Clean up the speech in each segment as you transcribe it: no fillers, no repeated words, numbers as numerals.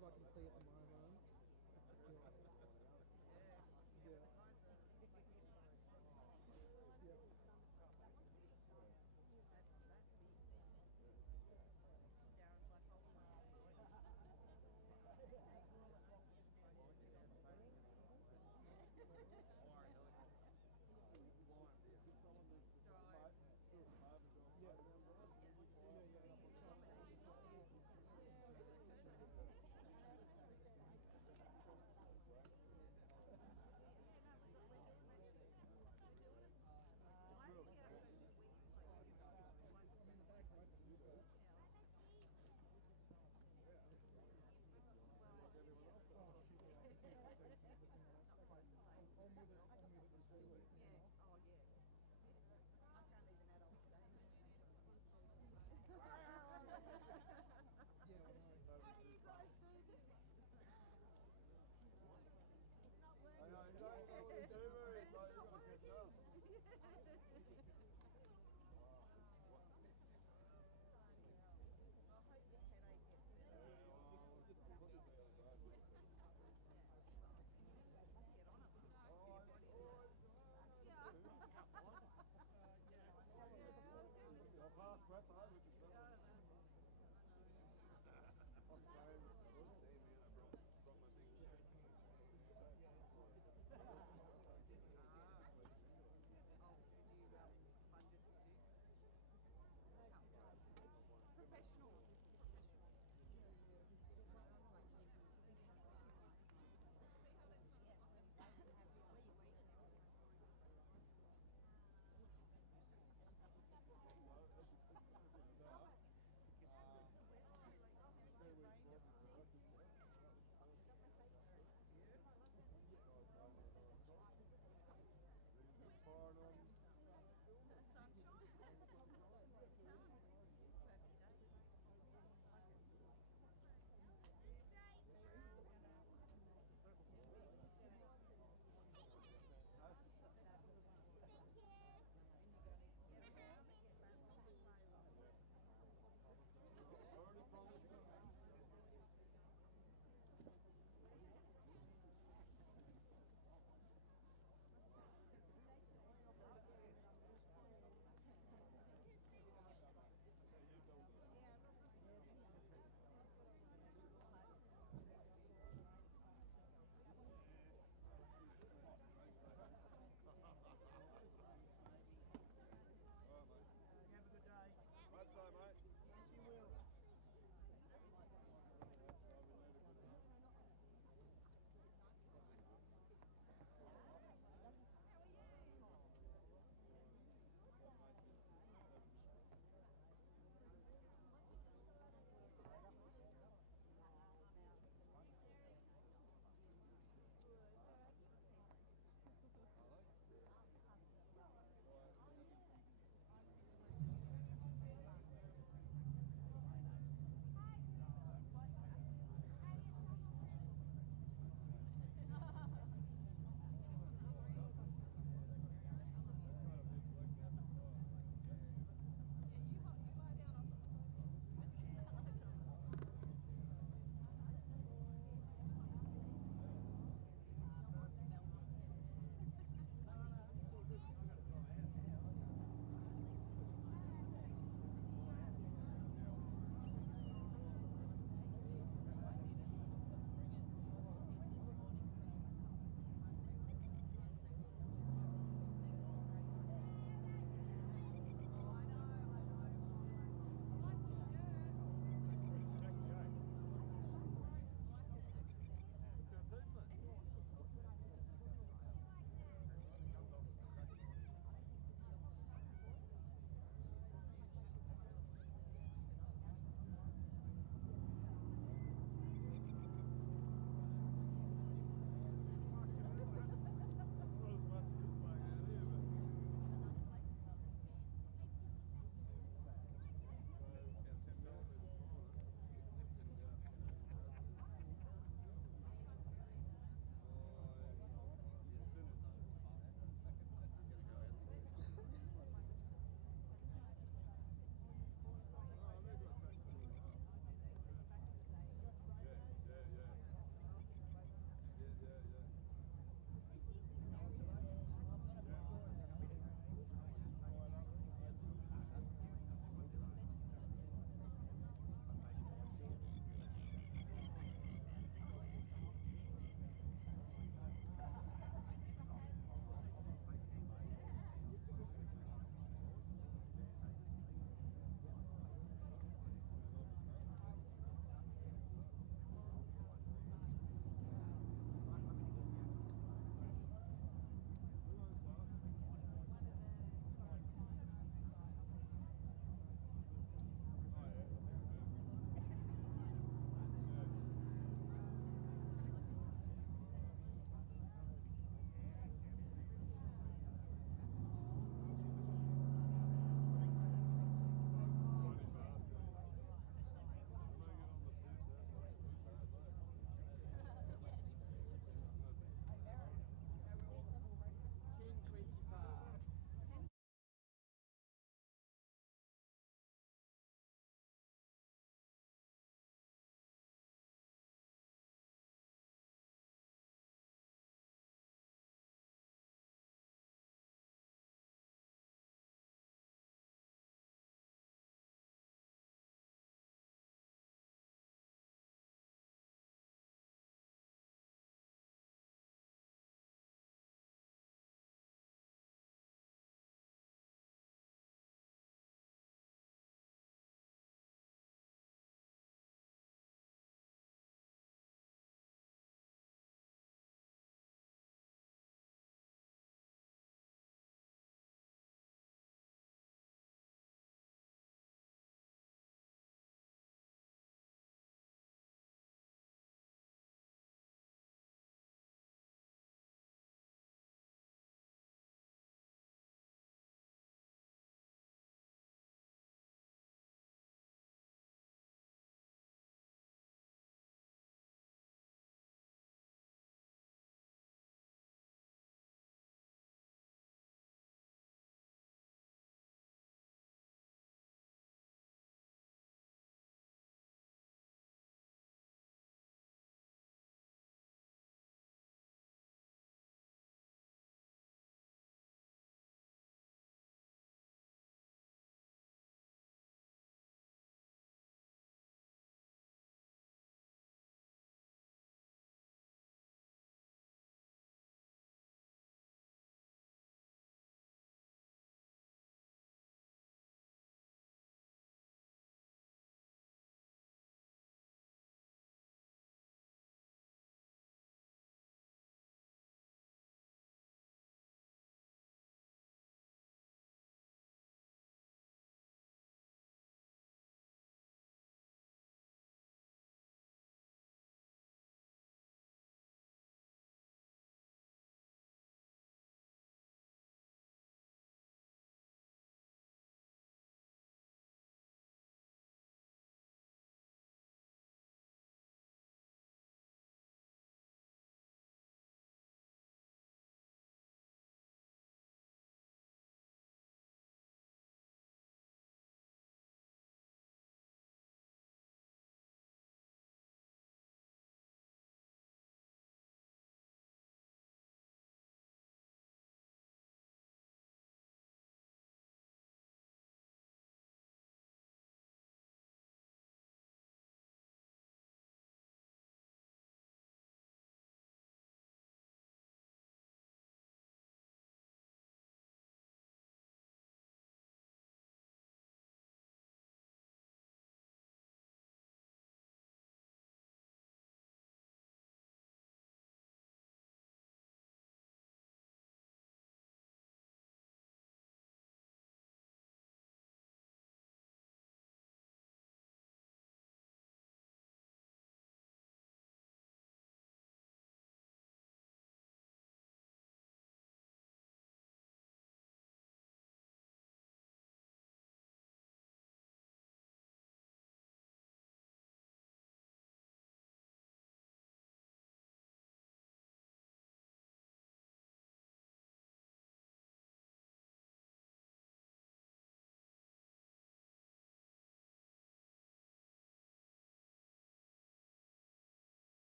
so I can say it in my mind. Yeah. Yeah. Yeah. Yeah. Yeah, yeah.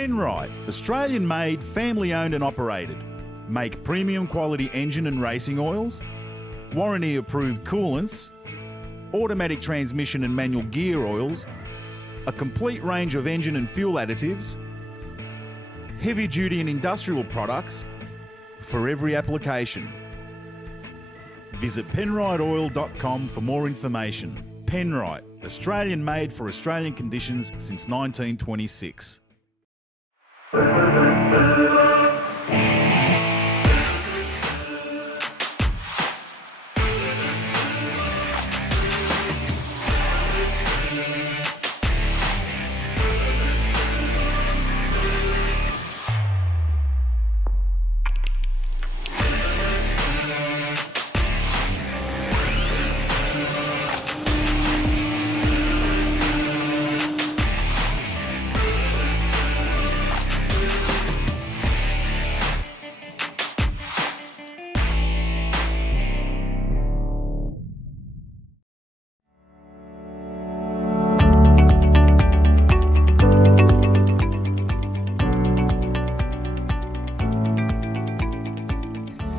Penrite, Australian-made, family-owned and operated. Make premium quality engine and racing oils, warranty-approved coolants, automatic transmission and manual gear oils, a complete range of engine and fuel additives, heavy-duty and industrial products for every application. Visit penriteoil.com for more information. Penrite, Australian-made for Australian conditions since 1926.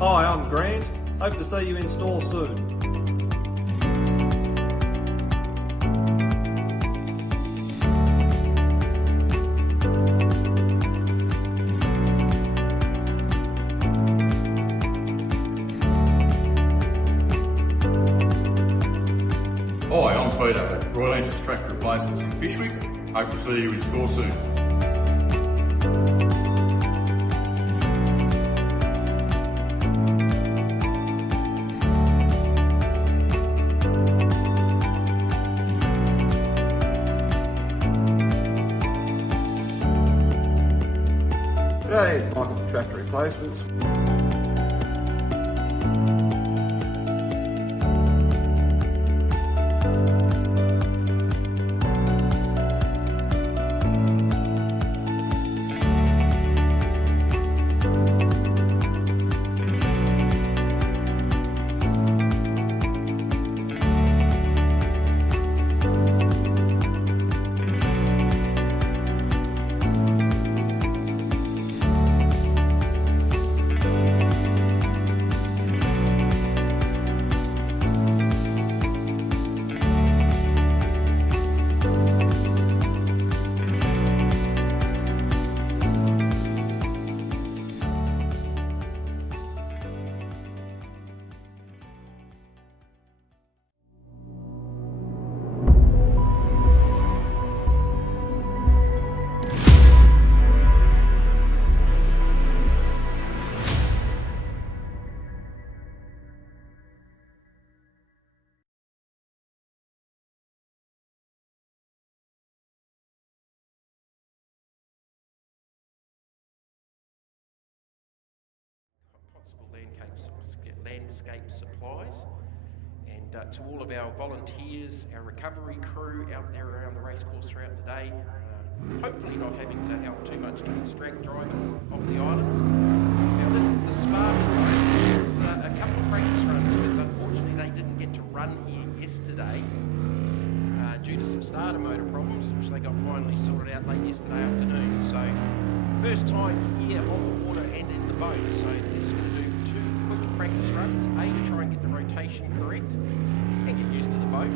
Hi, I'm Grant. Hope to see you in store soon. Hi, I'm Peter, Royal Answers Tractor Replacements in Fyshwick. Hope to see you in store soon. G'day, it's Michael from Tractor Replacements. Landscape Supplies. And to all of our volunteers, our recovery crew out there around the racecourse throughout the day, hopefully not having to help too much to distract drivers off the islands. Now this is the Spartan road. This is a couple of practice runs because unfortunately they didn't get to run here yesterday due to some starter motor problems, which they got finally sorted out late yesterday afternoon. So first time here on the water and in the boat. So they're just going to do 2 quick practice runs, A, to try and get the rotation correct and get used to the boat.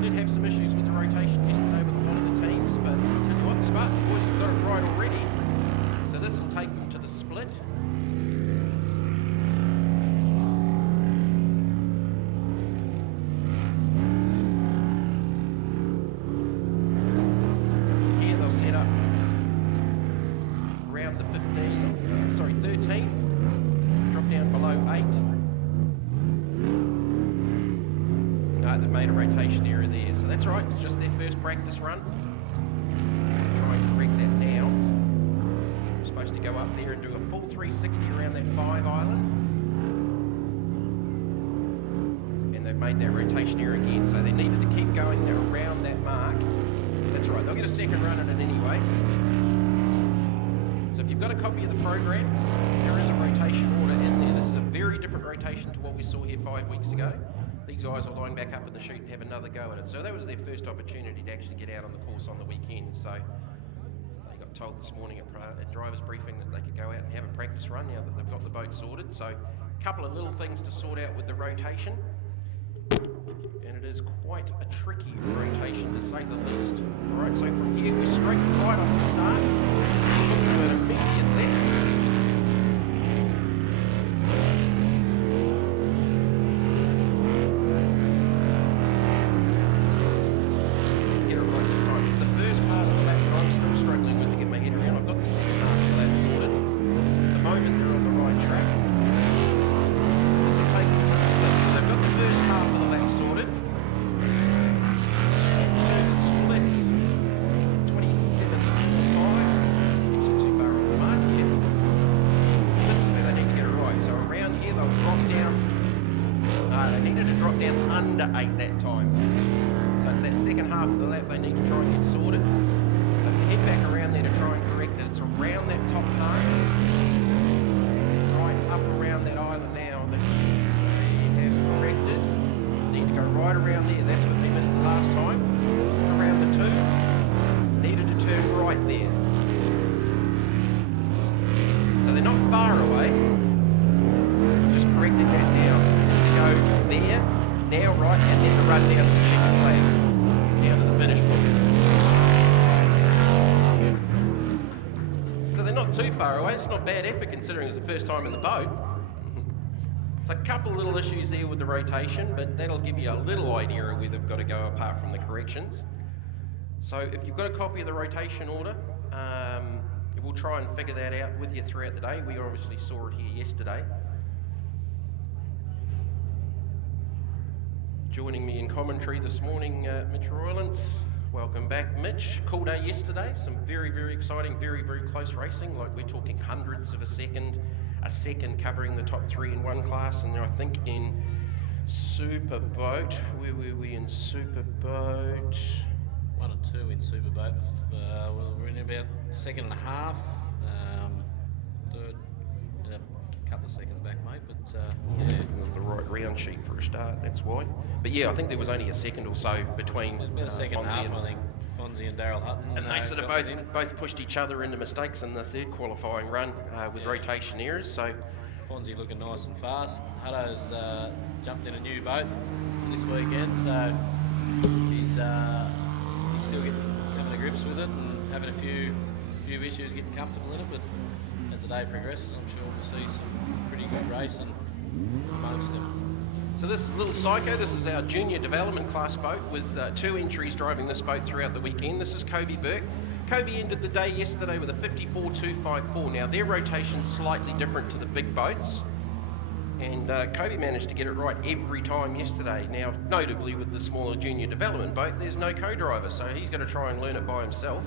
Did have some issues with the rotation yesterday with a lot of the teams, but I'll tell you what, the Spartan boys have got it right already. So this will take them to the split. Here they'll set up around the 13, drop down below 8. They've made a rotation error there, so that's right, it's just their first practice run. Try and correct that now. We're supposed to go up there and do a full 360 around that 5 island. And they've made that rotation error again, so they needed to keep going around that mark. That's right, they'll get a second run at it anyway. So if you've got a copy of the program, there is a rotation order in there. This is a very different rotation to what we saw here 5 weeks ago. These guys will line back up in the chute and have another go at it. So that was their first opportunity to actually get out on the course on the weekend. So they got told this morning at driver's briefing that they could go out and have a practice run now that they've got the boat sorted. So a couple of little things to sort out with the rotation. And it is quite a tricky rotation to say the least. All right, so from here we're straight right off the start. An immediate left. Under 8 that time. So it's that second half of the lap they need to try and get sorted. So head back around there to try and correct it. It's around that top part. Right up around that island now that they have corrected. Need to go right around there. That's what they missed the last time. Around the 2. Needed to turn right there. So they're not far away. Just correcting that now. So they need to go there. Now right, and then the run down to the checkered flag, down to the finish point. So they're not too far away. It's not bad effort considering it's the first time in the boat. So a couple of little issues there with the rotation, but that'll give you a little idea of where they've got to go apart from the corrections. So if you've got a copy of the rotation order, we'll try and figure that out with you throughout the day. We obviously saw it here yesterday. Joining me in commentary this morning, Mitch Roylance. Welcome back, Mitch. Cool day yesterday. Some very, very exciting, very, very close racing. Like we're talking hundredths of a second covering the top 3 in one class. And I think in Superboat, where were we in Superboat? 1 or 2 in Superboat. We're in about second and a half. Third, a couple of seconds back, mate. But yeah. That's the right round sheet for a start, that's why. But yeah, I think there was only a second or so between about a second Fonzie half, and, I think. Fonzie and Daryl Hutton. and they sort of both pushed each other into mistakes in the third qualifying run with rotation errors. So Fonzie looking nice and fast. Hutto's jumped in a new boat for this weekend, so he's still coming to grips with it and having a few issues getting comfortable in it. But as the day progresses, I'm sure we'll see some pretty good racing amongst them. So this is Little Psycho. This is our junior development class boat with 2 entries driving this boat throughout the weekend. This is Kobe Burke. Kobe ended the day yesterday with a 54.254. Now their rotation's slightly different to the big boats, and Kobe managed to get it right every time yesterday. Now notably with the smaller junior development boat, there's no co-driver, so he's going to try and learn it by himself.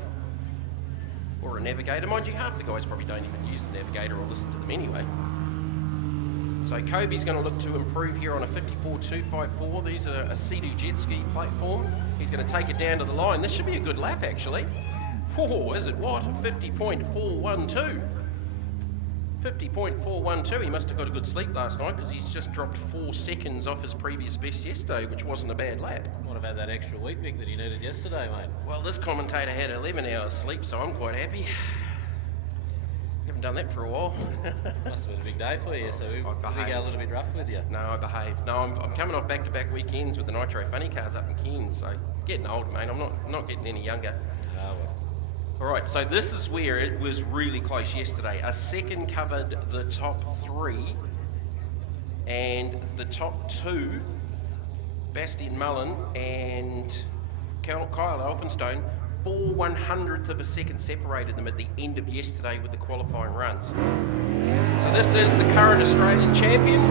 Or a navigator. Mind you, half the guys probably don't even use the navigator or listen to them anyway. So Kobe's going to look to improve here on a 54.254. These are a Sea-Doo jet ski platform. He's going to take it down to the line. This should be a good lap, actually. Oh, is it what? 50.412. 50.412. He must have got a good sleep last night because he's just dropped 4 seconds off his previous best yesterday, which wasn't a bad lap. Might have had that extra wheat big that he needed yesterday, mate. Well, this commentator had 11 hours sleep, so I'm quite happy. Haven't done that for a while. Must have been a big day for you, so we I go a little bit rough with you. No, I behaved. No, I'm coming off back-to-back weekends with the Nitro Funny Cars up in Cairns, so getting older, mate. I'm not getting any younger. Oh, well. All right, so this is where it was really close yesterday. A second covered the top 3, and the top 2, Bastian Mullen and Kyle Elphinstone, 4/100th of a second separated them at the end of yesterday with the qualifying runs. So this is the current Australian champion,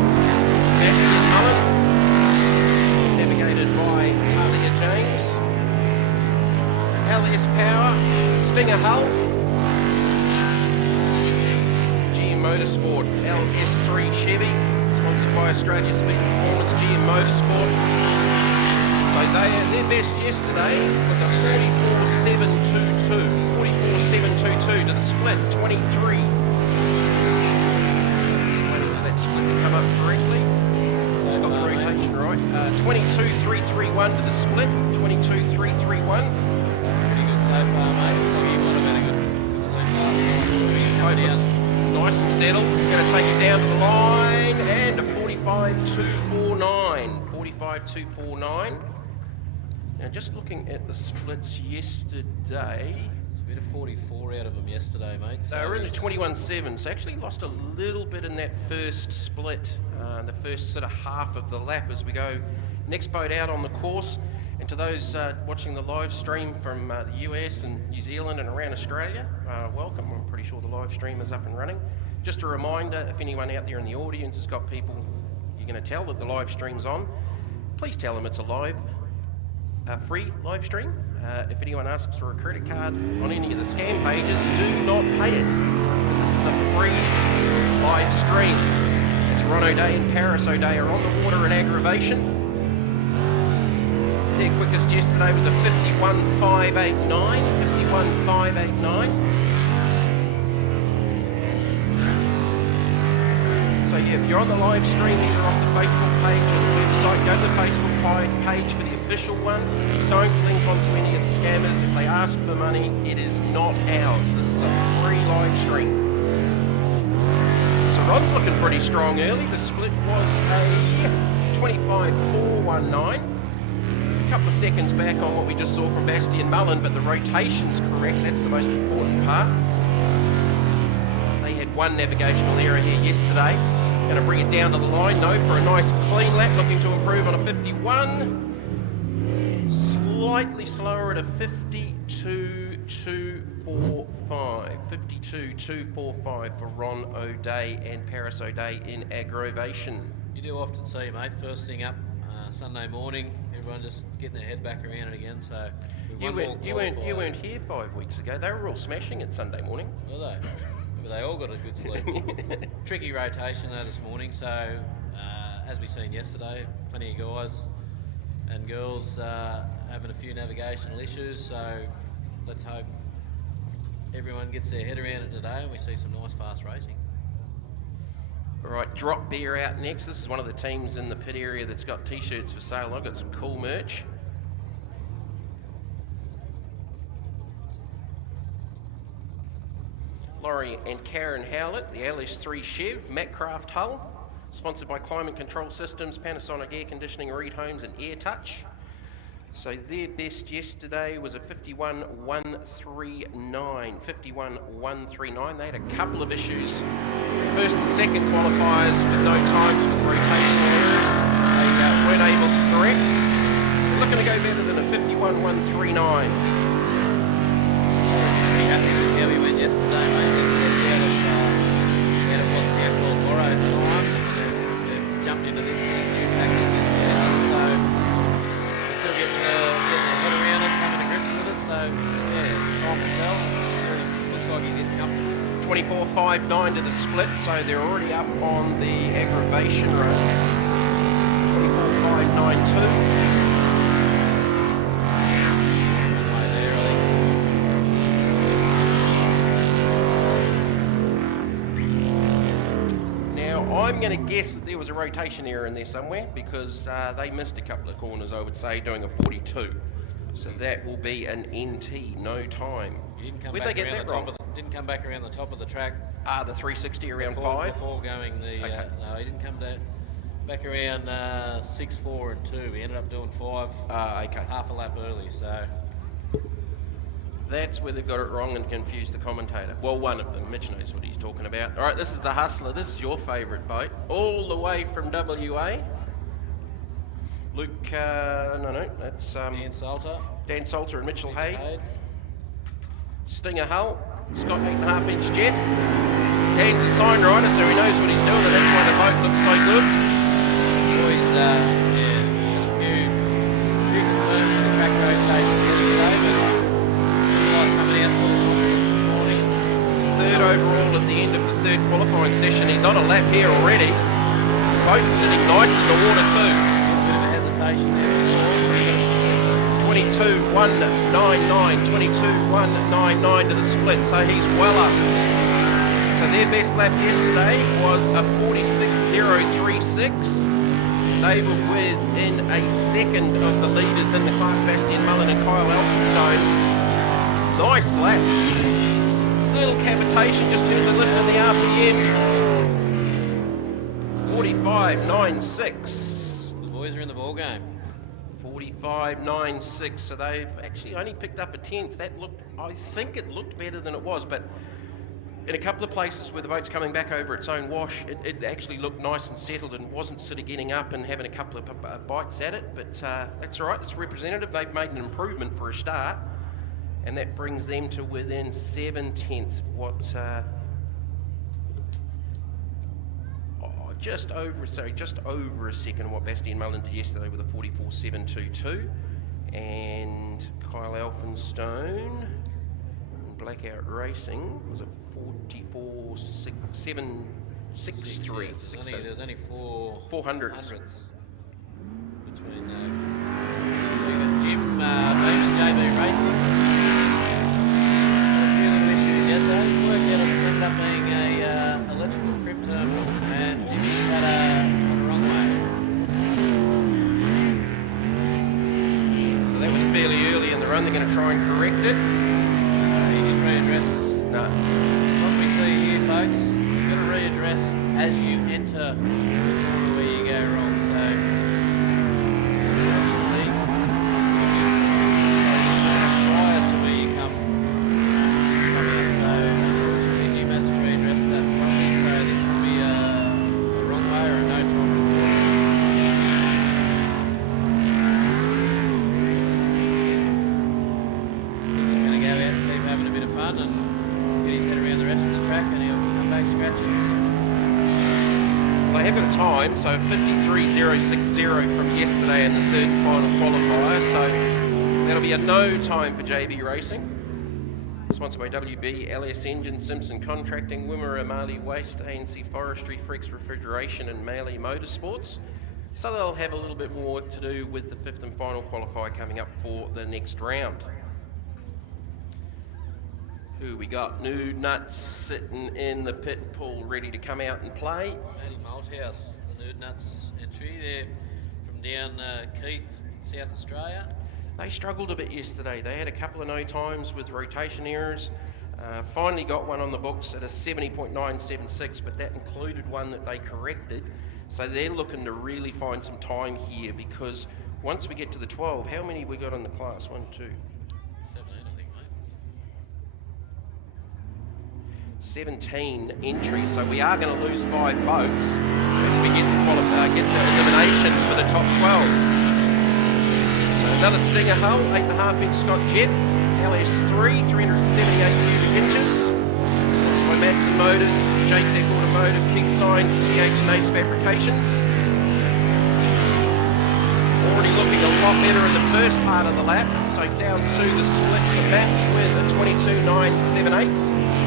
Bastian Mullen, navigated by Talia James. LS Power, Stinger Hull, GM Motorsport, LS3 Chevy, sponsored by Australia Speed Performance, GM Motorsport. So their best yesterday was a 44.722, 44.722 to the split, 23. Just waiting for that split to come up correctly. It's got the rotation right. 22.331 to the split, 22.331. So far, mate. So you would have had a good sleep last night. Looks nice and settled. We're going to take it down to the line and a 45.249. 45.249. Now, just looking at the splits yesterday, It's a bit of 44 out of them yesterday, mate. they were in the 21.7, so actually lost a little bit in that first split, the first sort of half of the lap as we go next boat out on the course. And to those watching the live stream from the US and New Zealand and around Australia, welcome. I'm pretty sure the live stream is up and running. Just a reminder, if anyone out there in the audience has got people you're going to tell that the live stream's on, please tell them it's a live, free live stream. If anyone asks for a credit card on any of the scam pages, do not pay it. This is a free live stream. It's Ron O'Day and Paris O'Day are on the water in aggravation. Their quickest yesterday was a 51.589. 51.589. So yeah, if you're on the live stream, either off the Facebook page or the website, go to the Facebook page for the official one. Don't link onto any of the scammers. If they ask for money, it is not ours. This is a free live stream. So Ron's looking pretty strong early. The split was a 25.419. Couple of seconds back on what we just saw from Bastian Mullen, but the rotation's correct. That's the most important part. They had one navigational error here yesterday. Going to bring it down to the line, no, for a nice clean lap, looking to improve on a 51. Slightly slower at a 52.245. 52.245 for Ron O'Day and Paris O'Day in aggravation. You do often see, mate, first thing up Sunday morning, everyone just getting their head back around it again. So you weren't here 5 weeks ago. They were all smashing it Sunday morning. Were they? Maybe they all got a good sleep. Tricky rotation though this morning. So as we seen yesterday, plenty of guys and girls having a few navigational issues. So let's hope everyone gets their head around it today and we see some nice fast racing. All right, Drop Beer out next. This is one of the teams in the pit area that's got t-shirts for sale. I've got some cool merch. Laurie and Karen Howlett, the LS3 Chev, Macraft Hull, sponsored by Climate Control Systems, Panasonic Air Conditioning, Reed Homes and Air Touch. So their best yesterday was a 51.139. 51.139. They had a couple of issues. First and second qualifiers with no times with rotational errors. They weren't able to correct. So looking to go better than a 51.139. Pretty happy with how we went yesterday, mate. We had a what's now called borrowed time. They've jumped into this new package this year. So still getting their head around it, coming to grips with it. So yeah, time to tell. Looks like he's getting comfortable. 24.59 to the split, so they're already up on the aggravation run. 24.592. I'm going to guess that there was a rotation error in there somewhere because they missed a couple of corners, I would say, doing a 42. So that will be an NT, no time. He didn't come Where'd back they get around that wrong? didn't come back around the top of the track. The 360 around before, 5? Before going the... Okay. no, he didn't come back around 6, 4 and 2. He ended up doing 5 okay. half a lap early, so... That's where they've got it wrong and confused the commentator. Well, one of them. Mitch knows what he's talking about. All right, this is the Hustler. This is your favourite boat. All the way from WA. Luke, no, that's... Dan Salter. Dan Salter and Mitchell Hayde. Stinger hull. Scott 8.5-inch jet. Dan's a sign rider, so he knows what he's doing, and that's why the boat looks so good. Boys, a few concerns with the track rotations yesterday, but coming out this morning. Third overall at the end of the third qualifying session. He's on a lap here already. The boat's sitting nice in the water too. A bit of a hesitation there. 22.199, 22.199 to the split, so he's well up. So their best lap yesterday was a 46.036. They were within a second of the leaders in the class, Bastian Mullen and Kyle Elphinstone. Nice lap. Little cavitation, just heard the lift in the RPM. 45.96. The boys are in the ball game. 45.96, so they've actually only picked up a 10th. That looked, I think it looked better than it was, but in a couple of places where the boat's coming back over its own wash, it actually looked nice and settled and wasn't sort of getting up and having a couple of bites at it, but that's all right, it's representative. They've made an improvement for a start, and that brings them to within 7 tenths just over a second of what Bastian Mullen did yesterday with a 44.722, and Kyle Elphinstone and Blackout Racing was a 44.763. There's only 4 hundredths between Jim Beam and JB Racing. A few little issues yesterday. It worked out it ended up being a electrical crib terminal, and Jimmy had on the wrong way. So that was fairly early in the run. They're going to try and correct it. He didn't readdress. No. What we see here, folks, you've got to readdress as you enter the corner where you go wrong. So, unfortunately, prior to where you come out. So, unfortunately, Jim hasn't readdressed that properly. So, this will be a wrong way or a no time report. He's just going to go out and keep having a bit of fun and get his head around the rest of the track, and he'll come back scratching. Well, they have got a time, so 53.060 from yesterday in the third and final qualifier, so that'll be a no time for JB Racing. Sponsored by WB, LS Engine, Simpson Contracting, Wimmera, Marley Waste, ANC Forestry, Frex Refrigeration and Maley Motorsports. So they'll have a little bit more work to do with the fifth and final qualifier coming up for the next round. Who we got? Nude Nuts sitting in the pit pool, ready to come out and play. Matty Malthouse, the Nude Nuts entry there from down Keith, South Australia. They struggled a bit yesterday. They had a couple of no times with rotation errors. Finally got one on the books at a 70.976, but that included one that they corrected. So they're looking to really find some time here, because once we get to the 12, how many we got in the class? 1, 2. 17 entries, so we are going to lose 5 boats as we get to eliminations for the top 12. So another Stinger hull, 8.5-inch Scott jet, LS3, 378 cubic inches. Sponsored by Matson Motors, JTEC Automotive, Keith Signs, TH and Ace Fabrications. Already looking a lot better in the first part of the lap, so down to the split for Matt with a 22.978.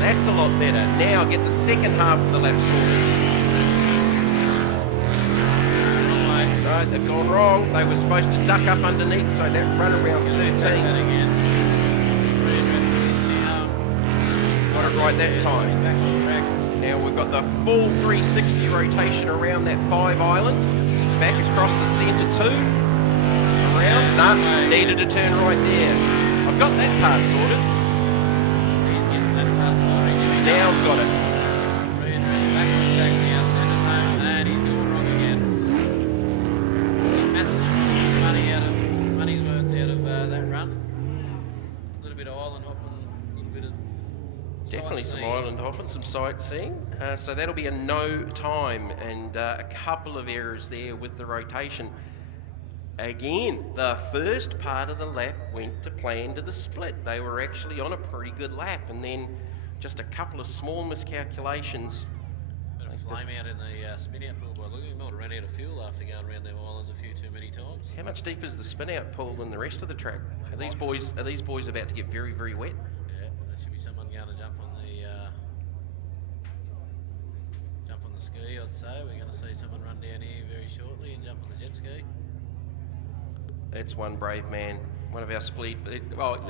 That's a lot better. Now get the second half of the lap sorted. No, they've gone wrong. They were supposed to duck up underneath, so that run around 13. Got it right that time. Now we've got the full 360 rotation around that 5 island. Back across the centre 2. Around. No, needed to turn right there. I've got that part sorted. Now's got it. Money's worth out of that run. A little bit of island hopping, a little bit of Definitely some sightseeing. island hopping, some sightseeing. So that'll be a no time, and a couple of errors there with the rotation. Again, the first part of the lap went to plan to the split. They were actually on a pretty good lap, and then just a couple of small miscalculations. Bit of flame out in the spin out pool by looking. Might have run out of fuel after going around them islands a few too many times. How much deeper is the spin out pool than the rest of the track? Are these boys about to get very, very wet? Yeah, there should be someone going to jump on the ski. I'd say we're going to see someone run down here very shortly and jump on the jet ski. That's one brave man. One of our split. Well,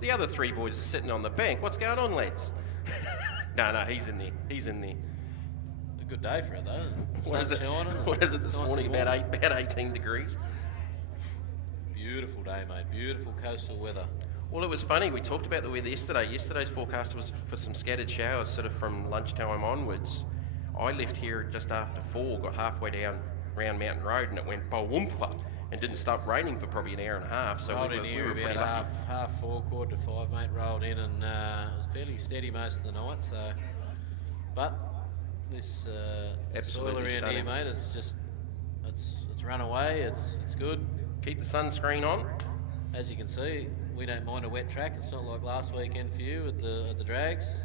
the other 3 boys are sitting on the bank. What's going on, lads? No, he's in there. He's in there. A good day for it though. What is it? What is it this morning? About 18 degrees. Beautiful day, mate. Beautiful coastal weather. Well, it was funny. We talked about the weather yesterday. Yesterday's forecast was for some scattered showers, sort of from lunchtime onwards. I left here just after 4, got halfway down round Mountain Road, and it went bowoomfa, and didn't stop raining for probably an hour and a half. So rolled we in were here pretty about lucky. half 4, 4:45, mate. Rolled in and it was fairly steady most of the night. So, but this Absolutely soil around stunning. here, mate, it's just it's run away. It's good. Keep the sunscreen on. As you can see, we don't mind a wet track. It's not like last weekend for you at the drags.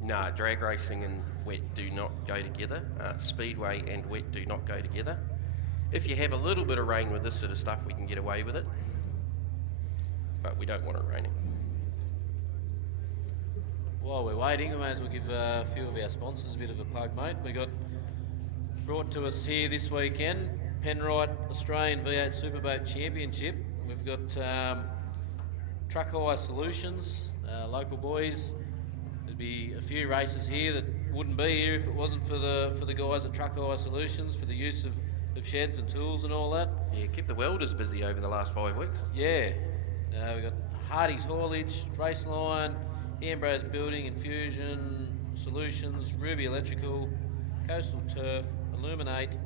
No, drag racing and wet do not go together. Speedway and wet do not go together. If you have a little bit of rain with this sort of stuff, we can get away with it. But we don't want it raining. While we're waiting, we may as well give a few of our sponsors a bit of a plug, mate. We got brought to us here this weekend, Penrite Australian V8 Superboat Championship. We've got Truck Hire Solutions, local boys. There'd be a few races here that wouldn't be here if it wasn't for the guys at Truck Hire Solutions, for the use of sheds and tools and all that. Yeah, kept the welders busy over the last 5 weeks. Yeah, we've got Hardy's Haulage, Raceline, Ambrose Building, Infusion Solutions, Ruby Electrical, Coastal Turf, Illuminate,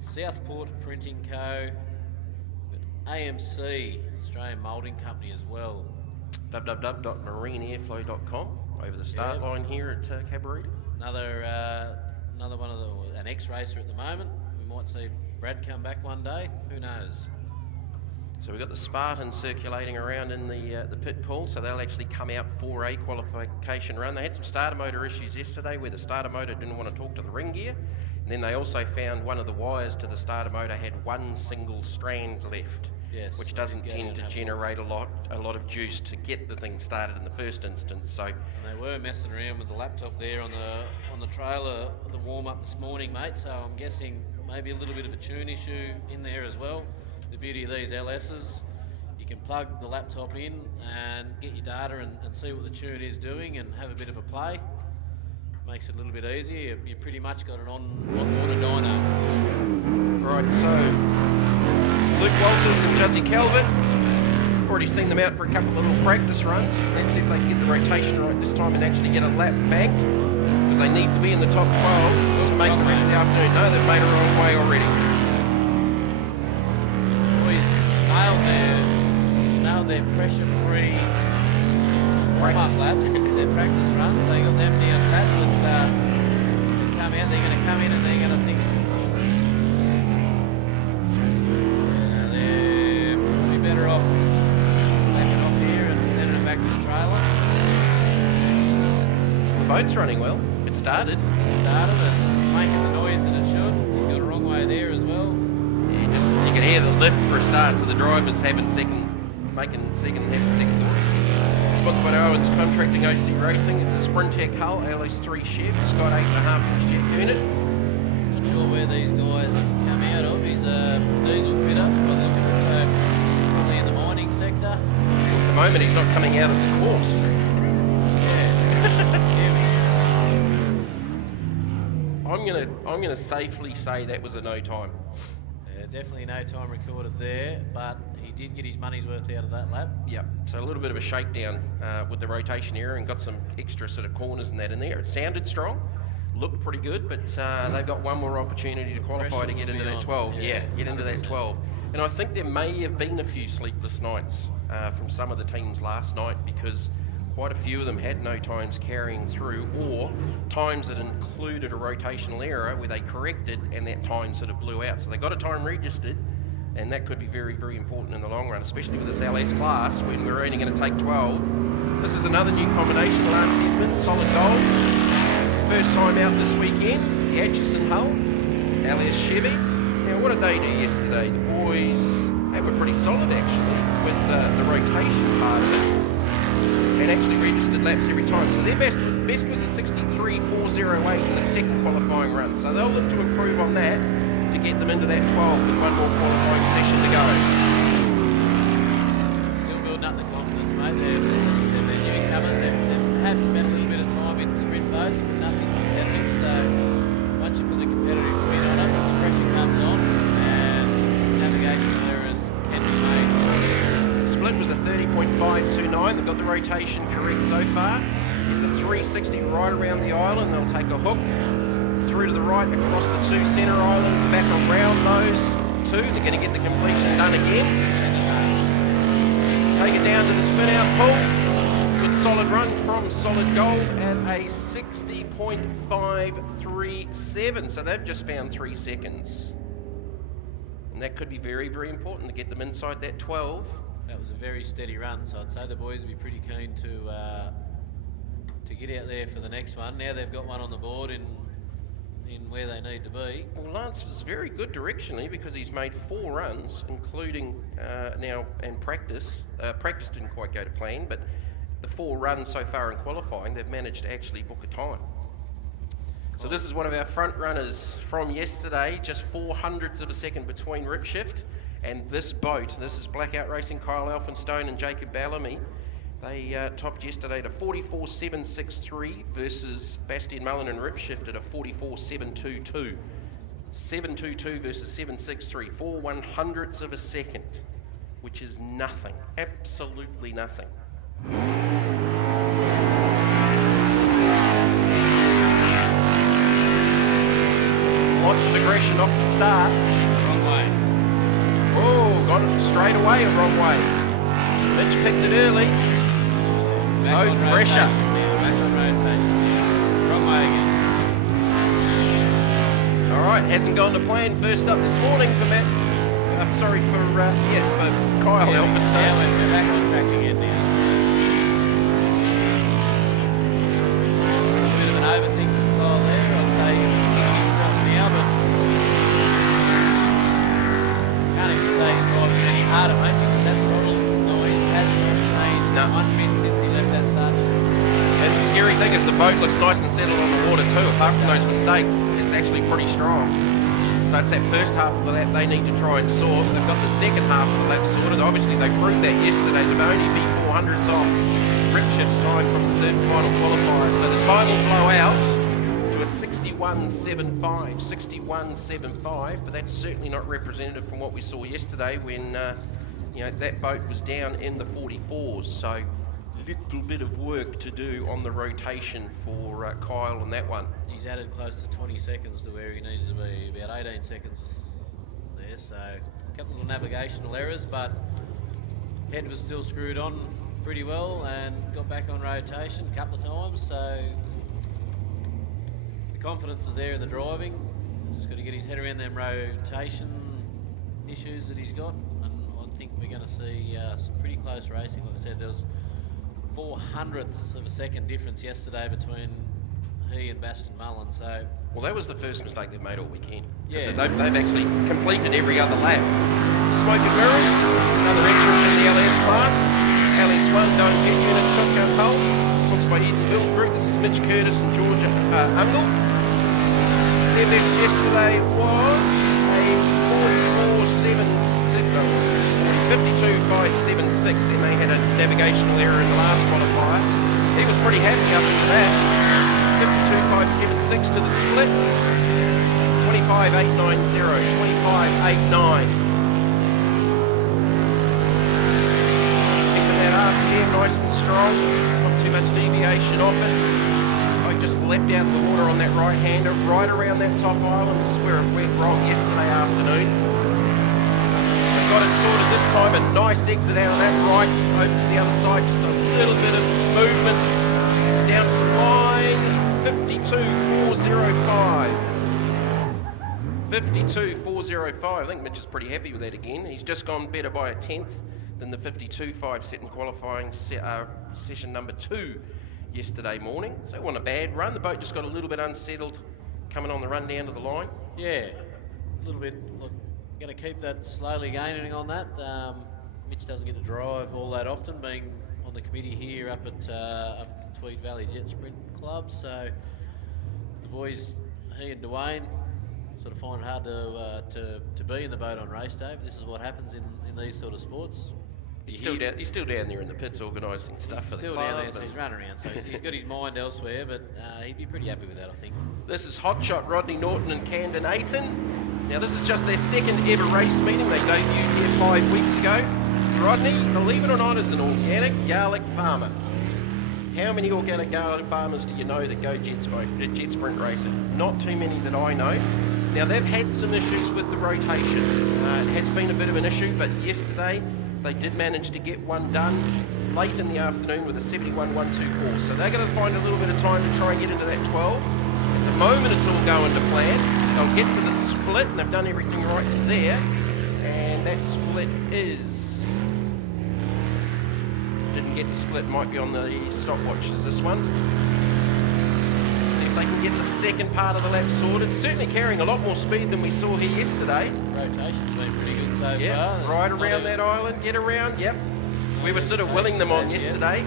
Southport Printing Co, AMC, Australian Moulding Company as well. www.marineairflow.com over the start line here at CABARITA. Another one of an ex-racer at the moment. We might see Brad come back one day. Who knows? So we've got the Spartans circulating around in the pit pool, so they'll actually come out for a qualification run. They had some starter motor issues yesterday where the starter motor didn't want to talk to the ring gear, and then they also found one of the wires to the starter motor had one single strand left, Yes, which doesn't tend to generate a lot of juice to get the thing started in the first instance. So And they were messing around with the laptop there on the trailer, the warm-up this morning, mate, so I'm guessing maybe a little bit of a tune issue in there as well. The beauty of these LSs, you can plug the laptop in and get your data and see what the tune is doing and have a bit of a play. Makes it a little bit easier. You pretty much got it on dyno. right, so Luke Walters and Juzzy Calvert, already seen them out for a couple of little practice runs. Let's see if they can get the rotation right this time and actually get a lap banked, because they need to be in the top 12 to make the rest of the afternoon. No, they've made a wrong way already. Boys nailed their pressure-free warm-up laps, their practice runs. They got them down pat, but they come out, they're going to come in and they're going to think they're probably better off lapping off here and sending it back to the trailer. The boat's running well. It started. It's making the noise that it should. Got a wrong way there as well. You can hear the lift for a start, so the drivers having second thoughts. sponsored by Owens Contracting OC Racing. It's a Sprintec hull, LS3 Chev, Scott 8.5 inch jet unit. Not sure where these guys come out of. He's a diesel fitter, by the look of it, so probably in the mining sector. At the moment, he's not coming out of the course. I'm gonna safely say that was a no time. Yeah, definitely no time recorded there, but he did get his money's worth out of that lap. Yep. So a little bit of a shakedown with the rotation area, and got some extra sort of corners and that in there. It sounded strong, looked pretty good, but they've got one more opportunity to qualify to get into that 12. Yeah, get into that 12. And I think there may have been a few sleepless nights from some of the teams last night, because quite a few of them had no times carrying through, or times that included a rotational error where they corrected and that time sort of blew out. So they got a time registered, and that could be very, very important in the long run, especially with this LS class when we're only going to take 12. This is another new combination, Lance Edmonds, solid gold. First time out this weekend, the Atchison hull, LS Chevy. Now, what did they do yesterday? The boys, they were pretty solid actually with the rotation part of it, and actually registered laps every time. So their best was a 63.408 in the second qualifying run. So they'll look to improve on that to get them into that 12 with one more qualifying session to go. Still building up the confidence, mate. They're newcomers. They've perhaps spent a little bit of time in sprint boats, but nothing competitive. So once you put the competitive spin on it, the pressure comes on, and navigational errors can be made. Split was a 30.529. They've got the rotation correct so far. Get the 360 right around the island. They'll take a hook through to the right across the two centre islands, back around those two. They're going to get the completion done again. Take it down to the spin out pool. Good solid run from Solid Gold at a 60.537. So they've just found 3 seconds. And that could be very, very important to get them inside that 12. That was a very steady run, so I'd say the boys would be pretty keen to get out there for the next one. Now they've got one on the board in where they need to be. Well, Lance was very good directionally, because he's made 4 runs, including now and practice. Practice didn't quite go to plan, but the 4 runs so far in qualifying, they've managed to actually book a time. So this is one of our front runners from yesterday, just 0.04 of a second between rip shift. And this boat, this is Blackout Racing, Kyle Elphinstone and Jacob Bellamy. They topped yesterday at a 44.763 versus Bastian Mullen and Rip Shift at a 44.722. 722 versus 763, 0.04 of a second, which is nothing, absolutely nothing. Lots of aggression off the start. Wrong way. Oh, got it straight away, a wrong way. Mitch picked it early. Back So on pressure. rotation now, back on rotation. Wrong way again. All right, hasn't gone to plan. First up this morning for Matt. For Kyle Now Elphinstone. we're back on track again now. A bit of an overthink for Kyle there. I'd say he's now, but can't even say he's driving it any harder, mate, because that throttle noise hasn't changed one bit since he left that start. And the scary thing is the boat looks nice and settled on the water too, apart from those mistakes. It's actually pretty strong. So it's that first half of the lap they need to try and sort. They've got the second half of the lap sorted. Obviously they proved that yesterday. They've only been 400s off Rip Shift's time from the third and final qualifier. So the time will blow out to a 61.75, 61.75, but that's certainly not representative from what we saw yesterday when that boat was down in the 44s. So little bit of work to do on the rotation for Kyle on that one. He's added close to 20 seconds to where he needs to be, about 18 seconds there, so a couple of navigational errors, but head was still screwed on pretty well and got back on rotation a couple of times, so the confidence is there in the driving. Just got to get his head around them rotation issues that he's got, and I think we're going to see some pretty close racing. Like I said, there was 0.04 of a second difference yesterday between he and Bastian Mullen. So, well, that was the first mistake they've made all weekend. Yeah. They've actually completed every other lap. Smoke and mirrors, another entrant in the LS class. LS1 don't jet unit shotgun hull, sponsored by Eden Build Group. This is Mitch Curtis and Georgia Ungle. Their best yesterday was a 52.576. Then they had a navigational error in the last qualifier. He was pretty happy up to that. 52.576 to the split. 25.890, 25.89. Keeping that RPM nice and strong, not too much deviation off it. I just leapt out of the water on that right-hander, right around that top island. This is where it went wrong yesterday afternoon. I've got it sorted this time, a nice exit out of that right, over to the other side, just a little bit of movement down to the line. 52.405. 52.405. I think Mitch is pretty happy with that again. He's just gone better by a tenth than the 52.5 set in qualifying session number 2 yesterday morning. So it wasn't a bad run. The boat just got a little bit unsettled coming on the run down to the line. Yeah, a little bit. Look, going to keep that slowly gaining on that. Mitch doesn't get to drive all that often, being on the committee here up at Tweed Valley Jet Sprint Club. So the boys, he and Dwayne, sort of find it hard to be in the boat on race day. But this is what happens in these sort of sports. He's still down there in the pits organising stuff for the club. Still down there, so he's running around. So he's got his mind elsewhere, but he'd be pretty happy with that, I think. This is Hotshot, Rodney Norton and Camden Ayton. Now this is just their second ever race meeting. They debuted here 5 weeks ago. Rodney, believe it or not, is an organic garlic farmer. How many organic garlic farmers do you know that go jet sprint racing? Not too many that I know. Now they've had some issues with the rotation. It has been a bit of an issue, but yesterday they did manage to get one done late in the afternoon with a 71.124. So they're going to find a little bit of time to try and get into that 12. At the moment it's all going to plan. They'll get to the split and they've done everything right to there. And that split is... Didn't get the split, might be on the stopwatches, this one. See if they can get the second part of the lap sorted. Certainly carrying a lot more speed than we saw here yesterday. Rotation's been pretty good so Yeah, far. right around that island, get around, yep. We were sort of willing them on yesterday.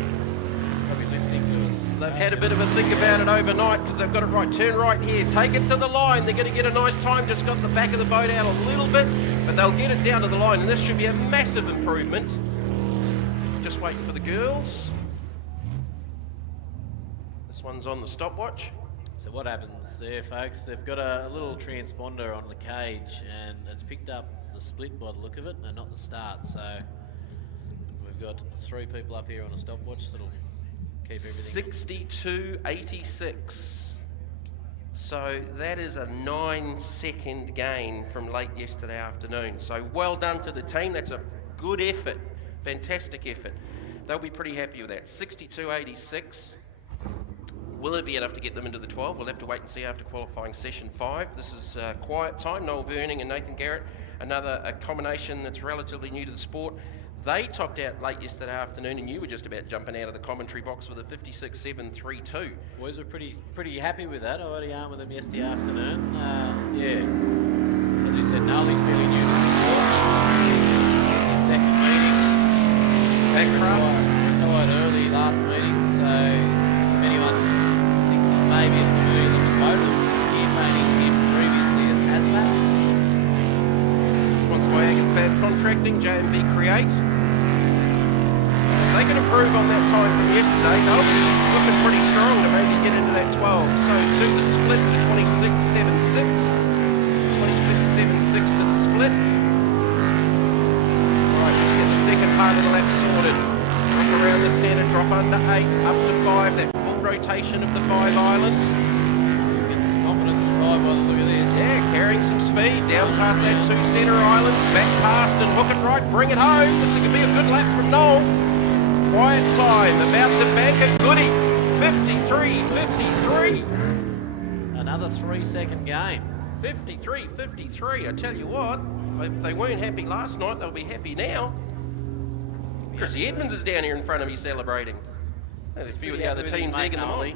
Probably listening to us. They've had a bit of a think about it overnight because they've got it right. Turn right here, take it to the line. They're going to get a nice time, just got the back of the boat out a little bit, but they'll get it down to the line, and this should be a massive improvement. Just waiting for the girls. This one's on the stopwatch. So what happens there, folks, they've got a little transponder on the cage and it's picked up the split by the look of it and not the start. So we've got 3 people up here on a stopwatch that'll keep everything. 62.86. So that is a 9-second gain from late yesterday afternoon. So well done to the team. That's a good effort. Fantastic effort. They'll be pretty happy with that. 62.86. Will it be enough to get them into the 12? We'll have to wait and see after qualifying session 5. This is quiet time. Noel Verning and Nathan Garrett, a combination that's relatively new to the sport. They topped out late yesterday afternoon, and you were just about jumping out of the commentary box with a 56.732. Boys were pretty happy with that. I already armed with them yesterday afternoon. Yeah, as we said, Nolly's fairly new to the sport. Second meeting. Retired early last meeting, so if anyone thinks he's maybe familiar with the motor, campaigning him previously as Hazmat. Sponsored by Fab Contracting, J&B Create. If they can improve on that time from yesterday, they'll be looking pretty strong to maybe get into that 12. So to the split to 26.76. 26.76 to the split. Second part of the lap sorted. Drop around the centre, drop under 8, up to 5. That full rotation of the 5 island. Confidence is high by the look of this. Yeah, carrying some speed down past that 2 centre island, back past and hook it right, bring it home. This is going to be a good lap from Noel. Quiet time, about to bank a goodie. 53.53. Another 3-second gain. 53.53. I tell you what, if they weren't happy last night, they'll be happy now. Chrissy Edmonds is down here in front of me celebrating. There's a few of the other teams egging them on.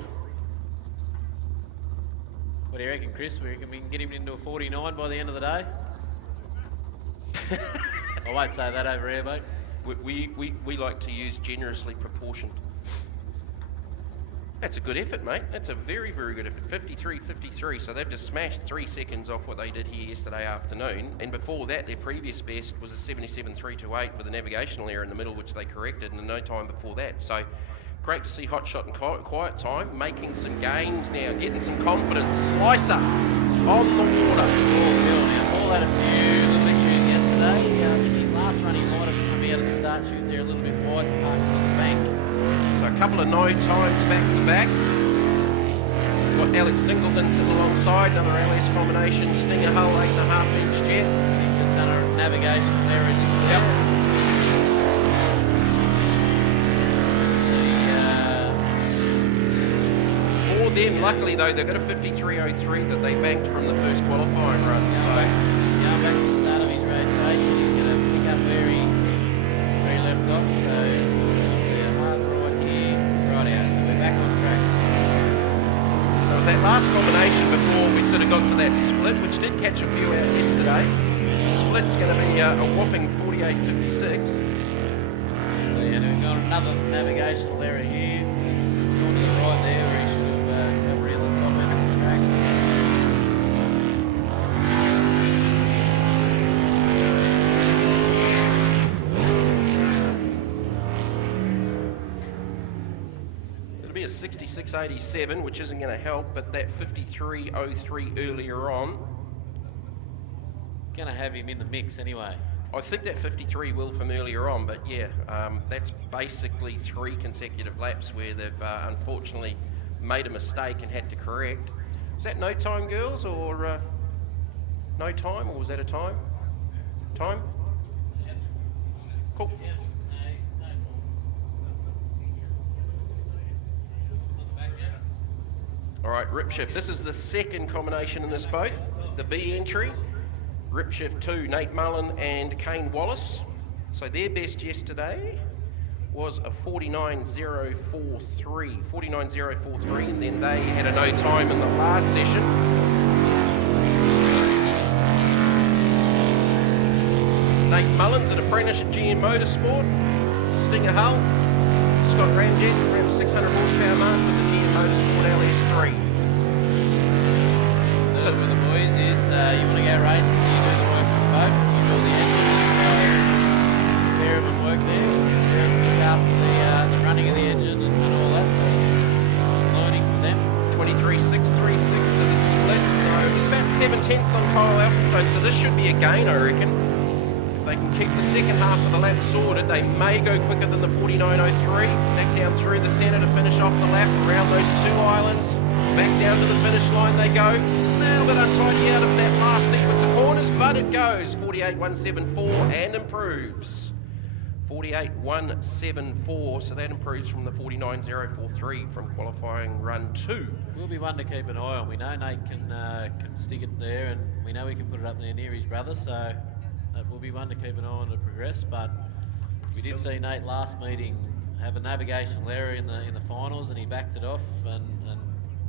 What do you reckon, Chris? We reckon we can get him into a 49 by the end of the day? I won't say that over here, mate. We like to use generously proportioned. That's a good effort, mate. That's a very, very good effort. 53.53, so they've just smashed 3 seconds off what they did here yesterday afternoon. And before that, their previous best was a 77.328 with a navigational error in the middle, which they corrected, and no time before that. So great to see Hot Shot and Quiet Time making some gains now, getting some confidence. Slicer on the water. Paul had a few little issues yesterday. I think his last run he might have come out at the start shooting there a little bit wide, parked on the bank. So a couple of no times back to back. Got Alex Singleton sitting alongside, another LS combination, Stinger hull, 8.5 inch jet. He's just done a navigation there in this Yep. For them, luckily though, they've got a 53.03 that they banked from the first qualifying run. So back to the start of his rotation, he's going to pick up where he left off. So hard right here, right out. So we're back on track. So it was that last combination before we sort of got to that split, which did catch a few out yesterday. The split's going to be a whopping 48.56. So yeah, we've got another navigational error here. He's gone to the right there where he should have come around the top end of the track. It'll be a 66.87, which isn't going to help, but that 53.03 earlier on, Going to have him in the mix anyway. I think that 53 will from earlier on, but yeah, that's basically 3 consecutive laps where they've unfortunately made a mistake and had to correct. Was that no time, girls, or no time, or was that a time? Time? Cool. All right, rip shift. This is the second combination in this boat, the B entry. Rip shift 2, Nate Mullen and Kane Wallace. So their best yesterday was a 49.043, and then they had a no time in the last session. Nate Mullen's an apprentice at GM Motorsport, Stinger hull, Scott Ramjet, around a 600 horsepower mark with the GM Motorsport LS3. So with the boys is you want to go racing, you do the work for the boat, you build the engine, so pair of them work there, pair of them look after the running of the engine and all that, so it's learning for them. 23.636 to the split, so it was about 7/10 on Kyle Elphinstone, so this should be a gain, I reckon. If they can keep the second half of the lap sorted, they may go quicker than the 49.03, back down through the centre to finish off the lap around those 2 islands. Back down to the finish line they go. A little bit untidy out of that last sequence of corners, but it goes. 48.174 and improves. 48.174, so that improves from the 49.043 from qualifying run 2. Will be one to keep an eye on. We know Nate can stick it there, and we know he can put it up there near his brother, so that will be one to keep an eye on to progress. But we did see Nate last meeting have a navigational error in the finals, and he backed it off and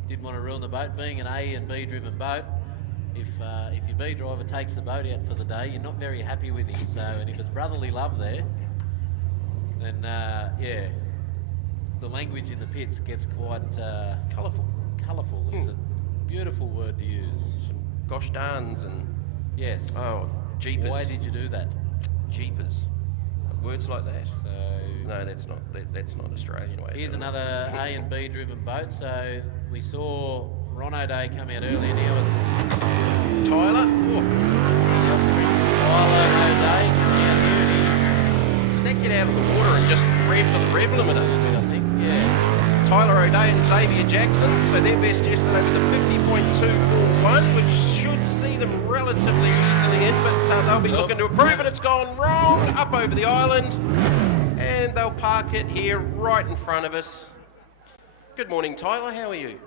didn't want to ruin the boat. Being an A and B driven boat, if your B driver takes the boat out for the day, you're not very happy with him. So, and if it's brotherly love there, then yeah, the language in the pits gets quite colourful. Colourful is a beautiful word to use. Some gosh darns and yes. Oh, jeepers. Why did you do that? Jeepers. Words like that. So no, that's not Australian way. here's another A and B driven boat. So we saw Ron O'Day come out earlier. Now it's Tyler. the offspring Tyler O'Day coming out here. Did that get out of the water and just rev to the rev limiter? I think, yeah. Tyler O'Day and Xavier Jackson. So their best yesterday was a 50.241, which should see them relatively easily in, but they'll be looking to improve, and it's gone wrong up over the island. And they'll park it here right in front of us. Good morning, Tyler. How are you?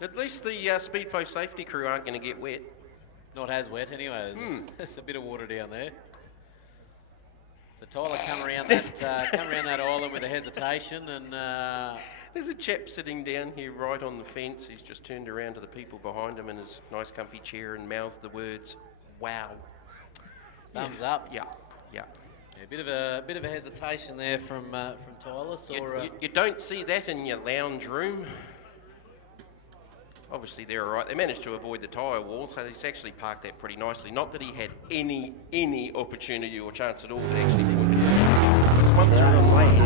At least the Speedfo safety crew aren't going to get wet. Not as wet anyway. There's a bit of water down there. So Tyler come around that island with a hesitation, and There's a chap sitting down here right on the fence. He's just turned around to the people behind him in his nice comfy chair and mouthed the words, "Wow." thumbs up. Yeah, yeah. Yeah, a bit of a hesitation there from Tyler. You don't see that in your lounge room. Obviously, they're all right. They managed to avoid the tyre wall, so he's actually parked that pretty nicely. Not that he had any opportunity or chance at all, but actually pointed it out. It's once through on lane.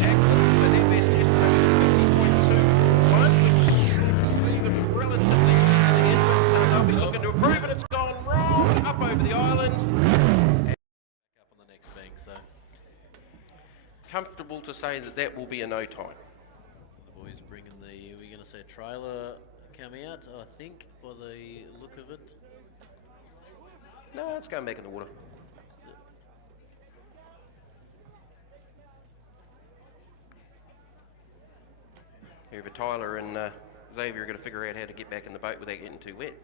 Jackson, so their best estimate 50.21, which see them relatively easily in. So they'll be looking to improve, and it's gone wrong up over the island. And up on the next bank, so comfortable to say that that will be a no time. the boys bringing the. We're going to see a trailer come out, I think, by the look of it. No, it's going back in the water. Here, but Tyler and Xavier are going to figure out how to get back in the boat without getting too wet.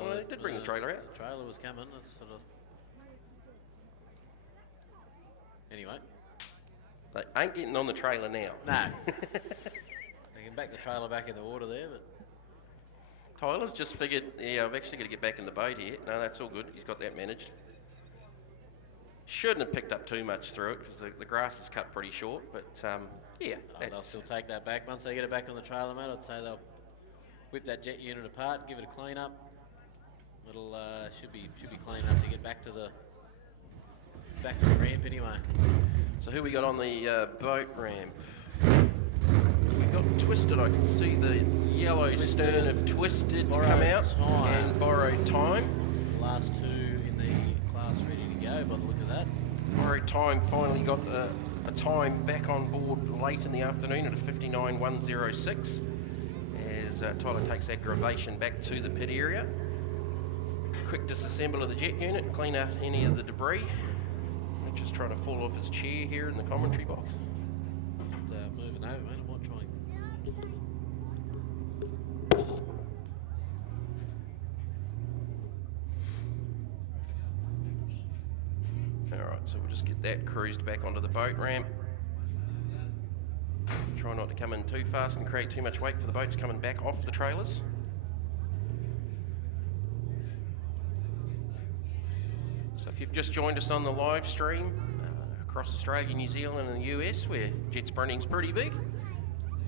Well, they did bring the trailer out. The trailer was coming. That's sort of. Anyway. They ain't getting on the trailer now. No. They can back the trailer back in the water there, but. Tyler's just figured, yeah, I've actually got to get back in the boat here. No, that's all good. He's got that managed. Shouldn't have picked up too much through it because the grass is cut pretty short, but yeah. They'll still take that back. Once they get it back on the trailer, mate, I'd say they'll whip that jet unit apart, give it a clean up. It'll should be clean enough to get back to the ramp anyway. So who we got on the boat ramp? We got Twisted. I can see the yellow stern of Twisted come out and Borrowed Time. Last two in the class ready to go by the look of that. Borrowed Time finally got a time back on board late in the afternoon at a 59.106 as Tyler takes aggravation back to the pit area. Quick disassemble of the jet unit and clean out any of the debris. Just trying to fall off his chair here in the commentary box. Just moving over, mate. I might try and... Alright, so we'll just get that cruised back onto the boat ramp. Try not to come in too fast and create too much weight for the boats coming back off the trailers. So if you've just joined us on the live stream across Australia, New Zealand and the US, where jet sprinting's pretty big,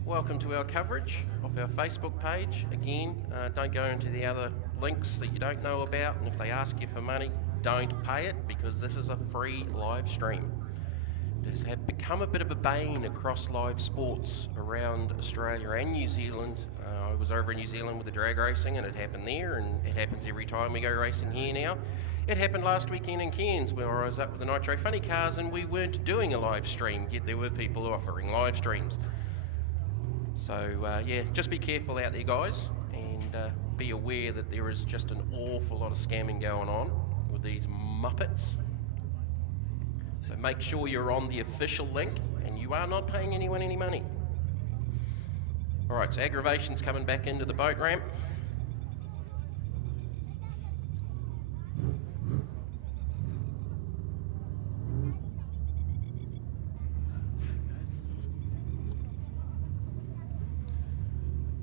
welcome to our coverage off our Facebook page. Again, don't go into the other links that you don't know about, and if they ask you for money, don't pay it, because this is a free live stream. It has become a bit of a bane across live sports around Australia and New Zealand. I was over in New Zealand with the drag racing, and it happened there, and it happens every time we go racing here now. It happened last weekend in Cairns, where I was up with the Nitro Funny Cars and we weren't doing a live stream, yet there were people offering live streams. So yeah, just be careful out there, guys, and be aware that there is just an awful lot of scamming going on with these Muppets. So make sure you're on the official link and you are not paying anyone any money. All right, so aggravation's coming back into the boat ramp.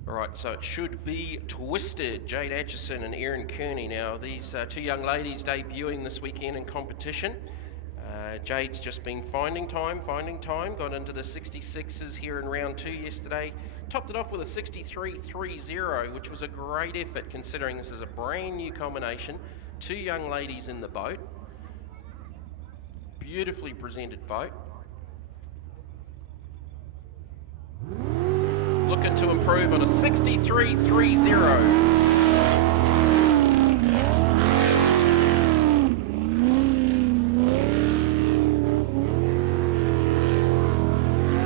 All right, so it should be Twisted, Jade Atchison and Erin Kearney. Now, these two young ladies debuting this weekend in competition. Jade's just been finding time, got into the 66s here in round 2 yesterday, topped it off with a 63.30, which was a great effort considering this is a brand new combination. Two young ladies in the boat. Beautifully presented boat. Looking to improve on a 63.30.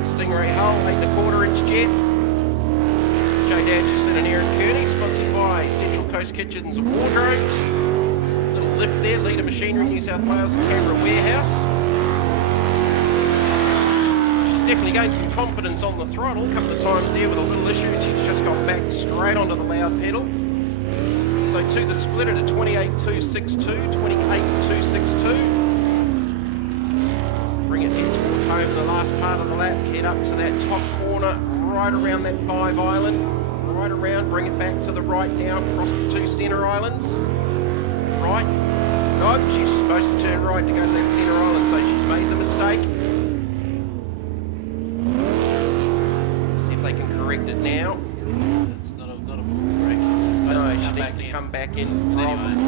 Stingray hull, 8.25-inch jet. Jade Atchison and Erin Kearney, sponsored by Central Coast Kitchens and Wardrobes. Little lift there, Leader Machinery, New South Wales and Canberra Warehouse. Definitely gained some confidence on the throttle. A couple of times there with a little issue, and she's just got back straight onto the loud pedal. So to the split at a 28.262, 28.262. Bring it head towards home in the last part of the lap. Head up to that top corner, right around that 5 island. Right around, bring it back to the right now, across the 2 centre islands. Right. Oh, she's supposed to turn right to go to that centre island, so she's made the mistake. See if they can correct it now. It's not a full correction. No, she needs to come back in from...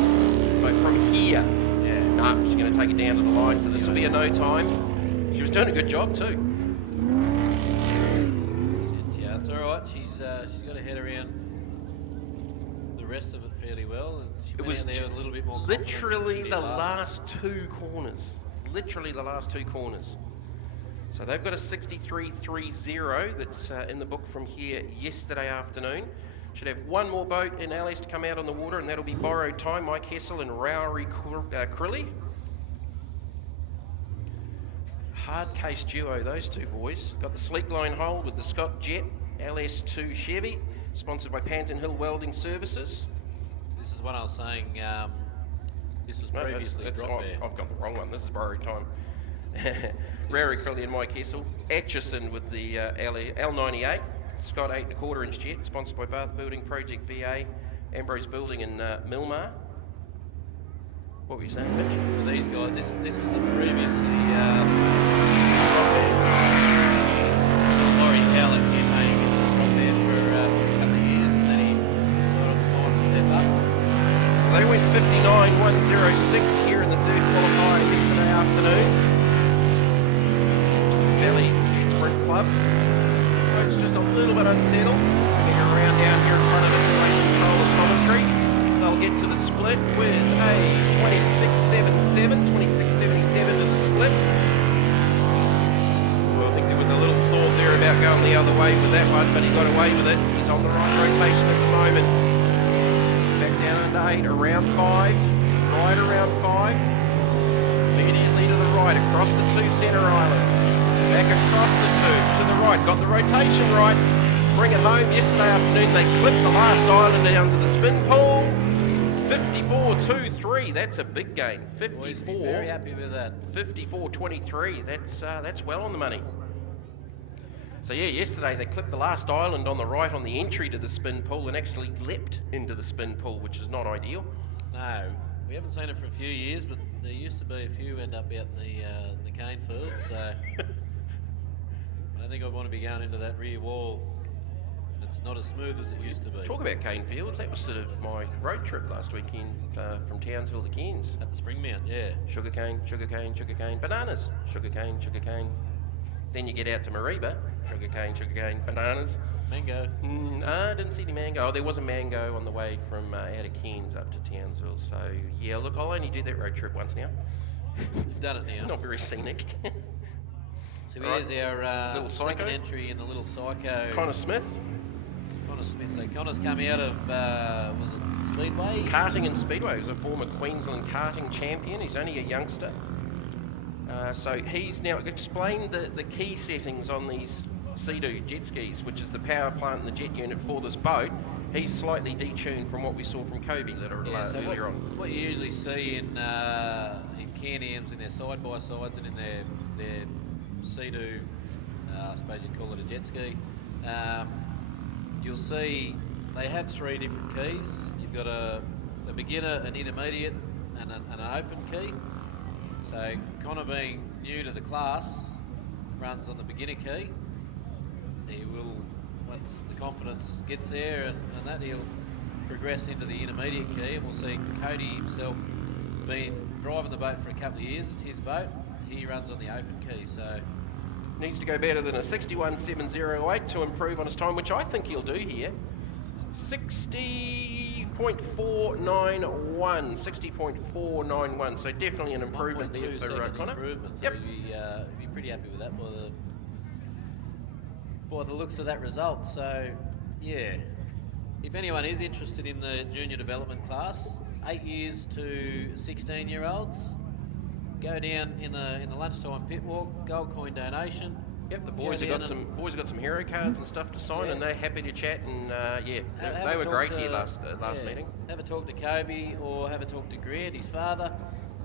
So from here. Yeah. No, she's going to take it down to the line, so this will be a no time. She was doing a good job too. Yeah, it's all right. She's got her head around the rest of it fairly well. And she went out there with a little bit more confidence than Literally she did the last. last two corners. Literally the last two corners. So they've got a 63.30 that's in the book from here yesterday afternoon. Should have one more boat in LS to come out on the water, and that'll be Borrowed Time, Mike Hessel and Rowery Crilly. Hard case duo, those two boys. Got the Sleek Line hold with the Scott Jet LS2 Chevy, sponsored by Panton Hill Welding Services. This is what I was saying. This was No, previously that's dropped there. I've got the wrong one. This is Borrowed Time. Rowery Crilly and Mike Hessel. Atchison with the L98. Scott 8 1/4 inch jet, sponsored by Bath Building, Project BA, Ambrose Building and Milmar. What were you saying, Mitch? For these guys, this is a previously Laurie Howlett campaigning this was dropped there for a couple of years, and then he sort of was time to step up. So they went 59.106 here in the third qualifier yesterday afternoon. Valley Sprint Club. It's just a little bit unsettled. Getting around down here in front of us, race control and commentary. They'll get to the split with a 26.77 to the split. Well, I think there was a little thought there about going the other way with that one, but he got away with it. He's on the right rotation at the moment. Back down under 8, around 5, right around 5. Immediately to the right, across the two centre islands. Back across the two, to the right, got the rotation right, bring it home. Yesterday afternoon they clipped the last island down to the spin pool. 54.23, that's a big gain. Boys will be very happy with that. 54.23, that's well on the money. So yeah, yesterday they clipped the last island on the right on the entry to the spin pool and actually leapt into the spin pool, which is not ideal. No, we haven't seen it for a few years, but there used to be a few end up out in the cane fields, so I don't think I want to be going into that rear wall. It's not as smooth as it used to be. Talk about cane fields, that was sort of my road trip last weekend from Townsville to Cairns. At the Springmount, yeah. Sugarcane, sugarcane, sugarcane, bananas. Sugarcane, sugarcane. Then you get out to Mariba, sugarcane, sugarcane, bananas. Mango. I didn't see any mango. Oh, there was a mango on the way from out of Cairns up to Townsville. So yeah, look, I'll only do that road trip once now. You've done it now. Not very scenic. So here's our Little second Psycho. entry in the Little Psycho. Connor Smith. Connor Smith. So Connor's come out of, was it Speedway? Karting and Speedway. He was a former Queensland karting champion. He's only a youngster. So he's now explained the key settings on these Sea-Doo jet skis, which is the power plant and the jet unit for this boat. He's slightly detuned from what we saw from Kobe earlier on. What you usually see in Can-Ams, in their side-by-sides and in their Sea-Doo, I suppose you'd call it a jet ski, you'll see they have three different keys. You've got a beginner, an intermediate, and an open key. So Connor, being new to the class, runs on the beginner key. He will, once the confidence gets there and that, he'll progress into the intermediate key, and we'll see Cody himself been driving the boat for a couple of years. It's his boat. He runs on the open key, so Needs to go better than a 61.708 to improve on his time, which I think he'll do here. 60.491, so definitely an improvement there 1.2 for second Connor. improvement, so Yep. he'd be pretty happy with that by the looks of that result. So yeah, if anyone is interested in the junior development class, 8 years to 16-year-olds, go down in the lunchtime pit walk, gold coin donation. Yep, the boys have got some hero cards and stuff to sign, and they're happy to chat. And they were great here last meeting. Have a talk to Kobe or have a talk to Grant, his father.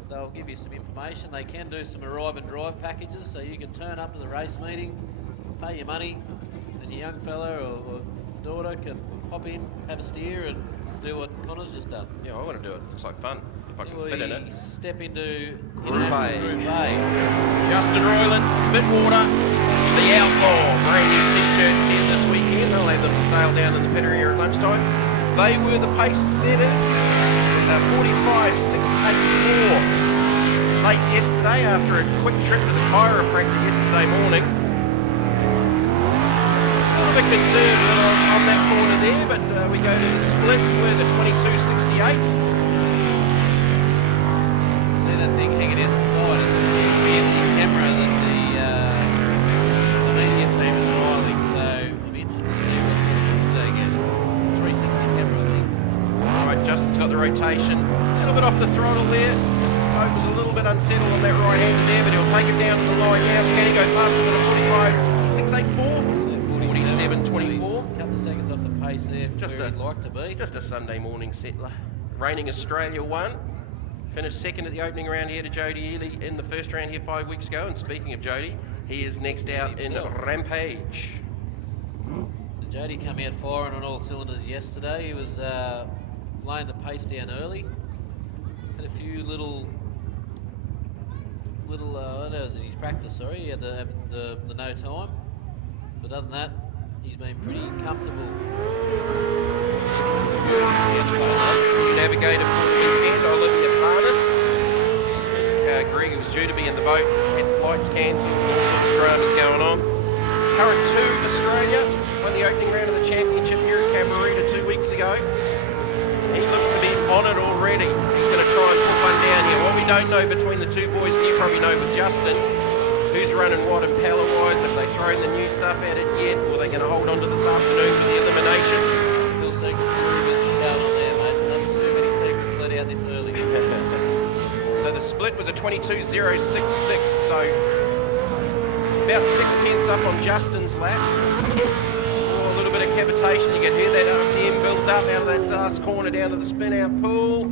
They'll give you some information. They can do some arrive and drive packages, so you can turn up to the race meeting, pay your money, and your young fella or daughter can hop in, have a steer, and do what Connor's just done. Yeah, I want to do it. Looks like fun. if I can fit in it. Step into Group A. Group A. Justin Royland, Spitwater, the Outlaw, brand new t-shirts here this weekend. They'll have them for sale down in the pit area at lunchtime. They were the pace setters, 45.684. Late yesterday after a quick trip to the chiropractor yesterday morning. A little bit concerned on that corner there, but we go to the split with a 22.68. See that thing hanging out the side? It's a fancy camera that the media team is driving, so I'll be interested to see what's going to again. 360 camera, I think. All right, Justin's got the rotation. A little bit off the throttle there. Just Pope was a little bit unsettled on that right-hander there, but he'll take him down to the line now. Can he go faster than a 45.684? 47.24. So a couple of seconds off the pace there for Just where he'd like to be. Just a Sunday morning settler. Reigning Australia won. Finished second at the opening round here to Jody Ely in the first round here 5 weeks ago. And speaking of Jody, he is next out in Rampage. Jody come out firing on all cylinders yesterday. He was laying the pace down early. Had a few little that was in his practice, sorry. He had the no time. But other than that, he's been pretty comfortable. Navigator for the weekend, Olivia Parnas. Greg was due to be in the boat, had flights cancelled, all sorts of dramas going on. Current 2 Australia won the opening round of the championship here at CABARITA 2 weeks ago. He looks to be on it already. He's going to try and put one down here. What we don't know between the two boys, and you probably know with Justin, who's running what impeller-wise, have they thrown the new stuff at it yet, or are they going to hold on to this afternoon for the eliminations? Still secret business going on there, mate. Not too many secrets let out this early. So the split was a 22.066, so about 6/10 up on Justin's lap. Oh, a little bit of cavitation. You can hear that RPM built up out of that last corner down to the spin-out pool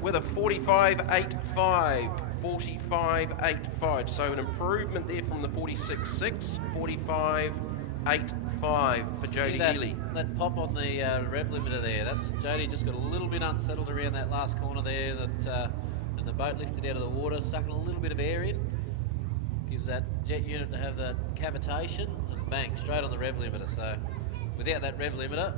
with a 45.85. 45.85, so an improvement there from the 46.6, 45.85 for Jody Ely. That pop on the rev limiter there, that's Jody just got a little bit unsettled around that last corner there, and the boat lifted out of the water, sucking a little bit of air in, gives that jet unit to have that cavitation, and bang, straight on the rev limiter. So without that rev limiter,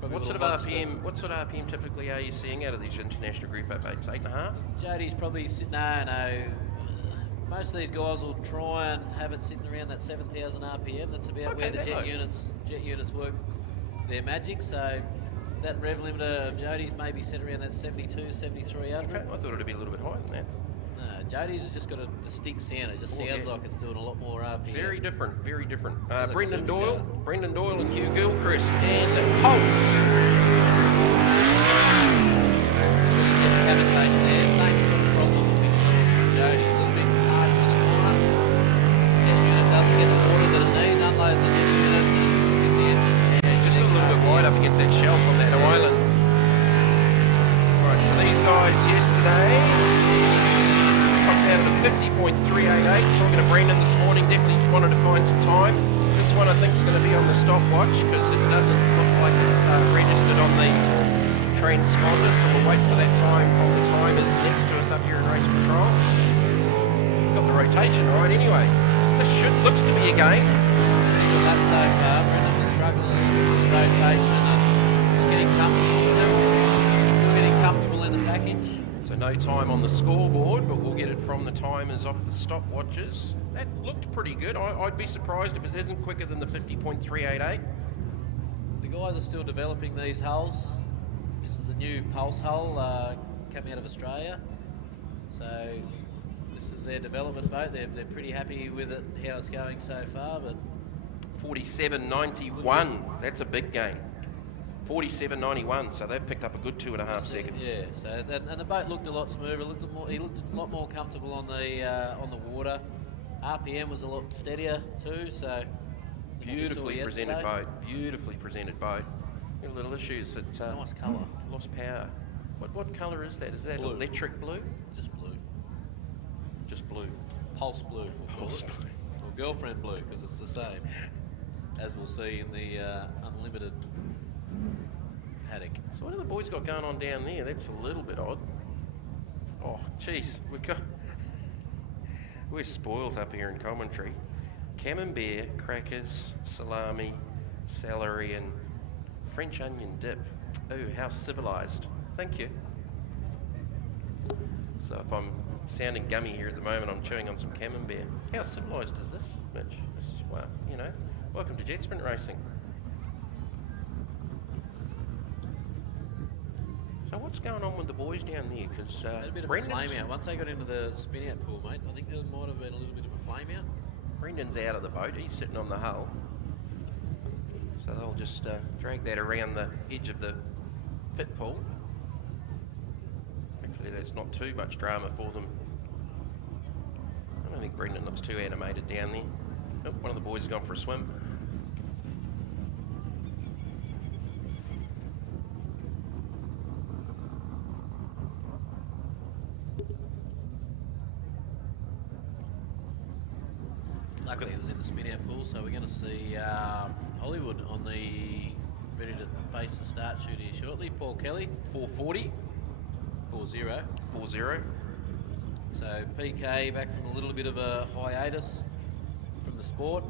What sort of RPM typically are you seeing out of these international group up boats? 8.5? Jody's probably no. Most of these guys will try and have it sitting around that 7,000 RPM. That's about where the jet units work their magic. So that rev limiter of Jody's maybe set around that 72, 7,300. Okay, I thought it'd be a little bit higher than that. No, Jody's has just got a distinct sound. It just sounds like it's doing a lot more RPM. Very different, very different. Like Brendan Doyle and Hugh Gilchrist and Pulse. Cavitation there, same sort of problem we saw from Jody. A little bit harsh on the corner. Jet unit doesn't get the water that it needs, unloads the jet unit, spins in. Yeah, just got a little bit wide up against that shelf on that island. Right, so these guys yesterday popped out of the 50.388. Talking to Brendan this morning, definitely wanted to find some time. This one I think is going to be on the stopwatch because it doesn't look like it's registered on the transponder, so we'll wait for that time from the timers next to us up here in race control. Got the rotation right anyway. This looks to be a game. That so far, Brendan was struggling with the rotation and just getting comfortable still getting comfortable in the package. So no time on the scoreboard, but we'll get it from the timers off the stopwatches. That looked pretty good. I'd be surprised if it isn't quicker than the 50.388. The guys are still developing these hulls. This is the new Pulse hull coming out of Australia. So this is their development boat. They're pretty happy with it, how it's going so far. But 47.91, that's a big game. 47.91, so they've picked up a good 2.5 seconds. Yeah, so and the boat looked a lot smoother. He looked a lot more comfortable on the water. RPM was a lot steadier too. So Beautifully presented boat. Beautifully presented boat. Little issues that nice colour. Lost power. What colour is that? Is that blue. Electric blue? Just blue. Just blue. Pulse blue. Pulse blue. Or girlfriend blue, because it's the same, as we'll see in the unlimited paddock. So what have the boys got going on down there? That's a little bit odd. Oh, jeez, we're spoiled up here in commentary. Camembert, crackers, salami, celery, and French onion dip. Oh, how civilised. Thank you. So if I'm sounding gummy here at the moment, I'm chewing on some camembert. How civilised is this, Mitch? Well, you know, welcome to Jet Sprint Racing. So what's going on with the boys down there? Because a bit of a flame out. Once they got into the spin out pool, mate, I think there might have been a little bit of a flame out. Brendan's out of the boat. He's sitting on the hull. So they'll just drag that around the edge of the pit pool. Hopefully that's not too much drama for them. I don't think Brendan looks too animated down there. Oh, one of the boys has gone for a swim. Luckily it was in the spin out pool, so we're going to see Hollywood on the ready to face the start shoot here shortly. Paul Kelly, 440. 4-0. 4-0. So PK back from a little bit of a hiatus from the sport.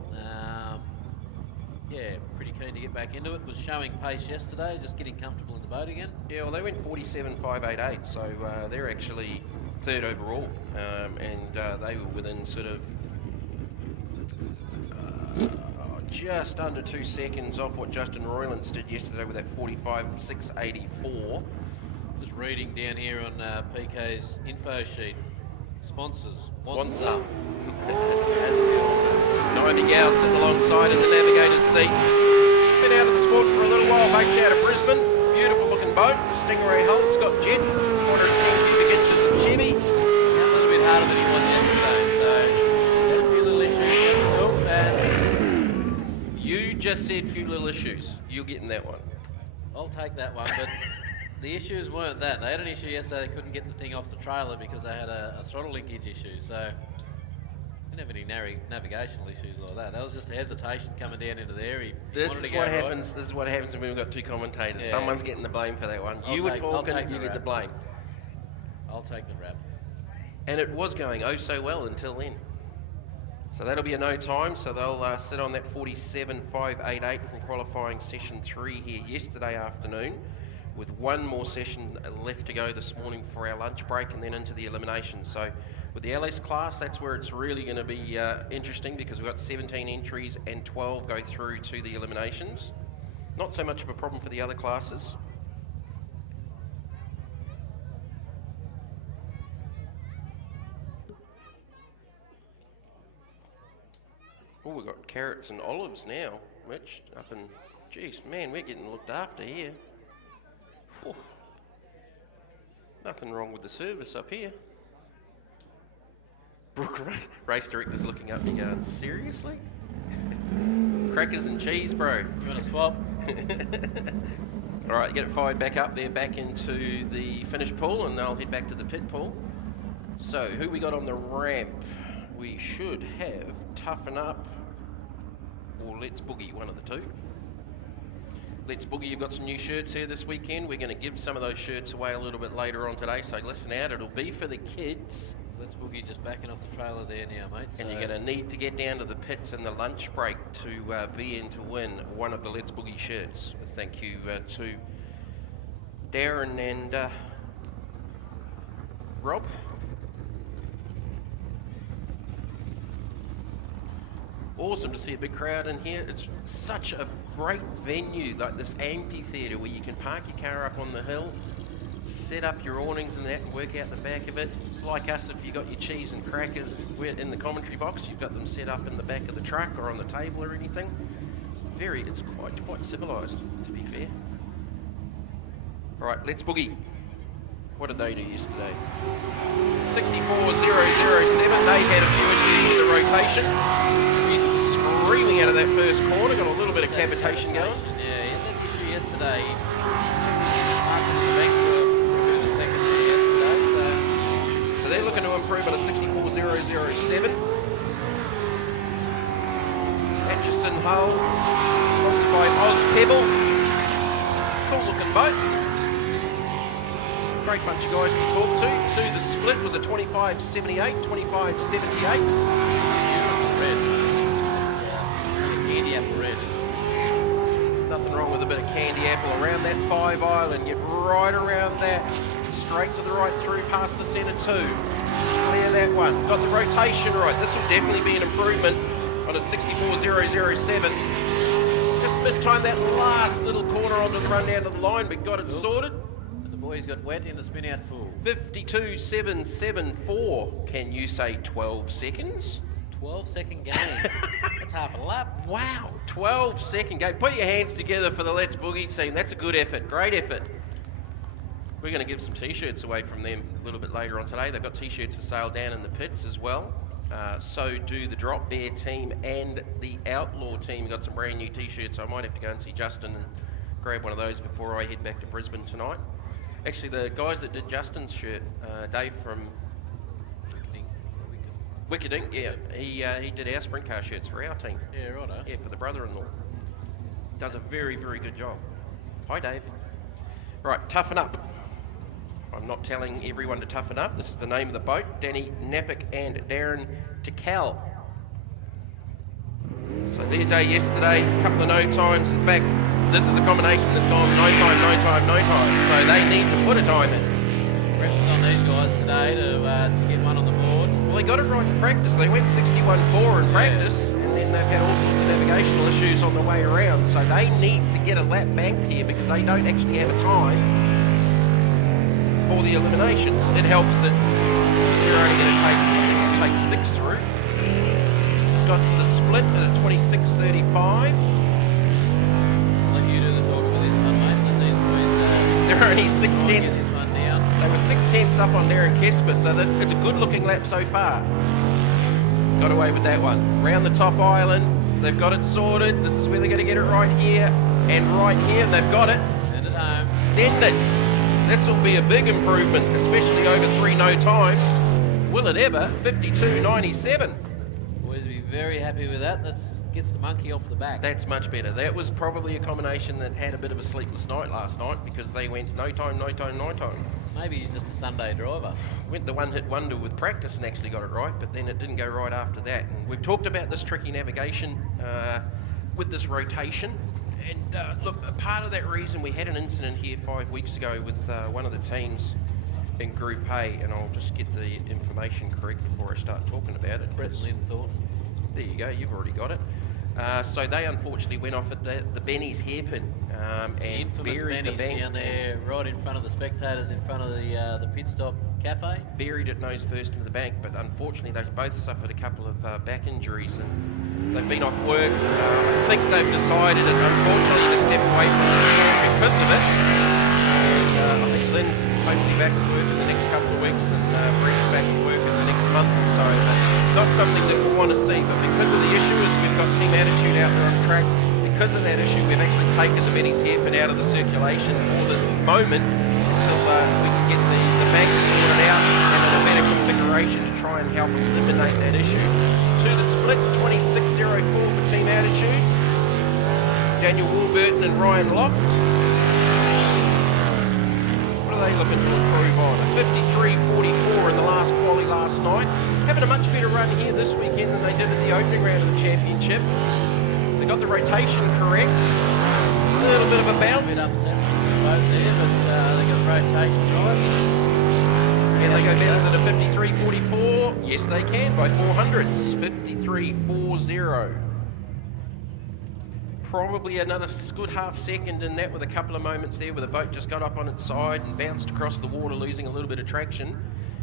Yeah, pretty keen to get back into it. Was showing pace yesterday, just getting comfortable in the boat again. Yeah, well they went 47.588, so they're actually third overall, and they were within sort of just under 2 seconds off what Justin Roylance did yesterday with that 45.684. Just reading down here on PK's info sheet. Sponsors. Want some. Naomi Gow sitting alongside in the navigator's seat. Been out of the sport for a little while, based out of Brisbane. Beautiful looking boat. Stingray hull, Scott Jet. 110 cubic inches of Chevy. A little bit harder than he was yesterday, so had a few little issues yesterday. You just said few little issues. You're getting that one. I'll take that one, but the issues weren't that. They had an issue yesterday, they couldn't get the thing off the trailer because they had a throttle linkage issue, so didn't have any navigational issues like that. That was just a hesitation coming down into there. This is what happens when we've got two commentators. Yeah. Someone's getting the blame for that one. You were talking, you get the blame. I'll take the rap. And it was going oh so well until then. So that'll be a no time, so they'll sit on that 47.588 from qualifying session 3 here yesterday afternoon, with one more session left to go this morning for our lunch break and then into the elimination. So with the LS class, that's where it's really going to be interesting, because we've got 17 entries and 12 go through to the eliminations. Not so much of a problem for the other classes. Oh, we've got carrots and olives now, Mitch, up in... Geez, man, we're getting looked after here. Whew. Nothing wrong with the service up here. Brooke, race director's looking up and going, seriously? Crackers and cheese, bro. You want to swap? All right, get it fired back up there, back into the finish pool, and they'll head back to the pit pool. So, who we got on the ramp? We should have Toughen Up or Let's Boogie, one of the two. Let's Boogie, you've got some new shirts here this weekend. We're going to give some of those shirts away a little bit later on today, so listen out. It'll be for the kids. Let's Boogie just backing off the trailer there now, mate. And you're going to need to get down to the pits in the lunch break to be in to win one of the Let's Boogie shirts. Thank you to Darren and Rob. Awesome to see a big crowd in here. It's such a great venue, like this amphitheatre where you can park your car up on the hill, set up your awnings and that, and work out the back of it. Like us, if you got your cheese and crackers in the commentary box, you've got them set up in the back of the truck or on the table or anything. It's quite civilised, to be fair. All right, Let's Boogie. What did they do yesterday? 64.007. They had a few issues with the rotation. Jeez, it was screaming out of that first corner. Got a little bit of cavitation going. Yeah, he had that issue yesterday. Marked the bank for a bit of a second there yesterday. So they're looking to improve on a 64.007. Atchison Hull, sponsored by Oz Pebble. Cool looking boat. great bunch of guys to talk to. The split was a 25.78, 25.78. Red. Candy apple red. Nothing wrong with a bit of candy apple around that 5 island. Get right around that. Straight to the right through past the centre 2. Clear that one. Got the rotation right. This will definitely be an improvement on a 64.007. Just mistimed that last little corner onto the run down to the line, but got it sorted. And the boys got wet in the spin out pool. 52.774. Can you say 12 seconds? 12-second game. That's half a lap. Wow, 12-second game. Put your hands together for the Let's Boogie team. That's a good effort, great effort. We're going to give some T-shirts away from them a little bit later on today. They've got T-shirts for sale down in the pits as well. So do the Drop Bear team and the Outlaw team. Got some brand new T-shirts. I might have to go and see Justin and grab one of those before I head back to Brisbane tonight. Actually, the guys that did Justin's shirt, Dave from Wicked Ink, yeah, he did our sprint car shirts for our team. Yeah, righto. Yeah, for the brother-in-law. Does a very, very good job. Hi, Dave. Right, toughen up. I'm not telling everyone to toughen up. This is the name of the boat. Danny Napick and Darren Tical. So their day yesterday, a couple of no times. In fact, this is a combination that's gone no time, no time, no time. So they need to put a time in. Pressure's on these guys today to get one on the board. Well, they got it right in practice. They went 61.4 in practice, and then they've had all sorts of navigational issues on the way around. So they need to get a lap banked here because they don't actually have a time for the eliminations. It helps that they're only going to take 6 through. Got to the split at a 26.35. I'll let you do the talking with this one, mate. Let these boys They're only 6 get tenths. this one down. They were 6 tenths up on Darren Kesper, so it's a good looking lap so far. Got away with that one. Round the top island, they've got it sorted. This is where they're going to get it right here and right here. They've got it. Send it home. Send it. This will be a big improvement, especially over 3 no times. Will it ever? 52.97. Boys will be very happy with that. That gets the monkey off the back. That's much better. That was probably a combination that had a bit of a sleepless night last night because they went no time, no time, no time. Maybe he's just a Sunday driver. Went the one-hit wonder with practice and actually got it right, but then it didn't go right after that. And we've talked about this tricky navigation with this rotation. And look, a part of that reason, we had an incident here 5 weeks ago with one of the teams in Group A, and I'll just get the information correct before I start talking about it. Brett and Lynn Thornton. There you go, you've already got it. So they unfortunately went off at the Benny's hairpin and Infamous buried the Benny's bank. down there, right in front of the spectators, in front of the pit stop cafe. Buried it nose first into the bank, but unfortunately they both suffered a couple of back injuries and they've been off work. I think they've decided, unfortunately, to step away from the sport because of it. And I think Lynn's hopefully back at work in the next couple of weeks and Brett's back at work in the next month or so. But not something that we'll want to see, but because of the issue is we've got Team Attitude out there on the track. Because of that issue, we've actually taken the Benny's hairpin out of the circulation for the moment until we can get the bank sorted out and in a better configuration to try and help eliminate that issue. To the split, 26.04 for Team Attitude. Daniel Warburton and Ryan Loft. What are they looking to improve on? A 53.44 in the last quali last night. Having a much better run here this weekend than they did at the opening round of the championship. They got the rotation correct. A little bit of a A bounce. bit upset with the boat there, but they got the rotation right. Can they go better than a 53.44? Yes, they can by 400ths. 53.40. Probably another good half second in that with a couple of moments there where the boat just got up on its side and bounced across the water, losing a little bit of traction.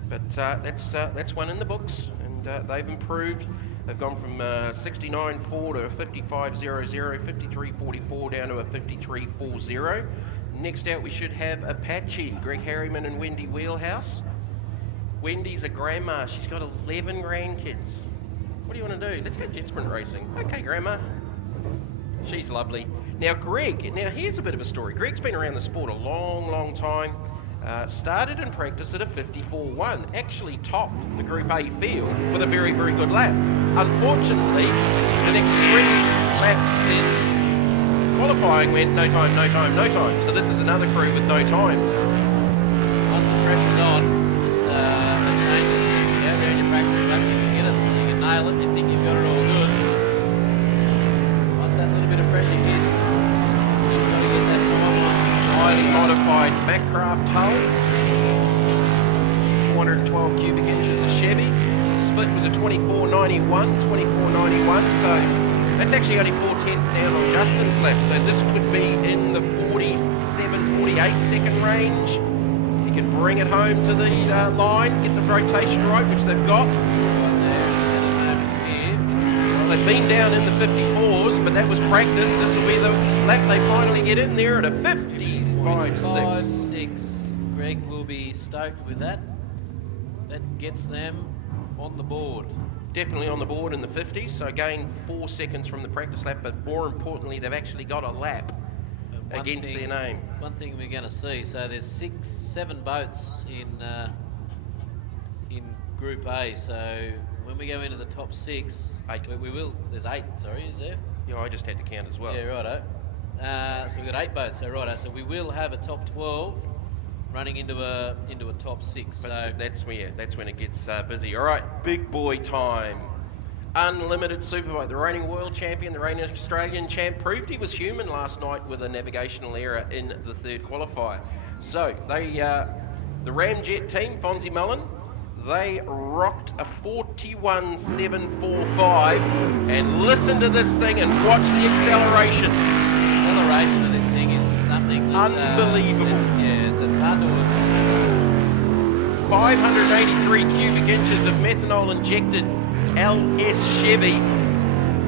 But that's one in the books, and they've improved. They've gone from 69.4 to a 55.00, 53.44 down to a 53.40. Next out we should have Apache, Greg Harriman and Wendy Wheelhouse. Wendy's a grandma. She's got 11 grandkids. What do you want to do? Let's go jet sprint racing. Okay, grandma. She's lovely. Now Greg, here's a bit of a story. Greg's been around the sport a long, long time. Started in practice at a 54.1, actually topped the Group A field with a very, very good lap. Unfortunately, the next 3 laps in qualifying went no time, no time, no time. So this is another crew with no times. Once the pressure's on, it changes. You go there in your practice lap, you can get it, you can nail it, you think you've got it all good. Once that little bit of pressure hits, you've got to get that Highly modified Macraft hull, 412 cubic inches of Chevy. Split was a 24.91, so that's actually only 4/10 down on Justin's lap. So this could be in the 47, 48 second range. He can bring it home to the line, get the rotation right, which they've got. They've been down in the 54s, but that was practice. This will be the lap they finally get in there at a 55.6. 6. Greg will be stoked with that. That gets them on the board. Definitely on the board in the 50s, so gain 4 seconds from the practice lap, but more importantly, they've actually got a lap against their name. One thing we're going to see, so there's 7 boats in Group A, so when we go into the top 6, 8. we will, there's 8, sorry, is there? Yeah, I just had to count as well. Yeah, righto. So we've got 8 boats, so righto, so we will have a top 12 running into a top 6. But so that's when it gets busy. All right, big boy time. Unlimited Superboat, the reigning world champion, the reigning Australian champ, proved he was human last night with a navigational error in the 3rd qualifier. So they, the Ramjet team, Fonzie Mullen, they rocked a 41.745, and listen to this thing and watch the acceleration. Acceleration of this thing is something that's, unbelievable. That's hard to 583 cubic inches of methanol injected LS Chevy.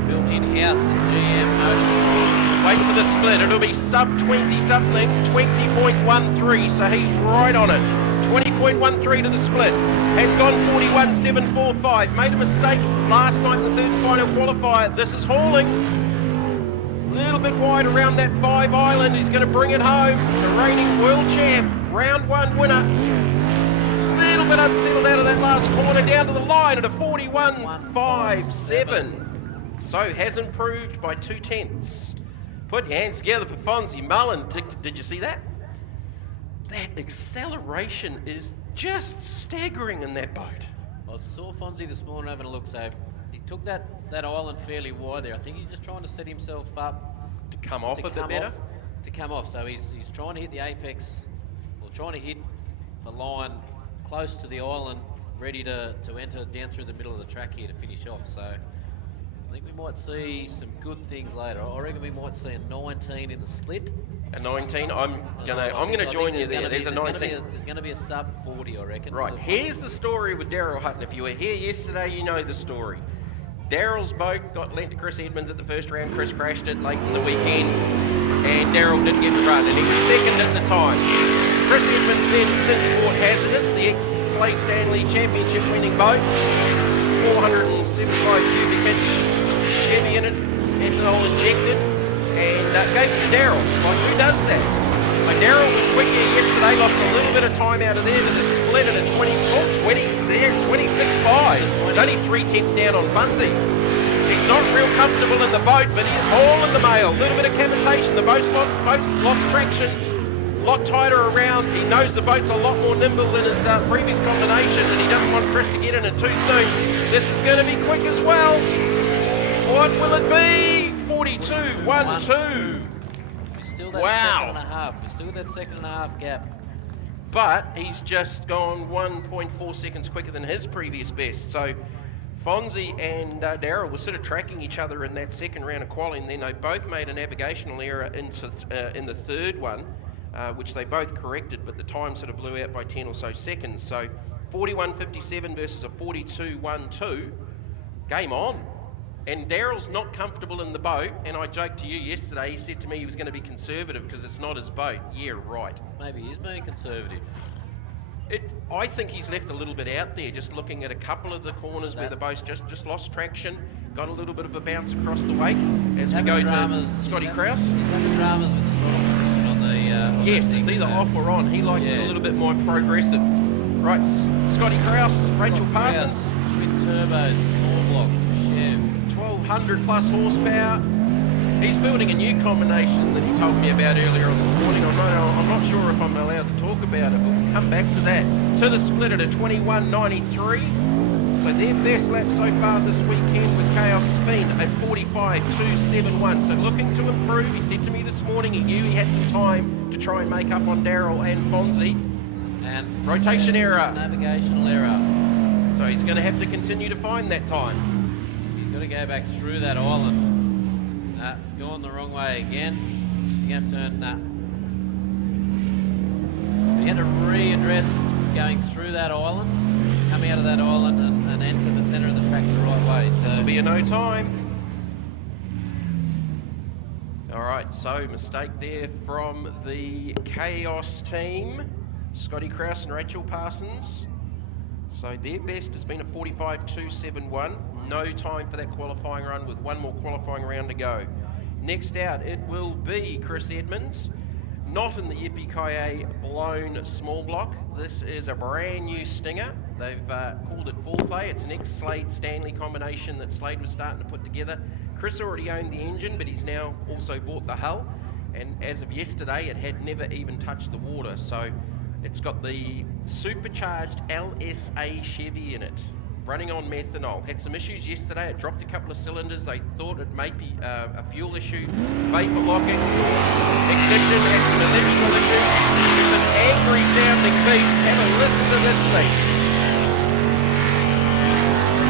built in-house at GM Motorsport. Waiting for the split. It'll be sub 20 something, 20.13, so he's right on it. 20.13 to the split. Has gone 41.745. Made a mistake last night in the 3rd and final qualifier. This is hauling. A little bit wide around that 5 island. He's going to bring it home. The reigning world champ, round 1 winner. A little bit unsettled out of that last corner, down to the line at a 41.57. So has improved by 2/10. Put your hands together for Fonzie Mullen. Did you see that? That acceleration is just staggering in that boat. I saw Fonzie this morning having a look, so he took that island fairly wide there. I think he's just trying to set himself up To come off a bit better? To come off, so he's trying to hit the apex, or trying to hit the line close to the island, ready to enter down through the middle of the track here to finish off. So I think we might see some good things later. I reckon we might see a 19 in the split. A 19. I'm gonna join you there. There's a 19. There's going to be a sub 40, I reckon. Right. Here's the story with Daryl Hutton. If you were here yesterday, you know the story. Daryl's boat got lent to Chris Edmonds at the first round. Chris crashed it late in the weekend, and Daryl didn't get the run, and he was second at the time. Chris Edmonds then since bought Hazardous, the ex-Slade Stanley Championship winning boat, 475 cubic inch Chevy in it, ethanol injected, and gave it to Daryl. Like, who does that? Like, Daryl was quick here yesterday, lost a little bit of time out of there to the split at a 26.5. It's only 3/10 down on Funzy. He's not real comfortable in the boat, but he is hauling the mail. A little bit of cavitation. The boat's lost traction, a lot tighter around. He knows the boat's a lot more nimble than his previous combination, and he doesn't want Chris to get in it too soon. This is going to be quick as well. What will it be? 42.12. Still that Wow. second and a half. We're still that 1.5 gap. But he's just gone 1.4 seconds quicker than his previous best. So Fonzie and Daryl were sort of tracking each other in that second round of qualifying. Then they both made a navigational error in the 3rd one, which they both corrected, but the time sort of blew out by 10 or so seconds. So 41.57 versus a 42.12. Game on. And Daryl's not comfortable in the boat, and I joked to you yesterday, he said to me he was going to be conservative because it's not his boat. Yeah, right. Maybe he's being conservative. I think he's left a little bit out there, just looking at a couple of the corners where the boat's just lost traction, got a little bit of a bounce across the wake as we go to Scotty Krause. He's having dramas with the throttle position on the... Yes, it's either off or on. He likes it a little bit more progressive. Right, Scotty Krause, Rachel Parsons. Twin turbos, small block, Chev. 1,200 plus horsepower. He's building a new combination that he told me about earlier on this morning. I'm not sure if I'm allowed to talk about it, but we'll come back to that. To the split at a 21.93. So their best lap so far this weekend with Chaos has been a 45.271. So looking to improve. He said to me this morning he knew he had some time to try and make up on Daryl and Fonzie. And rotation error. Navigational error. So he's going to have to continue to find that time. He's got to go back through that island. Going the wrong way again. You have to turn. He had to readdress going through that island, coming out of that island and enter the centre of the track the right way. So this will be a no time. All right, so mistake there from the Chaos team. Scotty Krause and Rachel Parsons. So their best has been a 45.271. No time for that qualifying run with one more qualifying round to go. Next out, it will be Chris Edmonds. Not in the Yippee-Ki-Yay blown small block. This is a brand new Stinger. They've called it full play. It's an ex-Slade Stanley combination that Slade was starting to put together. Chris already owned the engine, but he's now also bought the hull. And as of yesterday, it had never even touched the water. So it's got the supercharged LSA Chevy in it, running on methanol. Had some issues yesterday. It dropped a couple of cylinders. They thought it might be a fuel issue. Vapor locking, ignition, had some electrical issues. It's an angry sounding beast. Have a listen to this thing.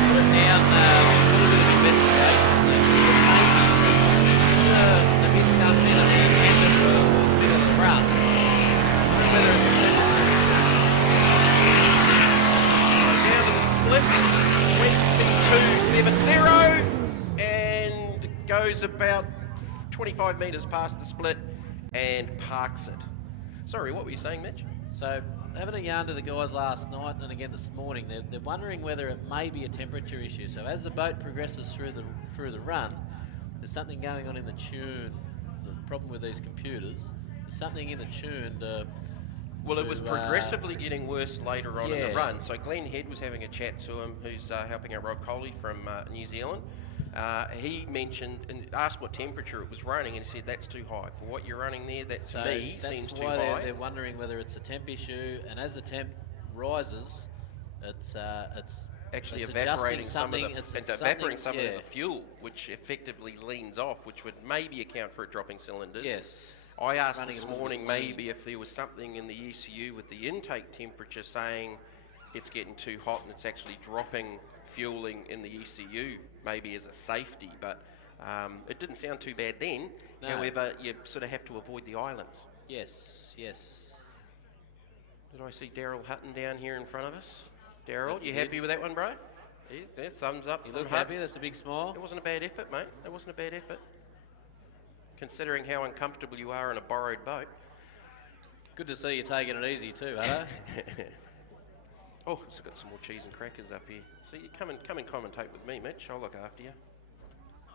put it down. Put a bit of investigation. The mist comes in and ends up with a bit of a run. I wonder whether it's Down to the split, 22.70, and goes about 25 metres past the split and parks it. Sorry, what were you saying, Mitch? So, having a yarn to the guys last night and again this morning, they're wondering whether it may be a temperature issue. So, as the boat progresses through the run, there's something going on in the tune. The problem with these computers, there's something in the tune Well, it was progressively getting worse later on in the run. So Glenn Head was having a chat to him, who's helping out Rob Coley from New Zealand. He mentioned and asked what temperature it was running, and he said that's too high for what you're running there. That to me seems too high. They're wondering whether it's a temp issue, and as the temp rises, it's Actually it's evaporating some of the the fuel, which effectively leans off, which would maybe account for it dropping cylinders. Yes. I asked this morning maybe if there was something in the ECU with the intake temperature saying it's getting too hot and it's actually dropping fueling in the ECU, maybe as a safety, but it didn't sound too bad then. No. However, you sort of have to avoid the islands. Yes. Did I see Daryl Hutton down here in front of us? Daryl, you happy with that one, bro? Yeah, thumbs up. You from look happy? Hutz. That's a big smile. It wasn't a bad effort, mate. It wasn't a bad effort. Considering how uncomfortable you are in a borrowed boat. Good to see you taking it easy too, Hutto. Oh, it's got some more cheese and crackers up here. So you come and commentate with me, Mitch. I'll look after you.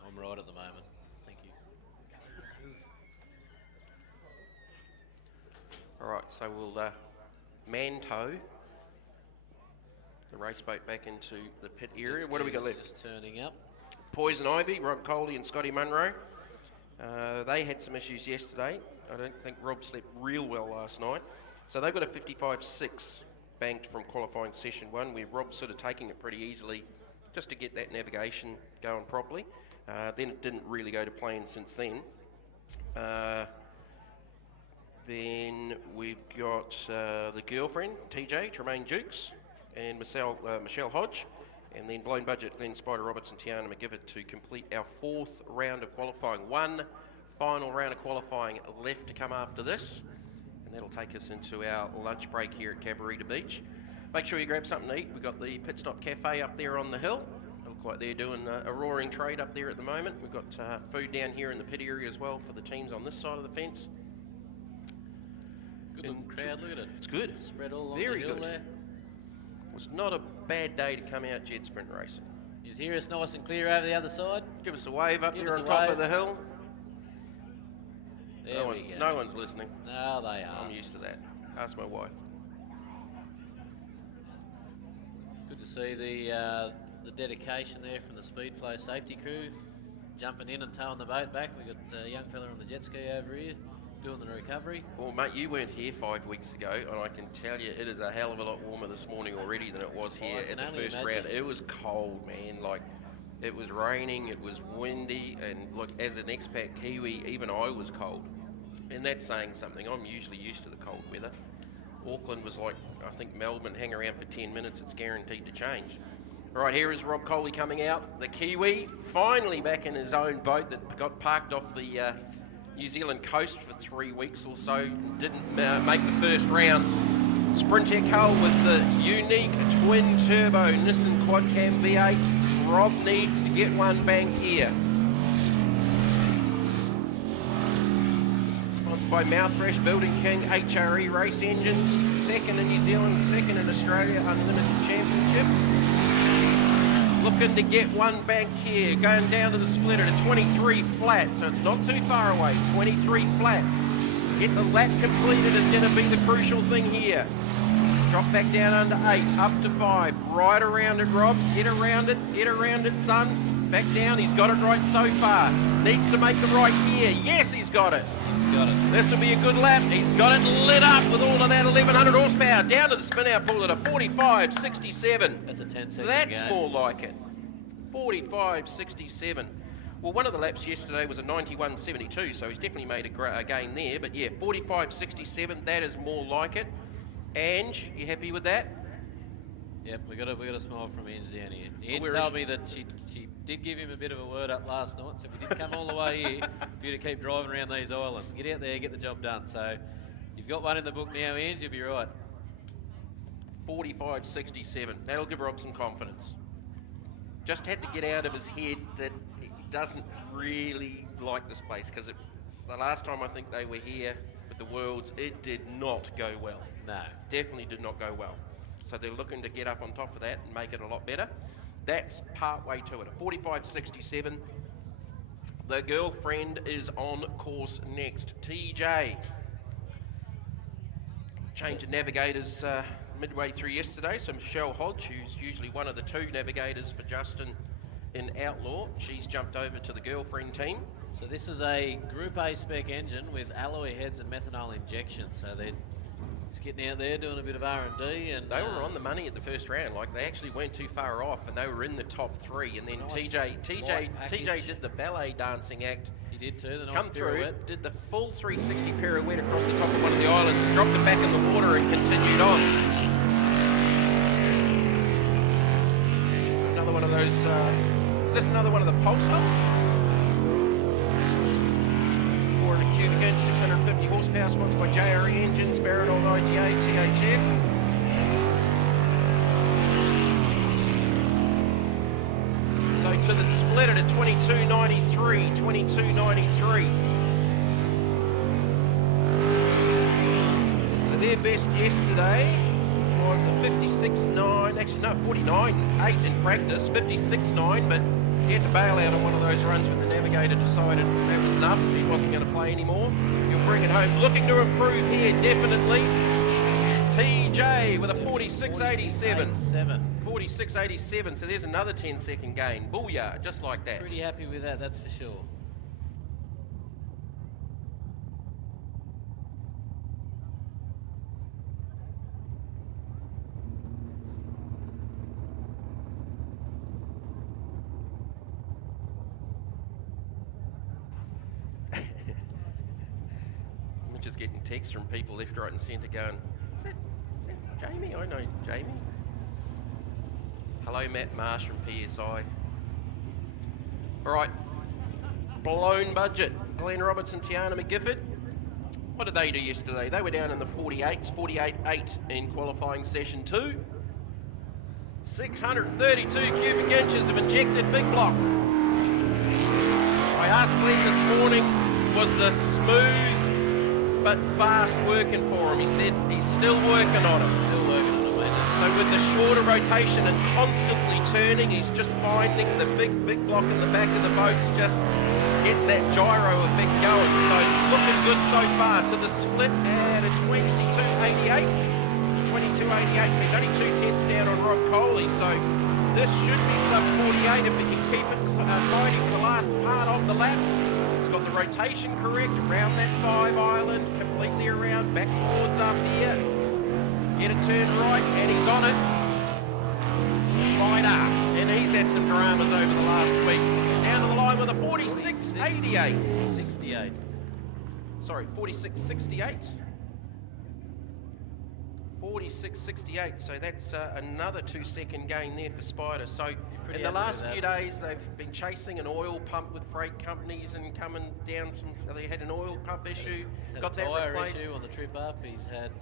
I'm right at the moment. Thank you. All right, so we'll man-tow the race boat back into the pit area. What do we got left? Just turning up. Poison Ivy, Rob Coley and Scotty Munro. They had some issues yesterday. I don't think Rob slept real well last night. So they've got a 55.6 banked from qualifying session 1, where Rob's sort of taking it pretty easily just to get that navigation going properly. Then it didn't really go to plan since then. Then we've got the girlfriend, TJ, Tremaine Dukes, and Michelle Hodge. And then Blown Budget, Glenn Spider Roberts and Tiana McGifford to complete our 4th round of qualifying. One final round of qualifying left to come after this. And that'll take us into our lunch break here at CABARITA Beach. Make sure you grab something to eat. We've got the Pit Stop Cafe up there on the hill. They look like they're doing a roaring trade up there at the moment. We've got food down here in the pit area as well for the teams on this side of the fence. Good looking crowd, look at it. It's good. Spread all along Very the hill good. there. It was not a bad day to come out jet sprint racing. You hear us nice and clear over the other side? Give us a wave up Give there us on a top wave. of the hill. There we go. No one's listening. No, they are. I'm used to that. Ask my wife. Good to see the dedication there from the Speedflow safety crew. jumping in and towing the boat back. We got a young fella on the jet ski over here doing the recovery. Well, mate, you weren't here 5 weeks ago, and I can tell you it is a hell of a lot warmer this morning already than it was here at the first round. It was cold, man. Like, it was raining, it was windy, and look, as an expat Kiwi, even I was cold. And that's saying something. I'm usually used to the cold weather. Auckland was like, I think Melbourne, hang around for 10 minutes, it's guaranteed to change. All right, here is Rob Coley coming out, the Kiwi, finally back in his own boat that got parked off the New Zealand coast for 3 weeks or so, didn't make the first round. Sprintec hull with the unique twin-turbo Nissan Quad Cam V8. Rob needs to get one banked here. Sponsored by Mouthfresh, Building King, HRE Race Engines, second in New Zealand, second in Australia, Unlimited Championship. Looking to get one banked here, going down to the splitter to 23 flat, so it's not too far away, 23 flat. Get the lap completed is going to be the crucial thing here. Drop back down under 8, up to 5, right around it, Rob, get around it, son. Back down, he's got it right so far. Needs to make the right here, yes, he's got it. This will be a good lap. He's got it lit up with all of that 1100 horsepower. Down to the spin-out pool at a 45.67. That's a 10-second That's gain. more like it. 45.67. Well, one of the laps yesterday was a 91.72, so he's definitely made a gain there. But yeah, 45.67, that is more like it. Ange, you happy with that? Yep, we got a smile from Ange down here. Ange told me that she did give him a bit of a word up last night, so we did come all the way here for you to keep driving around these islands. Get out there, get the job done. So you've got one in the book now, Ange, you'll be right. 45.67, that'll give Rob some confidence. Just had to get out of his head that he doesn't really like this place, because the last time I think they were here with the Worlds, it did not go well. No. Definitely did not go well. So they're looking to get up on top of that and make it a lot better. That's part way to it. A 45.67. The girlfriend is on course next. TJ. Change of navigators midway through yesterday. So Michelle Hodge, who's usually one of the two navigators for Justin in Outlaw, she's jumped over to the girlfriend team. So this is a Group A spec engine with alloy heads and methanol injection. So they're just getting out there doing a bit of R&D, and they were on the money at the first round. Like, they actually weren't too far off, and they were in the top 3. And then nice TJ did the ballet dancing act. He did too. The nice Come through, pirouette. did the full 360 pirouette across the top of one of the islands, dropped it back in the water, and continued on. So another one of those. Is this another one of the pulse hulls? 400 cubic inch, 650 horsepower, sponsored by JRE Engines, Barinol IGA, THS. So to the split at 22.93, 22.93. So their best yesterday was a 56.9, actually no, 49.8 in practice, 56.9, but he had to bail out on one of those runs when the navigator decided that was enough. He wasn't going to play anymore. He'll bring it home. Looking to improve here, definitely. TJ with a 46.87. 46.87, so there's another 10-second gain. Booyah, just like that. Pretty happy with that, that's for sure. Just getting texts from people left, right and centre going, is that Jamie? I know Jamie. Hello, Matt Marsh from PSI. All right, blown budget. Glenn Robertson, Tiana McGifford. What did they do yesterday? They were down in the 48s, 48.8 in qualifying session 2. 632 cubic inches of injected big block. I asked Glenn this morning, was the smooth but fast working for him? He said he's still working on it. Still working on it, mate. So with the shorter rotation and constantly turning, he's just finding the big block in the back of the boats, just getting that gyro effect going. So it's looking good so far. To the split at a 22.88. 22.88, so he's only 2 tenths down on Rob Coley. So This should be sub 48 if we can keep it tidy for the last part of the lap. It's got the rotation correct around that 5 island, completely around, back towards us here. Get it turned right, and he's on it. Spider, and he's had some dramas over the last week. Down to the line with a 46.88. 68. Sorry, 46.68. 46.68, so that's another 2-second gain there for Spider. So in the last few days, they've been chasing an oil pump with freight companies and coming down from, they had an oil pump issue, got that replaced. Issue on the trip up, he's had,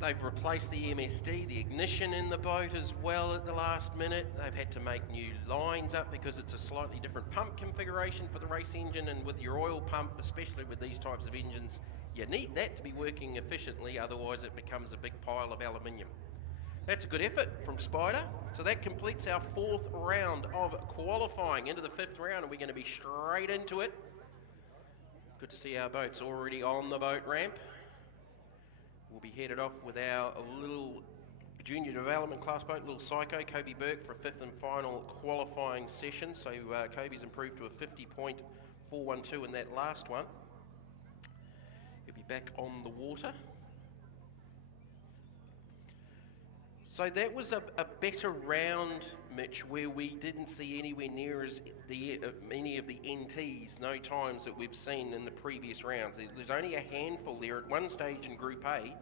They've replaced the MSD, the ignition in the boat as well at the last minute. They've had to make new lines up because it's a slightly different pump configuration for the race engine, and with your oil pump, especially with these types of engines, you need that to be working efficiently, otherwise it becomes a big pile of aluminium. That's a good effort from Spider. So that completes our 4th round of qualifying into the 5th round, and we're going to be straight into it. Good to see our boats already on the boat ramp. We'll be headed off with our little junior development class boat, little Psycho, Kobe Burke, for a 5th and final qualifying session. So Kobe's improved to a 50.412 in that last one. He'll be back on the water. So that was a better round, Mitch, where we didn't see anywhere near as any of the NTs, no times that we've seen in the previous rounds. There's only a handful there. At one stage in Group A,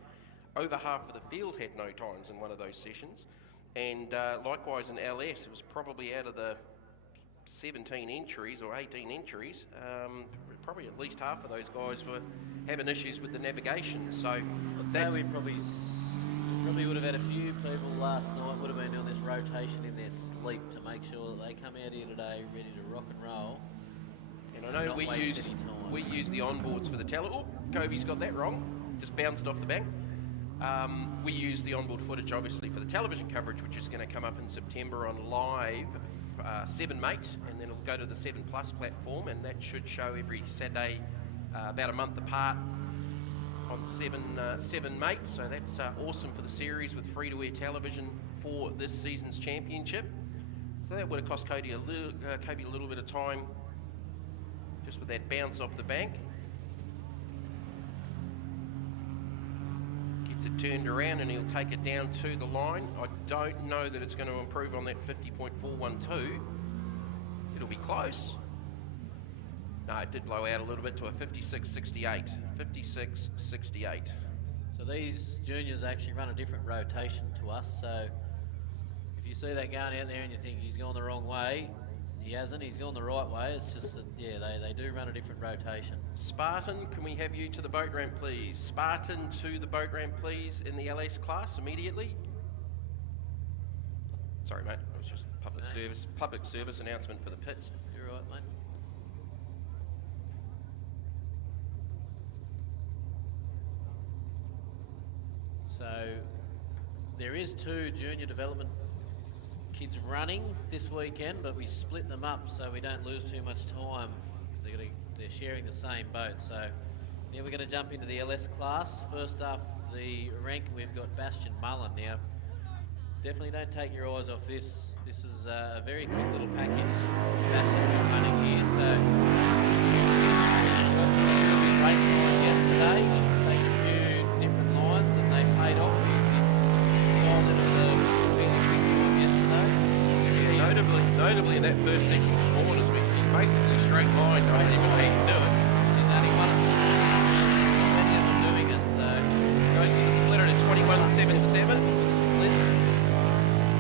over half of the field had no times in one of those sessions. And likewise in LS, it was probably out of the 17 entries or 18 entries, probably at least half of those guys were having issues with the navigation. So that's... we probably would have had a few people last night would have been doing this rotation in their sleep to make sure that they come out here today ready to rock and roll. And I know we use the onboards for the tele. Oh, Kobe's got that wrong. Just bounced off the bank. We use the onboard footage obviously for the television coverage, which is going to come up in September on live 7 Mate, and then it'll go to the 7 Plus platform, and that should show every Saturday about a month apart on 7 Mate. So that's awesome for the series with free-to-air television for this season's championship. So that would have cost Kobe a little bit of time just with that bounce off the bank. Gets it turned around and he'll take it down to the line. I don't know that it's going to improve on that 50.412. It'll be close. No, it did blow out a little bit to a 56.68. 56.68. So these juniors actually run a different rotation to us. So if you see that going out there and you think he's gone the wrong way, he hasn't. He's gone the right way. It's just that, yeah, they do run a different rotation. Spartan, can we have you to the boat ramp, please? Spartan to the boat ramp, please, in the LS class immediately. Sorry, mate. It was just public service announcement for the pits. You're right, mate. So there is 2 junior development kids running this weekend, but we split them up so we don't lose too much time. They're sharing the same boat. So now we're going to jump into the LS class. First up the rank, we've got Bastian Mullen. Now, definitely don't take your eyes off this. This is a very quick little package Bastian's been running here. So got race line yesterday, taking a few different lines, and they paid off. Notably in that first sequence of corners, we basically straight line, I don't even know how you do it. He's only one of many of them doing it, so goes to the splitter at 21.77. Split.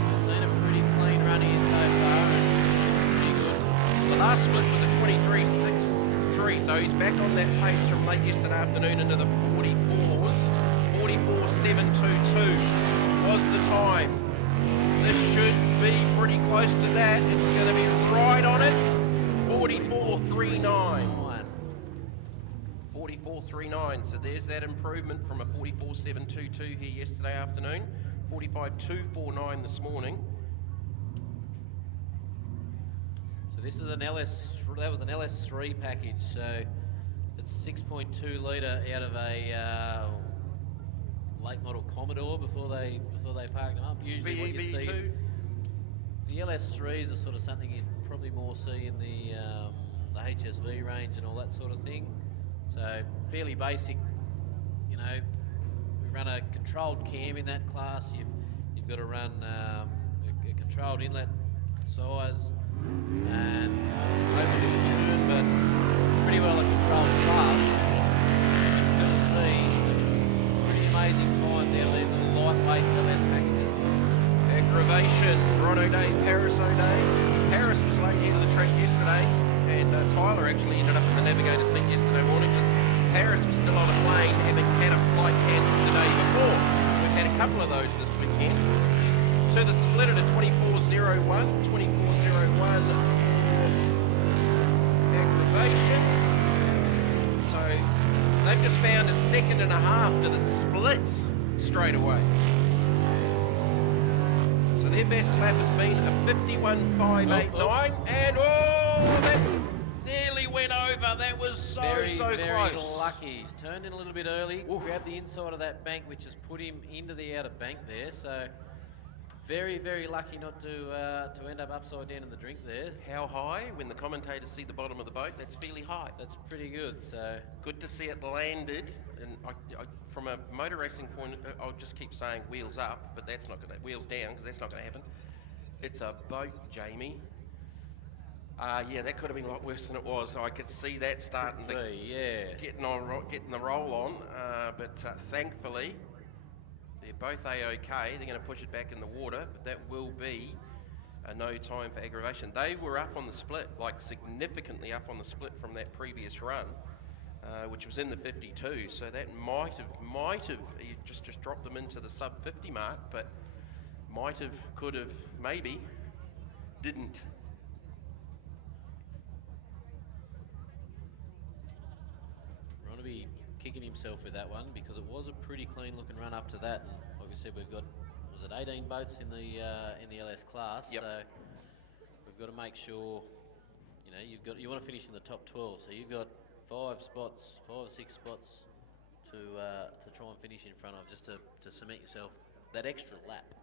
We've seen a pretty clean run here so far, and pretty good. The last split was a 23.63, so he's back on that pace from late yesterday afternoon into the 44s. 44.722 was the time. This should be pretty close to that. It's going to be right on it. 44.39. 44.39. So there's that improvement from a 44.722 here yesterday afternoon. 45.249 this morning. So this is an that was an LS3 package. So it's 6.2 litre out of a late model Commodore before they parked them up. Usually what you see. The LS3s are sort of something you'd probably more see in the HSV range and all that sort of thing. So fairly basic, you know. We run a controlled cam in that class. You've got to run a controlled inlet size and overly tuned, but pretty well a controlled class. You still see some pretty amazing time down these little lightweight LS packages. Aggravation, Ron O'Day, Paris O'Day. Paris was late into the track yesterday, and Tyler actually ended up in the navigator seat yesterday morning because Paris was still on a plane, having had a flight cancelled the day before. We've had a couple of those this weekend. To the split at a 24.01, 24.01 for aggravation. So they've just found a second and a half to the split straight away. So their best lap has been a 51.589, and that nearly went over. That was so Very close. lucky. He's turned in a little bit early, grabbed the inside of that bank, which has put him into the outer bank there. So very lucky not to end up upside down in the drink there. How high? When the commentators see the bottom of the boat, that's fairly high. That's pretty good. So Good to see it landed. And from a motor racing point, I'll just keep saying wheels up, but that's not going to, wheels down, because that's not going to happen. It's a boat, Jamie. Yeah, that could have been a lot worse than it was. I could see that starting to getting the roll on, but thankfully they're both A-OK. They're going to push it back in the water, but that will be no time for aggravation. They were up on the split, like significantly up on the split from that previous run, which was in the 52. So that might have just dropped them into the sub 50 mark, but might have, could have, maybe, didn't. to be kicking himself with that one because it was a pretty clean looking run up to that. And like we said, we've got, was it 18 boats in the LS class? Yep. So we've got to make sure, you know, you want to finish in the top 12. So you've got 5 or 6 spots to try and finish in front of, just to cement yourself that extra lap.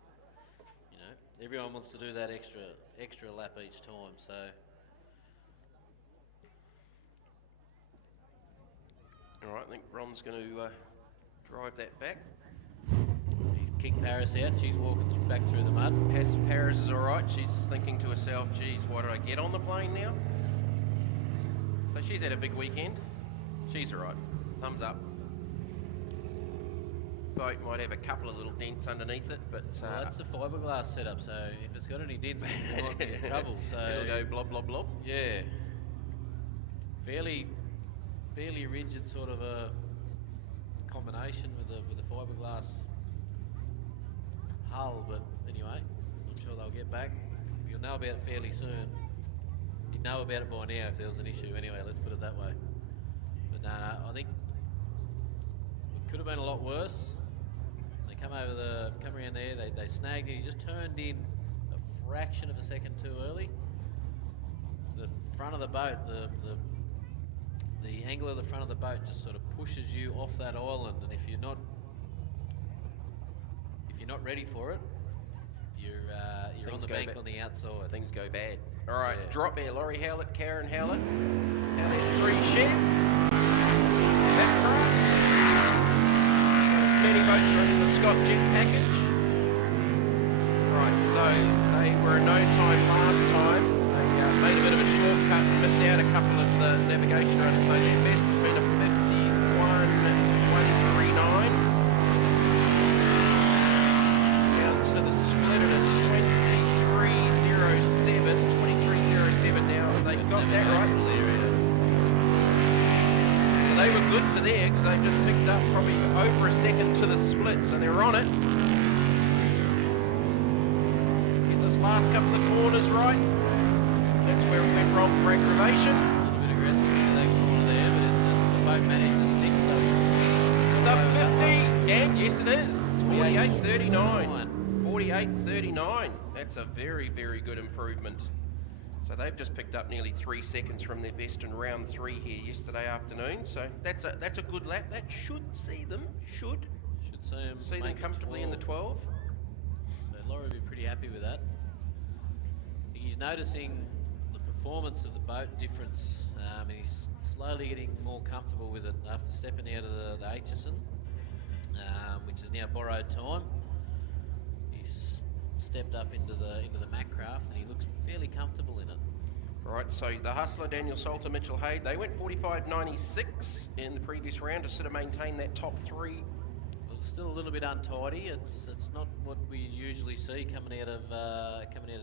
You know, everyone wants to do that extra lap each time. So. All right, I think Ron's going to drive that back. He's kicked Paris out. She's walking back through the mud. Paris is all right. She's thinking to herself, geez, why did I get on the plane now? So she's had a big weekend. She's all right. Thumbs up. Boat might have a couple of little dents underneath it, but... well, that's a fiberglass setup, so if it's got any dents, it might be in trouble. So it'll go blob, blob, blob. Yeah. Fairly rigid sort of a combination with the fiberglass hull, but anyway, I'm sure they'll get back. You'll know about it fairly soon. You'd know about it by now if there was an issue anyway, let's put it that way. But no, I think it could have been a lot worse. They come around there, they snagged it. He just turned in a fraction of a second too early. The front of the boat, the angle of the front of the boat just sort of pushes you off that island, and if you're not ready for it, you're on the bank on the outside. Things go bad. All right, Yeah. drop there, Laurie Howlett, Karen Howlett. Now there's 3 shed. Back many boats are in the Scott Jet package. Right, so they were no time last time. They made a bit of a shortcut and missed out a couple of the navigation runs. So their best has been a 51.139. Down to the split at a 23.07. Now they got that right. So they were good to there because they just picked up probably over a second to the split. So they're on it. Get this last couple of corners right. That's where it went wrong for aggravation. A little bit aggressive in that corner there, but the boat managed to stick. So sub 50, and yes it is. 48.39. 48.39. That's a very, very good improvement. So they've just picked up nearly 3 seconds from their best in round 3 here yesterday afternoon. So that's a good lap. That should see them see them comfortably in the 12. So Laurie will be pretty happy with that. he's noticing the performance of the boat difference, and he's slowly getting more comfortable with it after stepping out of the Aitchison, which is now borrowed time. He's stepped up into the Macraft, and he looks fairly comfortable in it. Right, so the Hustler, Daniel Salter, Mitchell Hayde, they went 45.96 in the previous round to sort of maintain that top three. Well, it's still a little bit untidy. It's not what we usually see coming out of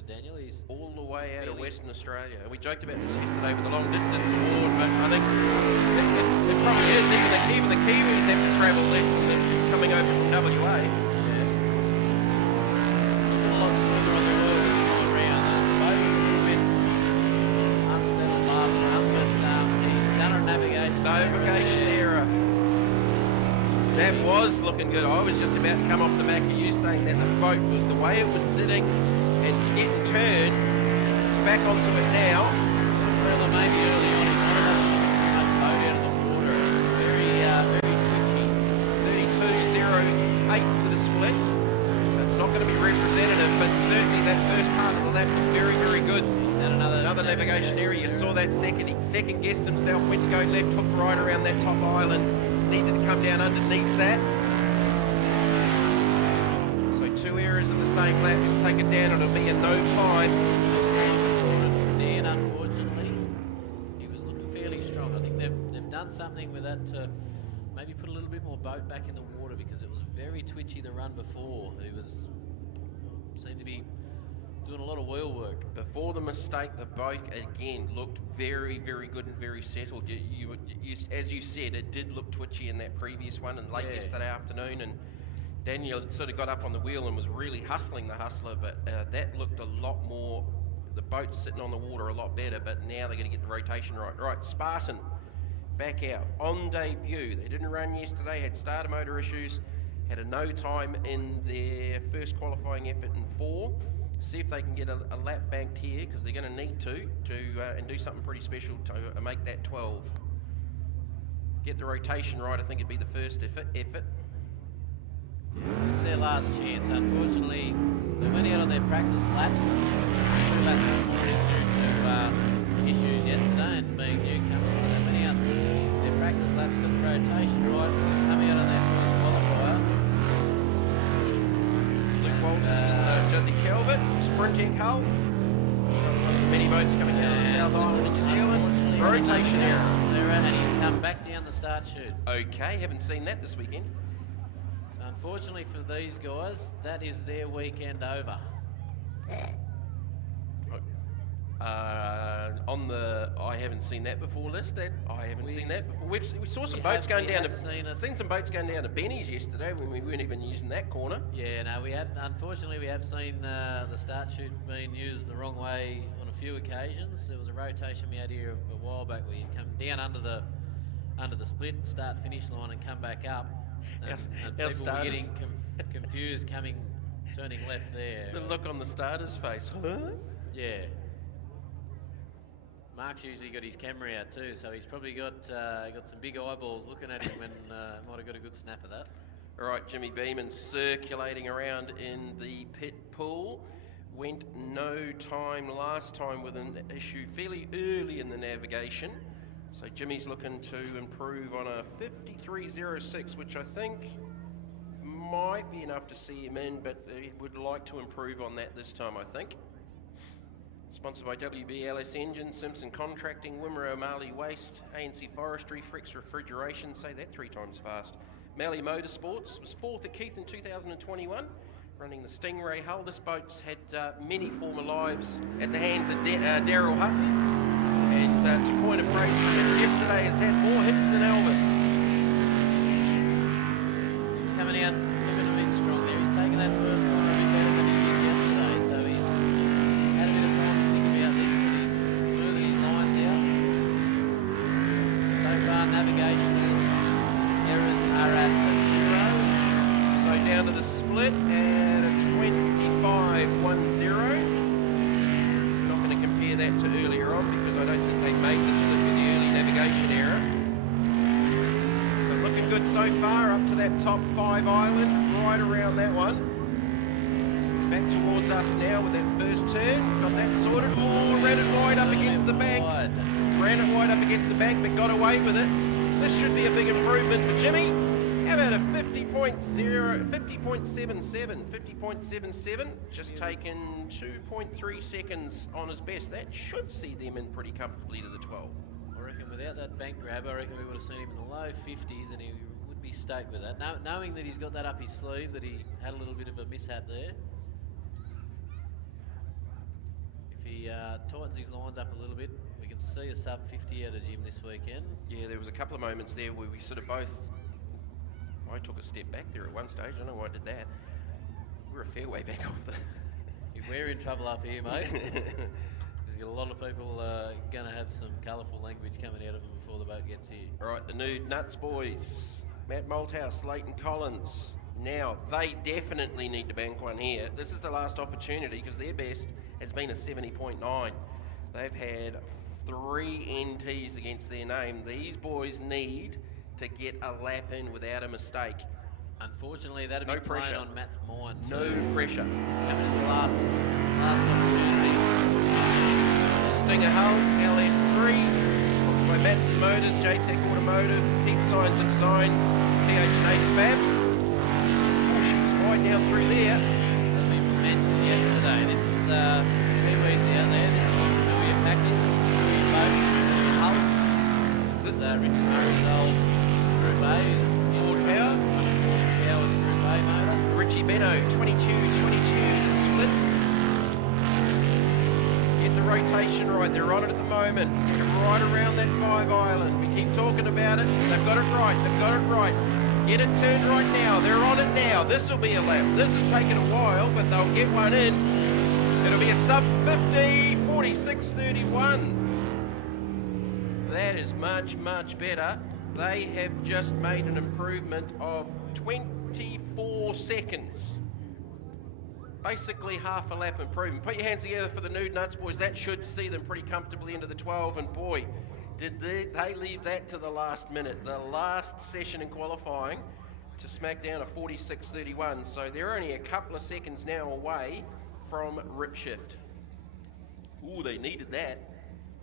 Daniel. He's All the way out of Western Australia. We joked about this yesterday with the long distance award, but I think it probably is. Even the Kiwis have to travel less than them coming over from WA. A lot further on the wheel this time around. The boat was a little bit unsettled last run, but he's done a Navigation error. That was looking good. I was just about to come off the back of you saying that the boat was the way it was sitting and getting turned. It's back onto it now. Well, maybe early on he wanted us to boat out of the water. Very twitchy. 32.08 to the split. It's not going to be representative, but certainly that first part of the lap was very, very good. And Another navigation area. You saw that second. He second guessed himself, went to go left, hooked right around that top island. Needed to come down underneath that. So 2 errors in the same lap. He'll take it down. It'll be in no time. from Dan, unfortunately, he was looking fairly strong. I think they've done something with that to maybe put a little bit more boat back in the water, because it was very twitchy the run before. He seemed to be doing a lot of wheel work. Before the mistake, the boat again looked very, very good and very settled. You, as you said, it did look twitchy in that previous one and late yesterday afternoon, and Daniel sort of got up on the wheel and was really hustling the Hustler, but that looked a lot more, the boat's sitting on the water a lot better, but now they're going to get the rotation right. Right, Spartan, back out, on debut. They didn't run yesterday, had starter motor issues, had a no time in their first qualifying effort in 4. See if they can get a lap banked here, because they're going to need to and do something pretty special to make that 12. Get the rotation right, I think it'd be the first effort. It's their last chance. Unfortunately, they went out on their practice laps. 2 laps this morning due to issues yesterday and being newcomers, so they went out their practice laps, got the rotation right, coming out on their first qualifier. Luke Walters and Jesse Calvert, Sprintec Hull. Many boats coming out of the South Island in New Zealand. Rotation error. They're and he come back down the start chute. Okay, haven't seen that this weekend. Unfortunately for these guys, that is their weekend over. I haven't seen that before list. I haven't seen that before. We saw some we boats have- going we down have to. seen it. Seen some boats going down to Benny's yesterday when we weren't even using that corner. Yeah, no, we have. Unfortunately, we have seen the start chute being used the wrong way on a few occasions. There was a rotation we had here a while back where you come down under the split, start finish line, and come back up. And Our people were getting starters. confused turning left there. The look on the starter's face. Huh? Yeah. Mark's usually got his camera out too, so he's probably got some big eyeballs looking at him and might have got a good snap of that. All right, Jimmy Beeman circulating around in the pit pool. Went no time last time with an issue fairly early in the navigation. So Jimmy's looking to improve on a 53.06, which I think might be enough to see him in, but he would like to improve on that this time, I think. Sponsored by WBLS Engines, Simpson Contracting, Wimmera O'Malley Waste, ANC Forestry, Fricks Refrigeration, say that 3 times fast. Malley Motorsports was 4th at Keith in 2021, running the Stingray hull. This boat's had many former lives at the hands of Daryl Hutton. And to coin a phrase from him yesterday, has had more hits than Elvis. He's coming out looking a bit strong there. He's taken that first corner a bit better than he did yesterday, so he's had a bit of time to think about this, and he's smoothing his lines out. So far, navigation errors are at 0. So down to the split at a 25.10. Not going to compare that to earlier on because I don't think they made the split with the early navigation error. So looking good so far up to that top 5 island, right around that one. back towards us now with that first turn. Got that sorted. Oh, ran it wide up against the bank. Ran it wide up against the bank, but got away with it. This should be a big improvement for Jimmy. How about a 50.77, just taken 2.3 seconds on his best. That should see them in pretty comfortably to the 12. I reckon without that bank grab, I reckon we would have seen him in the low 50s and he would be stoked with that. Knowing that he's got that up his sleeve, that he had a little bit of a mishap there. If he tightens his lines up a little bit, we can see a sub 50 out of Jim this weekend. Yeah, there was a couple of moments there where we sort of both... I took a step back there at one stage. I don't know why I did that. We're a fair way back off the... If we're in trouble up here, mate. There's a lot of people going to have some colourful language coming out of them before the boat gets here. All right, the Nude Nuts boys. Matt Malthouse, Leighton Collins. Now, they definitely need to bank one here. This is the last opportunity because their best has been a 70.9. They've had 3 NTs against their name. These boys need to get a lap in without a mistake. Unfortunately, that'll No be playing pressure. on Matt's mind. No pressure. Coming to the last opportunity. Stinger Hull, LS3, sponsored by Matson Motors, JTech Automotive, Heath Signs and Designs, TH Fab. Oh, she was wide down through there. As we mentioned yesterday, this is Kiwis out there. This is Familiar Packers, Familiar Boat, Hull. This is Richard Murray's old Group A. Ford Power. Ford Power Group A motor. Richie Benno, 22 split. Get the rotation right, they're on it at the moment. Get it right around that 5 island. We keep talking about it. They've got it right, Get it turned right now, they're on it now. This will be a lap. This has taken a while, but they'll get one in. It'll be a sub 50, 46.31. That is much, much better. They have just made an improvement of 24 seconds. Basically half a lap improvement. Put your hands together for the Nude Nuts boys. That should see them pretty comfortably into the 12. And boy, did they leave that to the last minute. The last session in qualifying to smack down a 46.31. So they're only a couple of seconds now away from rip shift. Ooh, they needed that.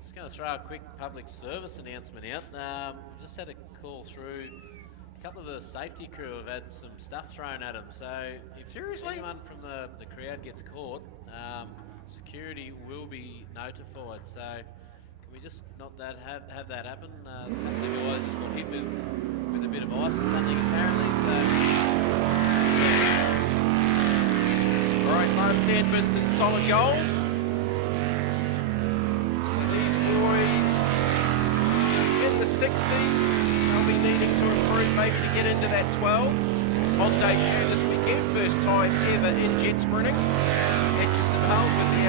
Just going to throw a quick public service announcement out. Just had a call through. A couple of the safety crew have had some stuff thrown at them. So if Seriously? anyone from the crowd gets caught, security will be notified. So can we just not have that happen? A couple of guys just got hit with a bit of ice or something apparently. So all right, Lance Sandbins in solid gold. Boys in the 60s, they'll be needing to improve maybe to get into that 12. On debut this weekend, first time ever in jet sprinting. Etchison Hull with the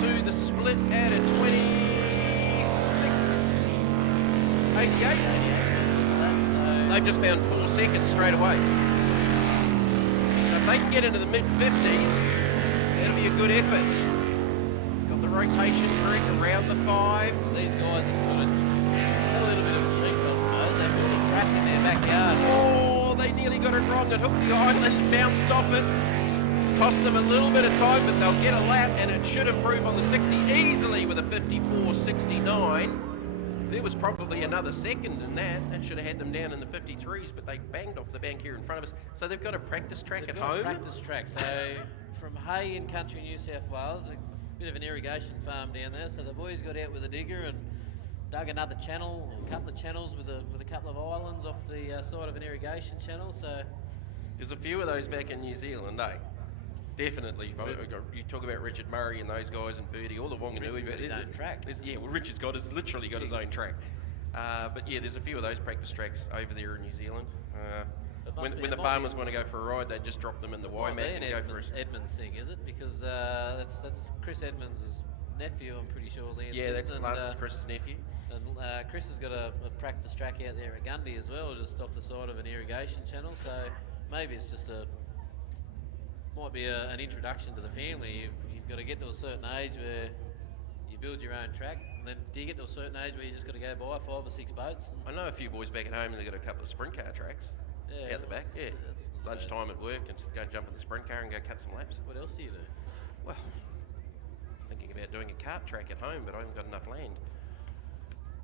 LS7. To the split at a 26.88. They've just found 4 seconds straight away. So if they can get into the mid-50s, that'll be a good effort. Rotation correct around the 5. these guys are sort of had a little bit of a cheat, I suppose. They put the track in their backyard. Oh, they nearly got it wrong. It hooked the island, bounced off it. It's cost them a little bit of time, but they'll get a lap, and it should improve on the 60 easily with a 54.69. There was probably another second in that. That should have had them down in the 53s, but they banged off the bank here in front of us. So they've got a practice track They've at got home. a practice track. So from Hay in country New South Wales, a bit of an irrigation farm down there. So the boys got out with a digger and dug another channel, a couple of channels with a couple of islands off the side of an irrigation channel. So There's a few of those back in New Zealand, eh? Definitely. You talk about Richard Murray and those guys and Birdie, all the Wanganui. Richard's got his own track. Yeah, well, Richard's literally got his own track. But yeah, there's a few of those practice tracks over there in New Zealand. When the farmers want to go for a ride, they just drop them in the Waimak and go for a... Edmonds thing, is it? Because that's Chris Edmonds' nephew, I'm pretty sure. Lance Yeah, that's and, Lance's Chris's nephew. And Chris has got a practice track out there at Gundy as well, just off the side of an irrigation channel. So maybe it's just might be an introduction to the family. You've got to get to a certain age where you build your own track, and then do you get to a certain age where you just got to go buy 5 or 6 boats? I know a few boys back at home and they've got a couple of sprint car tracks. Yeah, out the back. Yeah, that's not bad. lunchtime at work and just go jump in the sprint car and go cut some laps. What else do you do? Well, thinking about doing a kart track at home, but I haven't got enough land.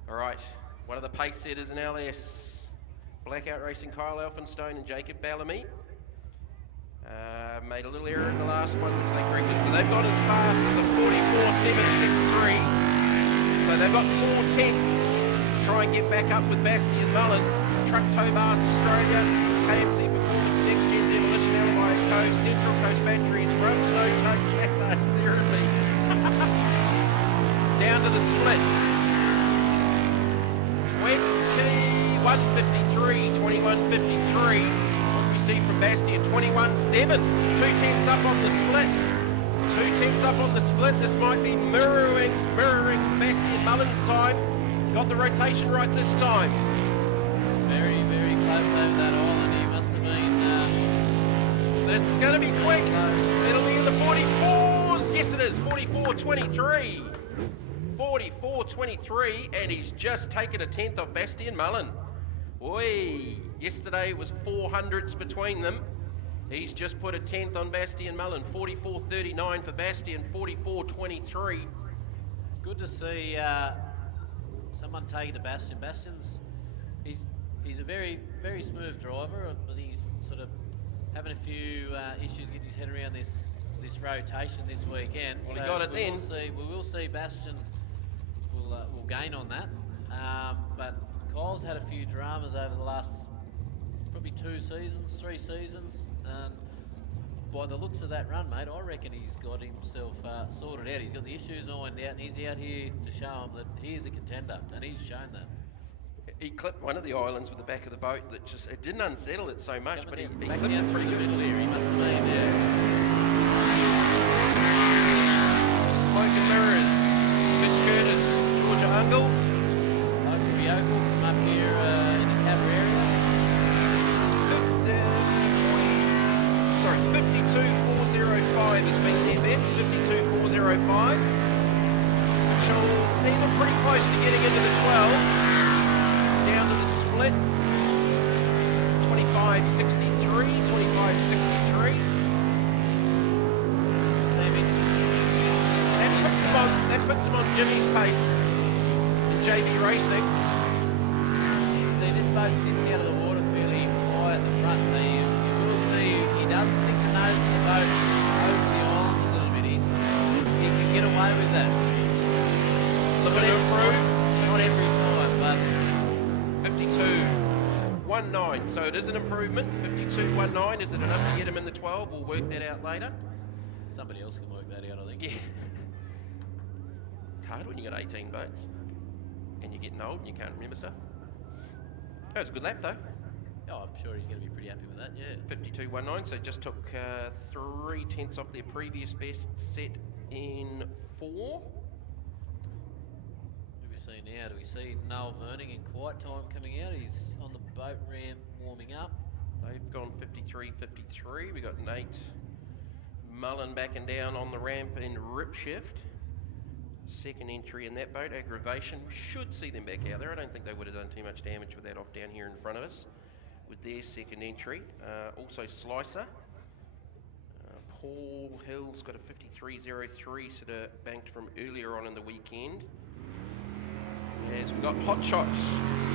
All right, one of the pace setters in LS, Blackout Racing, Kyle Elphinstone and Jacob Bellamy. Made a little error in the last one, which they corrected. So they've got as fast with a 44.763. So they've got 4 tenths to try and get back up with Bastian Mullen. Truck Tow Bars Australia, KMC Performance, Next Gen Demolition, LMI Co, Central Coast Batteries, Runs No Touch, Massage Therapy. Down to the split. 21.53, 21.53. What we see from Bastian, 21.7. 2 tenths up on the split. 2 tenths up on the split. This might be mirroring Bastian Mullen's time. Got the rotation right this time. Very, very close over that island. He must have been. This is going to be quick. It'll be in the 44s. Yes, it is. 44.23. 44.23, and he's just taken a tenth of Bastian Mullen. Oi, yesterday it was 400s between them. He's just put a tenth on Bastian Mullen. 44.39 for Bastian, 44.23. Good to see someone taking to Bastian. He's a very, very smooth driver, but he's sort of having a few issues getting his head around this rotation this weekend. Well, he got it then. We will see Bastian will gain on that. But Kyle's had a few dramas over the last probably 2 seasons, 3 seasons. And by the looks of that run, mate, I reckon he's got himself sorted out. He's got the issues ironed out, and he's out here to show him that he is a contender, and he's shown that. He clipped one of the islands with the back of the boat that just, it didn't unsettle it so much, but he back clipped down it pretty through the good. middle here. He must have been there. Smoke and mirrors. Mitch Curtis, Georgia Ungle. Local Yokel from up here in the Cabba area. 52.405 has been their best. 52.405. Which will see them pretty close to getting into the 12. Down to the split. 25.63. 25.63. That puts him on Jimmy's pace in JB Racing. See, this boat sits out of the water fairly high at the front, so you will see he does stick the nose of the boat over the islands a little bit. He can get away with that. Looking to improve. Not every time, but 52.19, so it is an improvement. 52.19, is it enough to get him in the 12? We'll work that out later. somebody else can work that out, I think. Yeah. It's hard when you got 18 boats and you're getting old and you can't remember stuff. That was a good lap though. Oh, I'm sure he's going to be pretty happy with that, yeah. 52.19, so just took 3 tenths off their previous best set in 4. What do we see now? Do we see Noel Verning in quiet time coming out? He's on the boat ramp warming up. They've gone 53.53. We got Nate Mullen backing down on the ramp in rip shift. Second entry in that boat, Aggravation. Should see them back out there. I don't think they would have done too much damage with that off down here in front of us with their second entry. Also Slicer. Paul Hill's got a 53.03, sort of banked from earlier on in the weekend. As we've got Hot Shots.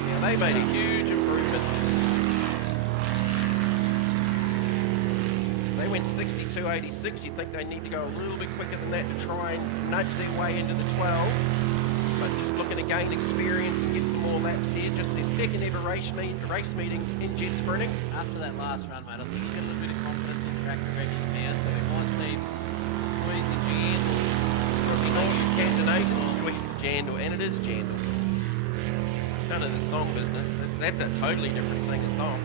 Now they made a huge improvement. They went 62.86. You'd think they need to go a little bit quicker than that to try and nudge their way into the 12. But just looking to gain experience and get some more laps here. Just their second ever race meeting in jet sprinting. After that last run, mate, I think you get a little bit of confidence in track direction now, so we might see squeeze the jandle. You know, you can donate and squeeze the jandle, and it is jandle. None of this thong business. That's a totally different thing than thong.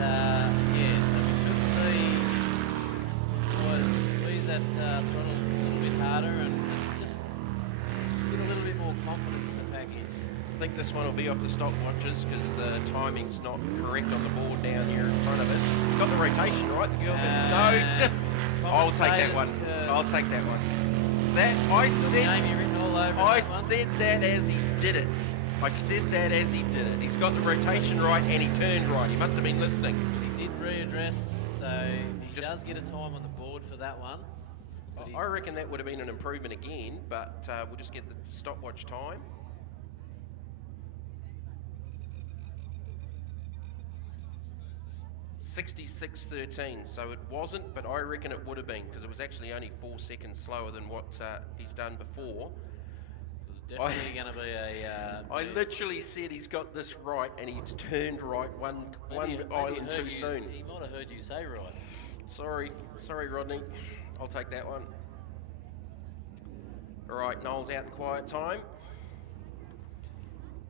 Yeah, so we should see guys squeeze that throttle a little bit harder and just get a little bit more confidence in the package. I think this one will be off the stopwatches because the timing's not correct on the board down here in front of us. Got the rotation right, the girls said, no, just, I'll take that one. I'll take that one. That, I said that as he did it. I said that as he did it. He's got the rotation right and he turned right. He must have been listening. He did readdress, so he Just- does get a time on the board for that one. But he- I reckon that would have been an improvement again, but we'll just get the stopwatch time. .66.13, so it wasn't, but I reckon it would have been because it was actually only 4 seconds slower than what he's done before. It was definitely going to be a... I literally said he's got this right and he's turned right one island too soon. He might have heard you say right. Sorry, Rodney. I'll take that one. All right, Noel's out in quiet time.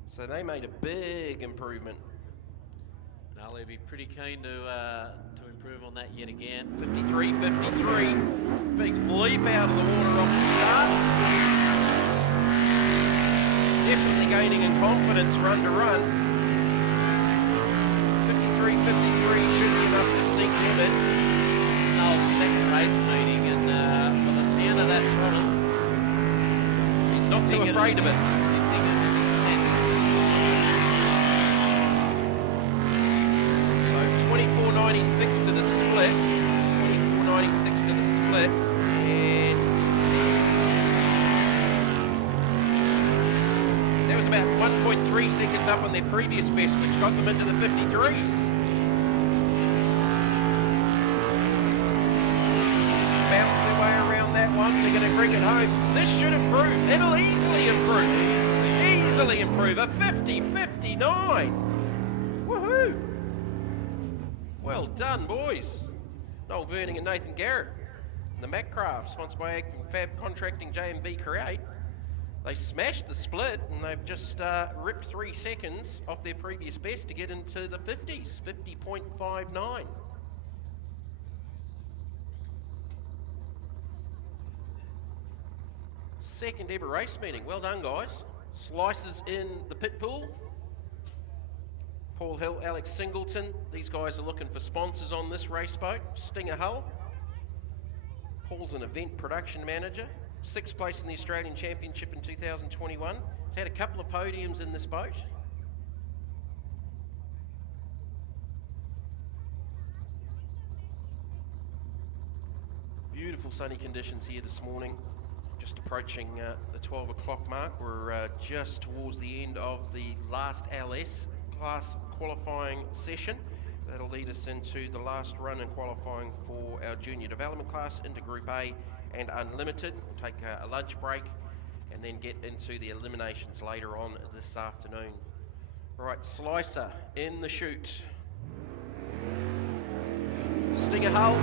So they made a big improvement. No, they'll be pretty keen to improve on that yet again. 53.53. Big leap out of the water off the start. Definitely gaining in confidence run to run. 53.53 should be enough to sneak them in. No, second race meeting, and by the sound of that throttle, He's not too afraid of it. So 24.96 to the split. 24.96 to the split. And that was about 1.3 seconds up on their previous best, which got them into the 53s. Bounce their way around that one. They're going to bring it home. This should improve. It'll easily improve. Easily improve. A 50.59. Woohoo! Well done, boys. Noel Verning and Nathan Garrett. And the Macraft, sponsored by Ag from Fab Contracting, JMV Create. They smashed the split and they've just ripped 3 seconds off their previous best to get into the 50s. 50.59. Second ever race meeting. Well done, guys. Slices in the pit pool. Paul Hill, Alex Singleton. These guys are looking for sponsors on this race boat. Stinger Hull. Paul's an event production manager. 6th place in the Australian Championship in 2021. He's had a couple of podiums in this boat. Beautiful sunny conditions here this morning. Just approaching the 12 o'clock mark. We're just towards the end of the last LS class qualifying session. That'll lead us into the last run in qualifying for our junior development class into Group A and Unlimited. We'll take a lunch break and then get into the eliminations later on this afternoon. All right, Slicer in the chute. Stinger Hull.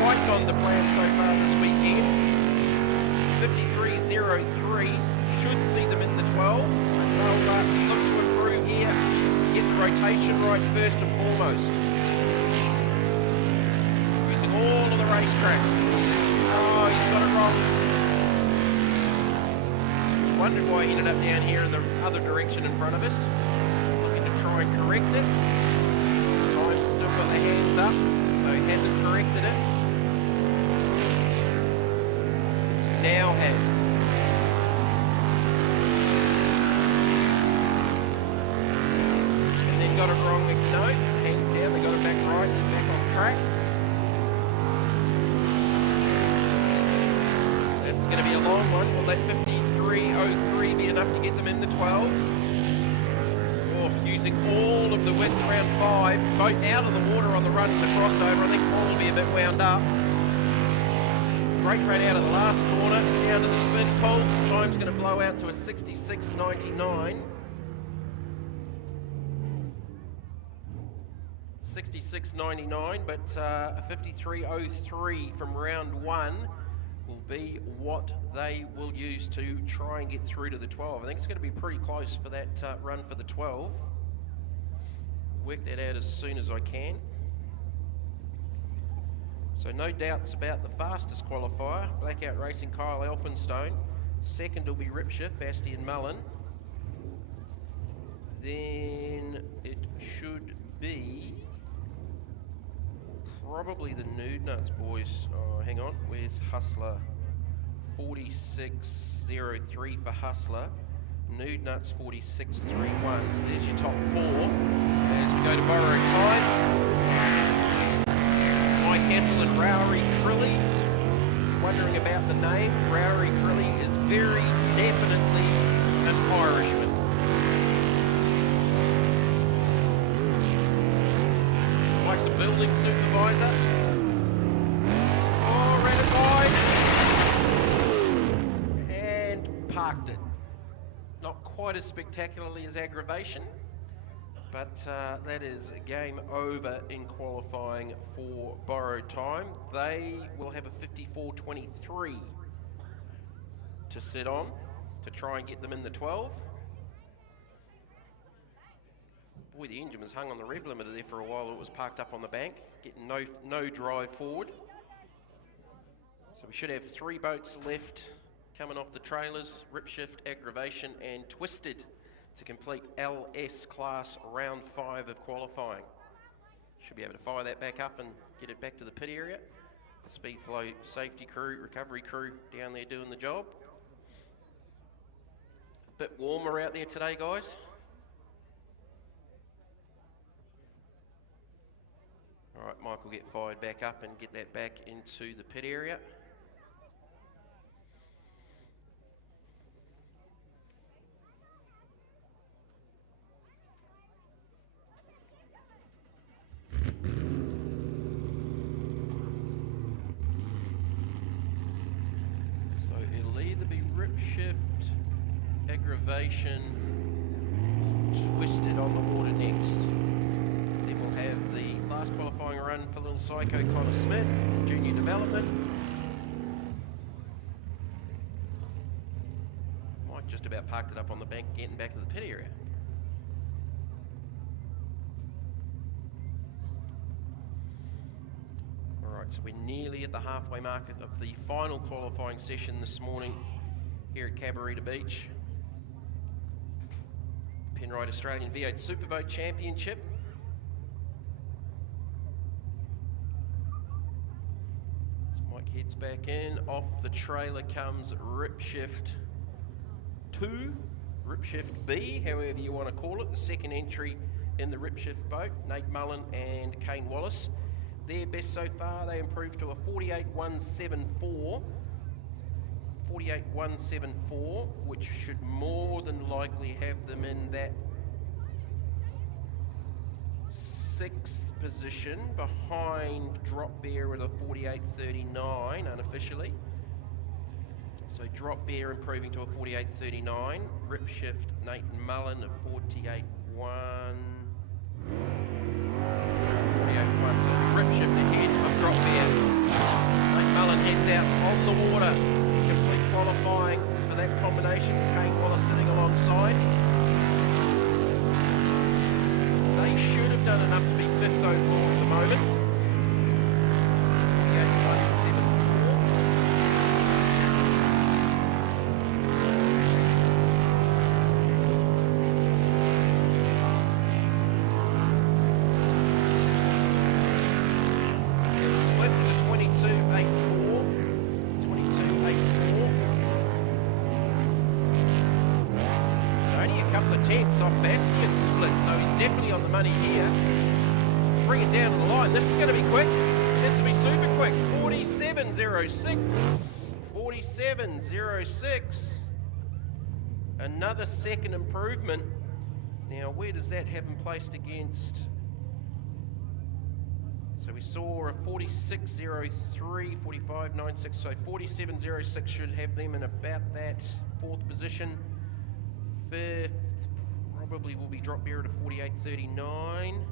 Quite gone to plan so far this weekend. 53.03 should see them in the 12. They'll look to improve here. Get the rotation right first and foremost. Using all of the racetrack. Oh, he's got it wrong. Wondered why he ended up down here in the other direction in front of us. Looking to try and correct it. Time's still got the hands up, so he hasn't corrected it. Now has. And then got it wrong with no, hands down, they got it back right, back on track. This is going to be a long one. Will that 53.03 be enough to get them in the 12? Oh, using all of the width around 5, boat out of the water on the run in the crossover. I think Paul will be a bit wound up. Great run out of the last corner, down to the spin pole. Time's going to blow out to a 66.99. 66.99, but a 53.03 from round 1 will be what they will use to try and get through to the 12. I think it's going to be pretty close for that run for the 12. Work that out as soon as I can. So no doubts about the fastest qualifier, Blackout Racing Kyle Elphinstone. Second will be Ripshift, Bastian Mullen. Then it should be probably the Nude Nuts boys. Oh, hang on, where's Hustler? 46.03 for Hustler. Nude Nuts 46.31. So there's your top 4. As we go to borrowed time. Mike Hassel and Rowery Crilly. Wondering about the name. Rowery Crilly is very definitely an Irishman. Mike's a building supervisor. Oh, ran it wide. And parked it. Not quite as spectacularly as Aggravation, but that is game over in qualifying for borrowed time. They will have a 54.23 to sit on to try and get them in the 12. Boy, the engine was hung on the rev limiter there for a while. It was parked up on the bank, getting no drive forward. So we should have 3 boats left coming off the trailers: Rip Shift, Aggravation and Twisted to complete LS class round 5 of qualifying. Should be able to fire that back up and get it back to the pit area. The speed flow safety crew, recovery crew down there doing the job. Bit warmer out there today, guys. All right, Mike will get fired back up and get that back into the pit area. Aggravation, Twisted on the water next. Then we'll have the last qualifying run for Little Psycho Connor Smith, junior development. Mike just about parked it up on the bank, getting back to the pit area. All right, so we're nearly at the halfway mark of the final qualifying session this morning here at CABARITA Beach. Penrite Australian V8 Superboat Championship. As Mike heads back in, off the trailer comes Rip Shift 2, Rip Shift B, however you want to call it, the second entry in the Rip Shift boat, Nate Mullen and Kane Wallace. Their best so far, they improved to a 48.174. 48.174, which should more than likely have them in that 6th position behind Drop Bear at a 48.39 unofficially. So Drop Bear improving to a 48.39. Rip Shift Nate Mullen of 48.1. 48.1. So Rip Shift ahead of Drop Bear. Nate Mullen heads out on the water. Qualifying for that combination. Kane Wallace sitting alongside. So they should have done enough to be 5th overall at the moment. 48.174. The split is a 22.84. 22.84. Couple of tenths off Bastian's split, so he's definitely on the money here. Bring it down to the line. This is going to be quick. This will be super quick. 47.06. 47.06. Another second improvement. Now, where does that have him placed against? So we saw a 46.03, 45.96. So 47.06 should have them in about that 4th position. 5th probably will be Drop Bear at a 48.39.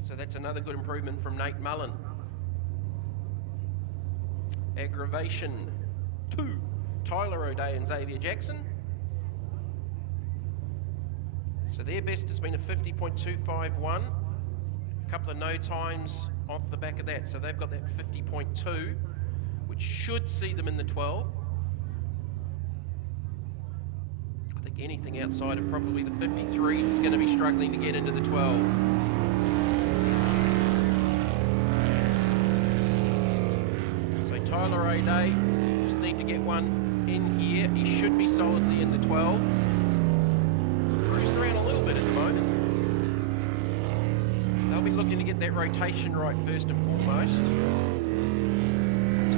So that's another good improvement from Nate Mullen. Aggravation 2, Tyler O'Day and Xavier Jackson. So their best has been a 50.251. A couple of no times off the back of that. So they've got that 50.2, which should see them in the 12. Anything outside of probably the 53s is going to be struggling to get into the 12. So Tyler O'Day just need to get one in here. He should be solidly in the 12. Cruising around a little bit at the moment. They'll be looking to get that rotation right first and foremost. So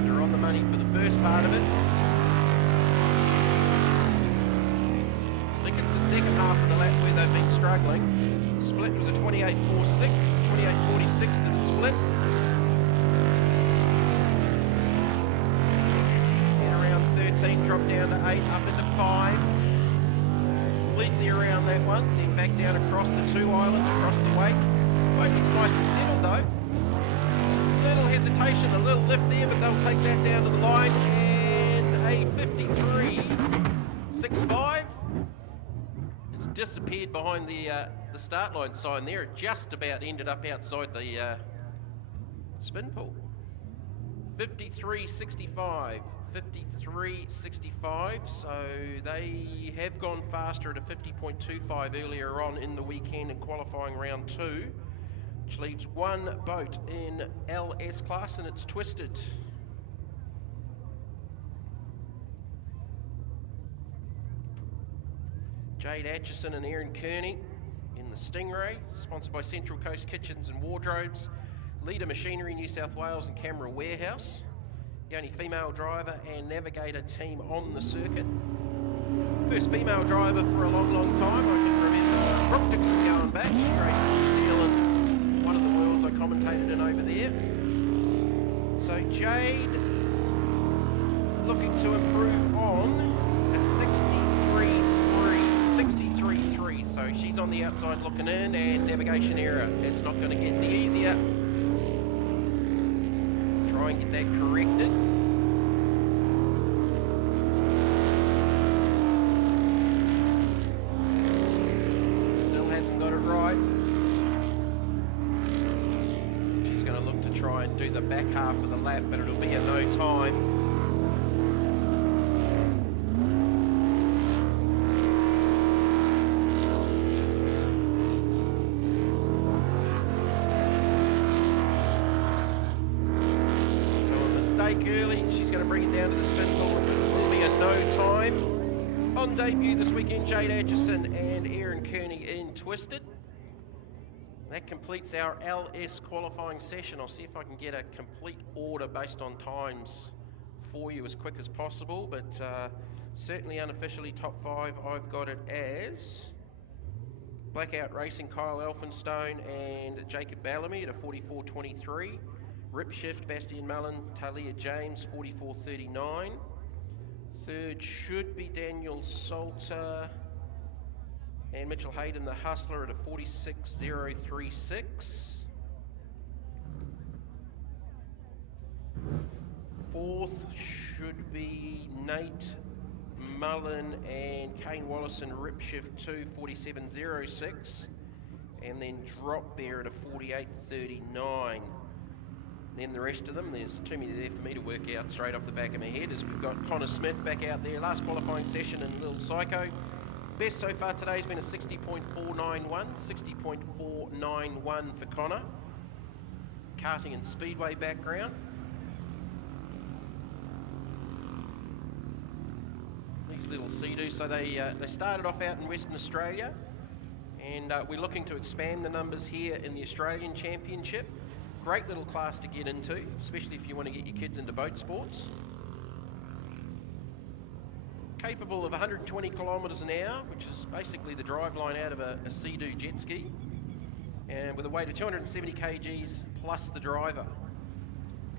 they're on the money for the first part of it. I think it's the second half of the lap where they've been struggling. Split was a 28.46, 28.46 to the split. And around 13, dropped down to 8, up into 5. Completely around that one, then back down across the 2 islands, across the wake. Boat looks nice and settled though. Little hesitation, a little lift there, but they'll take that down to the line. And a 53.65. It's disappeared behind the start line sign there. It just about ended up outside the spin pool. 53.65. 53.65, so they have gone faster at a 50.25 earlier on in the weekend in qualifying round 2, which leaves one boat in LS class, and it's Twisted. Jade Atchison and Aaron Kearney in the Stingray, sponsored by Central Coast Kitchens and Wardrobes, Leader Machinery New South Wales and Camera Warehouse. The only female driver and navigator team on the circuit. First female driver for a long, long time. I can remember Brooke Dixon going back. She raced in New Zealand, one of the worlds I commentated in over there. So Jade looking to improve on a 63.3. So she's on the outside looking in, and navigation error. It's not going to get any easier. Try and get that corrected. Still hasn't got it right. She's going to look to try and do the back half of the lap, but it'll be a no time. Early, she's going to bring it down to the spin pool, and it will be a no time. On debut this weekend, Jade Atchison and Aaron Kearney in Twisted. That completes our LS qualifying session. I'll see if I can get a complete order based on times for you as quick as possible, but certainly unofficially top 5, I've got it as Blackout Racing, Kyle Elphinstone and Jacob Bellamy at a 44.23. Rip Shift, Bastian Mullen, Talia James, 44.39. Third should be Daniel Salter and Mitchell Hayden, the Hustler, at a 46.036. Fourth should be Nate Mullen and Kane Wallace and Rip Shift 2, 47.06. And then Drop Bear at a 48.39. Then the rest of them, there's too many there for me to work out straight off the back of my head, as we've got Connor Smith back out there, last qualifying session in Little Psycho. Best so far today has been a 60.491, 60.491 for Connor. Karting and Speedway background. These little Sea-Doos, so they started off out in Western Australia, and we're looking to expand the numbers here in the Australian Championship. Great little class to get into, especially if you want to get your kids into boat sports. Capable of 120 kilometres an hour, which is basically the drive line out of a Sea-Doo jet ski, and with a weight of 270 kgs plus the driver.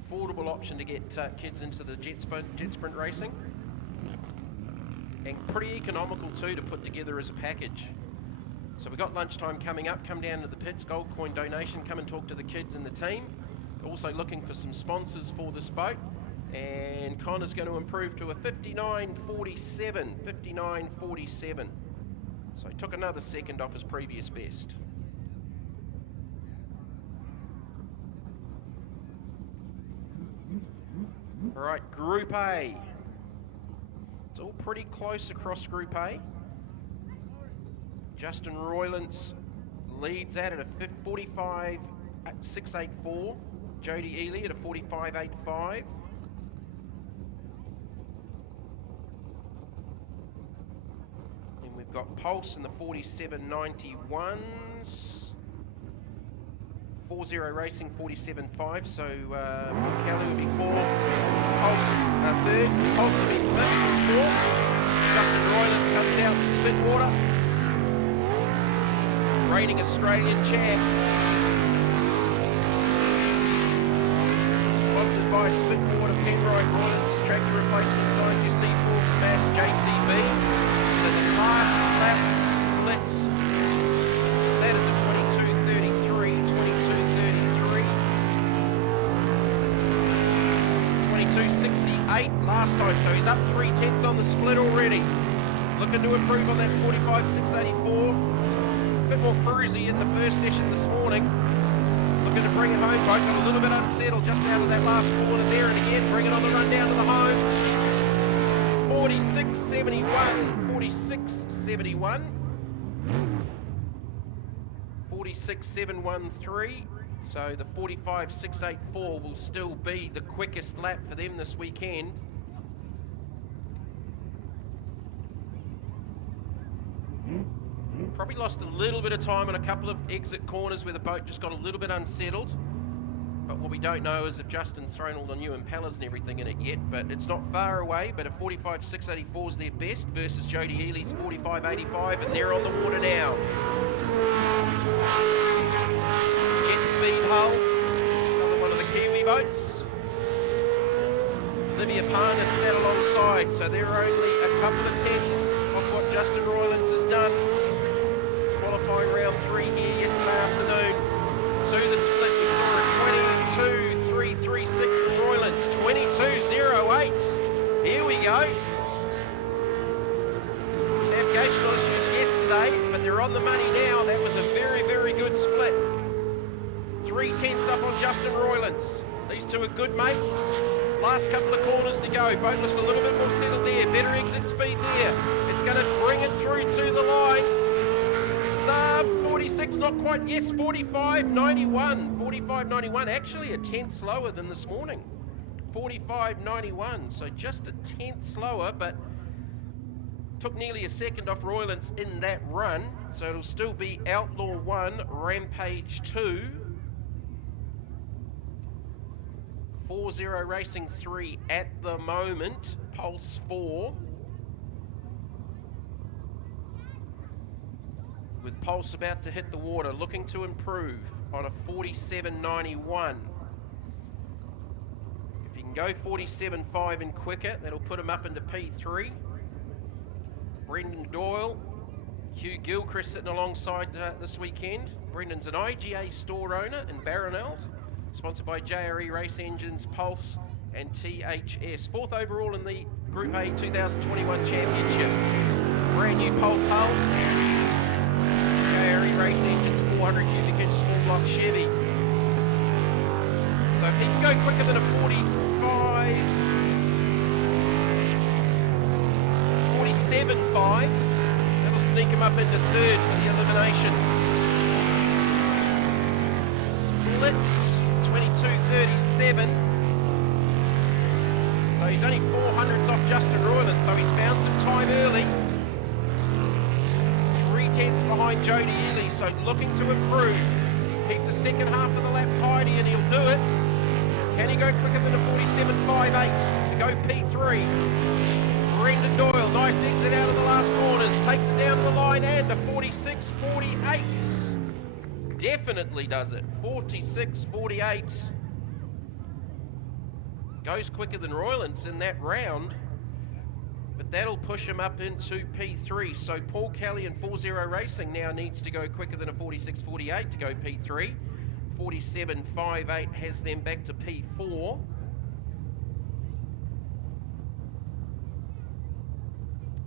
Affordable option to get kids into the jet sprint racing, and pretty economical too to put together as a package. So we've got lunchtime coming up. Come down to the pits, gold coin donation, come and talk to the kids and the team. Also looking for some sponsors for this boat. And Connor's going to improve to a 59.47, 59.47. So he took another second off his previous best. All right, Group A. It's all pretty close across Group A. Justin Roylance leads that at a 45.684. Jody Ely at a 45.85. got Pulse in the 47.91s. 4-0 Racing 47.5, so Kelly will be 4. Pulse 3rd. Pulse will be 5th, 4th. Justin Roylance comes out in Spitwater. Reigning Australian champ. Sponsored by Spitwater, Penrite, Roylance's tractor replacement sign, you see Ford Smash JCB. So the last lap splits. That is a 22.33, 22.68 last time, so he's up 3/10 on the split already. Looking to improve on that 45.684. A bit more cruisy in the first session this morning. Looking to bring it home. Both got a little bit unsettled just out of that last corner there, and again bring it on the run down to the home. 46.71, 46.71, 46.713. So the 45.684 will still be the quickest lap for them this weekend. Probably lost a little bit of time on a couple of exit corners where the boat just got a little bit unsettled. But what we don't know is if Justin's thrown all the new impellers and everything in it yet, but it's not far away. But a 45.684 is their best versus Jody Ely's 45.85, and they're on the water now. Jet Speed Hull, another one of the Kiwi boats. Olivia Parnas sat alongside, so they're only a couple of tenths of what Justin Roylance has done. Qualifying round 3 here yesterday afternoon. To the split, we saw a 22.336 is Roylance, 22.08. Here we go. Some navigational issues yesterday, but they're on the money now. That was a very, very good split. 3/10 up on Justin Roylance. These two are good mates. Last couple of corners to go. Boat looks a little bit more settled there. Better exit speed there. It's going to bring it through to the line. Sub 46, not quite. Yes, 45.91. 45.91. Actually a tenth slower than this morning. 45.91. So just a tenth slower, but took nearly a second off Roylance in that run. So it'll still be Outlaw 1, Rampage 2. 4-0 Racing 3 at the moment. Pulse 4. With Pulse about to hit the water, looking to improve on a 47.91. If he can go 47.5 and quicker, that'll put him up into P3. Brendan Doyle, Hugh Gilchrist sitting alongside this weekend. Brendan's an IGA store owner in Barronald, sponsored by JRE Race Engines, Pulse and THS. 4th overall in the Group A 2021 Championship. Brand new Pulse hull. JRE Race Engines, 400 cubic inch small block Chevy. So if he can go quicker than a 47.5, that'll sneak him up into 3rd for the eliminations. Splits 22.37. So he's only 400ths off Justin Roylance, so he's found some time early. 3/10 behind Jody Ely, so looking to improve. Keep the second half of the lap tidy and he'll do it. Can he go quicker than a 47.58 to go P3? Brendan Doyle, nice exit out of the last corners, takes it down to the line and a 46.48. Definitely does it, 46.48. Goes quicker than Roylance in that round, but that'll push him up into P3. So Paul Kelly and 4-0 Racing now needs to go quicker than a 46.48 to go P3. 47.58 has them back to P4.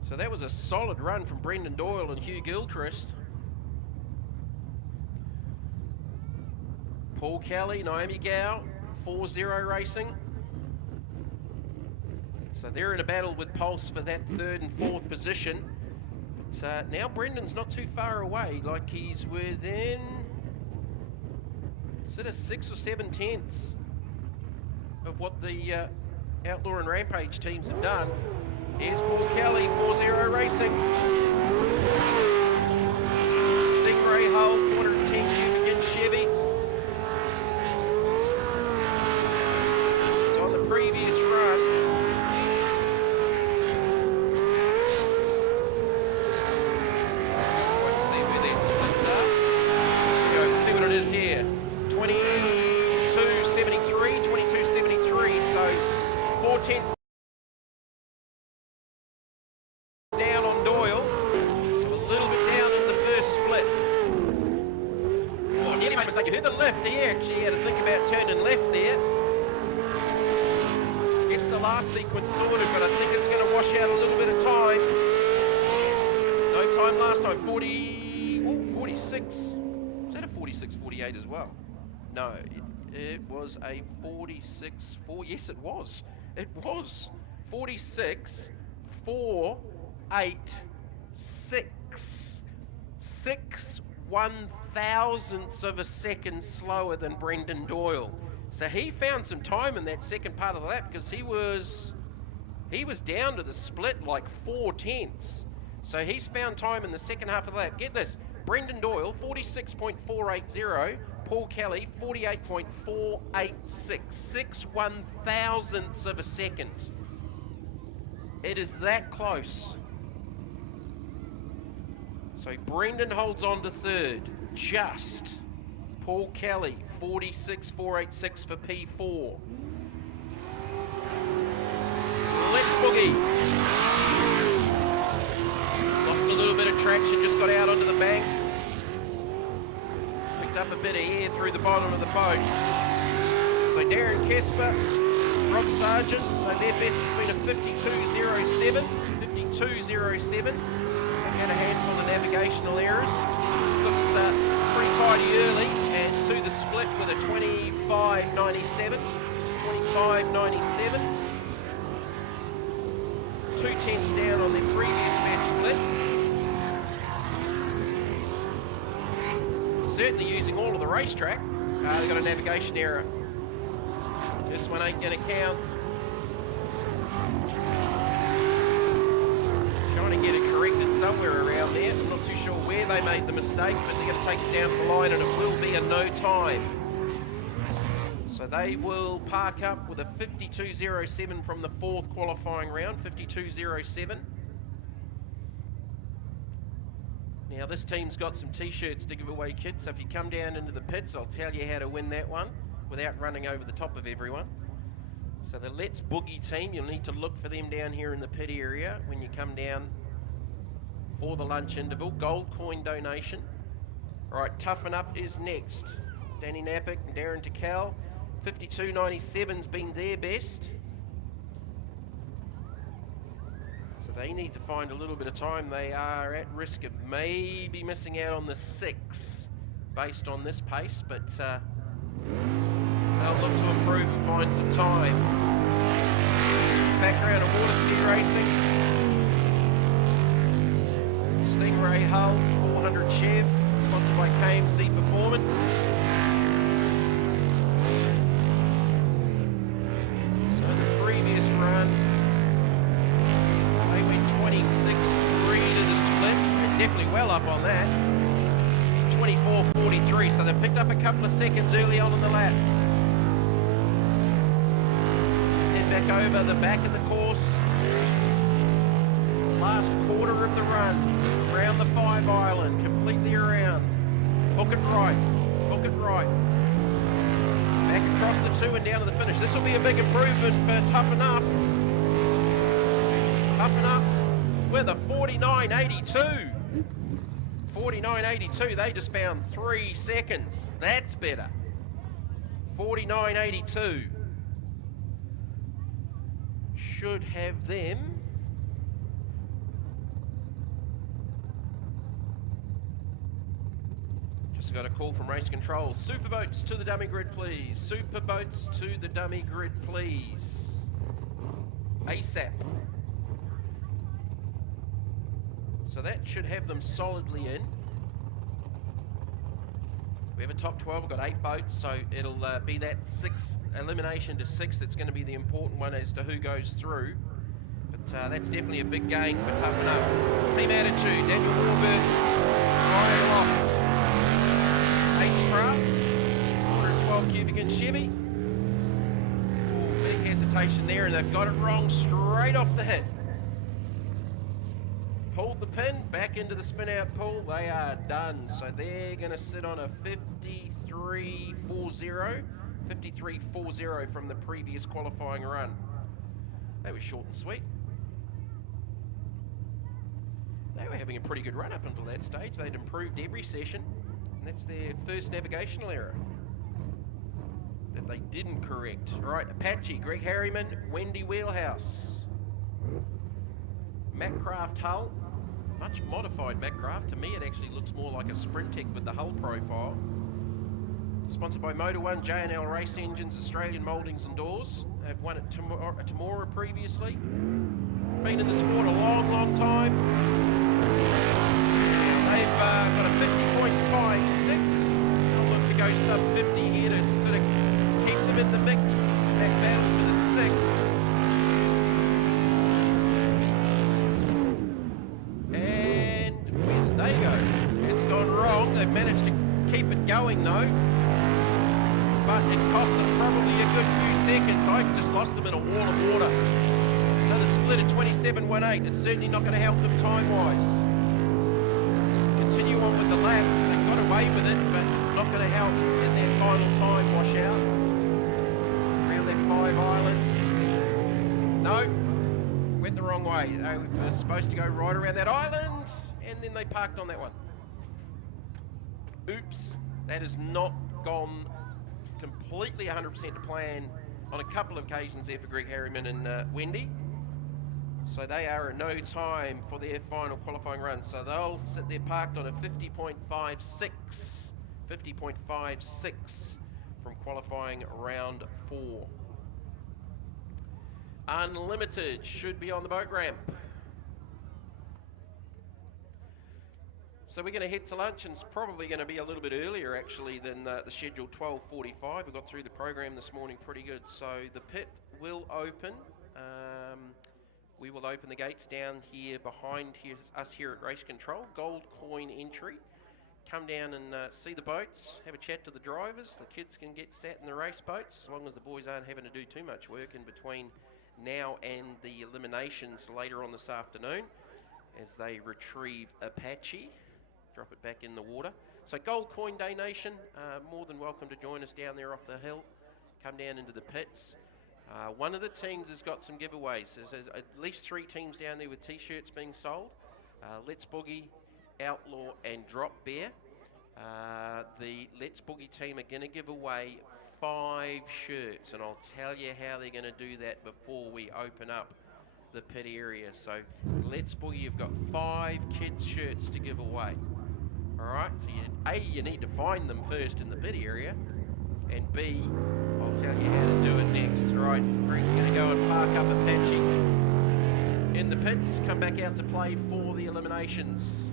So that was a solid run from Brendan Doyle and Hugh Gilchrist. Paul Kelly, Naomi Gow, 4-0 Racing. So they're in a battle with Pulse for that 3rd and 4th position. But now Brendan's not too far away, like he's within sort of 6 or 7 tenths of what the Outlaw and Rampage teams have done. Here's Paul Kelly, 4-0 Racing. Stingray hull, 410 cubic inch Chevy. So on the previous run, let's see where their splits are. Go see what it is here. 22.73, 22.73. So 4/10 down on Doyle. So a little bit down in the first split. Oh, nearly made a mistake. You heard the lift. He actually had to think about turning left there. Gets the last sequence sorted, but I think it's going to wash out a little bit of time. No time last time. 46. Was that a 46.48 as well? No, it was a 46.4. Yes, it was. It was 46.486. 6/1000ths of a second slower than Brendan Doyle. So he found some time in that second part of the lap because he was down to the split like 4/10. So he's found time in the second half of the lap. Get this, Brendan Doyle 46.480, Paul Kelly 48.486, 6/1000ths of a second. It is that close. So Brendan holds on to third, just. Paul Kelly, 46.486 for P4. Let's boogie. Lost a little bit of traction, just got out onto the bank. Picked up a bit of air through the bottom of the boat. So Darren Kesper, Rob Sargent, so their best has been a 52.07. 52.07. They've had a handful of navigational errors. Looks pretty tidy early, and to the split with a 25.97. 25.97. 2/10 down on their previous best split. Certainly using all of the racetrack. They've got a navigation error. This one ain't going to count. Trying to get it corrected somewhere around there. I'm not too sure where they made the mistake, but they're going to take it down the line and it will be a no time. So they will park up with a 52.07 from the fourth qualifying round, 52.07. Now this team's got some t-shirts to give away, kids, so if you come down into the pits, I'll tell you how to win that one without running over the top of everyone. So the Let's Boogie team, you'll need to look for them down here in the pit area when you come down for the lunch interval. Gold coin donation. All right, Toughen Up is next. Danny Napick and Darren Tical. 52.97's been their best. So they need to find a little bit of time. They are at risk of maybe missing out on the 6 based on this pace, but they'll look to improve and find some time. Background of water ski racing. Stingray hull, 400 Chev, sponsored by KMC Performance. So in the previous run, they went 26.3 to the split. They're definitely well up on that. 24.43, so they picked up a couple of seconds early on in the lap. Then back over the back of the course. Last quarter of the run, around the 5 island, completely around. Hook it right, hook it right. Back across the 2 and down to the finish. This will be a big improvement for Toughen Up. Toughen Up with a 49.82. 49.82, they just found 3 seconds. That's better. 49.82. Should have them. Just got a call from race control. Superboats to the dummy grid, please. Superboats to the dummy grid, please. ASAP. So that should have them solidly in. We have a top 12, we've got 8 boats, so it'll be that 6 elimination to 6 that's going to be the important one as to who goes through. But that's definitely a big gain for Toughen Up. Team attitude, Daniel Warburg, Ryan Locke. Macraft, 112 cubic inch Chevy. Big hesitation there, and they've got it wrong straight off the hit. Pulled the pin back into the spin out pull. They are done. So they're going to sit on a 53.40 from the previous qualifying run. They were short and sweet. They were having a pretty good run up until that stage. They'd improved every session, and that's their first navigational error that they didn't correct. Right, Apache, Greg Harriman, Wendy Wheelhouse. Macraft hull, much modified Macraft. To me, it actually looks more like a Sprint Tech with the hull profile. Sponsored by Motor One, J&L Race Engines, Australian Mouldings and Doors. They've won at Tamora previously. Been in the sport a long, long time. They've got a 50.56. They'll look to go sub 50 here to sort of keep them in the mix. That battle for the 6. And when they go, it's gone wrong. They've managed to keep it going though. But it cost them probably a good few seconds. I just lost them in a wall of water. So the split at 27.18, it's certainly not going to help them time-wise. Continue on with the lap. They got away with it, but it's not going to help in their final time washout. Around that 5 island. No, went the wrong way. They were supposed to go right around that island, and then they parked on that one. Oops, that has not gone completely 100% to plan on a couple of occasions there for Greg Harriman and Wendy. So they are at no time for their final qualifying run. So they'll sit there parked on a 50.56 from qualifying round 4. Unlimited should be on the boat ramp. So we're going to head to lunch, and it's probably going to be a little bit earlier actually than the scheduled 12:45. We got through the program this morning pretty good. So the pit will open. We will open the gates down here behind us here at Race Control. Gold coin entry. Come down and see the boats, have a chat to the drivers. The kids can get sat in the race boats, as long as the boys aren't having to do too much work in between now and the eliminations later on this afternoon as they retrieve Apache. Drop it back in the water. So Gold Coin Day Nation, more than welcome to join us down there off the hill. Come down into the pits. One of the teams has got some giveaways. There's at least 3 teams down there with t-shirts being sold. Let's Boogie, Outlaw and Drop Bear. The Let's Boogie team are going to give away 5 shirts, and I'll tell you how they're going to do that before we open up the pit area. So Let's Boogie have got 5 kids shirts to give away. Alright, so you need to find them first in the pit area, and B, I'll tell you how to do it next. Alright, Greg's going to go and park up Apache in the pits, come back out to play for the eliminations.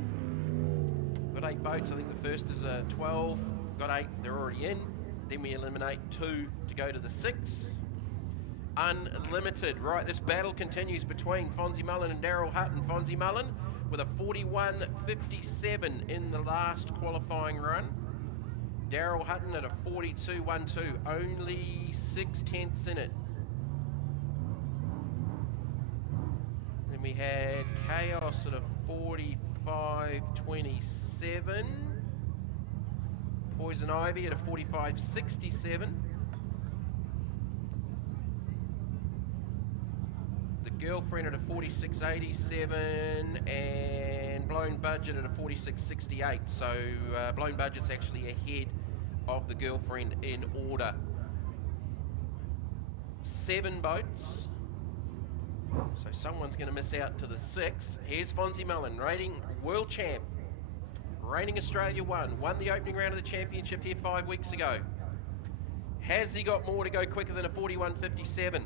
Got 8 boats. I think the first is 12. Got 8, they're already in. Then we eliminate 2 to go to the 6. Unlimited. Right, this battle continues between Fonzie Mullen and Daryl Hutton. Fonzie Mullen with a 41.57 in the last qualifying run. Daryl Hutton at a 42.12, only 6/10 in it. Then we had Chaos at a 45.27. Poison Ivy at a 45.67. The Girlfriend at a 46.87, and Blown Budget at a 46.68. So Blown Budget's actually ahead of the Girlfriend in order. 7 boats. So someone's going to miss out to the 6. Here's Fonzie Mullen, reigning world champ. Reigning Australia won the opening round of the championship here 5 weeks ago. Has he got more to go quicker than a 41.57?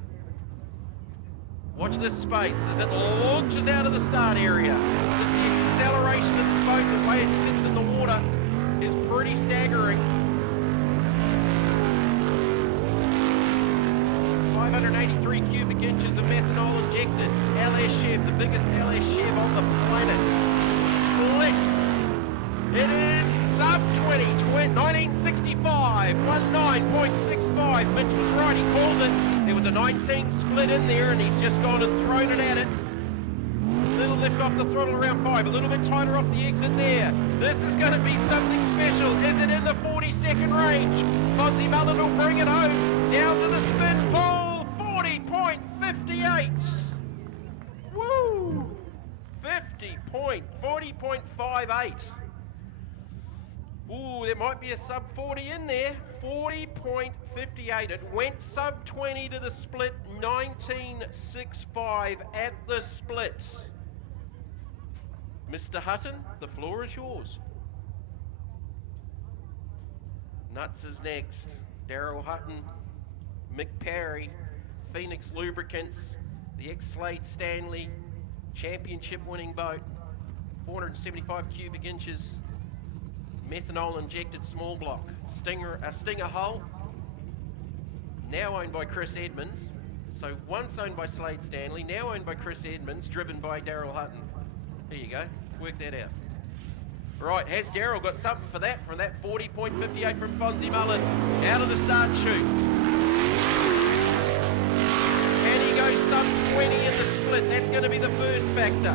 Watch this space as it launches out of the start area. Just the acceleration of this boat, the way it sits in the water, is pretty staggering. 583 cubic inches of methanol injected. LS Chev, the biggest LS Chev on the planet. Splits. It is sub 20, 1965, 19.65. Mitch was right, he called it. There was a 19 split in there, and he's just gone and thrown it at it. Little lift off the throttle around 5, a little bit tighter off the exit there. This is going to be something special. Is it in the 40-second range? Fonzie Mullen will bring it home. Down to the spin pull, 40.58. Woo! 40.58. Ooh, there might be a sub 40 in there. 40.58. It went sub 20 to the split, 19.65 at the split. Mr. Hutton, the floor is yours. Nuts is next. Daryl Hutton, Mick Parry, Phoenix Lubricants, the ex-Slade Stanley, championship winning boat, 475 cubic inches, methanol injected small block, a Stinger hull, now owned by Chris Edmonds. So once owned by Slade Stanley, now owned by Chris Edmonds, driven by Daryl Hutton. There you go, work that out. Right, has Daryl got something for that, from that 40.58 from Fonzie Mullen, out of the start chute. Can he go sub 20 in the split? That's going to be the first factor.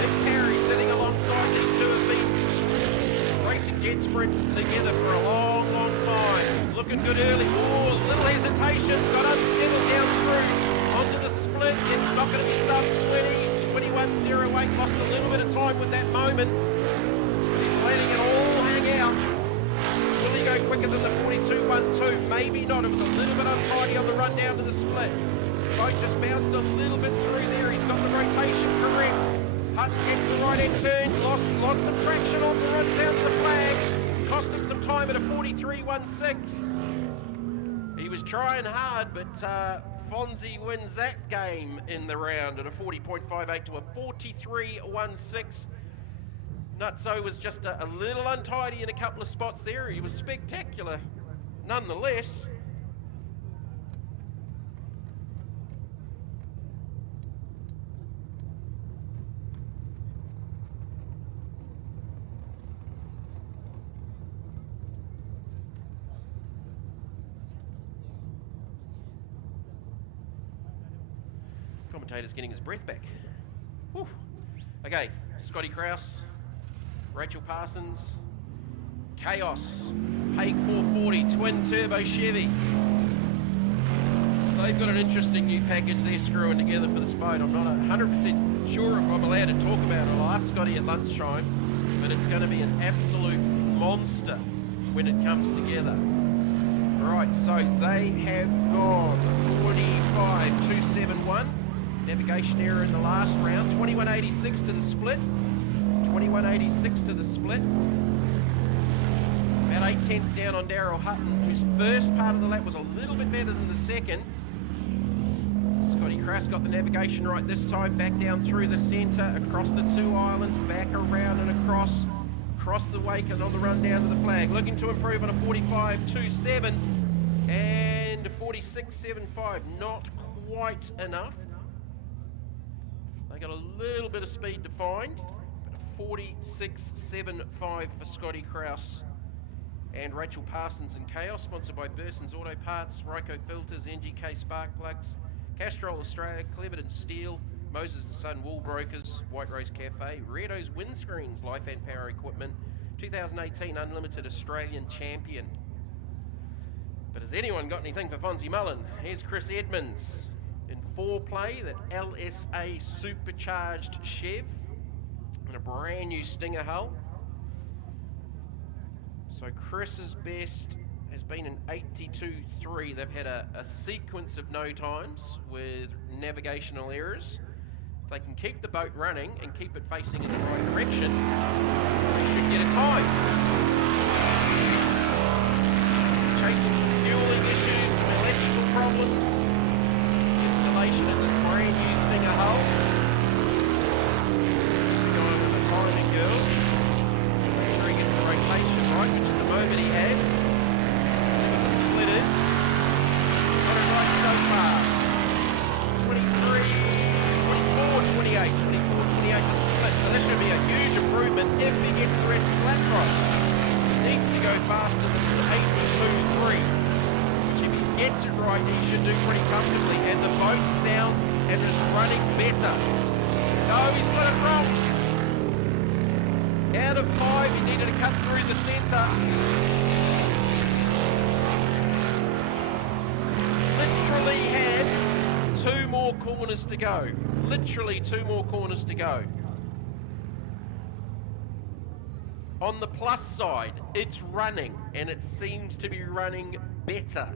Mick Parry sitting alongside these two have been racing jet sprints together for a long, long time. Looking good early. Oh, little hesitation. Got unsettled down through onto the split. It's not going to be sub 20. 21.08. Lost a little bit of time with that moment. He's letting it all hang out. Will he go quicker than the 42.12? Maybe not. It was a little bit untidy on the run down to the split. Boat just bounced a little bit through there. He's got the rotation correct. Hutton gets the right end turn, lost some traction on the run down to the flag, cost him some time at a 43.16. He was trying hard, but Fonzie wins that game in the round at a 40.58 to a 43.16. Nutso was just a little untidy in a couple of spots there. He was spectacular nonetheless. Commentator's getting his breath back. Whew. Okay, Scotty Krause, Rachel Parsons, Chaos, Hague 440, twin turbo Chevy. They've got an interesting new package they're screwing together for this boat. I'm not 100% sure if I'm allowed to talk about it. I'll ask Scotty at lunchtime, but it's going to be an absolute monster when it comes together. Right, so they have gone 45.271. Navigation error in the last round. 21.86 to the split. 21.86 to the split. About 8 tenths down on Daryl Hutton, whose first part of the lap was a little bit better than the second. Scotty Krause got the navigation right this time. Back down through the centre, across the two islands, back around and across the wake and on the run down to the flag. Looking to improve on a 45.27 and a 46.75. Not quite enough. They got a little bit of speed to find, but a 46.75 for Scotty Krause and Rachel Parsons and Chaos, sponsored by Burson's Auto Parts, Ryco Filters, NGK Spark Plugs, Castrol Australia, Cleverton Steel, Moses & Son Wool Brokers, White Rose Cafe, Riodo's Windscreens, Life and Power Equipment, 2018 Unlimited Australian Champion. But has anyone got anything for Fonzie Mullen? Here's Chris Edmonds in foreplay, that LSA supercharged Chev and a brand new Stinger hull. So Chris's best has been an 82.3. They've had a sequence of no times with navigational errors. If they can keep the boat running and keep it facing in the right direction, they should get a time. Chasing some fueling issues, some electrical problems. Installation in this brand new Stinger hull. Going with the timing, girls. Make sure he gets the rotation right, which at the moment he has. See what the split is. Got it right so far. 23, 24, 28, 24, 28 to the split. So this should be a huge improvement if he gets the rest of the lap right. gets it right, he should do pretty comfortably. And the boat sounds and is running better. No, he's got it wrong. Out of 5, he needed to cut through the centre. Literally had 2 more corners to go. Literally 2 more corners to go. On the plus side, it's running, and it seems to be running better.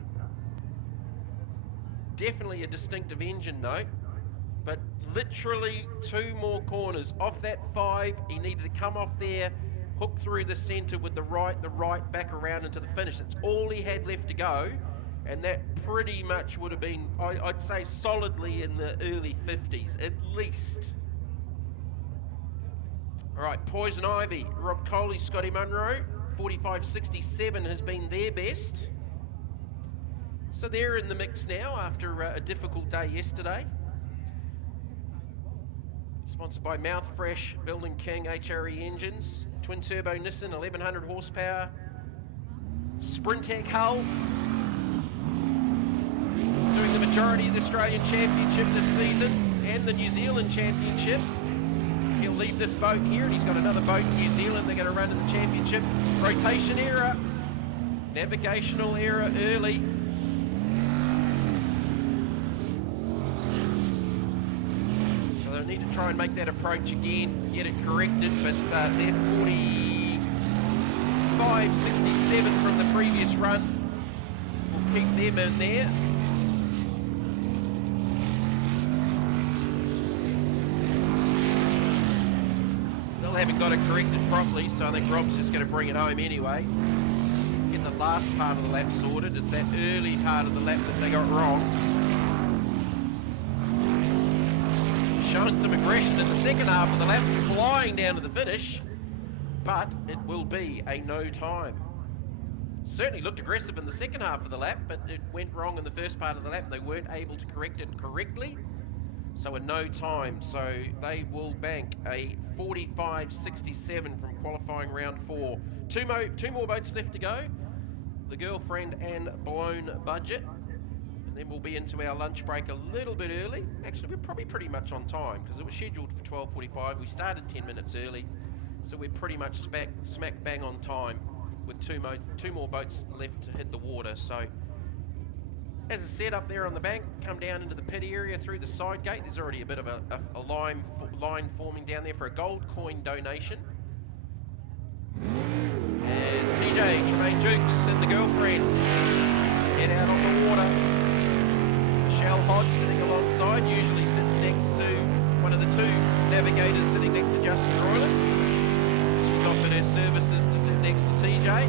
Definitely a distinctive engine though, but literally 2 more corners. Off that 5, he needed to come off there, hook through the centre with the right, back around into the finish. That's all he had left to go, and that pretty much would have been, I'd say, solidly in the early 50s, at least. All right, Poison Ivy, Rob Coley, Scotty Munro, 45.67 has been their best. So they're in the mix now after a difficult day yesterday. Sponsored by Mouthfresh, Building King, HRE Engines, Twin Turbo Nissan, 1100 horsepower, Sprintec hull, doing the majority of the Australian Championship this season and the New Zealand Championship. He'll leave this boat here, and he's got another boat in New Zealand. They're going to run in the championship. Rotation error, navigational error early. So they'll need to try and make that approach again, get it corrected, but they're 45.67 from the previous run. We'll keep them in there. Haven't got it corrected properly, so I think Rob's just going to bring it home anyway. Get the last part of the lap sorted. It's that early part of the lap that they got wrong. Showing some aggression in the second half of the lap, flying down to the finish, but it will be a no time. Certainly looked aggressive in the second half of the lap, but it went wrong in the first part of the lap. They weren't able to correct it correctly. So a no time, so they will bank a 45.67 from qualifying round 4. Two more boats left to go, the Girlfriend and Blown Budget. And then we'll be into our lunch break a little bit early. Actually, we're probably pretty much on time because it was scheduled for 12:45. We started 10 minutes early, so we're pretty much smack bang on time with two more boats left to hit the water. So, as I said, up there on the bank, come down into the pit area through the side gate. There's already a bit of a line forming down there for a gold coin donation. As TJ, Tremaine Jukes and the Girlfriend head out on the water. Michelle Hodge sitting alongside, usually sits next to one of the 2 navigators sitting next to Justin Roylance. She's offered her services to sit next to TJ.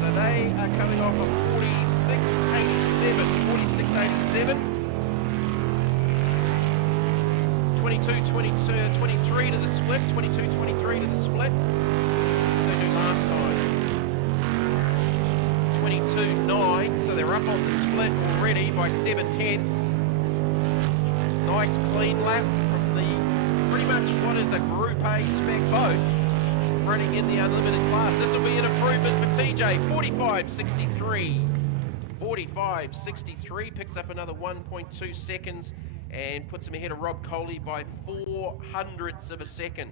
So they are coming off a 46.87, 22-23 to the split, 22-23 to the split. What did they do last time? 22.9, so they're up on the split already by 7/10. Nice clean lap from the pretty much what is a Group A spec boat running in the unlimited class. This will be an improvement for TJ, 45.63. 45.63, picks up another 1.2 seconds and puts him ahead of Rob Coley by 0.04 of a second.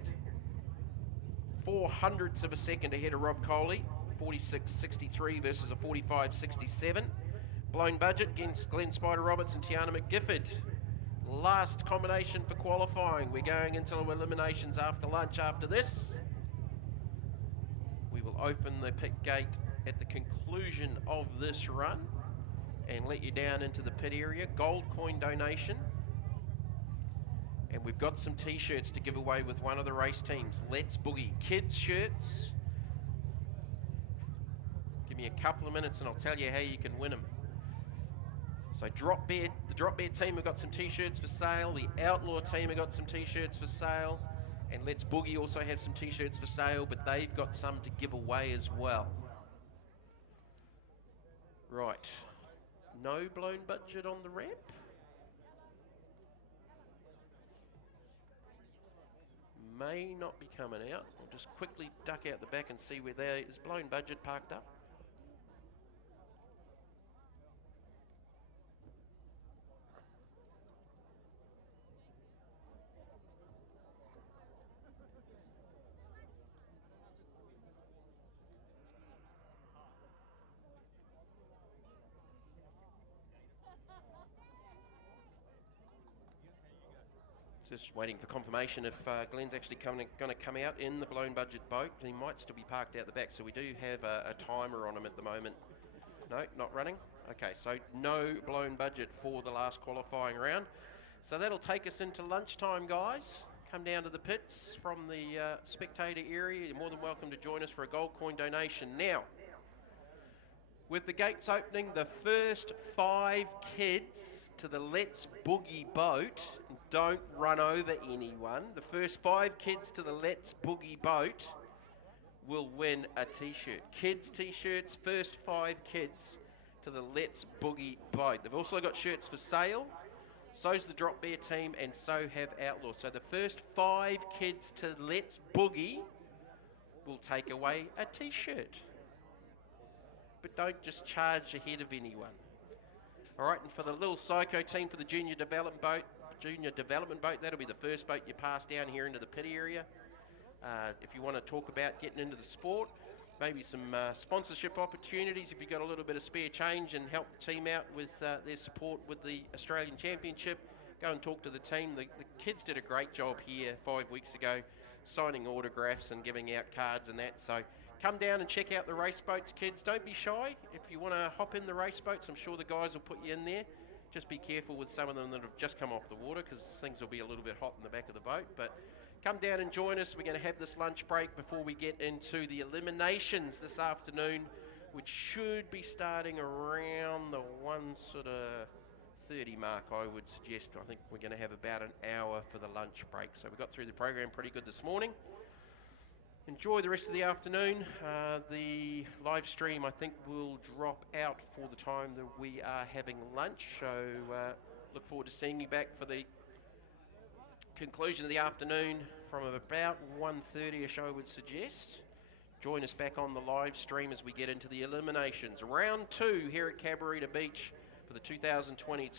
0.04 of a second ahead of Rob Coley, 46.63 versus a 45.67. Blown Budget against Glenn Spider Roberts and Tiana McGifford. Last combination for qualifying. We're going into eliminations after lunch after this. We will open the pit gate at the conclusion of this run and let you down into the pit area. Gold coin donation. And we've got some t-shirts to give away with one of the race teams. Let's Boogie. Kids shirts. Give me a couple of minutes and I'll tell you how you can win them. So the Drop Bear team have got some t-shirts for sale. The Outlaw team have got some t-shirts for sale. And Let's Boogie also have some t-shirts for sale, but they've got some to give away as well. Right. No Blown Budget on the ramp. May not be coming out. I'll just quickly duck out the back and see where there is Blown Budget parked up. Just waiting for confirmation if Glenn's actually going to come out in the blown budget boat. He might still be parked out the back, so we do have a timer on him at the moment. No, not running. Okay, so no blown budget for the last qualifying round. So that'll take us into lunchtime, guys. Come down to the pits from the spectator area. You're more than welcome to join us for a gold coin donation. Now, with the gates opening, the first 5 kids to the Let's Boogie boat, don't run over anyone. The first 5 kids to the Let's Boogie boat will win a t-shirt. Kids t-shirts, first 5 kids to the Let's Boogie boat. They've also got shirts for sale. So's the Drop Bear team, and so have Outlaw. So the first 5 kids to Let's Boogie will take away a t-shirt. But don't just charge ahead of anyone. All right, and for the little Psycho team for the junior development boat, that'll be the first boat you pass down here into the pit area. If you want to talk about getting into the sport, maybe some sponsorship opportunities if you've got a little bit of spare change, and help the team out with their support with the Australian Championship, go and talk to the team. The kids did a great job here 5 weeks ago, signing autographs and giving out cards and that. So come down and check out the race boats, kids. Don't be shy. If you want to hop in the race boats, I'm sure the guys will put you in there. Just be careful with some of them that have just come off the water, because things will be a little bit hot in the back of the boat. But come down and join us. We're going to have this lunch break before we get into the eliminations this afternoon, which should be starting around the 1:30 mark, I would suggest. I think we're going to have about an hour for the lunch break. So we got through the program pretty good this morning. Enjoy the rest of the afternoon. The live stream, I think, will drop out for the time that we are having lunch. So look forward to seeing you back for the conclusion of the afternoon from about 1:30ish, I would suggest. Join us back on the live stream as we get into the eliminations. Round 2 here at CABARITA Beach for the 2020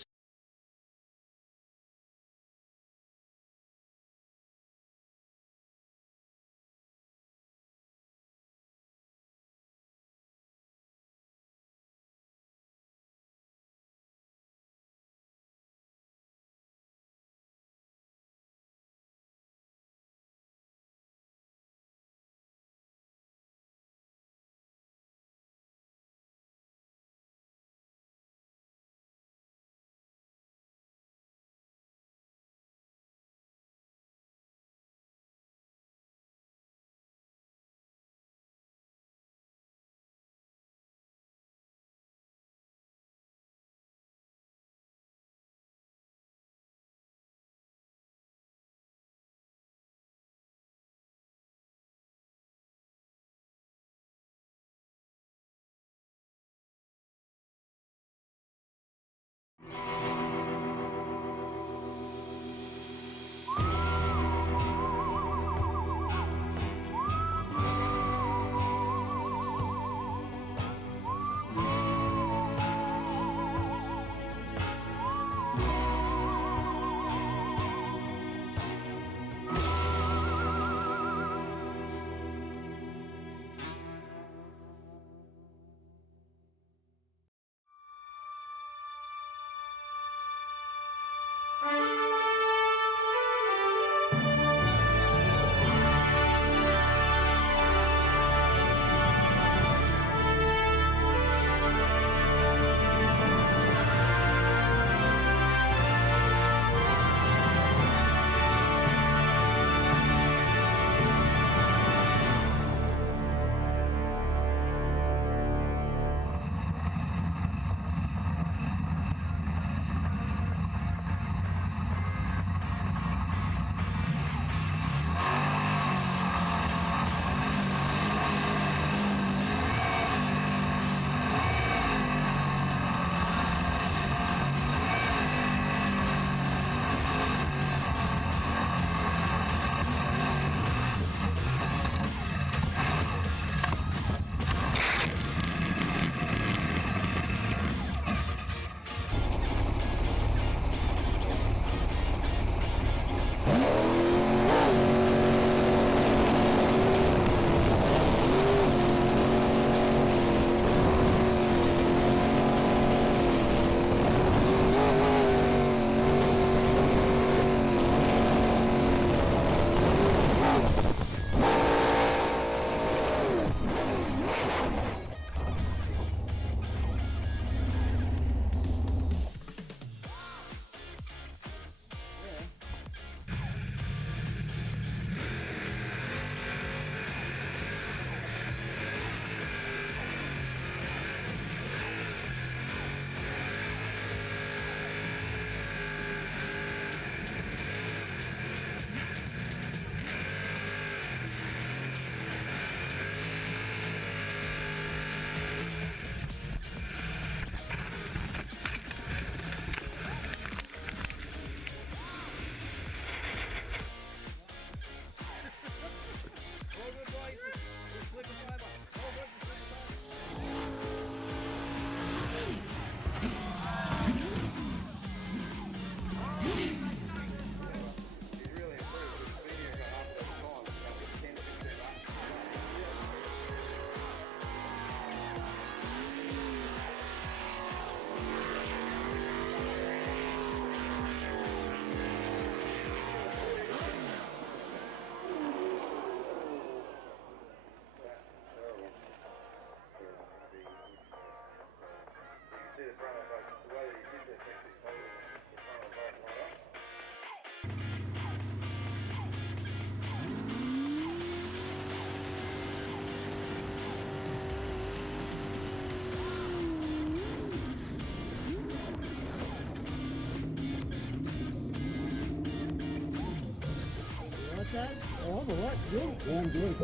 Dad? Oh, I'm alright. Good. Yeah, I'm good.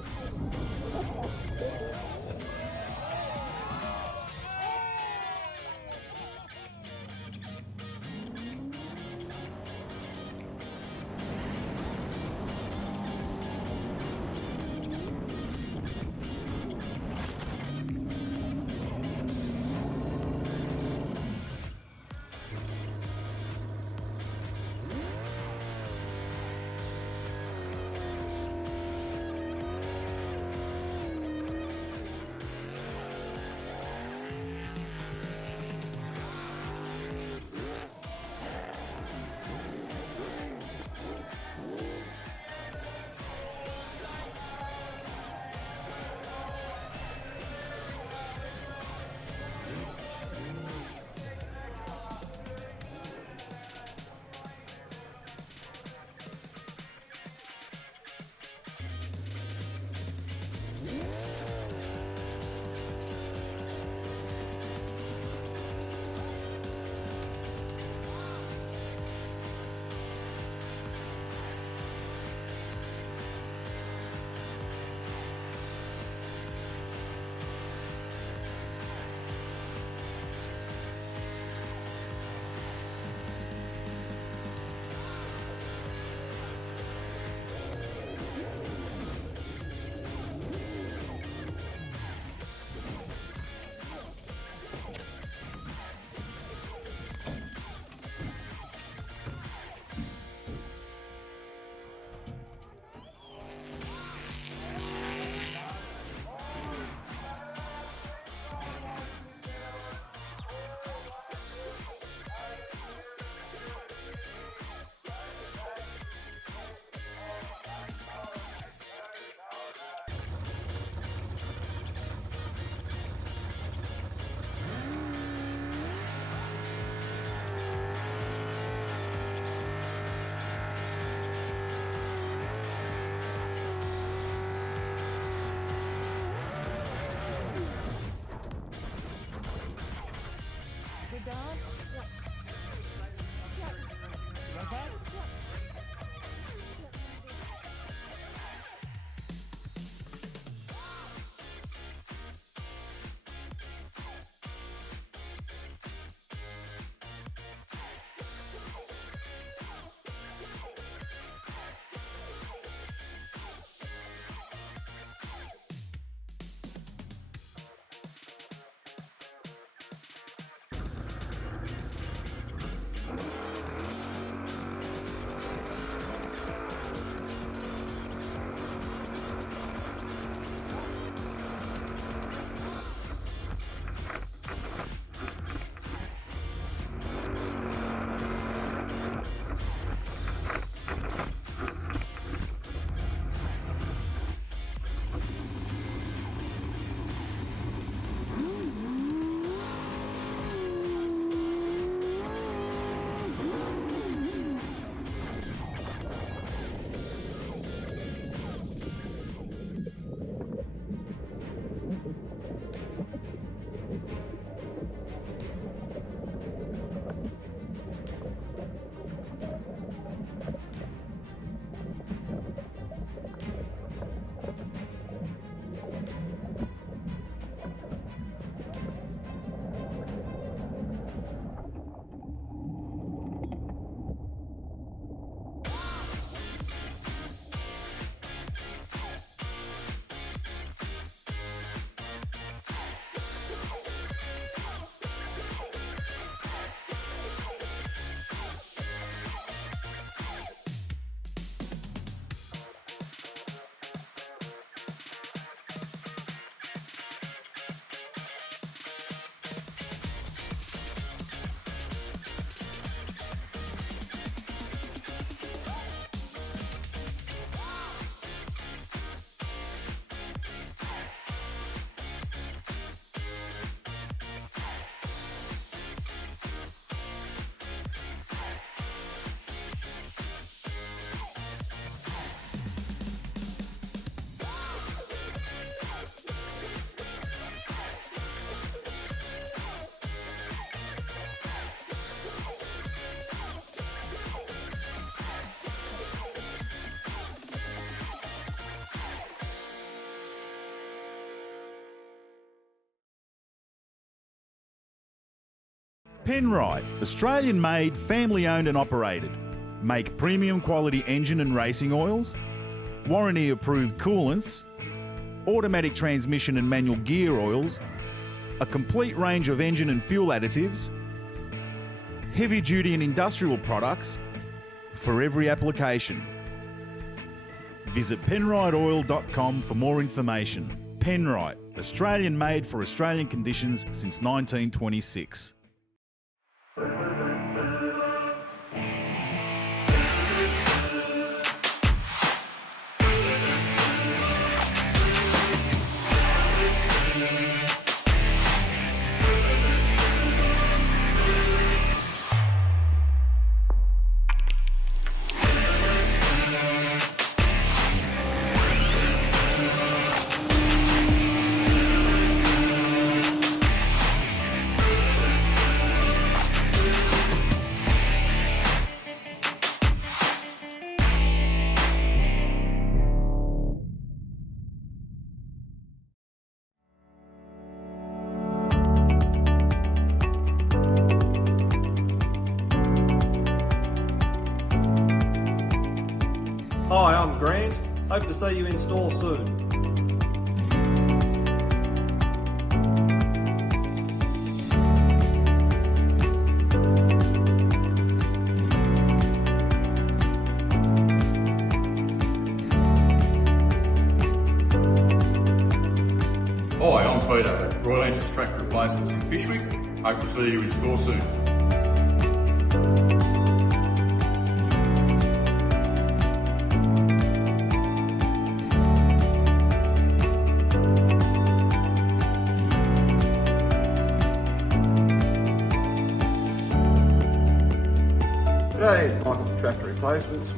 Penrite, Australian-made, family-owned and operated. Make premium quality engine and racing oils, warranty-approved coolants, automatic transmission and manual gear oils, a complete range of engine and fuel additives, heavy-duty and industrial products for every application. Visit penriteoil.com for more information. Penrite, Australian-made for Australian conditions since 1926. Hi, I'm Grant. Hope to see you in store soon. Hi, I'm Peter at Royal Enfield Tractor Replacements in Fyshwick. Hope to see you in store soon. G'day, it's Michael from Tractor Replacements.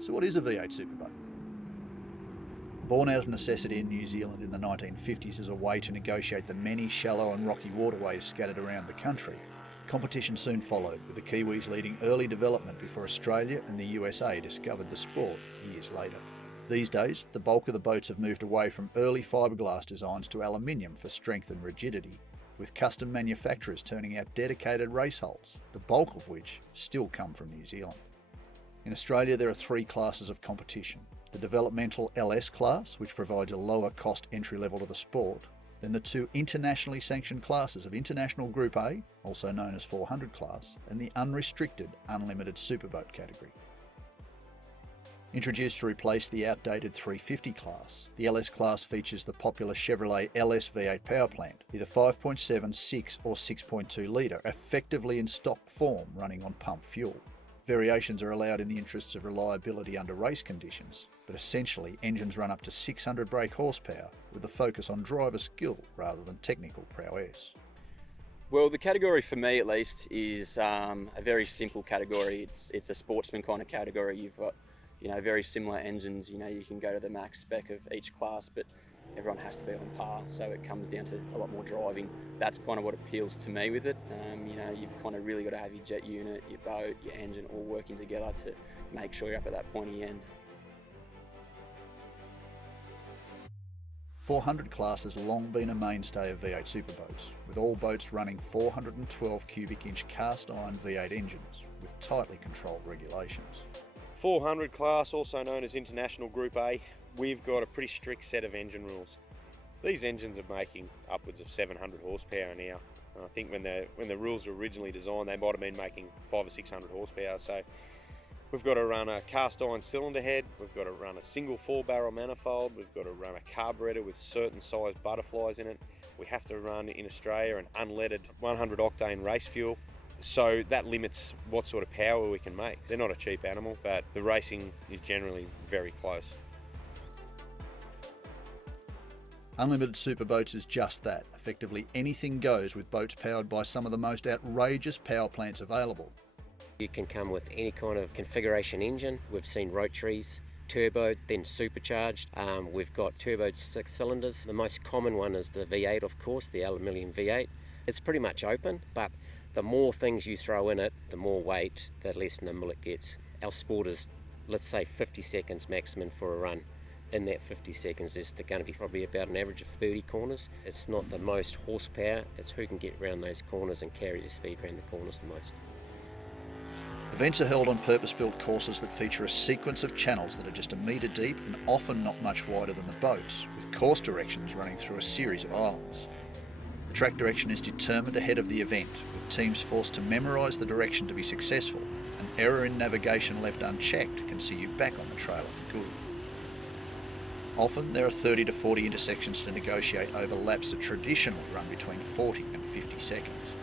So what is a V8 Superboat? Born out of necessity in New Zealand in the 1950s as a way to negotiate the many shallow and rocky waterways scattered around the country, competition soon followed, with the Kiwis leading early development before Australia and the USA discovered the sport years later. These days, the bulk of the boats have moved away from early fiberglass designs to aluminium for strength and rigidity, with custom manufacturers turning out dedicated race hulls, the bulk of which still come from New Zealand. In Australia, there are three classes of competition. The developmental LS class, which provides a lower cost entry level to the sport, then the two internationally sanctioned classes of International Group A, also known as 400 class, and the unrestricted unlimited superboat category. Introduced to replace the outdated 350 class, the LS class features the popular Chevrolet LS V8 power plant, either 5.7, 6 or 6.2 litre, effectively in stock form running on pump fuel. Variations are allowed in the interests of reliability under race conditions, but essentially engines run up to 600 brake horsepower with a focus on driver skill rather than technical prowess. Well, the category for me at least is a very simple category. It's a sportsman kind of category. You've got, very similar engines. You can go to the max spec of each class, but everyone has to be on par. So it comes down to a lot more driving. That's kind of what appeals to me with it. You've kind of really got to have your jet unit, your boat, your engine all working together to make sure you're up at that pointy end. 400 class has long been a mainstay of V8 Superboats, with all boats running 412 cubic inch cast iron V8 engines with tightly controlled regulations. 400 class, also known as International Group A, we've got a pretty strict set of engine rules. These engines are making upwards of 700 horsepower now. And I think when the rules were originally designed, they might have been making 500 or 600 horsepower. So we've got to run a cast iron cylinder head, we've got to run a single 4-barrel manifold, we've got to run a carburetor with certain size butterflies in it. We have to run in Australia an unleaded 100 octane race fuel. So that limits what sort of power we can make. They're not a cheap animal, but the racing is generally very close. Unlimited Superboats is just that. Effectively anything goes with boats powered by some of the most outrageous power plants available. You can come with any kind of configuration engine. We've seen rotaries, turbo, then supercharged. We've got turbo 6 cylinders. The most common one is the V8, of course, the aluminium V8. It's pretty much open, but the more things you throw in it, the more weight, the less nimble it gets. Our sport is, let's say, 50 seconds maximum for a run. In that 50 seconds, there's going to be probably about an average of 30 corners. It's not the most horsepower, it's who can get around those corners and carry the speed around the corners the most. Events are held on purpose-built courses that feature a sequence of channels that are just a metre deep and often not much wider than the boats, with course directions running through a series of islands. The track direction is determined ahead of the event, with teams forced to memorise the direction to be successful. An error in navigation left unchecked can see you back on the trailer for good. Often there are 30 to 40 intersections to negotiate over laps that traditionally run between 40 and 50 seconds.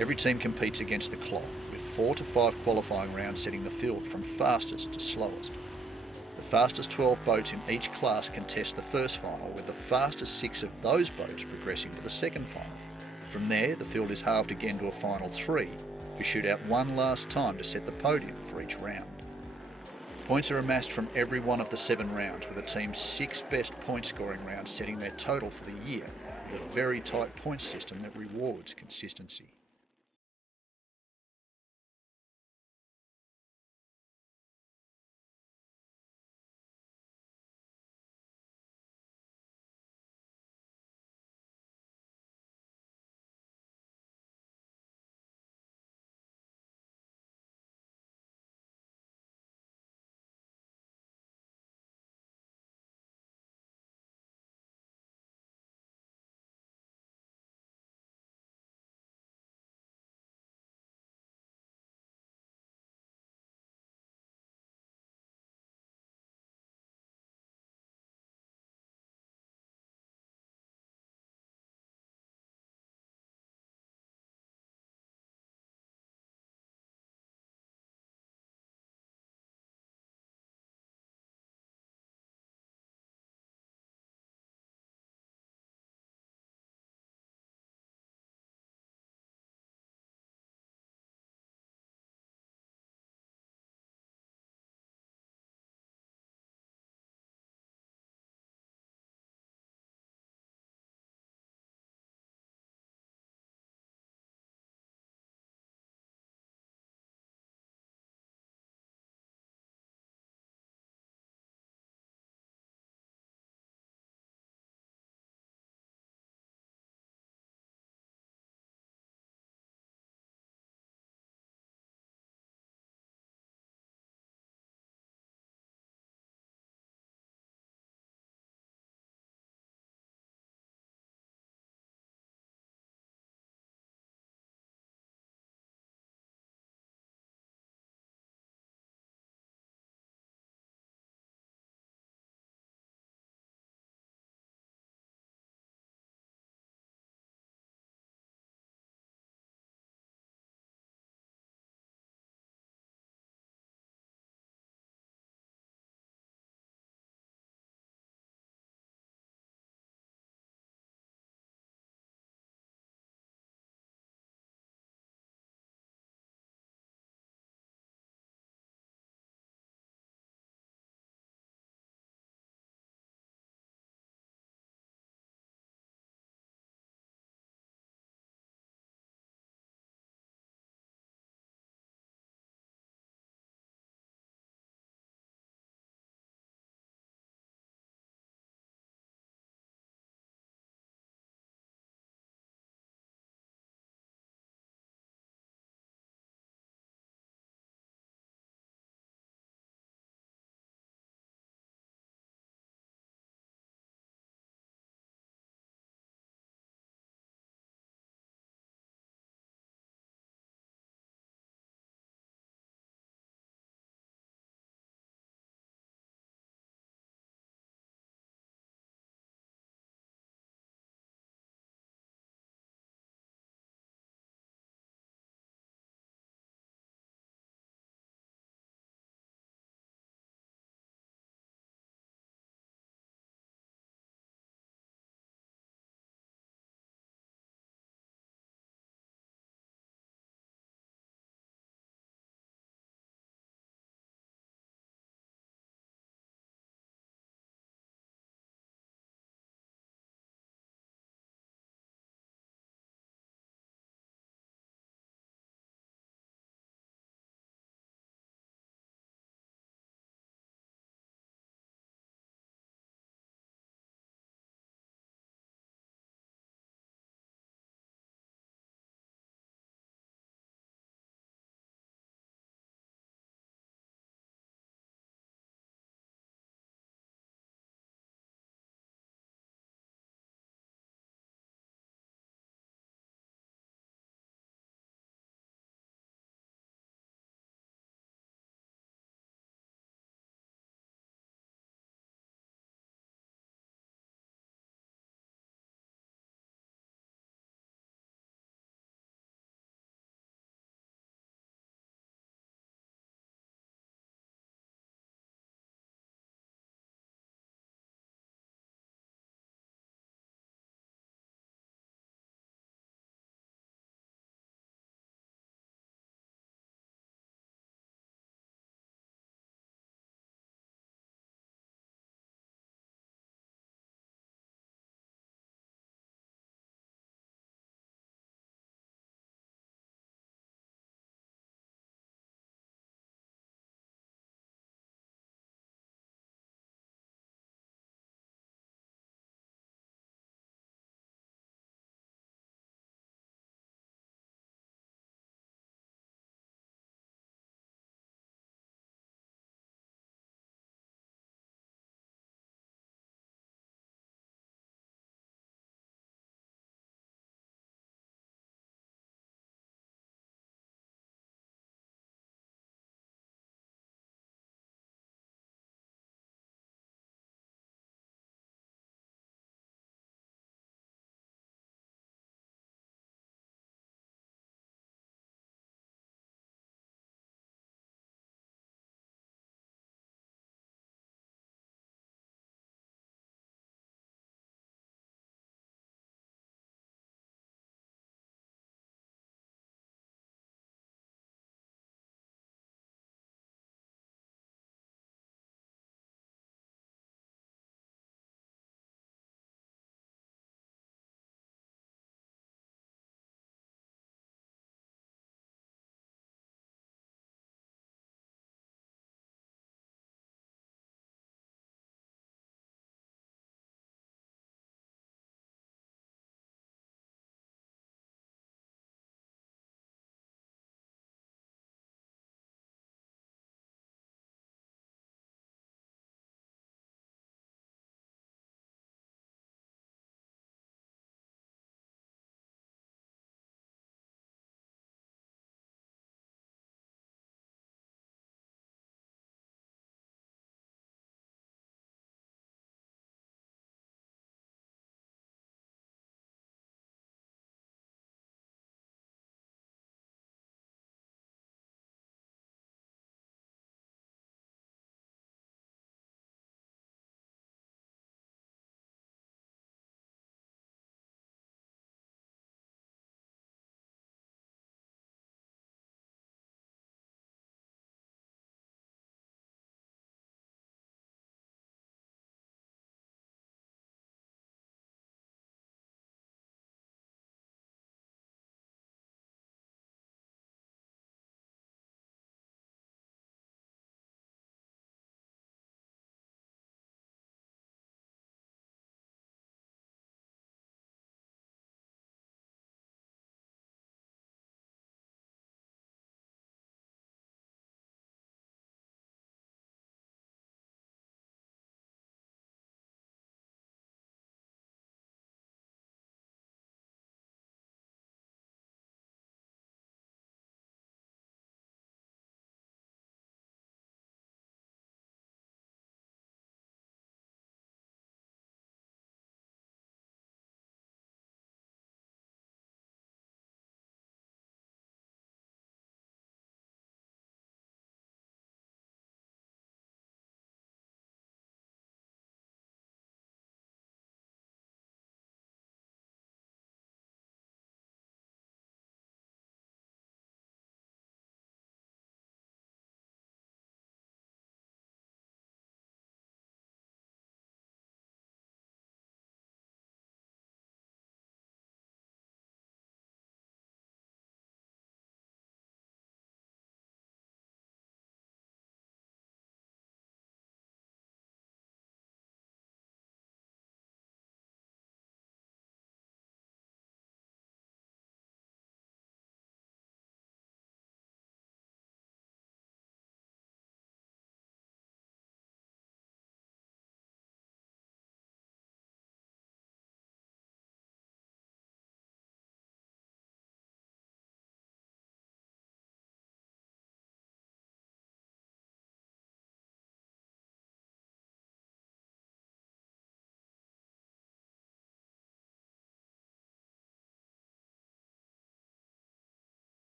Every team competes against the clock, with 4 to 5 qualifying rounds setting the field from fastest to slowest. The fastest 12 boats in each class contest the first final, with the fastest 6 of those boats progressing to the second final. From there, the field is halved again to a final 3, who shoot out one last time to set the podium for each round. Points are amassed from every one of the 7 rounds, with a team's 6 best point scoring rounds setting their total for the year, with a very tight point system that rewards consistency.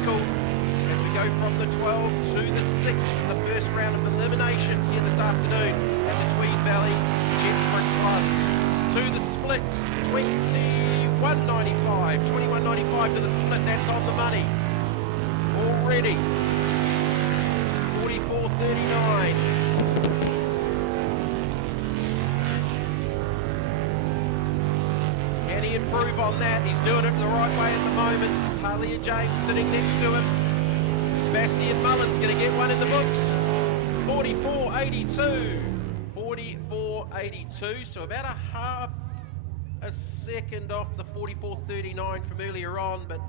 cycle as we go from the 12 to the 6 in the first round of eliminations here this afternoon at the Tweed Valley Jet Sprint Club. To the splits, 21.95 to the split, that's on the money. Already, 44.39. Can he improve on that? He's doing it the right way at the moment. Talia James sitting next to him. Bastian Mullen's going to get one in the books. 44.82. 44.82, so about a half a second off the 44.39 from earlier on, but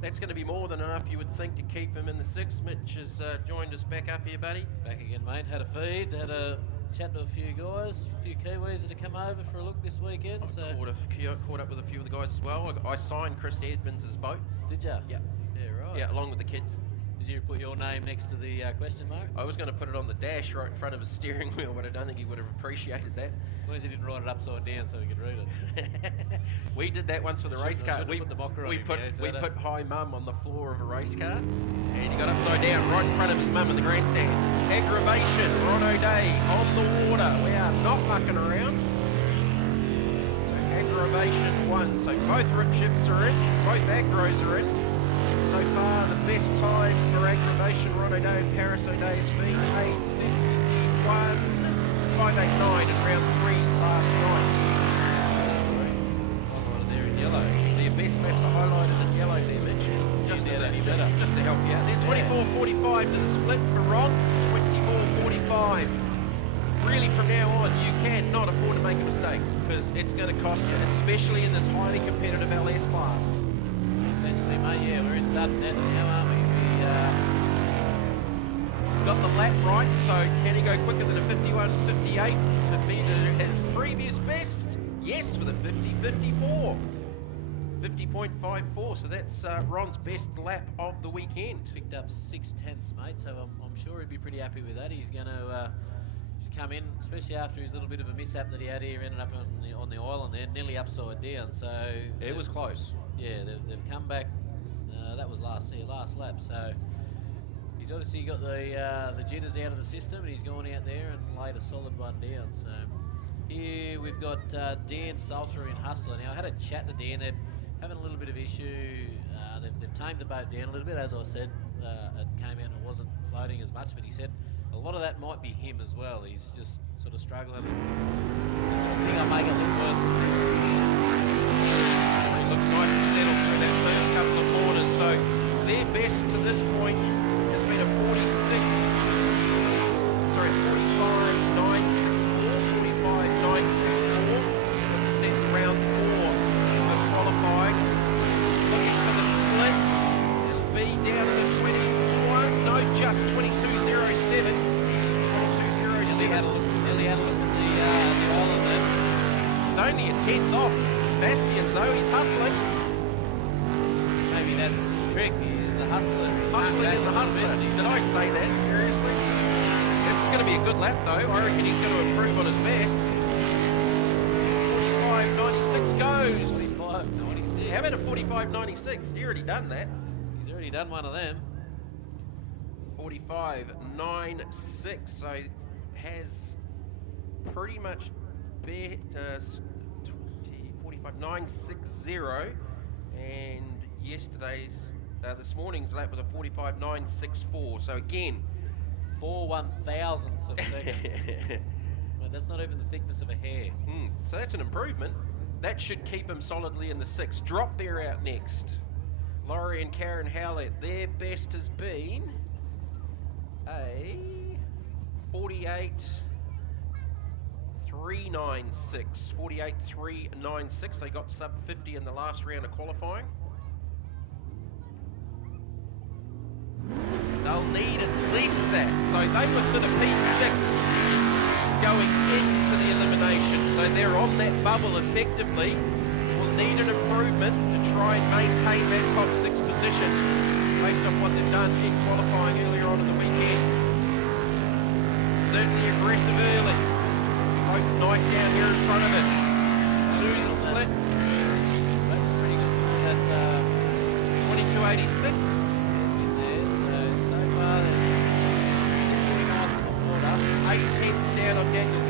that's going to be more than enough, you would think, to keep him in the 6. Mitch has joined us back up here, buddy. Back again, mate. Had a feed, had a chat to a few guys, a few Kiwis that have come over for a look this weekend. Caught up with a few of the guys as well. I signed Chris Edmonds' boat. Did ya? Yeah. Yeah, right. Yeah, along with the kids. Did you put your name next to the question mark? I was going to put it on the dash right in front of his steering wheel, but I don't think he would have appreciated that. As long as you didn't write it upside down so we could read it. We did that once with a race car. We put Hi Mum on the floor of a race car, and he got upside down right in front of his mum in the grandstand. Aggravation, Ron O'Day on the water. We are not mucking around. So aggravation 1. So both rip ships are in, both aggros are in. So far, the best time for aggravation, Ron O'Day and Paris O'Day has been 8:51.589 in round 3 last night. Highlighted there in yellow. Their best laps are highlighted in yellow there, Mitch. Just to help you out there. 24.45 to the split for Ron, 24.45. Really, from now on, you cannot afford to make a mistake because it's going to cost you, especially in this highly competitive LS class. Essentially, mate, yeah, we're in sudden death now, aren't we? Got the lap right, so can he go quicker than a 51.58 to beat his previous best? Yes, with a 50.54. 50.54, so that's Ron's best lap of the weekend. Picked up 6/10, mate, so I'm sure he'd be pretty happy with that. He's going to come in, especially after his little bit of a mishap that he had here, ended up on the island there, nearly upside down. So it was close. Yeah, they've come back. That was last lap. So he's obviously got the jitters out of the system, and he's gone out there and laid a solid one down. So here we've got Dan Salter in Hustler. Now I had a chat to Dan. They're having a little bit of issue. They've tamed the boat down a little bit, as I said. It came out and it wasn't floating as much, but he said a lot of that might be him as well. He's just sort of struggling. I think I'll make it look worse than this. Looks nice and settled through that first couple of corners. So their best to this point has been a 45.964. 45.964. Set round 4 of qualifying. Looking for the splits. It'll be down to the 21. No, just 22.07. 22.07. Nearly had a look at the island then. He's only a 10th off. Bastian's though, he's hustling. Maybe that's the trick, he's the hustler. Hustling in the hustler. Did I say that? Seriously? This is going to be a good lap though. I reckon he's going to improve on his best. 45.96 goes. 45.96. How about a 45.96? He already done that. He's already done one of them. 45.96. So has pretty much bet 45.960, and this morning's lap was a 45.964. So again, 4 1,000ths of a second. Well, that's not even the thickness of a hair. So that's an improvement. That should keep him solidly in the 6. Drop bear out next. Laurie and Karen Howlett, their best has been a 48.396. 48.396. They got sub 50 in the last round of qualifying. They'll need at least that. So they were sort of P6 going into the elimination. So they're on that bubble effectively. Will need an improvement to try and maintain that top 6 position based on what they've done in qualifying earlier on in the weekend. Certainly aggressive early. Boat's nice down here in front of us. To the split. That was pretty good. That 22.86.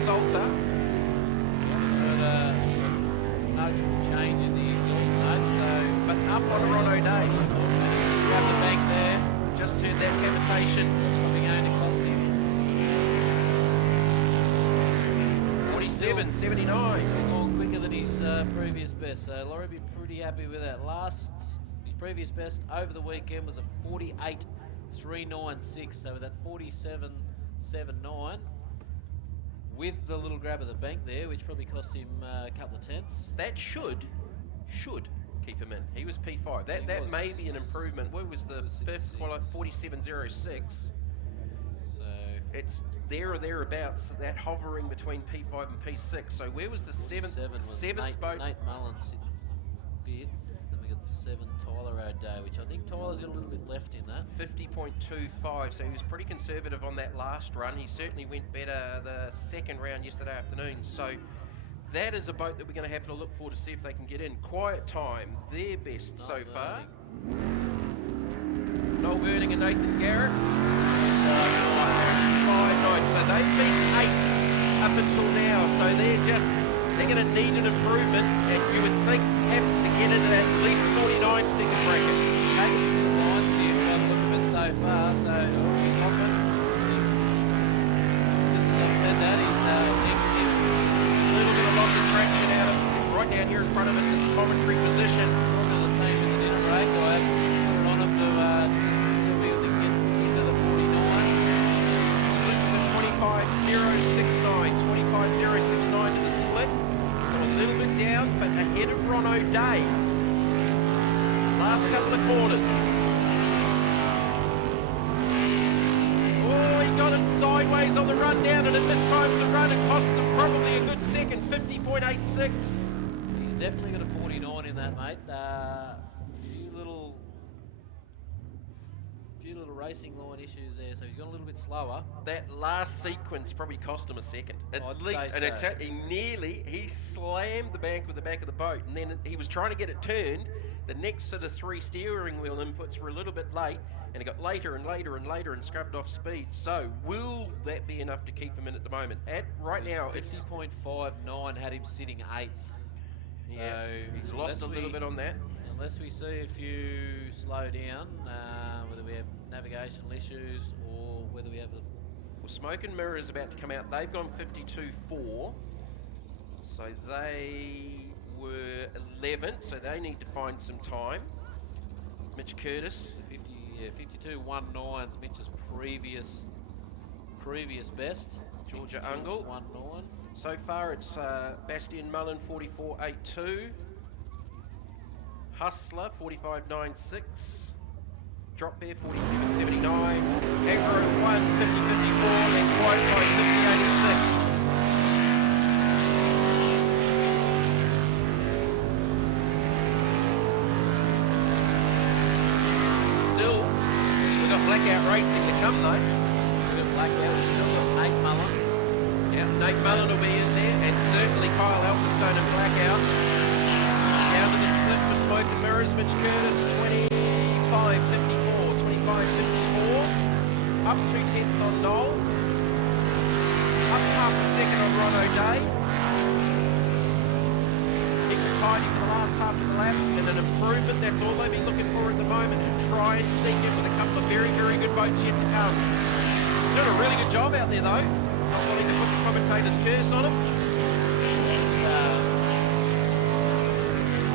Salter. Notable change in the exhaust note, so But up on Ron O'Day. grab the bank there. Just turned that cavitation. That's probably going to cost him 47.79. more quicker than his previous best. So Laurie will be pretty happy with that. His previous best over the weekend was a 48.396. So with that 47.79, with the little grab of the bank there, which probably cost him a couple of tenths. That should keep him in. He was P5. That may be an improvement. What was the fifth? Well, 47.06. So it's there or thereabouts, that hovering between P5 and P6. So where was the seventh boat? Nate Mullen sitting fifth. Then we got 7 Tyler O'Day, which I think Tyler's got a little bit left in that. 50.25, so he was pretty conservative on that last run. He certainly went better the second round yesterday afternoon. So that is a boat that we're going to have to look for to see if they can get in. Quiet Time, their best so far. Noel Burning and Nathan Garrett. 5.9, so they've been 8 up until now. So they're going to need an improvement, and you would think have to get into that at least 49 second bracket. Take it to the lines here, we've had a look at it so far, so he's confident. Just as I've said that, he's A little bit of loss of traction out of right down here in front of us in the commentary position. probably the team in the dinner break. I haven't put it on him to see if he can get into the 49. Split to 25.069. 25.069 to the split. So a little bit down, but ahead of Ron O'Day. Last couple of corners. Oh, he got it sideways on the run down, and it mistimes the run. It costs him probably a good second, 50.86. He's definitely got a 49 in that, mate. Few little racing line issues there, so he's gone a little bit slower. That last sequence probably cost him a second, at I'd least. say And so. he slammed the bank with the back of the boat, and then he was trying to get it turned. The next sort of 3 steering wheel inputs were a little bit late, and it got later and later and later and scrubbed off speed. So will that be enough to keep him in at the moment? Right now, it's 50.59 had him sitting 8th. yeah, So he's lost a little bit on that. Unless we see a few slow down, whether we have navigational issues or whether we have a... Well, Smoke and Mirror is about to come out. They've gone 52.4, so they were 11th, so they need to find some time. Mitch Curtis. 52.19's Mitch's previous best. Georgia Ungle. 19. So far it's Bastian Mullen 44.82. Hustler 45.96. Drop Bear 47.79. Kangaroo 1 50.54 and Whiteside 50.86. Still, we've got blackout racing to come though. We've got blackout, we've still got Nate Mullen. Yeah, Nate Mullen will be in there, and certainly Kyle Elphinstone and blackout. Down to the split for Smoke and Mirrors, Mitch Curtis 25.54. 25.54. Up 2 tenths on Noel. Up half a second on Ron O'Day. Keep it tidy for the last half of the lap, and an improvement. That's all they've been looking for at the moment, to try and sneak in with a couple of very, very good boats yet to come. Doing a really good job out there though. Not wanting to put the commentator's curse on him.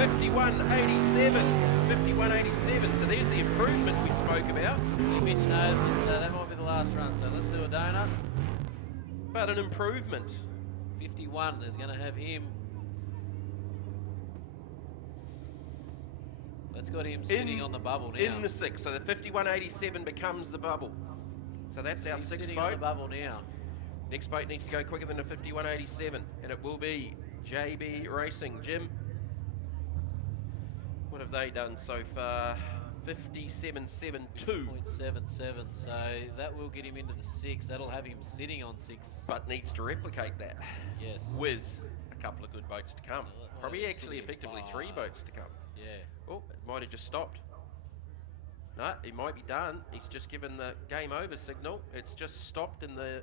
51.87. 51.87. So there's the improvement we spoke about. Mitch knows that that might be the last run, so let's do a donut. But an improvement. 51 is going to have him. That's got him sitting on the bubble now. In the 6. So the 51.87 becomes the bubble. So that's our He's 6th sitting boat. on the bubble now. Next boat needs to go quicker than a 51.87, and it will be JB Racing. Jim, what have they done so far? 57.72. 0.77, so that will get him into the 6. That'll have him sitting on 6. But needs to replicate that. Yes. With a couple of good boats to come. Well, Probably it's actually sitting at effectively 3 5. boats to come. Yeah. Oh, it might have just stopped. No, he might be done. He's just given the game over signal. It's just stopped in the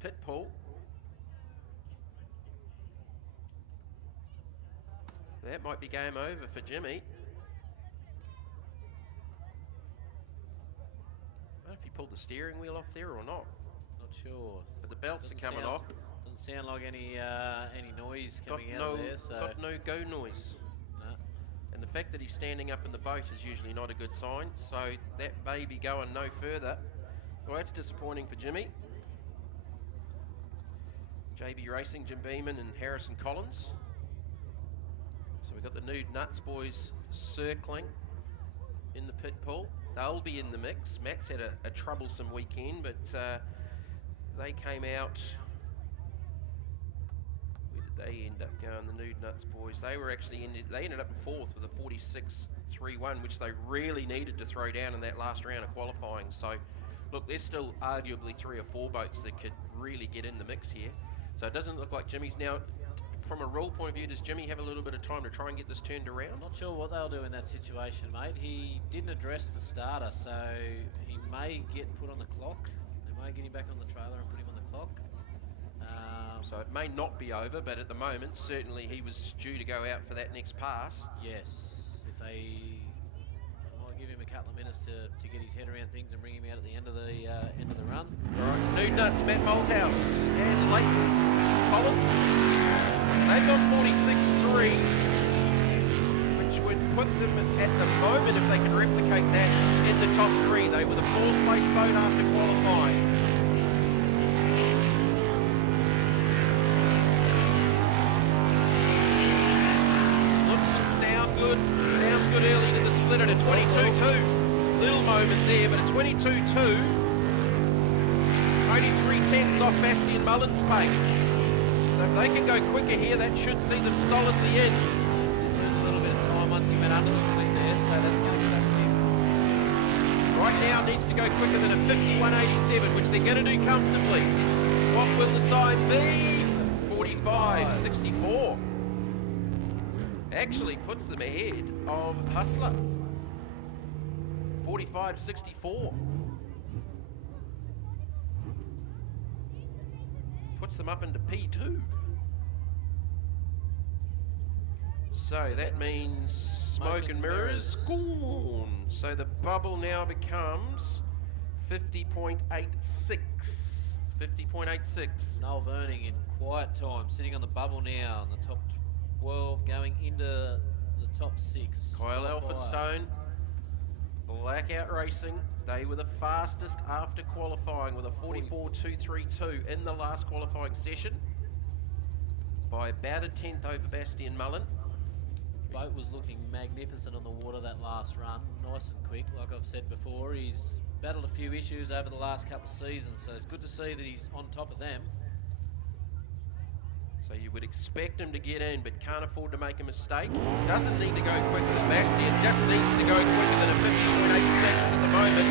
pit pool. That might be game over for Jimmy. I don't know if he pulled the steering wheel off there or not. Not sure. But the belts Doesn't are coming off. Doesn't sound like any noise coming out of there. So Got no go noise. no. And the fact that he's standing up in the boat is usually not a good sign. So that may be going no further. Well, that's disappointing for Jimmy. JB Racing, Jim Beeman and Harrison Collins. So we've got the Nude Nuts boys circling in the pit pool. They'll be in the mix. Matt's had a troublesome weekend, but they came out. Where did they end up going, the Nude Nuts boys? They were actually they ended up in fourth with a 46.31, which they really needed to throw down in that last round of qualifying. So look, there's still arguably 3 or 4 boats that could really get in the mix here. So it doesn't look like Jimmy's now. From a rule point of view, does Jimmy have a little bit of time to try and get this turned around? Not sure what they'll do in that situation, mate. He didn't address the starter, so he may get put on the clock. They may get him back on the trailer and put him on the clock. So it may not be over, but at the moment, certainly he was due to go out for that next pass. Yes, if they might give him a couple of minutes to get his head around things and bring him out at the end of the run. All right, Nude Nuts, Matt Malthouse and Leighton Collins. They've got 46.3, which would put them at the moment, if they can replicate that, in the top 3. They were the 4th place boat after qualifying. Looks and sounds good early into the split at a 22.2. Little moment there, but a 22.2. Only 3/10 off Bastian Mullen's pace. So if they can go quicker here, that should see them solidly in. Lose a little bit of time once he went under the split there, so that's going to give us him. Right now needs to go quicker than a 51.87, which they're going to do comfortably. What will the time be? 45.64. Actually puts them ahead of Hustler. 45.64. Puts them up into P2. So that means smoke and mirrors gone. So the bubble now becomes 50.86. 50.86. Noel Verning in quiet time, sitting on the bubble now in the top 12, going into the top 6. Kyle Elphinstone, Blackout Racing. They were the fastest after qualifying with a 44.232 in the last qualifying session by about a 10th over Bastian Mullen. Boat was looking magnificent on the water that last run, nice and quick. Like I've said before, he's battled a few issues over the last couple of seasons, so it's good to see that he's on top of them. So you would expect him to get in, but can't afford to make a mistake. Doesn't need to go quicker than Bastian, just needs to go quicker than a 50.86 at the moment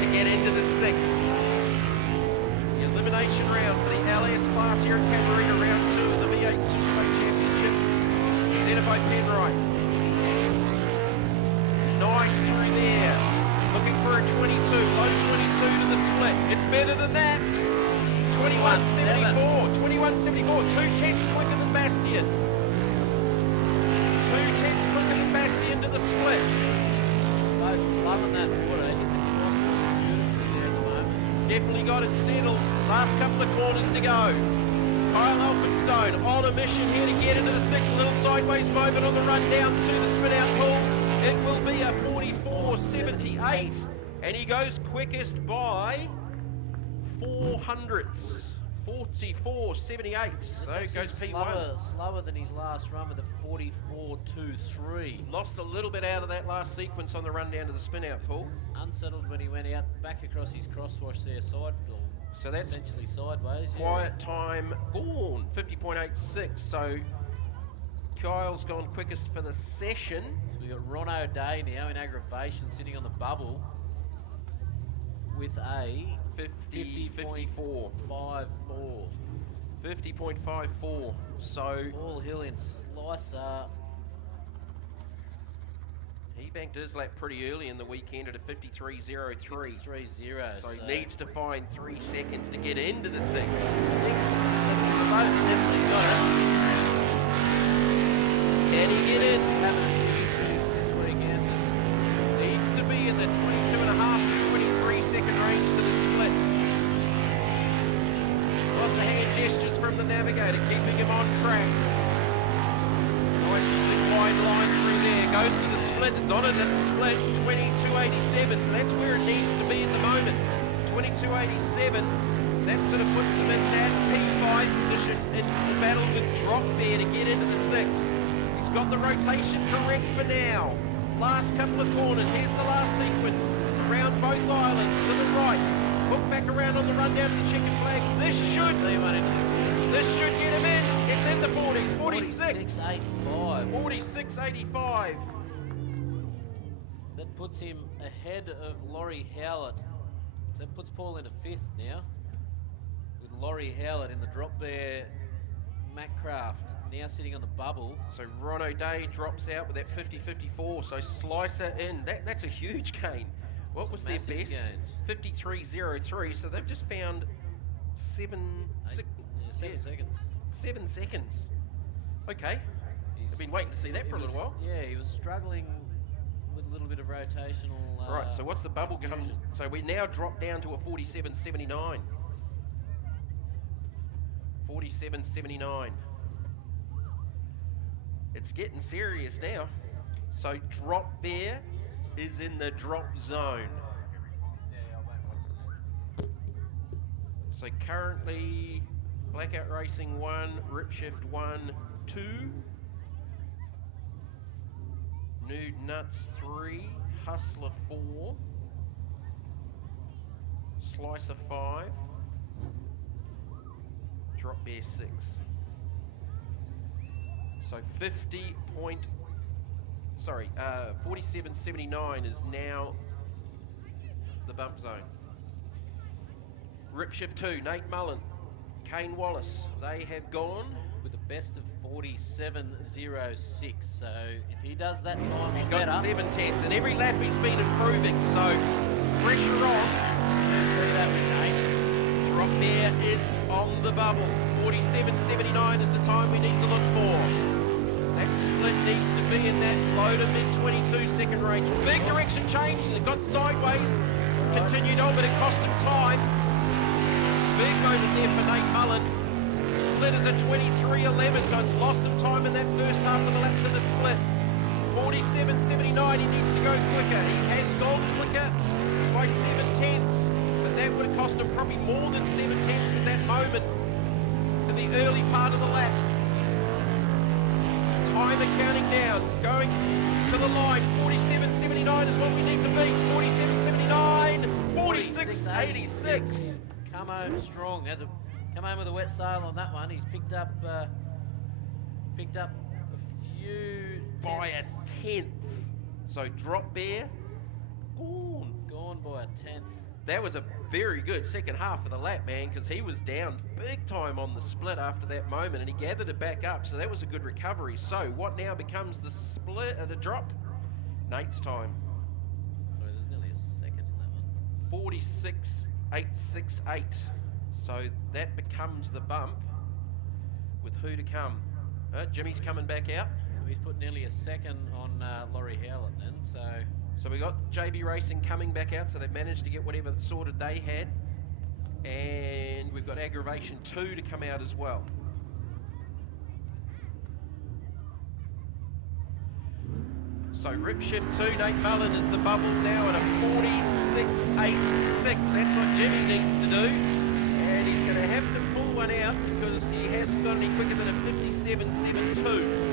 to get into the 6. The elimination round for the LS class here at CABARITA, round 2 of the V8 Superboat Championship. Centre by Penrite. Nice through there. Looking for a 22, low 22 to the split. It's better than that. 21.74, 21.74, 2/10 quicker than Bastian. 2/10 quicker than Bastian to the split. Both loving that water. Beautifully there at the moment. Definitely got it settled. Last couple of corners to go. Kyle Elphinstone on a mission here to get into the 6. A little sideways moment on the run down to the spin out pool. It will be a 44.78, and he goes quickest by 400ths. 44.78. So it goes P1. Slower than his last run with a 44.23. Lost a little bit out of that last sequence on the run down to the spin out pool. Unsettled when he went out back across his crosswash there, so that's essentially sideways. Quiet time gone, 50.86. So Kyle's gone quickest for the session. So we've got Ron O'Day now in aggravation, sitting on the bubble with a 50.54. 50.54. 50.54. So Paul Hill in Slicer. He banked his lap pretty early in the weekend at a 53.03. 53.0. So he needs to find 3 seconds to get into the 6. Definitely got it. Can he get in? Having a few issues this weekend. Needs to be in the 22.5 to 23 second range to the split. Lots of hand gestures from the navigator, keeping him on track. Nice wide line through there. Goes to the split. It's on it at the split. 22.87. So that's where it needs to be at the moment. 22.87. That sort of puts him in that P5 position in the battle with Drop there to get into the 6. He's got the rotation correct for now. Last couple of corners. Here's the last sequence. Around both islands to the right. Hook back around on the run down to the checkered flag. This should get him in. It's in the 40s. 46. 46.85. That puts him ahead of Laurie Howlett. So that puts Paul into 5th now. With Laurie Howlett in the drop bear Macraft now sitting on the bubble. So Ron O'Day drops out with that 50-54. So Slicer in. That's a huge gain. What was their best? Gains. 53.03. So they've just found 7 seconds. 7 seconds. Okay. I've been waiting to see that for a little while. Yeah, he was struggling with a little bit of rotational. Right, so what's the bubble come? So we now drop down to a 47.79. 47.79. It's getting serious now. So Drop Bear is in the drop zone. So currently Blackout Racing 1, Rip Shift 1, 2. Nude Nuts 3, Hustler 4, Slicer 5, Drop Bear 6. So 47.79 is now the bump zone. Rip Shift 2, Nate Mullen, Kane Wallace, they have gone with the best of 47.06. So if he does that time, he's better. got 7 tenths, and every lap he's been improving. So pressure on. Drop Bear is on the bubble. 47.79 is the time we need to look for. That split needs to be in that low to mid 22 second range. Big direction change, and it got sideways. Continued on, but it cost him time. Big moment there for Nate Mullen. Split is at 23.11, so it's lost some time in that first half of the lap to the split. 47.79, he needs to go quicker. He has gone quicker by 7 tenths, but that would have cost him probably more than 7 tenths at that moment in the early part of the lap. Timer counting down, going to the line. 47.79 is what we need to beat. 47.79, 46.86. Come home strong. Had to come home with a wet sail on that one. He's picked up a few by a tenths. 10th. So Drop Bear, gone by a 10th. That was a very good second half of the lap, man, because he was down big time on the split after that moment, and he gathered it back up. So that was a good recovery. So what now becomes the split, the drop? Nate's time. Sorry, there's nearly a second in that one. 46.868. So that becomes the bump with who to come. Jimmy's coming back out. So he's put nearly a second on Laurie Howlett then. So we got JB Racing coming back out, so they've managed to get whatever sorted they had. And we've got Aggravation 2 to come out as well. So Rip Shift 2, Nate Mullen is the bubble now at a 46.86. That's what Jimmy needs to do. And he's going to have to pull one out because he hasn't got any quicker than a 57.72.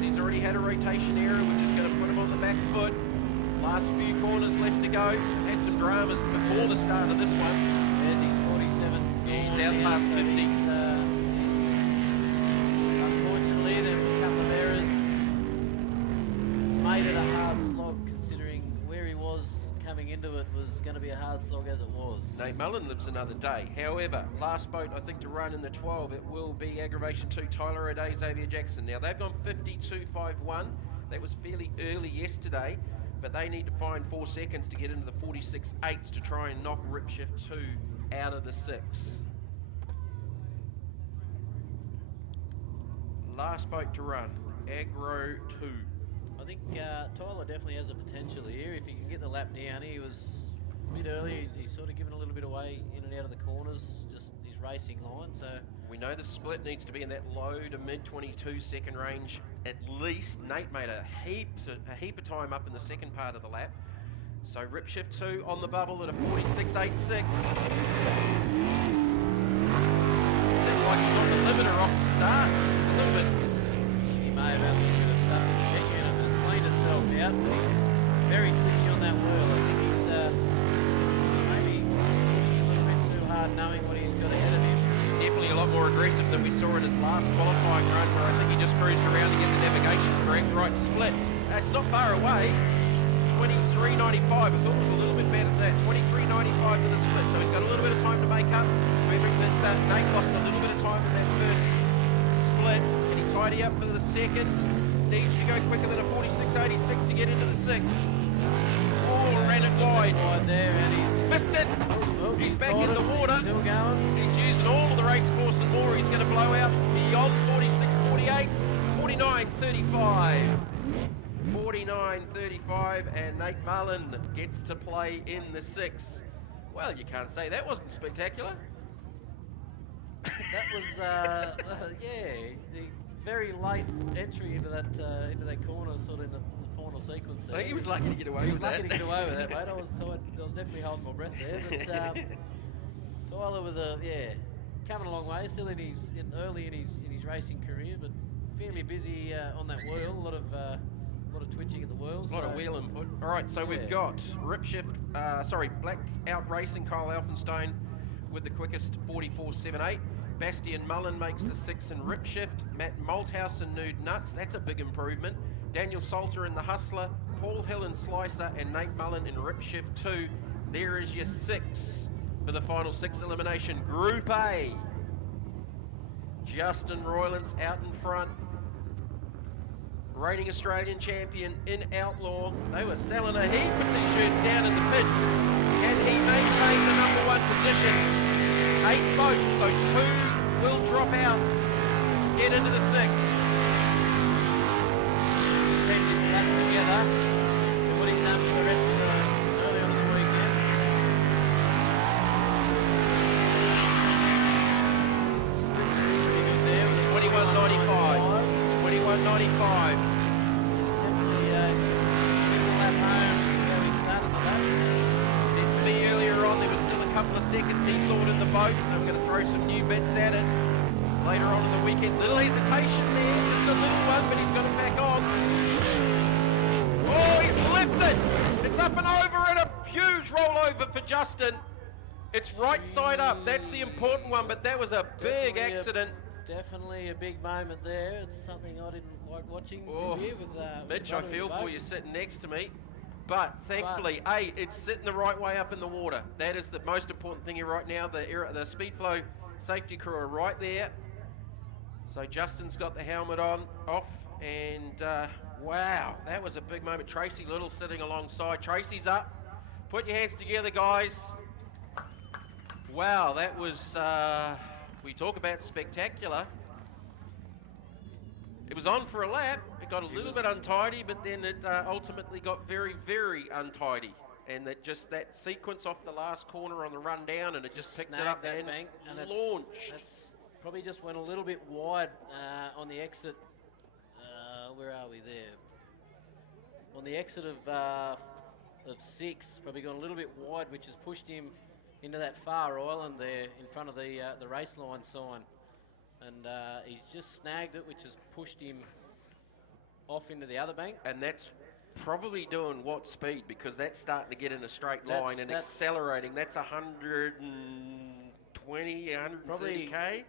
He's already had a rotation error, which is going to put him on the back foot. Last few corners left to go. Had some dramas before the start of this one. There's his 47. Yeah, he's out past 50. Unfortunately, there were a couple of errors made it a hard slog considering where he was coming into it was going to be a hard slog as it was. Nate Mullen lives another day. However, last boat I think to run in the 12, it will be Aggravation 2, Tyler O'Day, Xavier Jackson. Now they've gone 52.51. That was fairly early yesterday, but they need to find 4 seconds to get into the 46.8s to try and knock Rip Shift 2 out of the 6. Last boat to run, Aggro 2. I think Tyler definitely has a potential here. If he can get the lap down, he was a bit early. He's sort of given a little bit away in and out of the corners, just his racing line. So we know the split needs to be in that low to mid 22 second range at least. Nate made a heap of time up in the second part of the lap. So Rip Shift 2 on the bubble at a 46.86. Seemed like he's on the limiter off the start a little bit. he may have had a little bit of stuff in the venue and it's cleaned itself out. But he's very twitchy on that wheel. I think he's maybe pushing a little bit too hard, knowing what he's got ahead of him. Definitely a lot more aggressive than we saw in his last qualifying run, where I think he just cruised around to get the navigation correct. Right split. It's not far away. 23.95. I thought it was a little bit better than that. 23.95 for the split. So he's got a little bit of time to make up. Remembering that Nate lost a little bit of time in that first split. Can he tidy up for the second? Needs to go quicker than a 46.86 to get into the 6. Oh, ran it wide. Wide there, and he's missed it. He's back in the water. Still going. He's using all of the race course and more. He's going to blow out beyond 46.48. 49.35. 49.35, and Nate Mullen gets to play in the 6. Well, you can't say that wasn't spectacular. That was, yeah, the very late entry into that corner, sort of in the final sequence there. I think he was lucky to get away with that. Lucky to get away with that, mate. I was definitely holding my breath there. But Tyler with coming a long way, still early in his racing career, but fairly busy on that wheel. A lot of twitching at the wheels. A lot of wheel input. All right, so we've got Blackout Racing, Kyle Elphinstone with the quickest 44.78. Bastian Mullen makes the 6 in Rip Shift. Matt Malthouse and Nude Nuts, that's a big improvement. Daniel Salter in the Hustler, Paul Hill in Slicer, and Nate Mullen in Rip Shift 2. There is your 6 for the final 6 elimination. Group A. Justin Roiland's out in front. Reigning Australian champion in Outlaw. They were selling a heap of t-shirts down in the pits. Can he maintain the #1 position? 8 boats, so 2 will drop out to get into the 6. Keep his lap together. What he's done for the rest of the early on in the weekend. Pretty good there with 21.95. 21.95. Said to me earlier on there was still a couple of seconds he thought in the boat. They were going to throw some new bits at it later on in the weekend. Little hesitation there, just a little one, but he's got it back on. Oh, he's lifted! It's up and over and a huge rollover for Justin. It's right side up, that's the important one, but that was a big accident. Definitely a big moment there. It's something I didn't like watching from here with Mitch, I feel for you sitting next to me. But thankfully, it's sitting the right way up in the water. That is the most important thing here right now. The Speedflow safety crew are right there. So Justin's got the helmet off, and wow, that was a big moment. Tracy Little sitting alongside. Tracy's up. Put your hands together, guys. Wow, that was, we talk about spectacular. It was on for a lap. It got a little bit untidy, but then it ultimately got very, very untidy. And that sequence off the last corner on the run down, and it just picked it up and launched. That's probably just went a little bit wide on the exit. Where are we there? On the exit of 6, probably gone a little bit wide, which has pushed him into that far island there in front of the race line sign. And he's just snagged it, which has pushed him off into the other bank. And that's probably doing what speed? Because that's starting to get in a straight line and accelerating. That's 120, 130 K?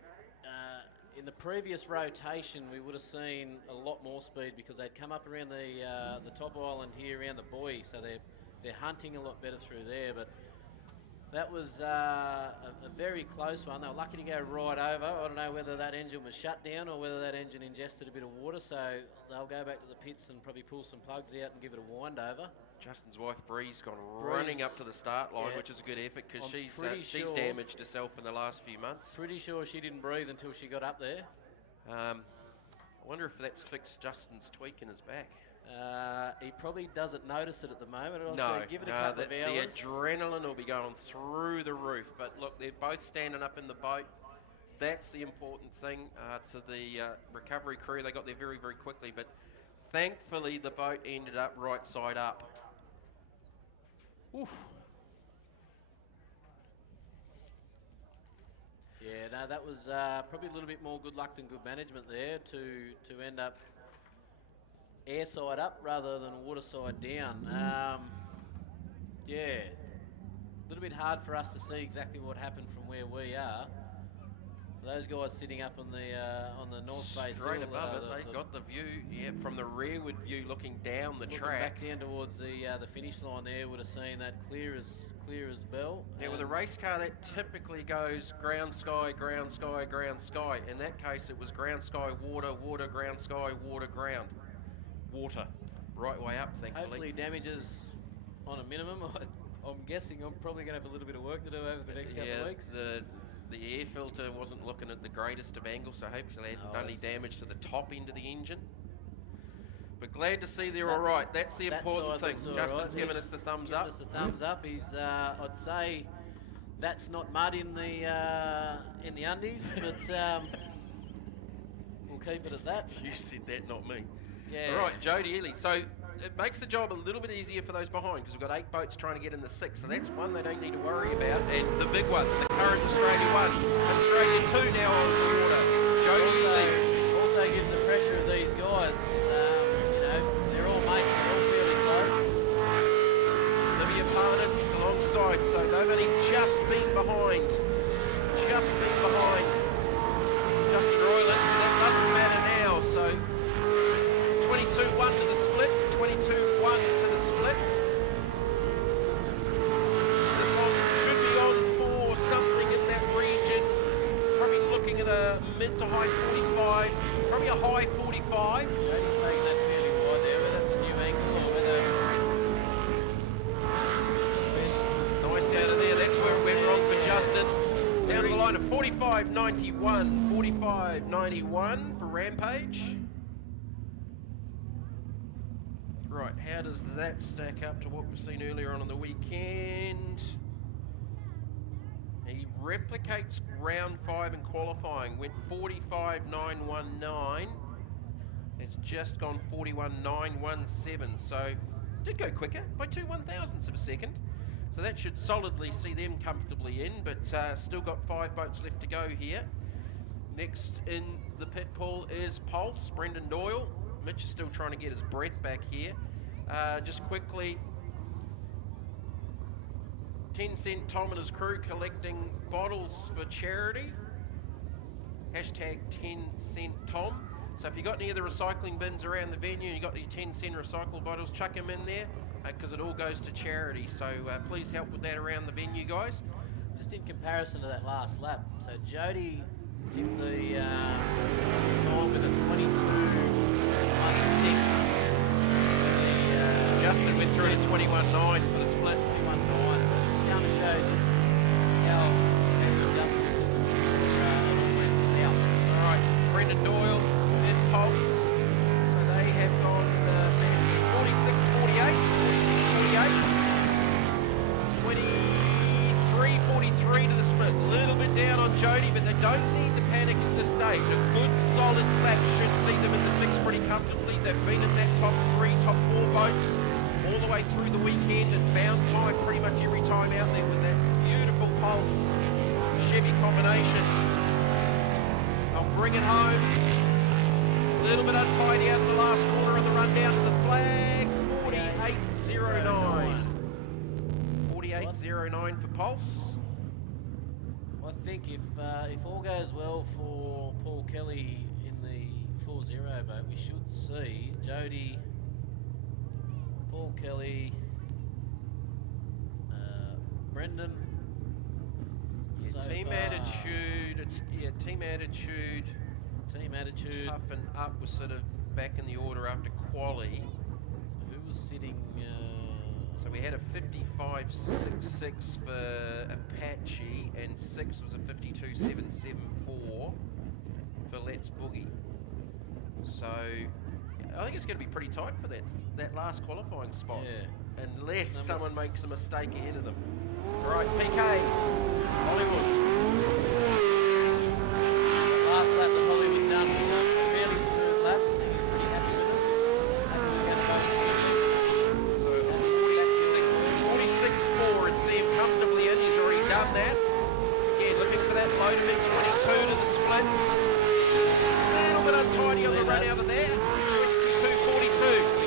In the previous rotation, we would have seen a lot more speed because they'd come up around the top island here around the buoy, so they're hunting a lot better through there. But that was a very close one. They were lucky to go right over. I don't know whether that engine was shut down or whether that engine ingested a bit of water, so they'll go back to the pits and probably pull some plugs out and give it a wind over. Justin's wife Bree's gone running up to the start line, yeah, which is a good effort because she's sure, damaged herself in the last few months. Pretty sure she didn't breathe until she got up there. I wonder if that's fixed Justin's tweak in his back. He probably doesn't notice it at the moment. No, give it a couple of hours. The adrenaline will be going through the roof. But look, they're both standing up in the boat. That's the important thing to the recovery crew. They got there very, very quickly. But thankfully, the boat ended up right side up. Oof. Yeah, no, that was probably a little bit more good luck than good management there to end up air side up rather than water side down. Yeah, a little bit hard for us to see exactly what happened from where we are. Those guys sitting up on the north face straight hill, above it, they got the view, yeah, from the rearward view, looking down the track. Back down towards the finish line there, would have seen that clear as bell. Yeah, with a race car that typically goes ground, sky, ground, sky, ground, sky. In that case, it was ground, sky, water, water, ground, sky, water, ground. Water, right way up, thankfully. Hopefully damages on a minimum. I'm guessing I'm probably going to have a little bit of work to do over the next couple of weeks. The air filter wasn't looking at the greatest of angles, so hopefully it hasn't done any damage to the top end of the engine. But glad to see they're all right. That's the important thing. Justin's given us the thumbs up. Us the thumbs up. He's, I'd say, that's not mud in the undies, but we'll keep it at that. You said that, not me. Yeah. All right, Jody Ely. So it makes the job a little bit easier for those behind because we've got 8 boats trying to get in the 6, so that's one they don't need to worry about. And the big one, the current Australia 1, Australia 2 now on the water. Jody Ely. Also given the pressure of these guys, they're all mates, they're all fairly close. Olivia Parnas alongside, so they've only just been behind. Just been behind Justin Roylance, but that doesn't matter now, so 22-1 to the split, 22-1 to the split. The song should be on for something in that region. Probably looking at a mid to high 45, probably a high 45. Jody's taking that fairly wide there, but that's a new angle or whether... Nice out of there, that's where it went wrong for Justin. Down to the line of 45.91, 45.91 for Rampage. Right, how does that stack up to what we've seen earlier on the weekend? He replicates round 5 in qualifying, went 45.919. It's just gone 41.917, so did go quicker by 2 1/1000ths of a second. So that should solidly see them comfortably in, but still got 5 boats left to go here. Next in the pit call is Pulse, Brendan Doyle. Mitch is still trying to get his breath back here. Just quickly, 10 Cent Tom and his crew collecting bottles for charity. Hashtag 10 Cent Tom. So if you've got any of the recycling bins around the venue and you've got your 10 cent recycle bottles, chuck them in there because it all goes to charity. So please help with that around the venue, guys. Just in comparison to that last lap, so Jody tipped the time with a 22.16. Justin went through to 21.9 for the split. 21.9, so it's going to show just how Justin went south. All right, Brendan Doyle in Pulse. So they have gone 46.48, 23.43 to the split. A little bit down on Jody, but they don't need to panic at this stage. A good solid lap should see them in the 6 pretty comfortably. They've been in that top 3, top 4 boats all the way through the weekend and found time pretty much every time out there with that beautiful Pulse Chevy combination. They'll bring it home. A little bit untidy out of the last corner on the run down to the flag. 48.09. 48.09 for Pulse. I think if all goes well for Paul Kelly in the 4-0 boat, we should see Jody, Paul Kelly, Brendan. Yeah, so team far. attitude. Team attitude. Team attitude. Tough and up was sort of back in the order after quali. Who was sitting? So we had a 55.66 for Apache, and 6 was a 52.774 for Let's Boogie. So I think it's going to be pretty tight for that last qualifying spot. Yeah. Unless someone makes a mistake ahead of them. Right, PK, Hollywood. Last lap that Hollywood done was a fairly smooth lap. I think he's pretty happy with it. Happy to get a bonus point. So 46.4 and see him comfortably in. He's already done that. Again, looking for that low to mid 22 to the split. A little bit untidy on the run out of there. 22.42.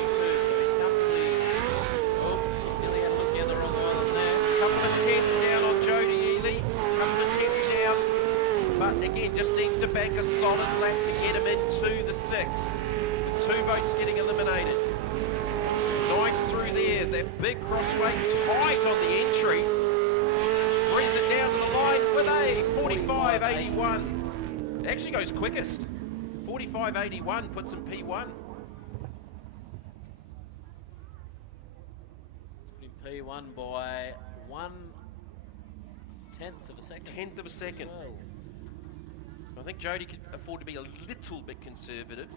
Down on Jody Ely, couple of tenths down, but again just needs to bank a solid lap to get him into the 6. The 2 boats getting eliminated. Nice through there, that big crossway tight on the entry. Brings it down to the line with a 45.81. It actually goes quickest. 45.81 puts him P1. P1 by 1/10 of a second. 1/10 of a second. Well, I think Jody could afford to be a little bit conservative.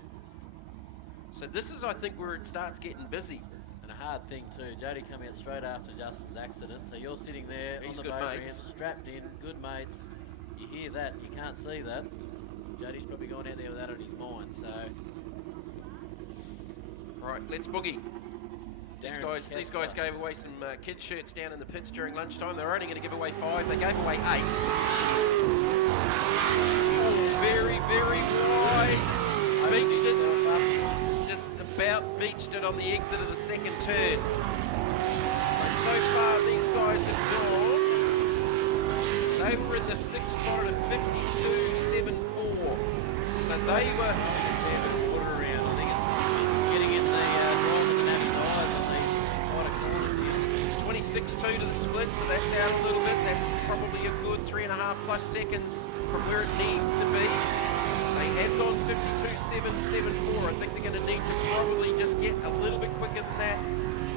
So this is, I think, where it starts getting busy. and a hard thing too. Jody coming out straight after Justin's accident. So you're sitting there He's on the good boat ramp, mates. strapped in, good mates. You hear that, you can't see that. Jody's probably gone out there with that on his mind. So Right, let's boogie. These guys gave away some kids' shirts down in the pits during lunchtime. They're only going to give away 5. They gave away 8. Oh, very, very wide. Beached it. Just about beached it on the exit of the second turn. So far, these guys have gone. They were in the 6th spot at a 52.74. So they were. quarter around. I think it's getting in the drive of the national eyes on the quite a corner here. 26.2 to the split, so that's out a little bit. That's probably a good 3.5 plus seconds from where it needs to be. They have gone 52.774. I think they're going to need to probably just get a little bit quicker than that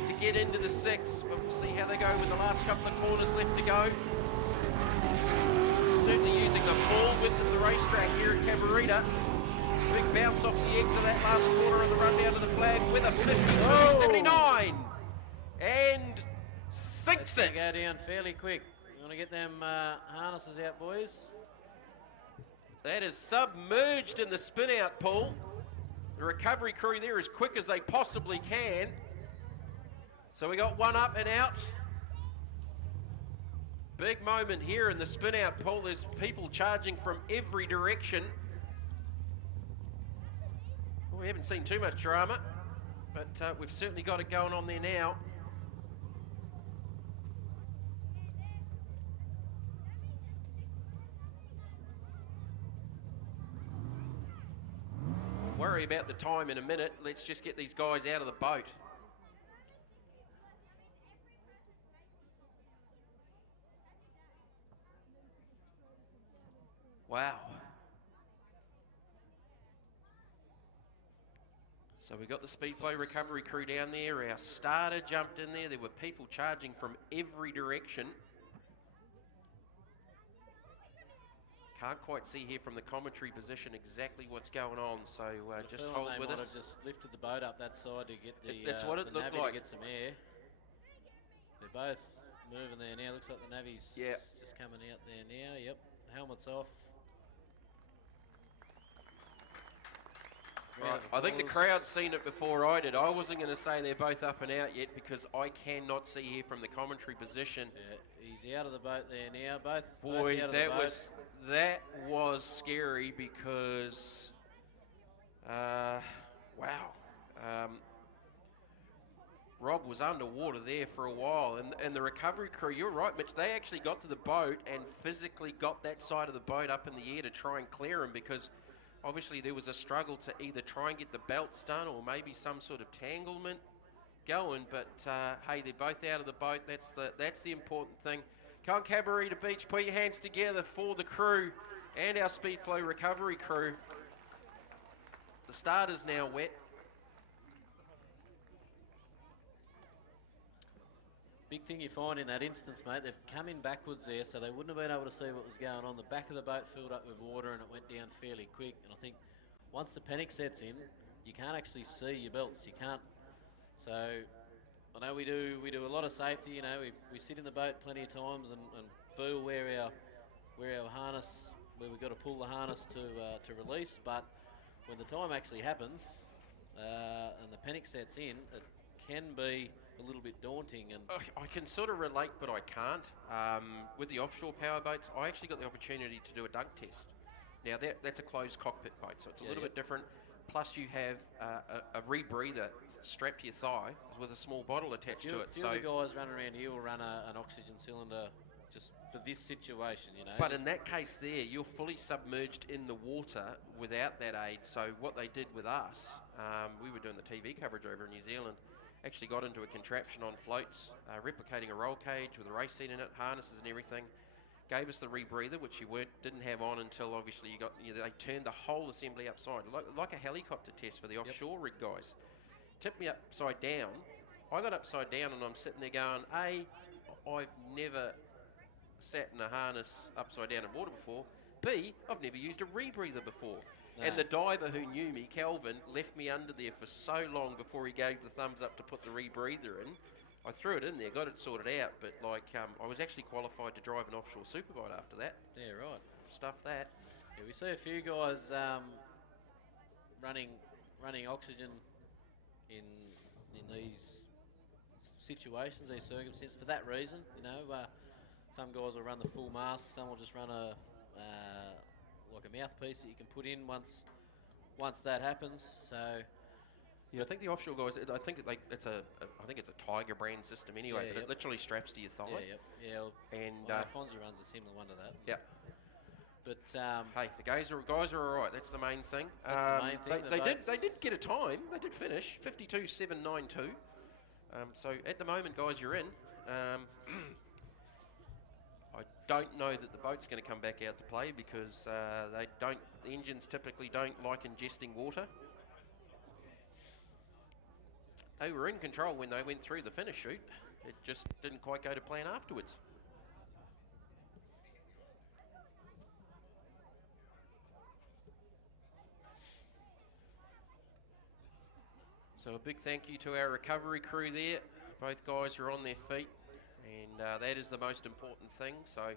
to get into the 6. But we'll see how they go with the last couple of corners left to go. Certainly using the full width of the racetrack here at CABARITA. Big bounce off the exit of that last corner on the run down to the flag with a 52.79. And sinks it. Go down fairly quick. You want to get them harnesses out, boys? That is submerged in the spin out pool. The recovery crew there as quick as they possibly can. So we got one up and out. Big moment here in the spin out pool. There's people charging from every direction. Well, we haven't seen too much drama, but we've certainly got it going on there now. Worry about the time in a minute. Let's just get these guys out of the boat. Wow. So we got the speed flow recovery crew down there. Our starter jumped in there. There were people charging from every direction. Can't quite see here from the commentary position exactly what's going on, so just hold with us. Have just lifted the boat up that side to get the, that's what it the looked navvy like. to get some air. They're both moving there now. Looks like the navvy's just coming out there now. Yep, helmets off. Right. I think the crowd's seen it before I did. I wasn't going to say they're both up and out yet because I cannot see here from the commentary position. Yeah, he's out of the boat there now. Both Boy, out of that the boat. was scary because, wow. Rob was underwater there for a while, and the recovery crew, you're right, Mitch, they actually got to the boat and physically got that side of the boat up in the air to try and clear him, because obviously there was a struggle to either try and get the belts done or maybe some sort of tanglement going, but hey, they're both out of the boat. That's the important thing. Come on, CABARITA Beach, put your hands together for the crew and our Speedflow recovery crew. The starter's now wet. Big thing you find in that instance, mate, they've come in backwards there, so they wouldn't have been able to see what was going on. The back of the boat filled up with water and it went down fairly quick. And I think once the panic sets in, you can't actually see your belts. You can't. So I know we do a lot of safety. You know, we sit in the boat plenty of times and feel where our harness, where we've got to pull the harness to release. But when the time actually happens and the panic sets in, it can be a little bit daunting. And I can sort of relate, but I can't. With the offshore power boats, I actually got the opportunity to do a dunk test. Now that's a closed cockpit boat, so it's a little bit different. Plus you have a rebreather strapped to your thigh with a small bottle attached to it. So the guys running around here will run an oxygen cylinder just for this situation, you know. But in that case there, you're fully submerged in the water without that aid. So what they did with us, we were doing the TV coverage over in New Zealand, actually got into a contraption on floats, replicating a roll cage with a race seat in it, harnesses and everything. Gave us the rebreather, which you didn't have on until obviously they turned the whole assembly upside, like a helicopter test for the offshore rig guys. Tipped me upside down. I got upside down and I'm sitting there going, A, I've never sat in a harness upside down in water before. B, I've never used a rebreather before. No. And the diver who knew me, Calvin, left me under there for so long before he gave the thumbs up to put the rebreather in. I threw it in there, got it sorted out, but I was actually qualified to drive an offshore superboat after that. Yeah, right. Stuff that. Yeah, we see a few guys running oxygen in these situations, these circumstances, for that reason. You know, some guys will run the full mask, some will just run like a mouthpiece that you can put in once that happens. So. Yeah, I think the offshore guys, I think it's a Tiger brand system anyway, but it literally straps to your thigh. Yeah. And Fonzie runs a similar one to that. Yeah. But hey, the guys are all right. That's the main thing. That's the main thing. They did get a time. They did finish 52.792. So at the moment, guys, you're in. I don't know that the boat's going to come back out to play because the engines typically don't like ingesting water. They were in control when they went through the finish chute. It just didn't quite go to plan afterwards. So a big thank you to our recovery crew there. Both guys are on their feet, and that is the most important thing. So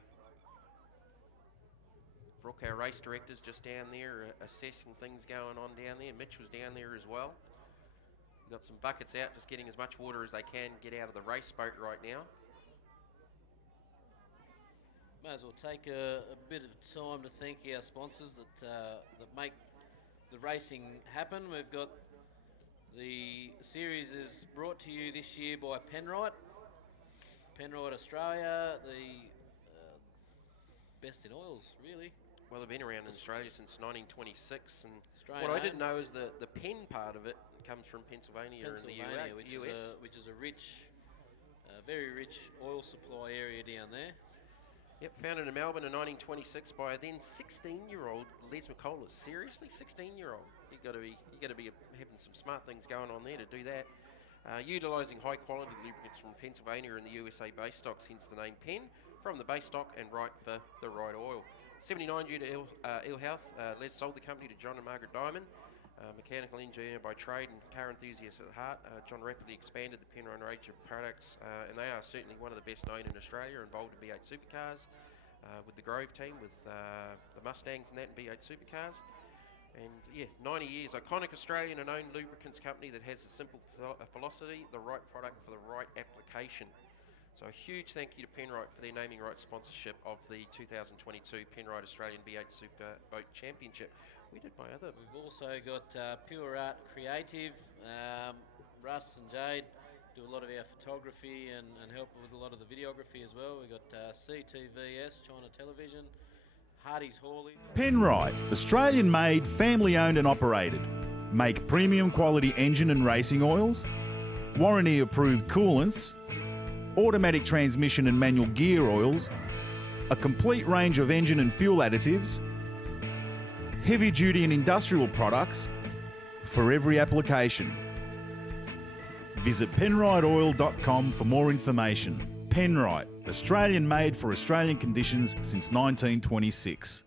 Brooke, our race director's just down there assessing things going on down there. Mitch was down there as well. Got some buckets out, just getting as much water as they can get out of the race boat right now. May as well take a bit of time to thank our sponsors that make the racing happen. We've got the series is brought to you this year by Penrite Australia, the best in oils, really. Well, they've been around in Australia since 1926, and Australian what I didn't know is the Penn part of it comes from Pennsylvania in the US. Which is a rich, very rich oil supply area down there. Yep, founded in Melbourne in 1926 by a then 16-year-old Les McCullers. Seriously, 16-year-old. You got to be having some smart things going on there to do that. Utilising high-quality lubricants from Pennsylvania and the USA base stocks, hence the name Penn, from the base stock and right for the right oil. 79 due to ill health, Les sold the company to John and Margaret Diamond, mechanical engineer by trade and car enthusiast at heart. John rapidly expanded the Penrite range of products, and they are certainly one of the best known in Australia, involved in V8 supercars, with the Grove team, with the Mustangs and that, and V8 supercars. And yeah, 90 years, iconic Australian and owned lubricants company that has a simple philosophy, the right product for the right application. So a huge thank you to Penrite for their naming rights sponsorship of the 2022 Penrite Australian V8 Superboat Championship. We did my other. We've also got Pure Art Creative, Russ and Jade do a lot of our photography and help with a lot of the videography as well. We've got CTVS, China Television, Hardy's Haulage. Penrite, Australian-made, family-owned and operated. Make premium quality engine and racing oils, warranty-approved coolants, automatic transmission and manual gear oils, a complete range of engine and fuel additives, heavy-duty and industrial products for every application. Visit penriteoil.com for more information. Penrite, Australian-made for Australian conditions since 1926.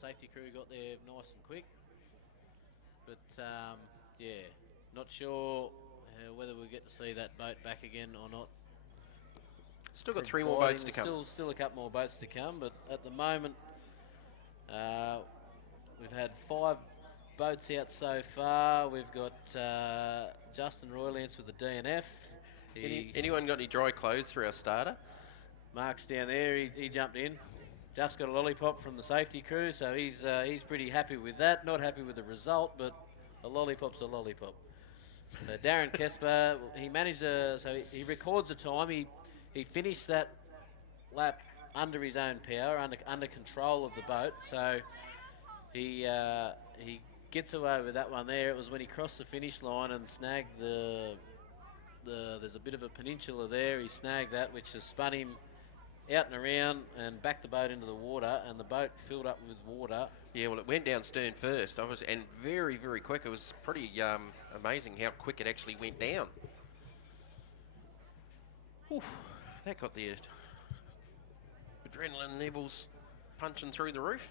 Safety crew got there nice and quick, but yeah, not sure whether we'll get to see that boat back again or not. Still got 3 more boats to come. Still a couple more boats to come, but at the moment we've had 5 boats out so far. We've got Justin Roylance with the DNF. Anyone got any dry clothes for our starter? Mark's down there, he jumped in. Just got a lollipop from the safety crew, so he's pretty happy with that. Not happy with the result, but a lollipop's a lollipop. So Darren Kesper, he managed so he records the time. He finished that lap under his own power, under control of the boat. So he gets away with that one there. It was when he crossed the finish line and snagged there's a bit of a peninsula there. He snagged that, which has spun him out and around and backed the boat into the water, and the boat filled up with water. Yeah, well, it went down stern first, and very, very quick. It was pretty amazing how quick it actually went down. Whew, that got the adrenaline levels punching through the roof.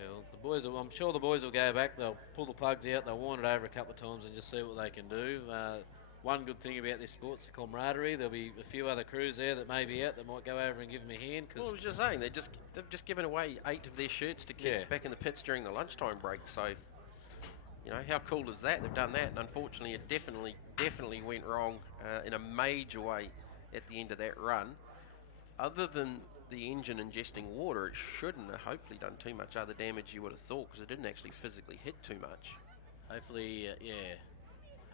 Yeah, well, the boys, I'm sure the boys will go back. They'll pull the plugs out. They'll wind it over a couple of times and just see what they can do. One good thing about this sport's the camaraderie. There'll be a few other crews there that may be out that might go over and give them a hand. Well, I was just saying, they've just given away 8 of their shirts to kids back in the pits during the lunchtime break. So, you know, how cool is that? They've done that, and unfortunately, it definitely went wrong in a major way at the end of that run. Other than the engine ingesting water, it shouldn't have hopefully done too much other damage you would have thought, because it didn't actually physically hit too much. Hopefully, yeah.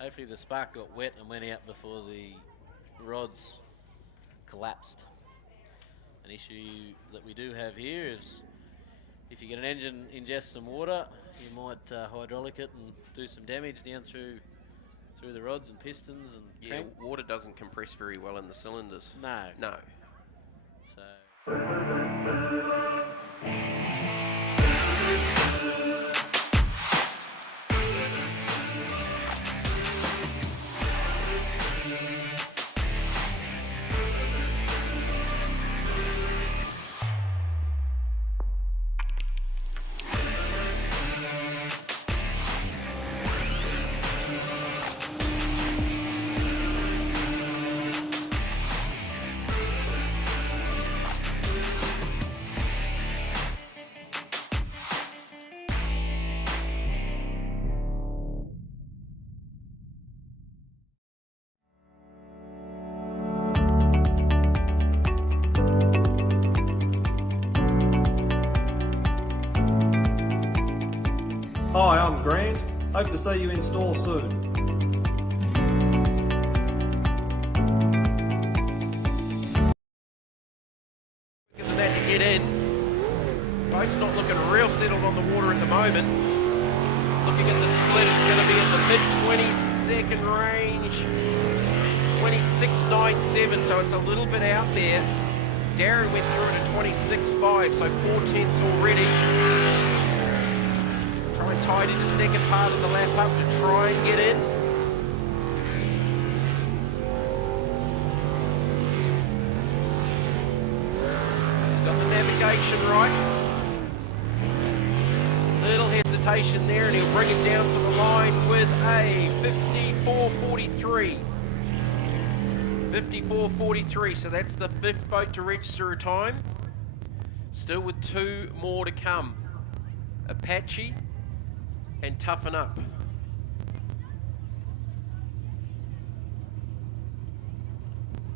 Hopefully the spark got wet and went out before the rods collapsed. An issue that we do have here is if you get an engine ingest some water, you might hydraulic it and do some damage down through the rods and pistons and crank. Water doesn't compress very well in the cylinders. No. So. Hi, I'm Grant. Hope to see you in store soon. Give them that to get in. moment. Looking at the split, it's going to be at the mid-22nd range. 26.97, so it's a little bit out there. Darren went through it at 26.5, so 4/10 already. Try and tidy the second part of the lap up to try and get in. He's got the navigation right. Little hesitation there, and he'll bring it down to the line with a 54.43. 54.43, so that's the 5th boat to register a time. Still with 2 more to come. Apache and Toughen Up.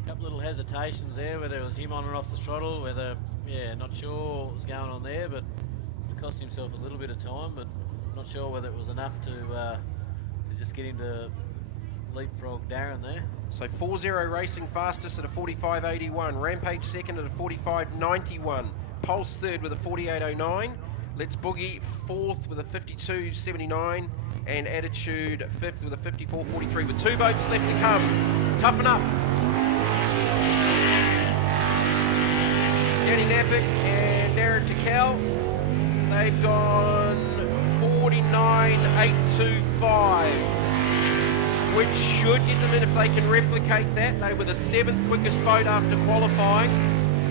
Couple little hesitations there, whether it was him on and off the throttle, whether, yeah, not sure what was going on there, but it cost himself a little bit of time, but not sure whether it was enough to just get him to leapfrog Darren there. So 4-0 Racing fastest at a 45.81. Rampage second at a 45.91. Pulse third with a 48.09. Let's Boogie fourth with a 52.79. And Attitude fifth with a 54.43. With 2 boats left to come. Toughen Up. Danny Nappick and Darren Tical. They've gone 49.825. Which should get them in if they can replicate that. They were the 7th quickest boat after qualifying.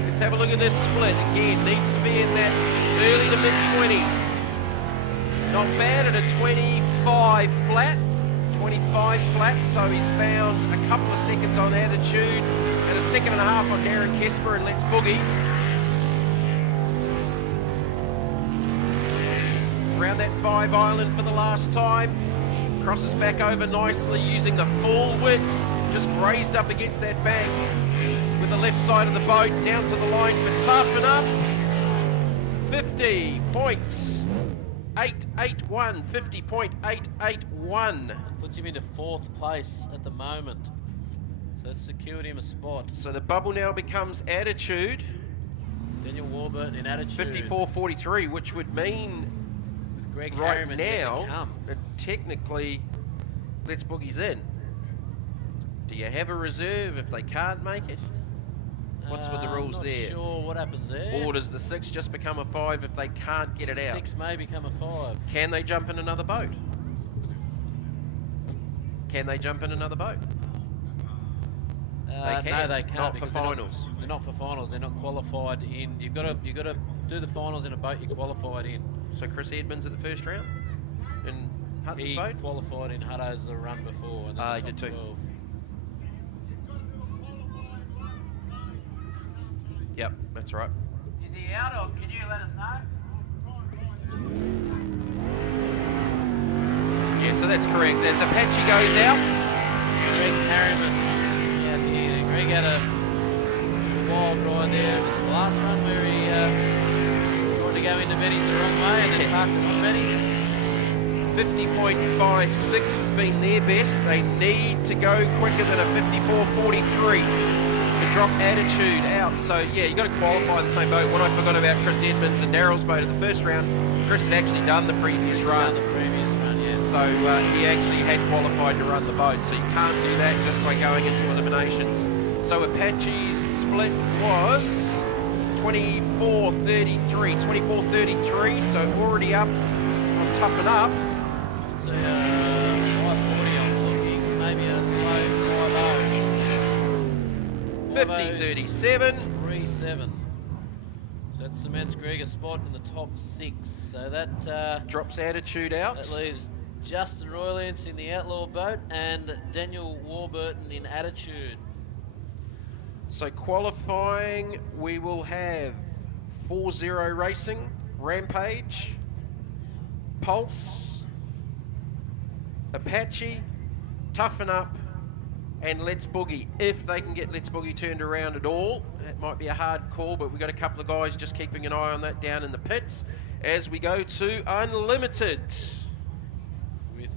Let's have a look at this split. Again, needs to be in that early to mid-20s. Not bad at a 25 flat. 25 flat, so he's found a couple of seconds on Attitude and a 1.5 seconds on Darren Kesper and Let's Boogie. Around that 5 island for the last time. Crosses back over nicely using the full width, just grazed up against that bank with the left side of the boat, down to the line for Toughen Up. 50.881, 50.881. Puts him into 4th place at the moment, so that's secured him a spot. So the bubble now becomes Attitude. Daniel Warburton in Attitude. 54.43, which would mean Greg right Harriman now, technically, Let's Boogie's in. Do you have a reserve if they can't make it? What's with the rules not there? Sure what happens there. Or does the 6 just become a 5 if they can't get it out? 6 may become a 5. Can they jump in another boat? Can they jump in another boat? They can. No, they can't. Not for because finals. They're not for finals. They're not qualified in. You've got to do the finals in a boat you're qualified in. So Chris Edmonds at the first round in Hutton's He boat? qualified in Hutto's the run before. And He did too. 12. Yep, that's right. Is he out, or can you let us know? Yeah, so that's correct. As Apache goes out. Greg Harriman out here. Greg had a wild ride there. It was the last run where he tried to go into Betty's the wrong way and then parked it on Betty. 50.56 has been their best. They need to go quicker than a 54.43 to drop Attitude out. So yeah, you got to qualify in the same boat. What I forgot about Chris Edmonds and Darryl's boat in the first round, Chris had actually done the previous run. So he actually had qualified to run the boat. So you can't do that just by going into eliminations. So Apache's split was 24.33, so already up on Toughen Up. So 540 I'm looking, maybe a low 50.37. 3.7. So that cements Greg a spot in the top 6. So that drops Attitude out. That leaves Justin Roylance in the Outlaw boat and Daniel Warburton in Attitude. So qualifying, we will have 4-0 Racing, Rampage, Pulse, Apache, Toughen Up, and Let's Boogie. If they can get Let's Boogie turned around at all, that might be a hard call, but we've got a couple of guys just keeping an eye on that down in the pits as we go to Unlimited. With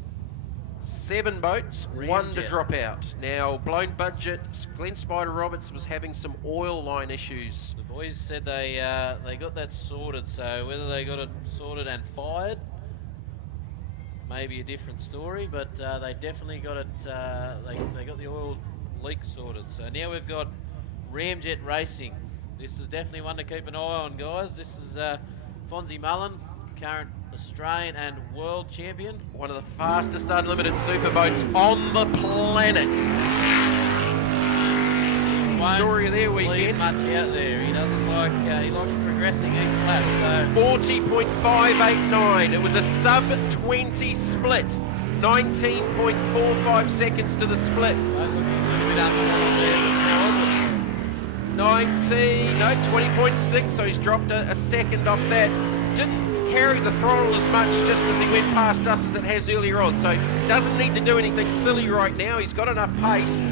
7 boats, 1 to drop out. Now, blown budget, Glenn Spider Roberts was having some oil line issues. The boys said they got that sorted, so whether they got it sorted and fired maybe a different story, but they definitely got it. They got the oil leak sorted. So now we've got Ramjet Racing. This is definitely one to keep an eye on, guys. This is Fonzie Mullen, current Australian and world champion. One of the fastest unlimited superboats on the planet. Story of their weekend. Much out there. He doesn't like. He likes progressing each lap. So 40.589. It was a sub 20 split. 19.45 seconds to the split. 20.6. So he's dropped a second off that. Didn't carry the throttle as much just as he went past us as it has earlier on. So doesn't need to do anything silly right now. He's got enough pace,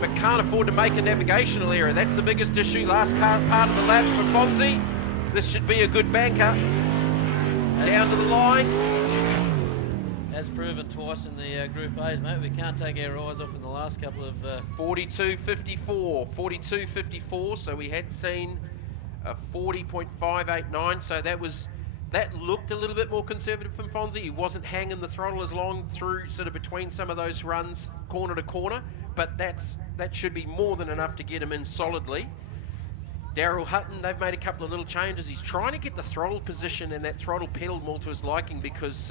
but can't afford to make a navigational error. That's the biggest issue. Last part of the lap for Fonzie. This should be a good banker. Down to the line. As proven twice in the Group A's, mate. We can't take our eyes off in the last couple of... 42.54. 42.54. So we had seen a 40.589. So that looked a little bit more conservative from Fonzie. He wasn't hanging the throttle as long through sort of between some of those runs, corner to corner. But that should be more than enough to get him in solidly. Daryl Hutton, they've made a couple of little changes. He's trying to get the throttle position and that throttle pedal more to his liking, because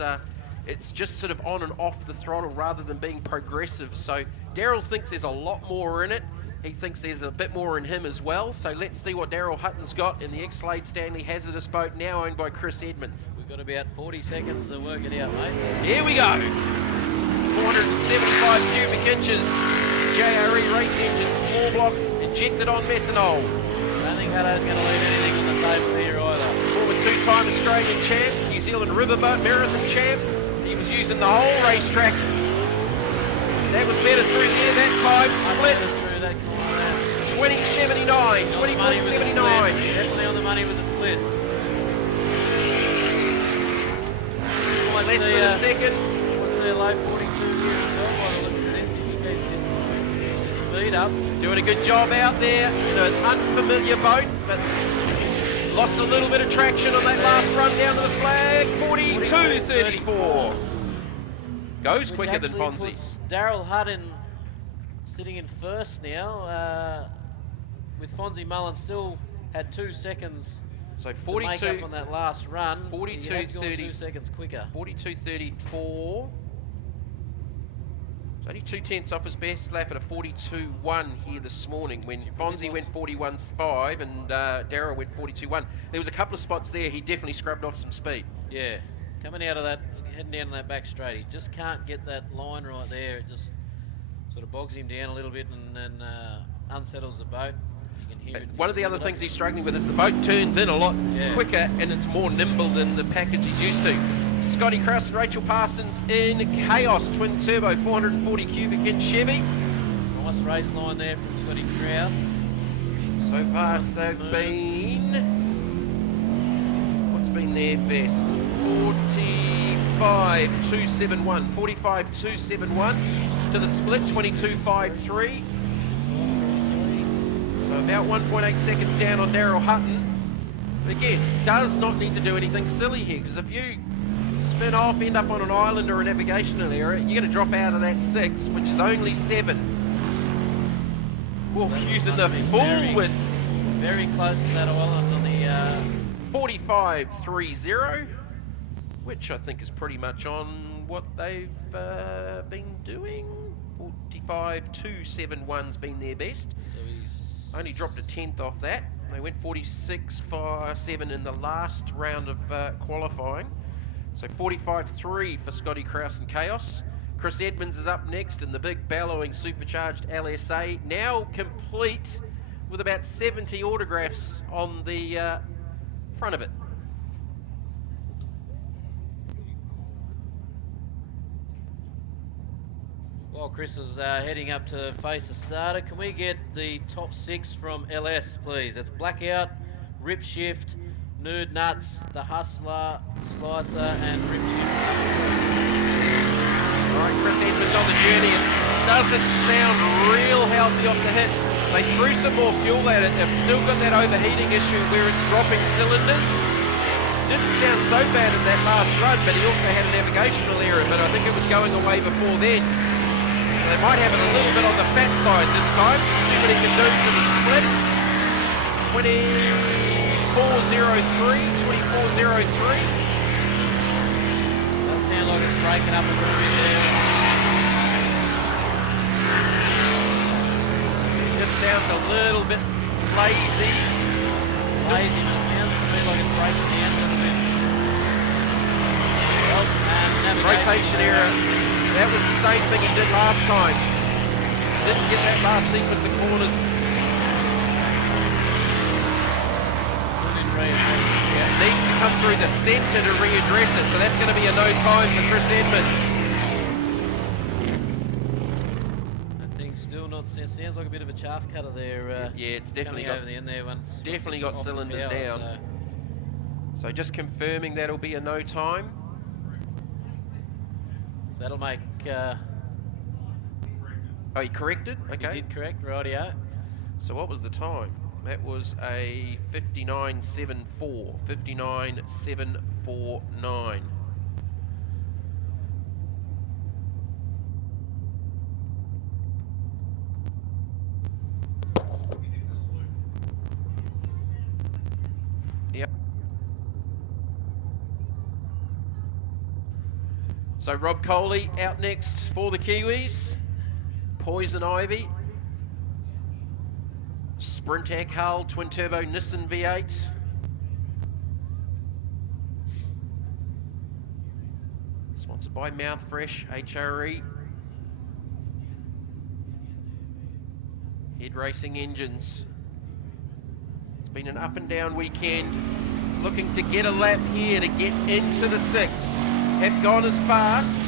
it's just sort of on and off the throttle rather than being progressive. So Daryl thinks there's a lot more in it. He thinks there's a bit more in him as well. So let's see what Daryl Hutton's got in the X-Lade Stanley Hazardous boat, now owned by Chris Edmonds. We've got about 40 seconds to work it out, mate. Here we go. 475 cubic inches. JRE race engine, small block, injected on methanol. I don't think Hutto's going to leave anything on the table here either. Former two-time Australian champ, New Zealand riverboat marathon champ. He was using the whole racetrack. That was better through there that time. Split. 20.79, 20.79. Definitely on the money with the split. Less than a second. What's their low 42 here as well, by the looks of this, if he keeps his speed up. Doing a good job out there in an unfamiliar boat, but lost a little bit of traction on that last run down to the flag. 42.34. Goes quicker than Fonzie. Daryl Hutton sitting in first now, with Fonzie Mullen still had 2 seconds. So 42 to make up on that last run. 42.30. 2 seconds quicker. 42.34. It's only 0.2 off his best lap at a 42.1 here this morning, when Fonzie went 41.5 and Darrow went 42.1. There was a couple of spots there he definitely scrubbed off some speed. Yeah, coming out of that, heading down that back straight, he just can't get that line right there. It just sort of bogs him down a little bit and unsettles the boat. One of the other things he's struggling with is the boat turns in a lot quicker, and it's more nimble than the package he's used to. Scotty Krause and Rachel Parsons in Chaos Twin Turbo 440 cubic inch Chevy. Nice race line there from Scotty Krause. So far they've been... What's been their best? 45.271. 45.271 to the split, 22.53. So about 1.8 seconds down on Daryl Hutton. But again, does not need to do anything silly here, because if you spin off, end up on an island or a navigational area, you're going to drop out of that 6, which is only 7. Well, using the full width. Very close to that island on the... 45.30, which I think is pretty much on what they've been doing. 45.271's been their best. So he's only dropped a 10th off that. They went 46.7 in the last round of qualifying. So 45.3 for Scotty Krause and Chaos. Chris Edmonds is up next in the big bellowing supercharged LSA, now complete with about 70 autographs on the front of it. While Chris is heading up to face the starter, can we get the top 6 from LS, please? That's Blackout, Rip Shift, Nerd Nuts, The Hustler, Slicer, and Rip Shift. All right, Chris Edmonds on the journey. It doesn't sound real healthy off the hit. They threw some more fuel at it. They've still got that overheating issue where it's dropping cylinders. Didn't sound so bad in that last run, but he also had a navigational error, but I think it was going away before then. So they might have it a little bit on the fat side this time. See what he can do for the split. 24.03, 24.03. Does sound like it's breaking up a little bit there. It just sounds a little bit lazy. Lazy, but it sounds to me like it's breaking down a little bit. Well, rotation error. That was the same thing he did last time. Didn't get that last sequence of corners. Needs to come through the centre to readdress it, so that's going to be a no time for Chris Edmonds. That thing's still not. It sounds like a bit of a chaff cutter there. Yeah, it's definitely got over the end there. Definitely got cylinders down. So just confirming that'll be a no time. That'll make. Oh, he corrected? Okay. He did correct, rightio. So what was the time? That was a 59.74. 59.749. Yep. So Rob Coley out next for the Kiwis. Poison Ivy. Sprintac Hull, twin turbo Nissan V8. Sponsored by Mouthfresh, HRE. Head Racing Engines. It's been an up and down weekend. Looking to get a lap here to get into the six. Have gone as fast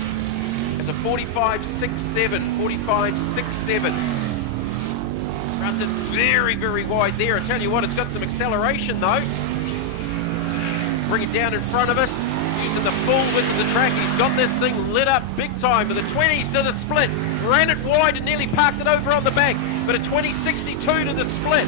as a 45.67, 45.67. Runs it very, very wide there. I tell you what, it's got some acceleration though. Bring it down in front of us, using the full width of the track. He's got this thing lit up big time with a 20s to the split. Ran it wide and nearly parked it over on the back, but a 20.62 to the split.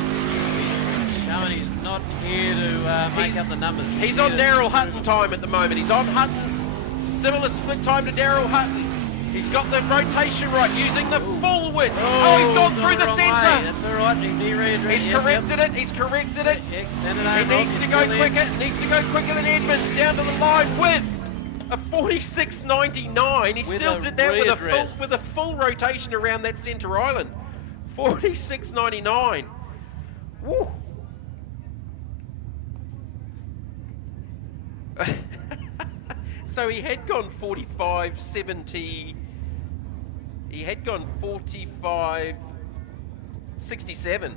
Showing he's not here to make up the numbers. He's on Daryl Hutton time at the moment. He's on Hutton's similar split time to Daryl Hutton. He's got the rotation right, using the full width. Oh, he's gone through the centre. That's all right. He's corrected it. He's corrected it. He needs to go quicker. Needs to go quicker than Edmonds. Down to the line with a 46.99. He still did that with a full rotation around that centre island. 46.99. Woo. So he had gone 45.70. He had gone 45.67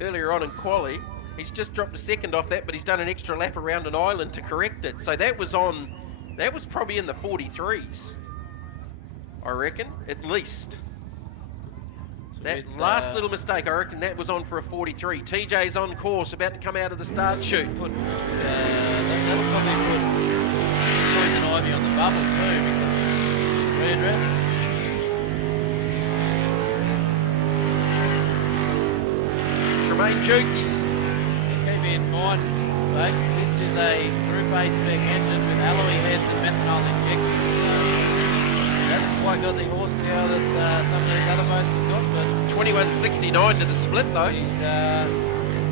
earlier on in quali. He's just dropped a second off that, but he's done an extra lap around an island to correct it. So that was probably in the 43s, I reckon, at least. So that last little mistake, I reckon that was on for a 43. TJ's on course, about to come out of the start chute. That'll probably put Poison Ivy on the bubble too, because readdress. Tremaine Jukes. Keep in mind, folks, this is a Group A spec engine with alloy heads and methanol injectors. It hasn't quite got the horsepower that some of these other boats have got, but 21.69 to the split though. He's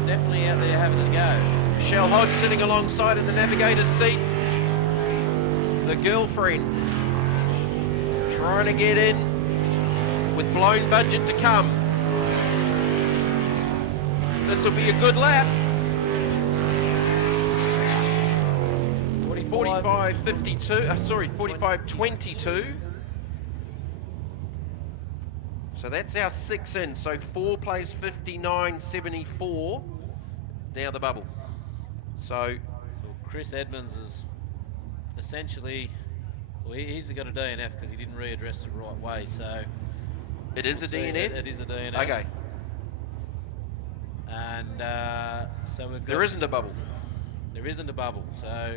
definitely out there having a go. Michelle Hodge sitting alongside in the navigator's seat. The girlfriend trying to get in with blown budget to come. This will be a good lap. 45.22. So that's our 6 in. So 4 plays 59.74. Now the bubble. So Chris Edmonds is essentially, well, he's got a DNF because he didn't readdress it the right way. So it is a DNF? It is a DNF. Okay. And so we've got... There isn't a bubble. There isn't a bubble, so...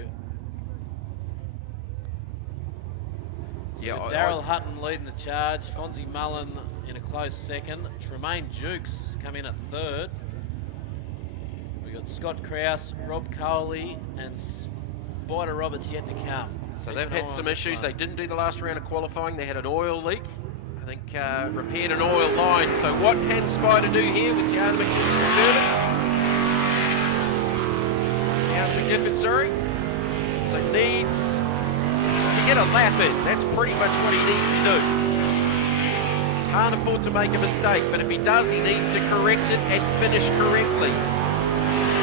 Yeah, Daryl Hutton leading the charge, Fonzie Mullen in a close second, Tremaine Jukes come in at third. We've got Scott Krause, Rob Coley and Spider Roberts yet to come. So they've had some issues. They didn't do the last round of qualifying. They had an oil leak. I think repaired an oil line. So what can Spider do here with Jan McGiffin, sorry. So needs to get a lap in. That's pretty much what he needs to do. Can't afford to make a mistake, but if he does, he needs to correct it and finish correctly.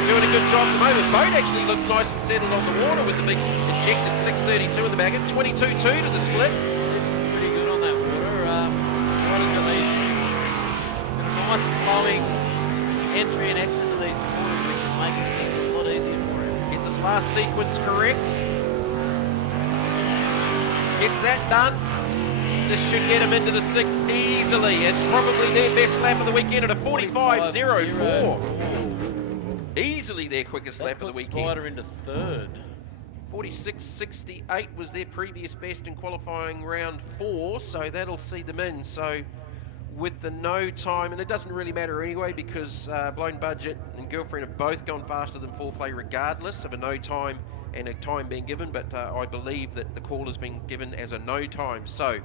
Doing a good job at the moment. Boat actually looks nice and settled on the water with the big injected 632 in the back end. 22.2 to the split. Pretty good on that water. Got these nice flowing entry and exit to these corners, which is making things a lot easier for him. Get this last sequence correct. Gets that done. This should get him into the 6 easily, and probably their best lap of the weekend at a 45.04. Easily their quickest lap of the weekend. Spider into third. 46.68 was their previous best in qualifying round 4, so that'll see them in. So with the no time, and it doesn't really matter anyway because Blown Budget and Girlfriend have both gone faster than foreplay regardless of a no time and a time being given, but I believe that the call has been given as a no time. So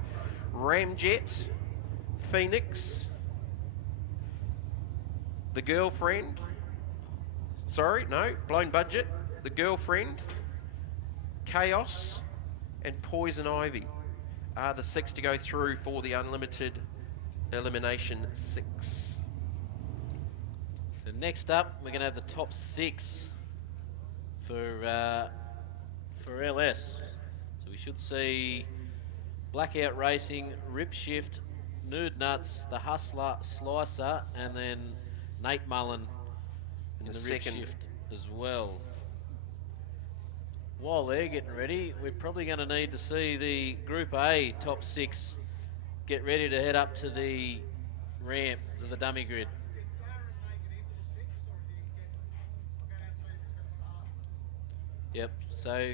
Ramjet, Phoenix, the Girlfriend, Blown Budget, the Girlfriend, Chaos, and Poison Ivy are the 6 to go through for the unlimited elimination 6. So next up, we're going to have the top 6 for LS. So we should see Blackout Racing, Rip Shift, Nude Nuts, the Hustler, Slicer, and then Nate Mullen in the second shift as well. While they're getting ready, we're probably going to need to see the Group A top 6 get ready to head up to the ramp, to the dummy grid. Yep, so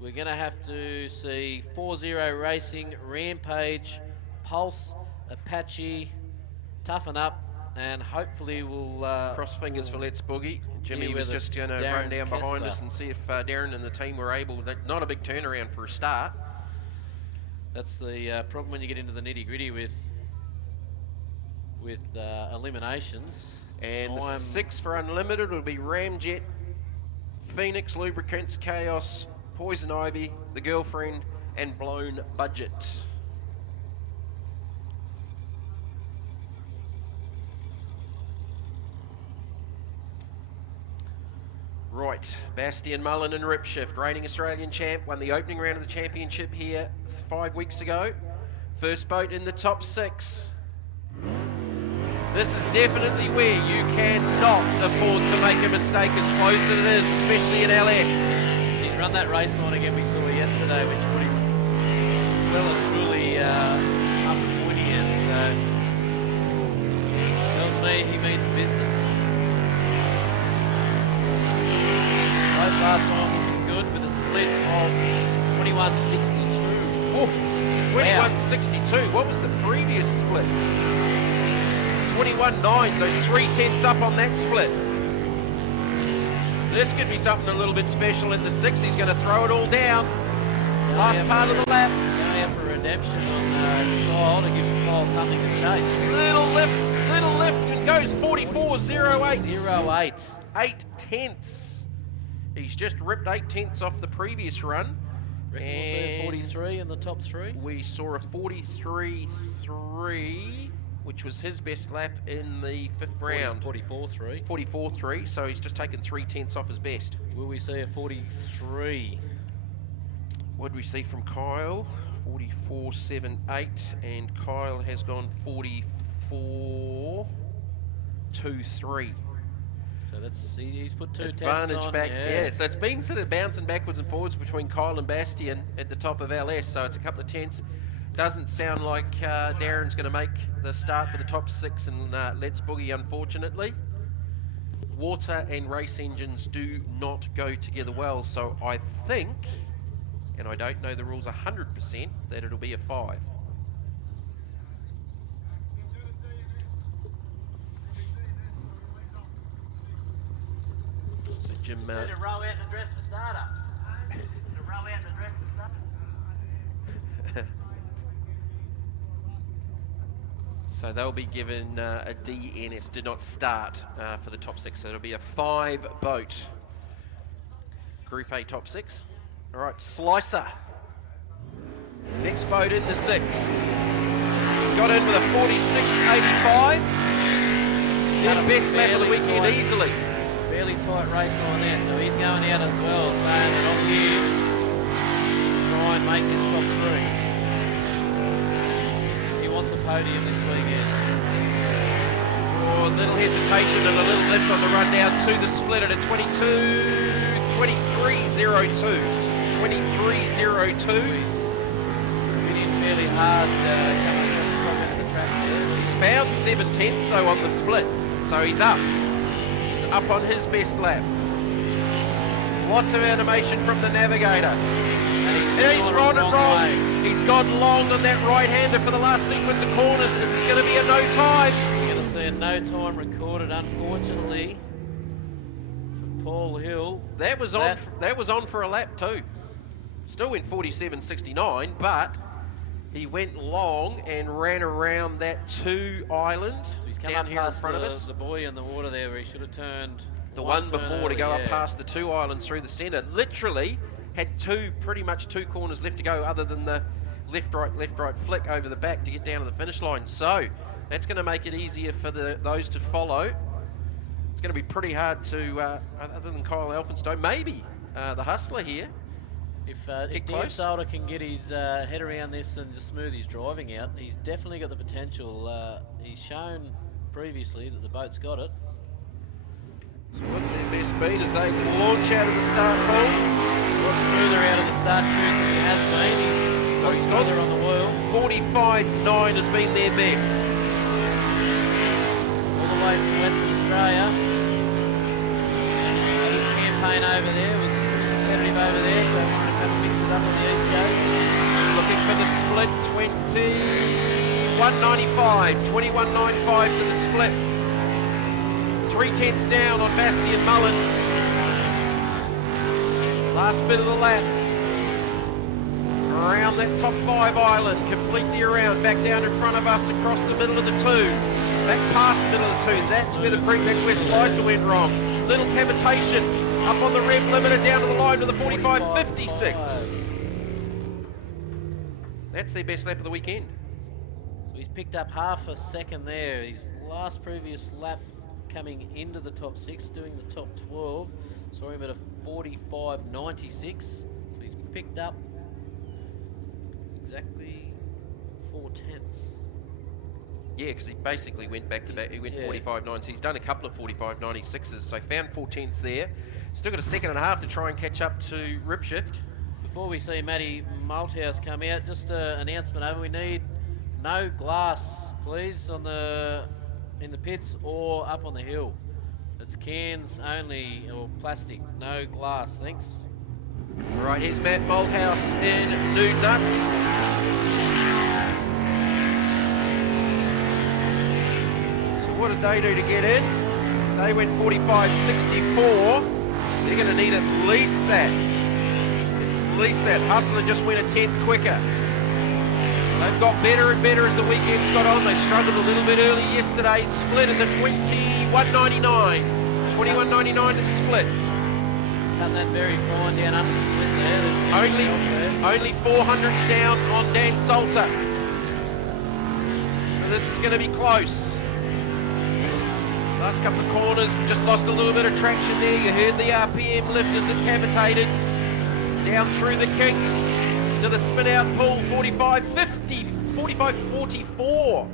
we're going to have to see 4-0 Racing, Rampage, Pulse, Apache, Toughen Up, and hopefully we'll... cross fingers for Let's Boogie. Jimmy was just going to run down behind us and see if Darren and the team were able... Not a big turnaround for a start. That's the problem when you get into the nitty-gritty with eliminations. And the 6 for Unlimited will be Ramjet, Phoenix Lubricants, Chaos, Poison Ivy, the Girlfriend, and Blown Budget. Right, Bastian Mullen and Rip Shift, reigning Australian champ, won the opening round of the championship here 5 weeks ago. First boat in the top 6. This is definitely where you cannot afford to make a mistake as close as it is, especially in LS. He's run that race line again we saw yesterday, which put him well and truly up at pointy end. So tells me he means business. So far time looking good with a split of 21.62. Oof, 21.62. What was the previous split? 21.9, so 3/10 up on that split. This could be something a little bit special in the 6. He's going to throw it all down. Last part of the lap. Going out for redemption on Kyle to give Kyle something to chase. Little lift, and goes 44.08. 08. 8/10. He's just ripped 8/10 off the previous run. And 43 in the top 3. We saw a 43.3, which was his best lap in the 5th round. 44.3. 44.3, so he's just taken 3/10 off his best. Will we see a 43? What did we see from Kyle? 44.78, and Kyle has gone 44.23. So that's he's put 2 advantage tenths on, back. Yeah, so it's been sort of bouncing backwards and forwards between Kyle and Bastian at the top of LS. So it's a couple of tenths. Doesn't sound like Darren's going to make the start for the top 6 in Let's Boogie, unfortunately. Water and race engines do not go together well. So I think, and I don't know the rules 100%, that it'll be a 5. So Jim. Row out and address the starter. Row out and address the starter. So they'll be given a DNS, did not start, for the top 6. So it'll be a 5-boat Group A top 6. All right, Slicer. Next boat in the 6. Got in with a 46.85. Did best lap of the weekend easily. Fairly tight race on there, so he's going out as well, saying that I'm here to try and make this top 3. He wants a podium this weekend. Oh, a little hesitation and a little lift on the run down to the split at a 23.02. 23.02. Hitting fairly hard coming across the top end of the track there. He's found 7/10 though on the split, so he's up. He's up on his best lap. Lots of animation from the navigator. And he's gone it wrong. He's gone long on that right-hander for the last sequence of corners. Is this going to be a no time? We're going to see a no time recorded, unfortunately, for Paul Hill. That was on for a lap too. Still went 47.69, but he went long and ran around that 2 island So he's come down up here in past front of us. the buoy in the water there where he should have turned. The one before to go up yeah. past the 2 islands through the centre. Literally had pretty much two corners left to go, other than the left right flick over the back to get down to the finish line. So that's going to make it easier for those to follow. It's going to be pretty hard to, other than Kyle Elphinstone, maybe the Hustler here. If Dan Solder can get his head around this and just smooth his driving out, he's definitely got the potential. He's shown previously that the boat's got it. So what's their best speed as they launch out of the start pole? A lot smoother out of the start chute than he has been. He's smoother on the wheel. 45.9 has been their best. All the way from Western Australia. And his campaign over there was pretty competitive over there, so I wanted to kind of mix it up on the East Coast. Looking for the split, 21.95. 21.95 for the split. 3/10 down on Bastian Mullen. Last bit of the lap. Around that top 5 island, completely around, back down in front of us across the middle of the 2. Back past the middle of the 2. That's where Slicer went wrong. Little cavitation up on the rev limiter down to the line with a 45.56. That's their best lap of the weekend. So he's picked up half a second there. His last previous lap coming into the top 6, doing the top 12. Saw him at a 45.96. So he's picked up exactly 4/10. Yeah, because he basically went back to back. He went 45.9. So he's done a couple of 45.96s. So found 4/10 there. Still got a second and a half to try and catch up to Ripshift. Before we see Matty Malthouse come out, just an announcement over. We need no glass, please, in the pits or up on the hill. It's cans only, or plastic, no glass, thanks. All right, here's Matt Malthouse in Nude Nuts. So what did they do to get in? They went 45.64. They're going to need at least that. At least that. Hustler just went a 10th quicker. They've got better and better as the weekend's got on. They struggled a little bit early yesterday. Split is a 21.99. 21.99 to the split. Cut that very fine down under the split there. Only 400s down on Dan Salter. So this is going to be close. Last couple of corners, just lost a little bit of traction there. You heard the RPM lift as it cavitated. Down through the kinks to the spin out pull, 45.50, 45.44.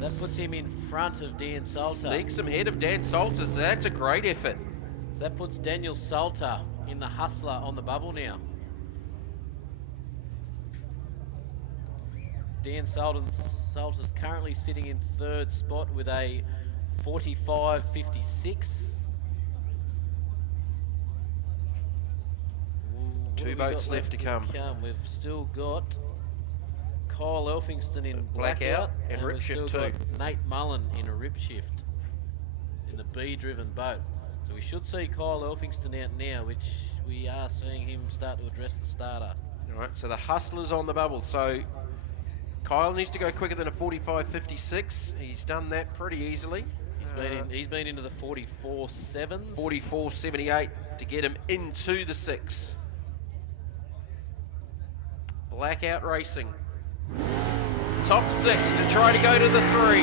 That puts him in front of Dan Salter. Sneaks him ahead of Dan Salter. So that's a great effort. So that puts Daniel Salter in the Hustler on the bubble now. Dan Salter's currently sitting in 3rd spot with a 45.56. 2 boats left to come. We've still got Kyle Elphinston in Blackout and we've Ripshift still too. got Nate Mullen in a Ripshift in the B-driven boat. So So we should see Kyle Elphingston out now, which we are seeing him start to address the starter. All right, so the Hustler's on the bubble. So Kyle needs to go quicker than a 45.56. He's done that pretty easily. He's been into the 44.7s. 44.78 to get him into the 6. Blackout Racing. Top 6 to try to go to the 3.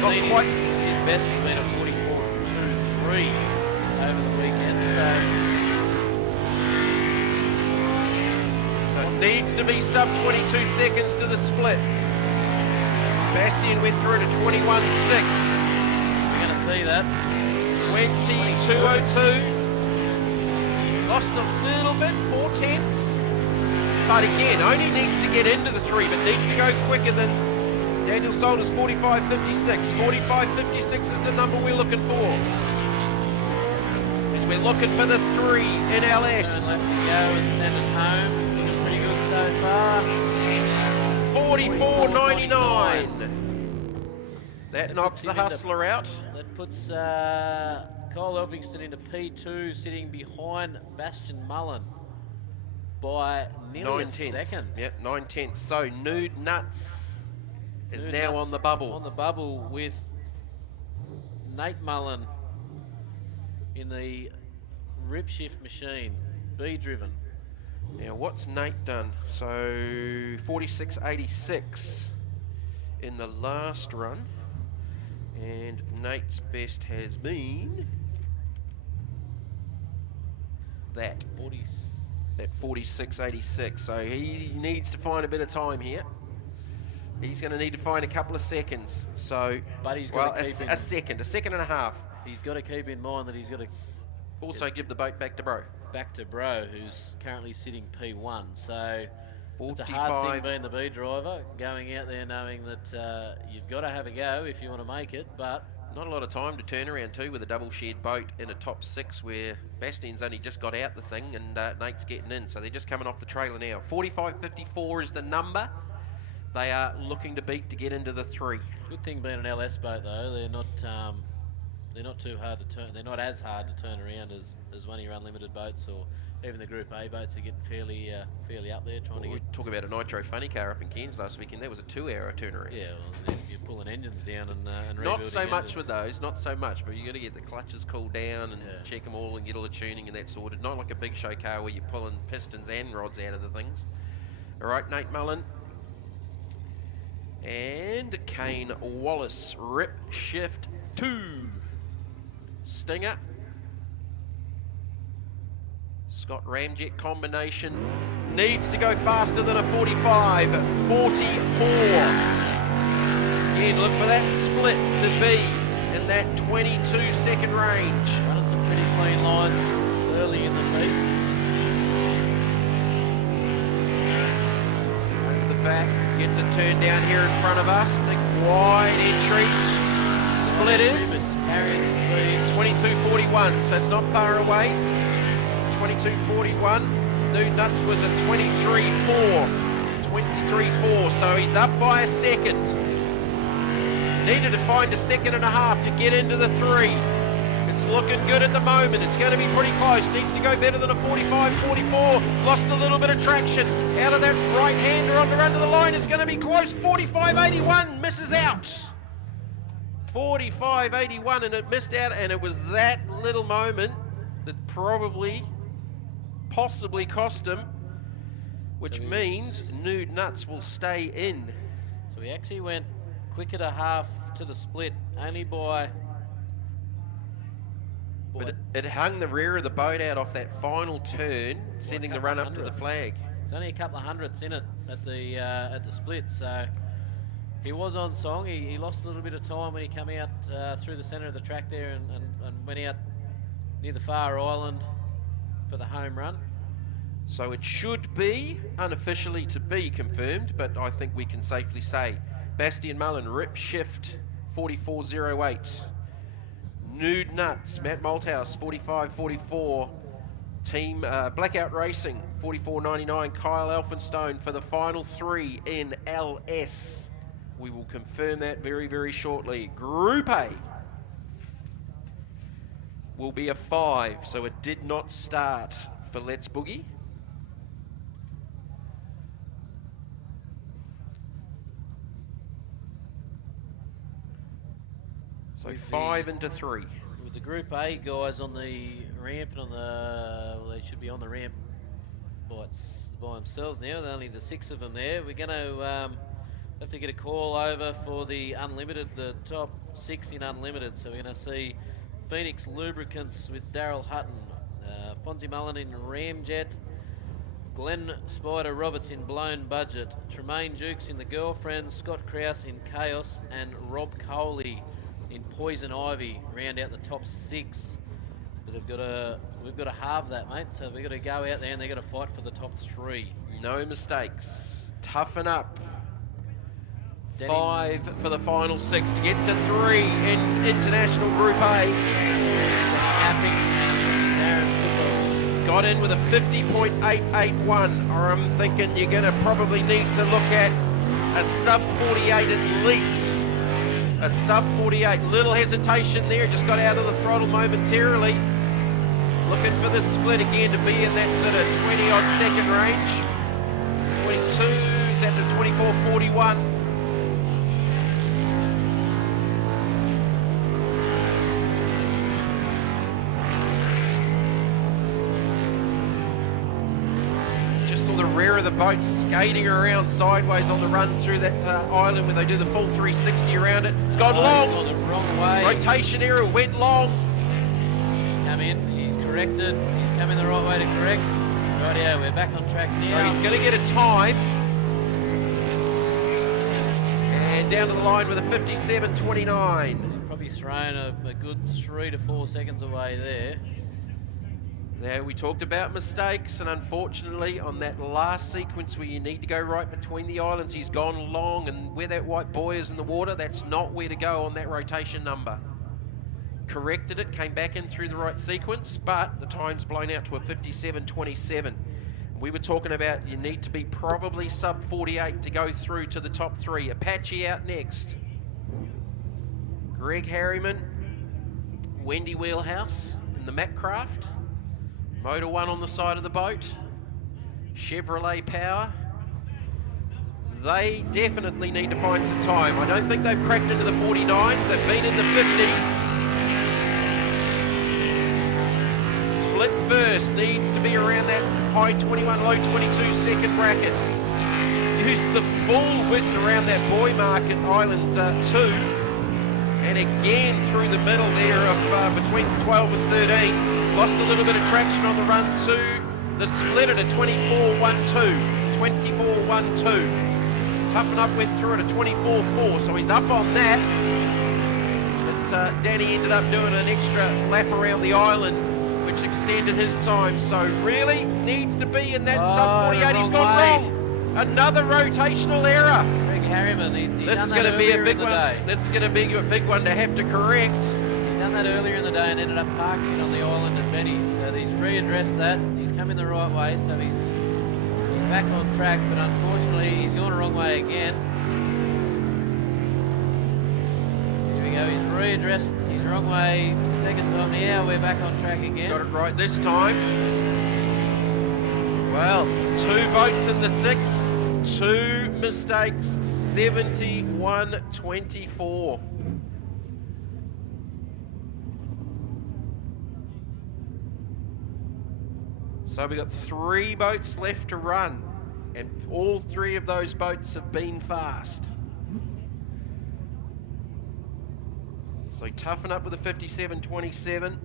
Not quite. His best has been a 44.23 over the weekend, so it needs to be sub 22 seconds to the split. Bastian went through to 21.6. We're going to see that. 22.02. Lost a little bit, 4/10. But again, only needs to get into the 3, but needs to go quicker than Daniel Solder's 45.56. 45.56 is the number we're looking for. As we're looking for the 3 in LS. Turn left to go and send it home. Looking pretty good so far. 44.99. That knocks the Hustler out. That puts Kyle Elphingston into P2, sitting behind Bastian Mullen by nearly 9 a tenths. second. Yep, 9 tenths. So Nude Nuts is Nude now Nuts on the bubble. On the bubble with Nate Mullen in the rip shift machine, B driven. Now, what's Nate done? So 46.86 in the last run, and Nate's best has been that 46.86. So he needs to find a bit of time here. He's going to need to find a couple of seconds. So, but he's well, got to keep a second and a half. He's got to keep in mind that he's got to also give the boat back to Bro. Back to Bro, who's currently sitting P1. So it's a hard thing being the B driver, going out there knowing that you've got to have a go if you want to make it, but not a lot of time to turn around too with a double shared boat in a top 6 where Bastian's only just got out the thing and Nate's getting in. So they're just coming off the trailer now. 45.54 is the number they are looking to beat to get into the 3. Good thing being an LS boat though, they're not too hard to turn. They're not as hard to turn around as one of your unlimited boats, or even the Group A boats are getting fairly up there trying to get. We talk about a nitro funny car up in Cairns last weekend. That was a 2-hour turnaround. Yeah, well, you're pulling engines down and not so much engines. with those, not so much. But you got to get the clutches cooled down and check them all and get all the tuning and that sorted. Not like a big show car where you're pulling pistons and rods out of the things. All right, Nate Mullen and Kane Wallace, Rip Shift 2. Stinger. Scott Ramjet combination needs to go faster than a 45. 44. Again, look for that split to be in that 22-second range. Running some pretty clean lines early in the piece. Over the back, gets a turn down here in front of us. Big wide entry. Splitters. 22.41, so it's not far away. 22.41. Nude Nuts was at 23.4. 23.4, so he's up by a second. Needed to find a second and a half to get into the 3. It's looking good at the moment. It's going to be pretty close. Needs to go better than a 45.44. Lost a little bit of traction. Out of that right-hander on the run to the line. It's going to be close. 45.81 misses out. 45.81, and it missed out, and it was that little moment that possibly cost him, which means Nude Nuts will stay in. So he actually went quicker to half to the split, only by but it hung the rear of the boat out off that final turn, sending the run up to the flag. There's only a couple of hundredths in it at the split, so he was on song. He lost a little bit of time when he came out through the centre of the track there and went out near the far island for the home run. So it should be, unofficially to be confirmed, but I think we can safely say, Bastian Mullen, Rip Shift, 44.08. Nude Nuts, Matt Malthouse, 45.44. Team Blackout Racing, 44.99. Kyle Elphinstone for the final 3 in LS. We will confirm that very, very shortly. Group A, will be a 5, so it did not start for Let's Boogie. So 5 into 3. With the Group A guys on the ramp and on the, well, they should be on the ramp by themselves now. Only the 6 of them there. We're going to have to get a call over for the Unlimited, the top 6 in Unlimited. So we're going to see Phoenix Lubricants with Daryl Hutton, Fonzie Mullen in Ramjet, Glenn Spider Roberts in Blown Budget, Tremaine Jukes in The Girlfriend, Scott Krause in Chaos, and Rob Coley in Poison Ivy round out the top 6. But we've got to halve that, mate. So we've got to go out there and they've got to fight for the top 3. No mistakes. Toughen up. 5 for the final 6 to get to 3 in International Group A. Got in with a 50.881. I'm thinking you're going to probably need to look at a sub 48 at least. A sub 48. Little hesitation there. Just got out of the throttle momentarily. Looking for this split again to be in that sort of 20-odd second range. 22's out to 24.41. The rear of the boat skating around sideways on the run through that island where they do the full 360 around it. It's gone long. He's gone the wrong way. Rotation error, went long. Come in, he's corrected. He's coming the right way to correct. Rightio, we're back on track now. So he's going to get a time. And down to the line with a 57.29. Probably thrown a good 3 to 4 seconds away there. Now, we talked about mistakes, and unfortunately, on that last sequence where you need to go right between the islands, he's gone long, and where that white buoy is in the water, that's not where to go on that rotation number. Corrected it, came back in through the right sequence, but the time's blown out to a 57.27. We were talking about you need to be probably sub 48 to go through to the top 3. Apache out next. Greg Harriman, Wendy Wheelhouse in the Macraft. Motor 1 on the side of the boat, Chevrolet Power. They definitely need to find some time. I don't think they've cracked into the 49s. They've been in the 50s. Split first needs to be around that high 21, low 22 second bracket. Use the full width around that buoy mark at Island 2. And again through the middle there of between 12 and 13. Lost a little bit of traction on the run 2. The split at a 24.12. 24.12. Toughen Up went through at a 24.4, so he's up on that. But Danny ended up doing an extra lap around the island, which extended his time. So really needs to be in that sub 48. He's gone wrong. Another rotational error. Greg Harriman, this is going to be a big one. This is going to be a big one to have to correct. He done that earlier in the day and ended up parking on the island at Benny's. So he's readdressed that. He's coming the right way, so he's back on track. But unfortunately, he's gone the wrong way again. Here we go. He's readdressed his wrong way for the second time. Now we're back on track again. Got it right this time. Well, 2 votes in the 6, 2 mistakes, 71.24. So we've got 3 boats left to run, and all 3 of those boats have been fast. So Toughen Up with a 57.27.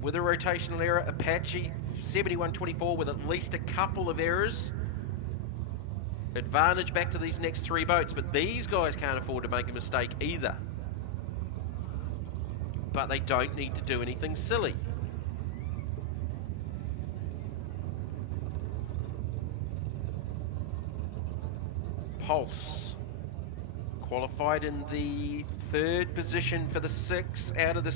With a rotational error, Apache 71.24 with at least a couple of errors. Advantage back to these next 3 boats, but these guys can't afford to make a mistake either. But they don't need to do anything silly. Pulse qualified in the 3rd position for the 6 out of the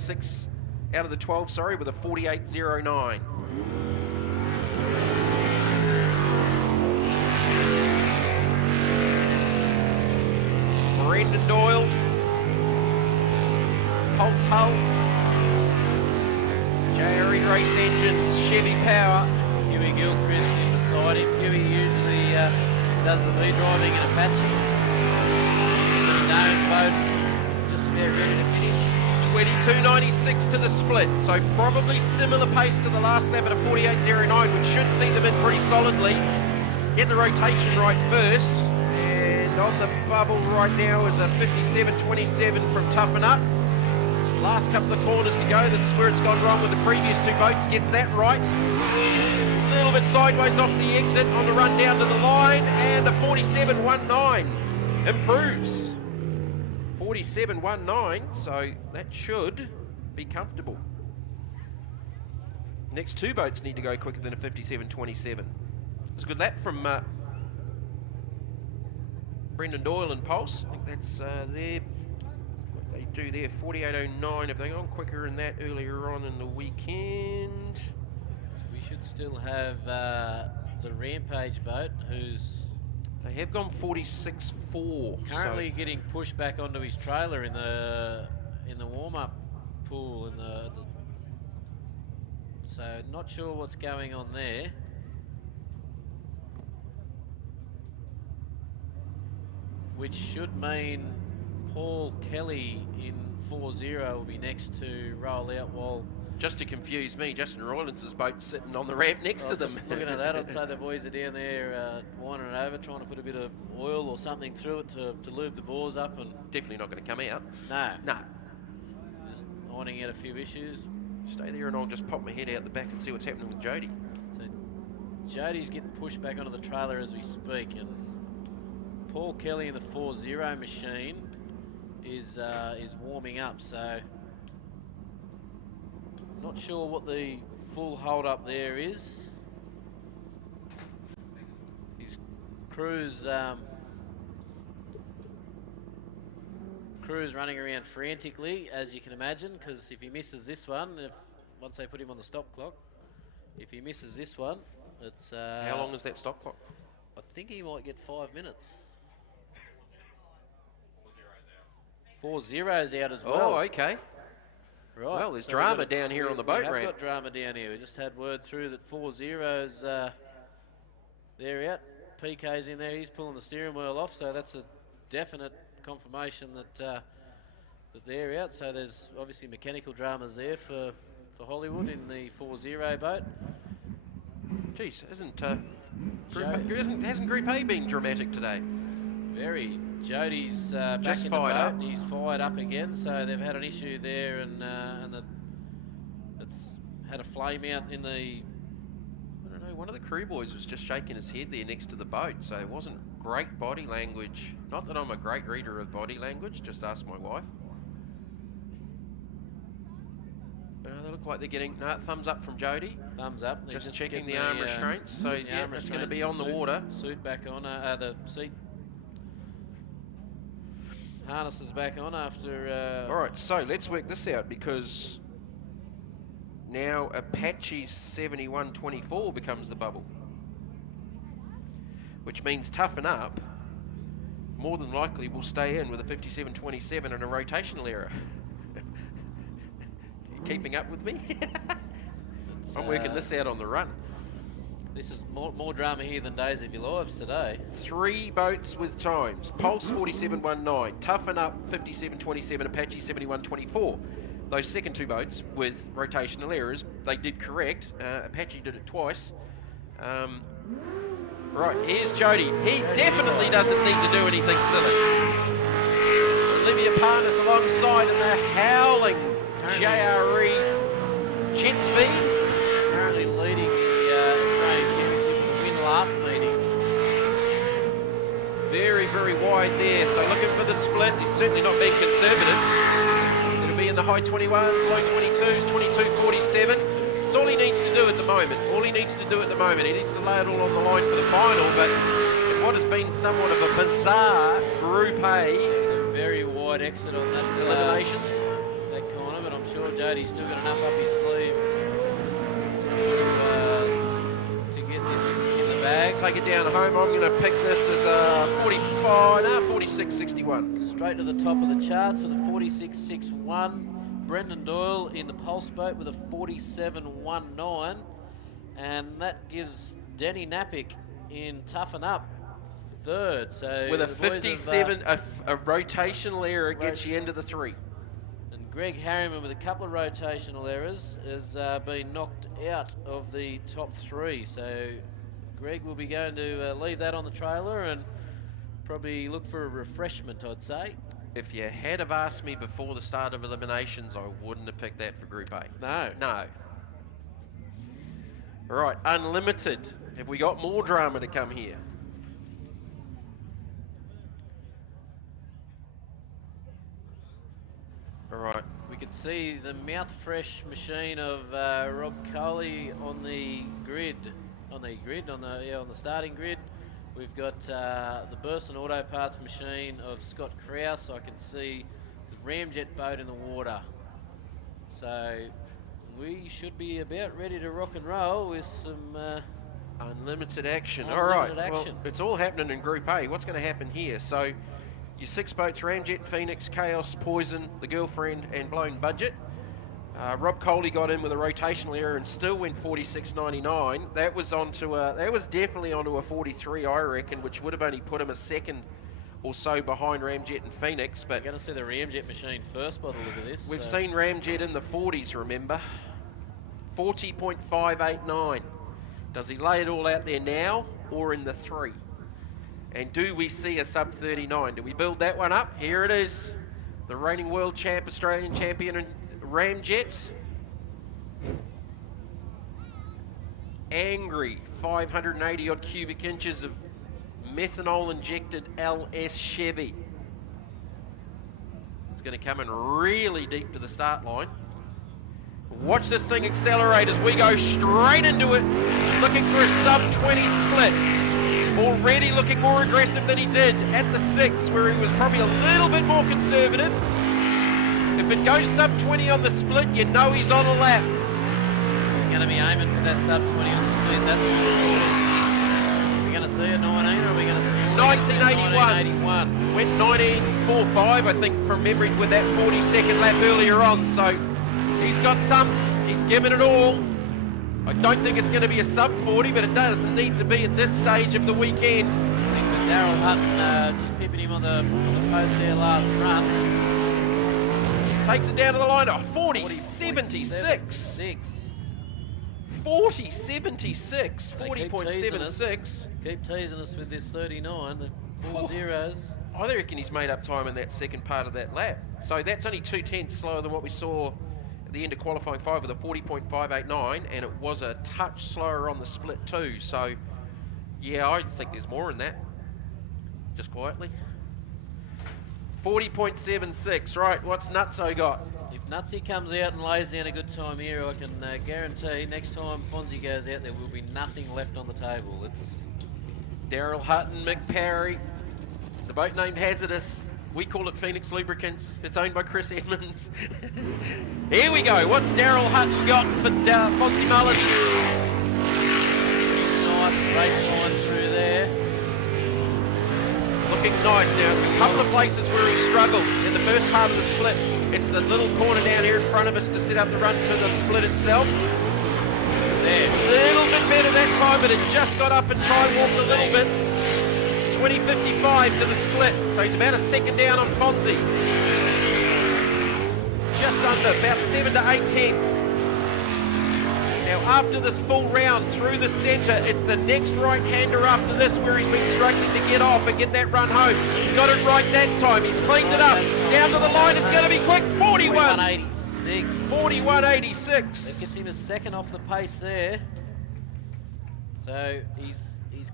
12, sorry, with a 48.09. Brendan Doyle, Pulse Hull, JRE Race Engines, Chevy Power. Huey Gilchrist in beside him. Huey usually does the lead driving in Apache. Known boat just about ready to finish. 22.96 to the split, so probably similar pace to the last lap at a 48.09, which should see them in pretty solidly. Get the rotation right first, and on the bubble right now is a 57.27 from Toughen Up. Last couple of corners to go. This is where it's gone wrong with the previous two boats. Gets that right. A little bit sideways off the exit on the run down to the line, and a 47.19 improves. 47.19, so that should be comfortable. Next two boats need to go quicker than a 57.27. It's a good lap from Brendan Doyle and Pulse. I think that's what they do there, 48.09. Have they gone quicker than that earlier on in the weekend? So we should still have the Rampage boat, who's... They have gone 46.4. Currently getting pushed back onto his trailer in the warm-up pool. So not sure what's going on there. Which should mean Paul Kelly in 4-0 will be next to roll out while... Just to confuse me, Justin Roylands' boat sitting on the ramp next to them. Looking at that, I'd say the boys are down there winding it over, trying to put a bit of oil or something through it to lube the bores up. And definitely not going to come out. No. Just ironing out a few issues. Stay there and I'll just pop my head out the back and see what's happening with Jody. So Jody's getting pushed back onto the trailer as we speak, and Paul Kelly in the 4-0 machine is warming up. So not sure what the full hold up there is. His crew's running around frantically, as you can imagine, because if he misses this one, once they put him on the stop clock, if he misses this one, it's... How long is that stop clock? I think he might get 5 minutes. 4-0's out as well. Oh, okay. Right. Well, there's drama down here on the boat ramp. We've got drama down here. We just had word through that 4-0's they're out. PK's in there. He's pulling the steering wheel off, so that's a definite confirmation that that they're out. So there's obviously mechanical dramas there for Hollywood in the 4-0 boat. Geez, hasn't Group A been dramatic today? Very. Jody's back just in the fired boat. up. He's fired up again, so they've had an issue there, and it's had a flame out in the... I don't know, one of the crew boys was just shaking his head there next to the boat, so it wasn't great body language. Not that I'm a great reader of body language, just ask my wife. They look like they're getting thumbs up from Jody. Thumbs up. Just checking the arm restraints, so yeah, it's going to be on the water. Suit back on, the seat. Harness is back on after... All right, so let's work this out, because now Apache's 71.24 becomes the bubble, which means Toughen Up more than likely will stay in with a 57.27 and a rotational error. Keeping up with me? I'm working this out on the run. This is more drama here than Days of Your Lives today. 3 boats with times. Pulse 47.19, Toughen Up 57.27, Apache 71.24. Those second 2 boats with rotational errors, they did correct. Apache did it twice. Right, here's Jody. He definitely doesn't need to do anything silly. Olivia Parnas alongside and they're howling JRE jet speed. Currently leading the Australian Championship in the last meeting. Very, very wide there. So looking for the split. He's certainly not being conservative. It'll be in the high 21s, low 22s, 22.47. It's all he needs to do at the moment. He needs to lay it all on the line for the final, but in what has been somewhat of a bizarre Group A. It's a very wide exit on that eliminations. That corner, but I'm sure Jody's still got enough up his sleeve to get this in the bag. Take it down home. I'm going to pick this as a 46.61. Straight to the top of the charts with a 46.61. Brendan Doyle in the Pulse boat with a 47.19, and that gives Denny Napick in Toughen Up third. So with a the boys 57, a rotational error gets you into the 3. And Greg Harriman with a couple of rotational errors has been knocked out of the top 3. So Greg will be going to leave that on the trailer and probably look for a refreshment, I'd say. If you had have asked me before the start of eliminations, I wouldn't have picked that for Group A. No. No. All right, Unlimited. Have we got more drama to come here? All right. We can see the mouth fresh machine of Rob Coley on the grid, on the starting grid. We've got the Burson Auto Parts machine of Scott Krause. I can see the Ramjet boat in the water. So we should be about ready to rock and roll with some unlimited action. Unlimited all right. action. Well, it's all happening in Group A. What's going to happen here? So your 6 boats, Ramjet, Phoenix, Chaos, Poison, The Girlfriend, and Blown Budget. Rob Coley got in with a rotational error and still went 46.99. That was definitely onto a 43, I reckon, which would have only put him a second or so behind Ramjet and Phoenix. But you're going to see the Ramjet machine first by the look of this. We've seen Ramjet in the 40s, remember? 40.589. Does he lay it all out there now or in the 3? And do we see a sub 39? Do we build that one up? Here it is. The reigning world champ, Australian champion, and Ramjet. Angry 580 odd cubic inches of methanol injected LS Chevy. It's going to come in really deep to the start line. Watch this thing accelerate as we go straight into it, looking for a sub 20 split. Already looking more aggressive than he did at the 6, where he was probably a little bit more conservative. If it goes sub 20 on the split, you know he's on a lap. You're going to be aiming for that sub 20 on the split. We're going to see a 19, or are we going to see 1981. Went 19.45, I think, from memory, with that 42nd lap earlier on. So he's got something. He's given it all. I don't think it's going to be a sub 40, but it doesn't need to be at this stage of the weekend. I think with Daryl Hutton just pipping him on the post there last run. Takes it down to the line. 40.76. 40.76. 40.76. Keep teasing us with this 39, the 4 zeros. I reckon he's made up time in that second part of that lap. So that's only 2/10 slower than what we saw at the end of qualifying 5 with a 40.589, and it was a touch slower on the split too. So yeah, I think there's more in that. Just quietly. 40.76, right, what's Nutso got? If Nutsy comes out and lays down a good time here, I can guarantee next time Fonzie goes out, there will be nothing left on the table. It's Daryl Hutton, Mick Parry, the boat named Hazardous. We call it Phoenix Lubricants. It's owned by Chris Edmonds. Here we go, what's Daryl Hutton got for Fonzie Mullen? Nice race line through there. Looking nice now. It's a couple of places where he struggled in the first part of the split. It's the little corner down here in front of us to set up the run to the split itself. There, a little bit better that time, but it just got up and time walked a little bit. 20.55 to the split, so he's about a second down on Fonzie. Just under, about 7 to 8 tenths. Now after this full round through the centre, it's the next right-hander after this where he's been struggling to get off and get that run home. He got it right that time, he's cleaned it up. Down to the line, it's going to be quick, 41. 41.86. 41.86. That gets him a second off the pace there. So he's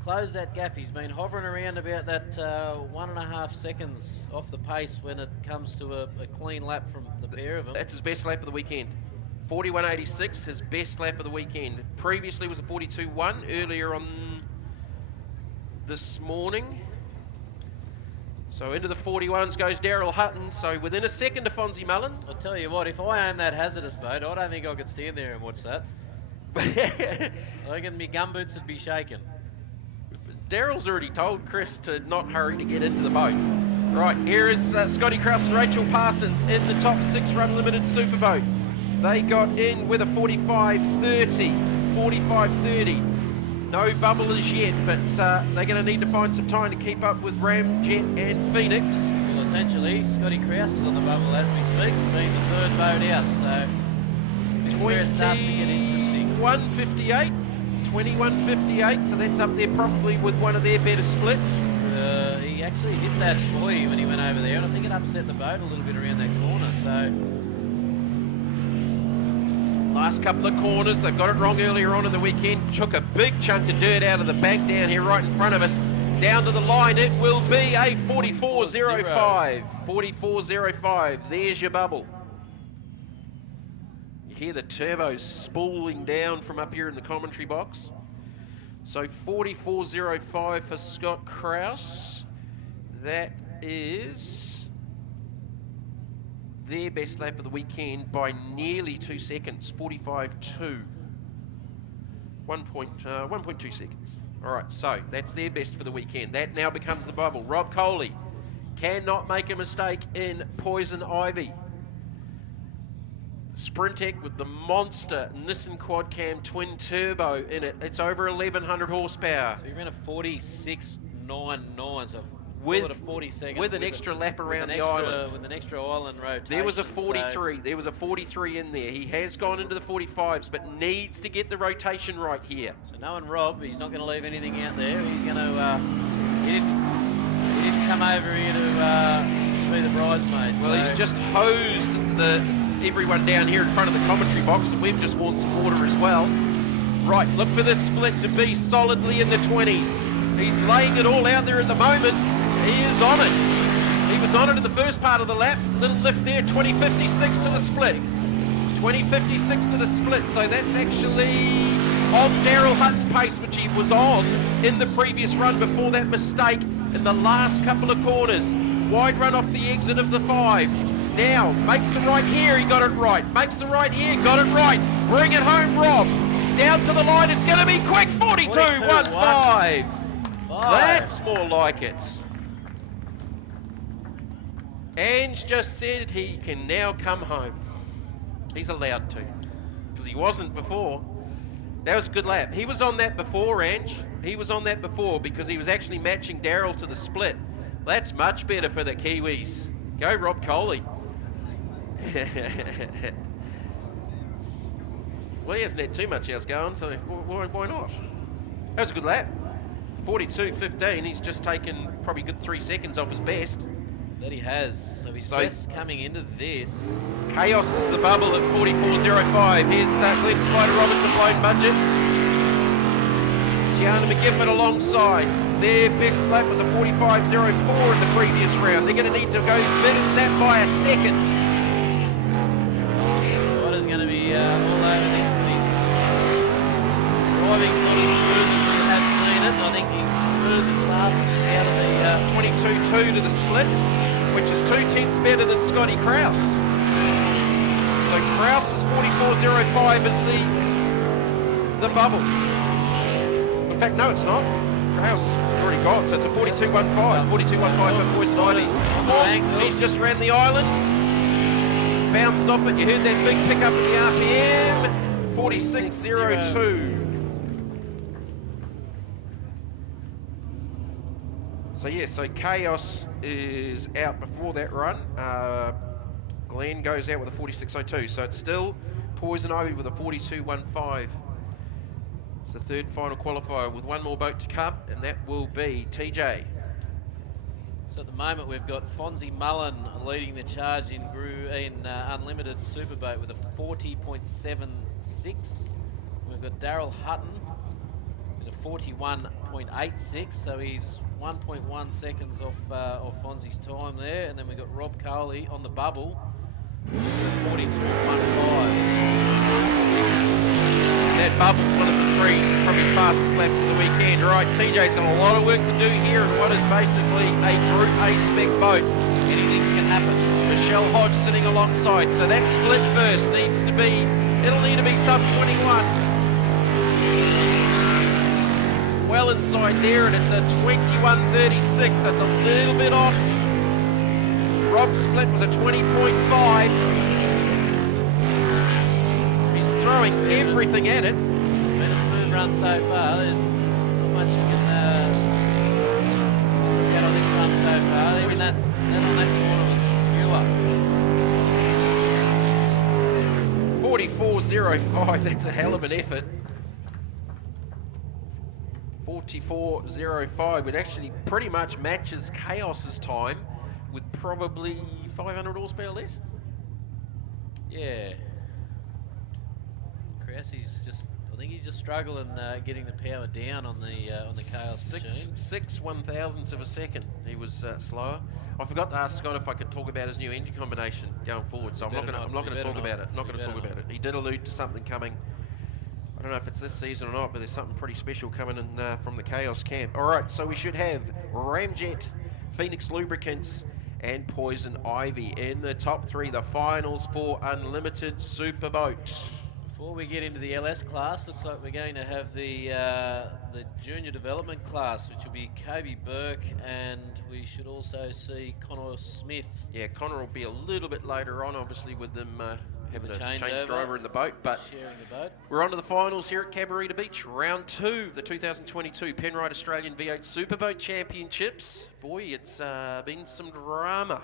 closed that gap. He's been hovering around about that 1.5 seconds off the pace when it comes to a clean lap from the pair of them. That's his best lap of the weekend. 41.86, his best lap of the weekend. Previously was a 42.1 earlier on this morning. So into the 41s goes Daryl Hutton. So within a second to Fonzie Mullen. I'll tell you what, if I owned that Hazardous boat, I don't think I could stand there and watch that. I reckon my gumboots would be shaking. Daryl's already told Chris to not hurry to get into the boat. Right, here is Scotty Krause and Rachel Parsons in the top 6 run limited superboat. They got in with a 45.30. 45.30. No bubble as yet, but they're going to need to find some time to keep up with Ramjet and Phoenix. Well, essentially, Scotty Krause is on the bubble as we speak, being the 3rd boat out, so this is where it starts to get interesting. 21.58, 21.58, so that's up there probably with one of their better splits. He actually hit that buoy when he went over there, and I think it upset the boat a little bit around that corner, so... Last couple of corners, they've got it wrong earlier on in the weekend. Took a big chunk of dirt out of the bank down here right in front of us. Down to the line, it will be a 44.05. 44.05, there's your bubble. You hear the turbos spooling down from up here in the commentary box. So 44.05 for Scott Krause. That is their best lap of the weekend by nearly 2 seconds, 45.2. 1.2 seconds. All right, so that's their best for the weekend. That now becomes the bubble. Rob Coley cannot make a mistake in Poison Ivy. Sprintec with the monster Nissan Quad Cam twin turbo in it. It's over 1100 horsepower. So you're in a 46.99, so with a 40 seconds. With an extra lap around the island. With an extra island rotation. There was a 43. So there was a 43 in there. He has gone into the 45s, but needs to get the rotation right here. So knowing Rob, he's not going to leave anything out there. He's going to... he didn't come over here to be the bridesmaid. Well, so. he's just hosed everyone down here in front of the commentary box, and we've just worn some water as well. Right, look for this split to be solidly in the 20s. He's laying it all out there at the moment. He is on it. He was on it in the first part of the lap. Little lift there, 20.56 to the split. 20.56 to the split, so that's actually on Daryl Hutton pace, which he was on in the previous run before that mistake in the last couple of corners. Wide run off the exit of the 5. Now, makes the right here, he got it right. Makes the right here, got it right. Bring it home, Rob. Down to the line, it's going to be quick. 42.15. That's more like it. Ange just said he can now come home. He's allowed to, because he wasn't before. That was a good lap. He was on that before, Ange. He was on that before because he was actually matching Daryl to the split. That's much better for the Kiwis. Go Rob Coley. Well, he hasn't had too much else going, so why not? That was a good lap. 42.15. He's just taken probably good 3 seconds off his best. That he has. So his best coming into this. Chaos is the bubble at 44.05. Here's Glenn Spider Robinson, Blown Budget. Tiana McGifford alongside. Their best lap was a 45.04 in the previous round. They're going to need to go better than that by a second. Spider's going to be all over this, but he's driving not as smooth as we have seen it. I think he's smooth as fast out of the 22.2 to the split, which is 2/10 better than Scotty Krause. So Krause's 44.05 is the bubble. In fact, no, it's not. Krause has already got, so it's a 42.15. 42.15 for Poison Ivy. He's just ran the island. Bounced off it. You heard that big pickup in the RPM. 46.02. So yeah, so Chaos is out before that run. Glenn goes out with a 46.02. So it's still Poison Ivy with a 42.15. It's the third final qualifier with one more boat to come, and that will be TJ. So at the moment we've got Fonzie Mullen leading the charge in Unlimited Superboat with a 40.76. We've got Daryl Hutton with a 41.86, so he's 1.1 seconds off Fonzie's time there. And then we've got Rob Coley on the bubble, 42.15. That bubble's one of the 3 probably fastest laps of the weekend. Right, TJ's got a lot of work to do here in what is basically a Group A spec boat. Anything can happen. Michelle Hodge sitting alongside. So that split first needs to be, it'll need to be sub 21. Well inside there, and it's a 21.36. That's a little bit off Rob's split was a 20.5. He's throwing everything at it. Been a smooth run so far. There's not much you can get on this run so far. Even that on that corner was fewer. 44.05, that's a hell of an effort. 44.05, it actually pretty much matches Chaos's time with probably 500 horsepower less. Yeah. Krause's just, I think he's just struggling getting the power down on the Chaos machine. 6 1,000ths of a second. He was slower. I forgot to ask Scott if I could talk about his new engine combination going forward, so I'm not going to talk about it. Not going to talk about it. He did allude to something coming. I don't know if it's this season or not, but there's something pretty special coming in from the Chaos camp. All right, so we should have Ramjet, Phoenix Lubricants, and Poison Ivy in the top three, the finals for Unlimited Superboat. Before we get into the LS class, looks like we're going to have the junior development class, which will be Kobe Burke, and we should also see Connor Smith. Yeah, Connor will be a little bit later on, obviously, with them having a change over, driver in the boat, but sharing the boat. We're on to the finals here at CABARITA Beach, round 2 of the 2022 Penrite Australian V8 Superboat Championships. Boy, it's been some drama,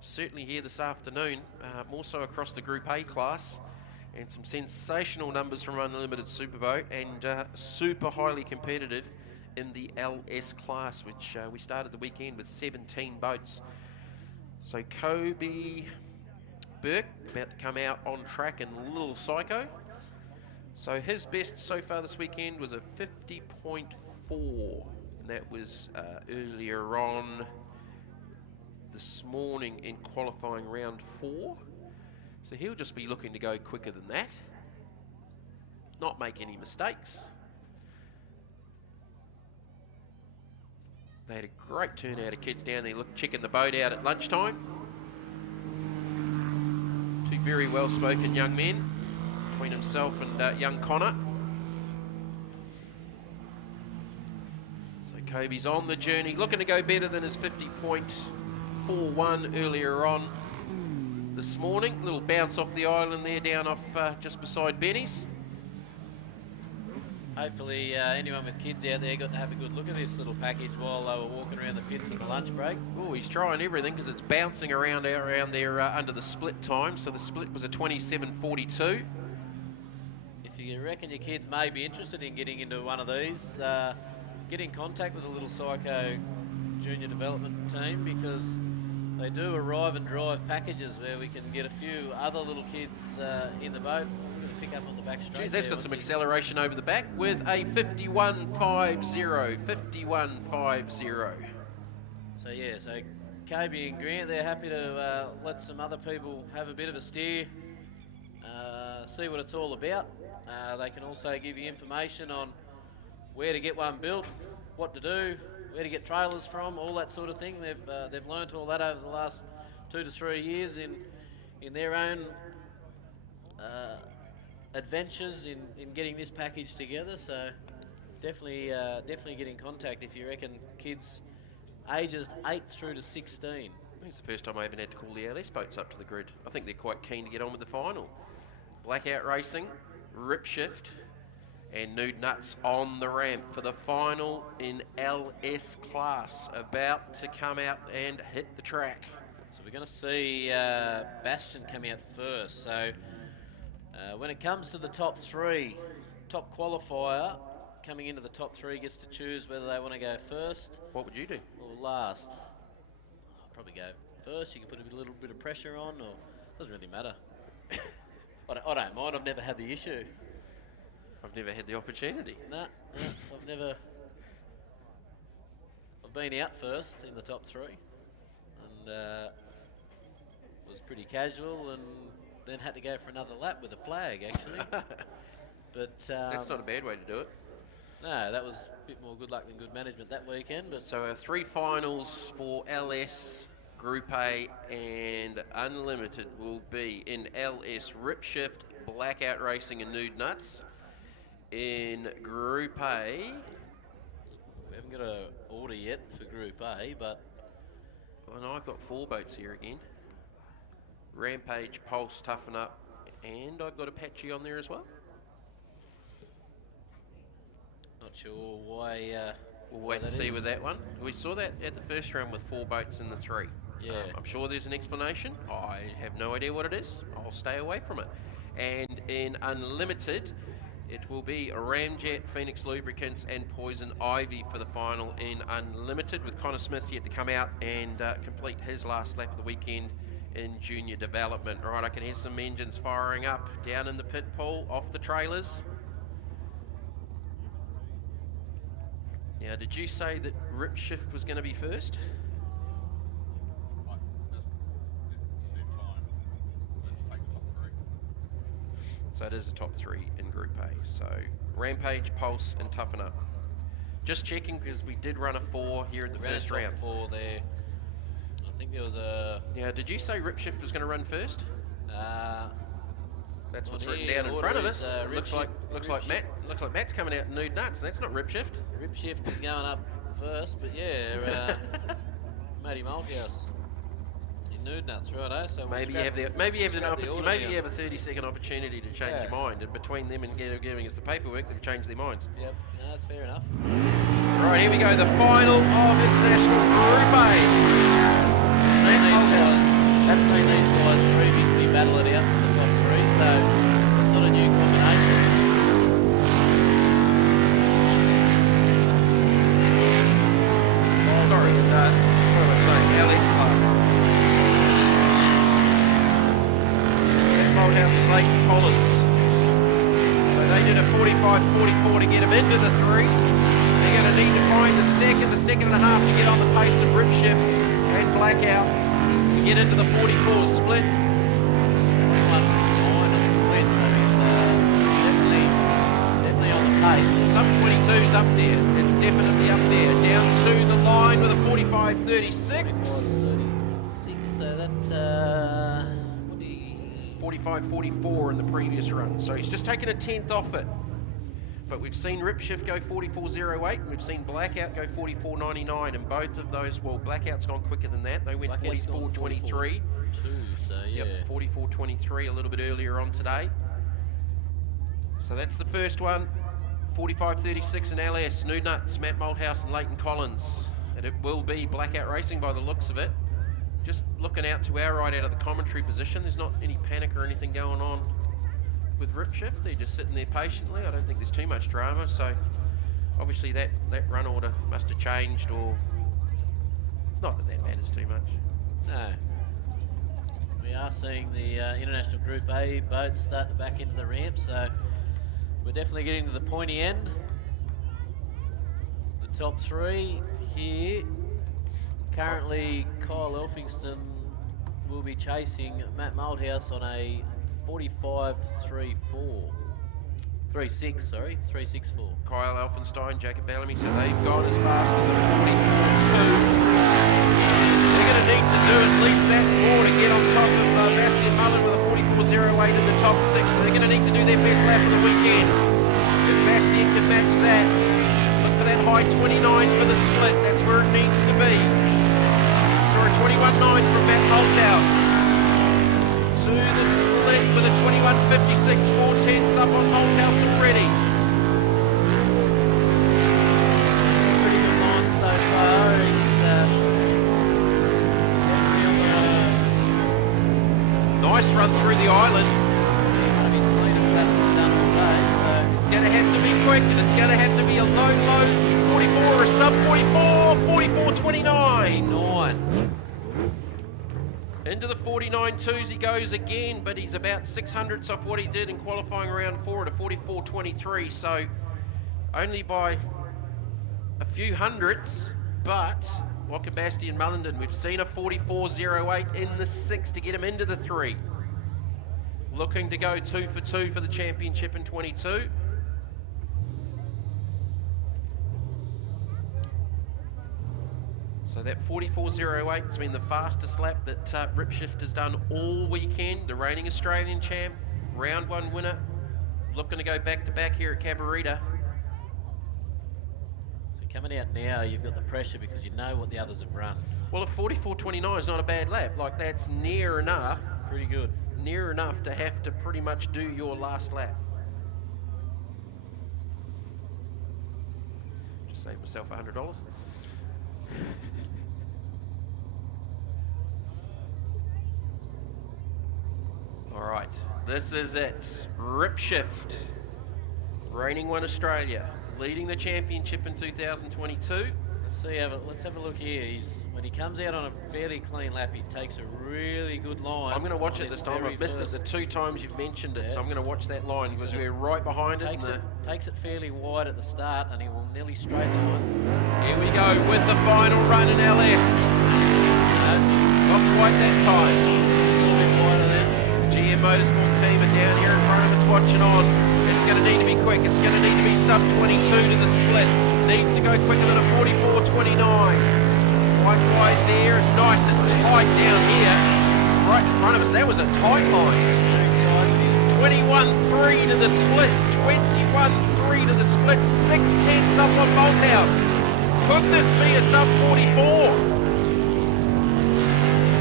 certainly here this afternoon, more so across the Group A class, and some sensational numbers from Unlimited Superboat, and super highly competitive in the LS class, which we started the weekend with 17 boats. So Kobe Burke about to come out on track in Little Psycho. So his best so far this weekend was a 50.4, and that was earlier on this morning in qualifying round 4. So he'll just be looking to go quicker than that, not make any mistakes. They had a great turnout of kids down there checking the boat out at lunchtime. Two very well-spoken young men between himself and young Connor. So Kobe's on the journey, looking to go better than his 50.41 earlier on this morning. Little bounce off the island there, down off just beside Benny's. Hopefully anyone with kids out there got to have a good look at this little package while they were walking around the pits at the lunch break. Oh, he's trying everything because it's bouncing around there under the split time. So the split was a 27.42. If you reckon your kids may be interested in getting into one of these, get in contact with the Little Psycho junior development team, because they do arrive and drive packages where we can get a few other little kids in the boat. We're going to pick up on the back straight. Jeez, that's got some acceleration over the back with a 51.50. So yeah, so Kobe and Grant, they're happy to let some other people have a bit of a steer, see what it's all about. They can also give you information on where to get one built, what to do, where to get trailers from, all that sort of thing. They've learnt all that over the last 2 to 3 years in their own adventures in getting this package together. So definitely get in contact if you reckon kids ages 8 through to 16. It's the first time I even had to call the LS boats up to the grid. I think they're quite keen to get on with the final. Blackout Racing, Rip Shift, and Nude Nuts on the ramp for the final in LS class, about to come out and hit the track. So we're going to see Bastion come out first. So when it comes to the top 3, top qualifier coming into the top 3 gets to choose whether they want to go first. What would you do? Or last. I'll probably go first. You can put a little bit of pressure on, or doesn't really matter. I don't mind. I've never had the issue. I've never had the opportunity. No, I've never. I've been out first in the top 3, and was pretty casual, and then had to go for another lap with a flag, actually. But that's not a bad way to do it. No, that was a bit more good luck than good management that weekend. But so our 3 finals for LS, Group A and Unlimited will be in LS, Rip Shift, Blackout Racing and Nude Nuts. In Group A, we haven't got an order yet for Group A, but And I've got 4 boats here again. Rampage, Pulse, Toughen Up, and I've got Apache on there as well. Not sure why. We'll wait and see with that one. We saw that at the first round with 4 boats in the 3. Yeah. I'm sure there's an explanation. I have no idea what it is. I'll stay away from it. And in Unlimited, it will be Ramjet, Phoenix Lubricants, and Poison Ivy for the final in Unlimited, with Connor Smith yet to come out and complete his last lap of the weekend in junior development. Right, I can hear some engines firing up down in the pit pool off the trailers. Now, did you say that Rip Shift was going to be first? So it is the top 3 in Group A. So Rampage, Pulse, and Toughen Up. Just checking because we did run a 4 here at the first round. 4 there. I think there was a. Yeah, did you say Rip Shift was going to run first? That's what's written here, down in front of us. Looks like Matt's coming out nude nuts. That's not Rip Shift. Rip Shift is going up first, but yeah, Matty Malthouse in nude nuts, righto. So maybe you have a 30-second opportunity to change your mind, and between them and giving us the paperwork, they've changed their minds. Yep, no, that's fair enough. Right, here we go. The final of International Group A. I've seen these guys previously battle it out for the top 3, so it's not a new combination. Sorry, what am I saying? LS class. Moldhouse and Leighton Collins. So they did a 45-44 to get him into the 3. They're going to need to find a second and a half to get on the pace of Rip Shift and Blackout to get into the 44 split. Definitely on the pace. Sub 22's up there. It's definitely up there. Down to the line with a 45-36. so that's 45-44 in the previous run. So he's just taken a 10th off it. But we've seen Rip Shift go 44.08, and we've seen Blackout go 44.99, and both of those, well, Blackout's gone quicker than that. They went 44.23. So yeah. Yep, 44.23 a little bit earlier on today. So that's the first one. 45.36 in LS, New Nuts, Matt Malthouse and Leighton Collins. And it will be Blackout Racing by the looks of it. Just looking out to our right out of the commentary position, there's not any panic or anything going on with Rip Shift. They're just sitting there patiently. I don't think there's too much drama, so obviously that run order must have changed, or not that matters too much. No. We are seeing the International Group A boats start to back into the ramp, so we're definitely getting to the pointy end. The top 3 here. Currently, Kyle Elphingston will be chasing Matt Malthouse on a 45.36, sorry, 3.64. Kyle Elphinstein, Jacob Bellamy, so they've gone as fast as the 44.2. They're going to need to do at least that more to get on top of Bastian Mullen with a 44.08 in the top 6. So they're going to need to do their best lap of the weekend. If Bastian can match that, look for that high 29 for the split. That's where it needs to be. Saw a 21.9 from Matt Malthouse. To the split with a 21.56, 4/10 up on Malthouse already. Pretty good line so far. He's nice run through the island. One of his cleanest laps he's done all day, so it's going to have to be quick, and it's going to have to be a low 44 or a sub 44, 44.29. Into the 49.2s he goes again, but he's about 600ths off what he did in qualifying round 4 at a 44.23, so only by a few hundredths. But what can Bastian Mullen do? We've seen a 44.08 in the 6 to get him into the 3. Looking to go 2 for 2 for the championship in 22. So that 44.08 has been the fastest lap that Rip Shift has done all weekend. The reigning Australian champ, round 1 winner, looking to go back to back here at CABARITA. So Coming out now, you've got the pressure because you know what the others have run. Well, a 44.29 is not a bad lap. Like, that's near enough. Pretty good. Near enough to have to pretty much do your last lap. Just saved myself $100. All right, this is it. Rip Shift, reigning one Australia, leading the championship in 2022. Let's have a look here. When he comes out on a fairly clean lap, he takes a really good line. I'm going to watch it this time. I've missed it the 2 times you've mentioned it, so I'm going to watch that line because we're right behind it. Takes it fairly wide at the start, and he will nearly straight line. Here we go with the final run in LS. Not quite that time. Still a bit wider there. GM Motorsport team are down here in front of us watching on. It's going to need to be quick. It's going to need to be sub 22 to the split. Needs to go quicker than a 44.29. Quite wide there, nice and tight down here. Right in front of us, that was a tight line. 21.3 to the split. 21.3 to the split. 6/10 up on Bolthouse. Could this be a sub 44?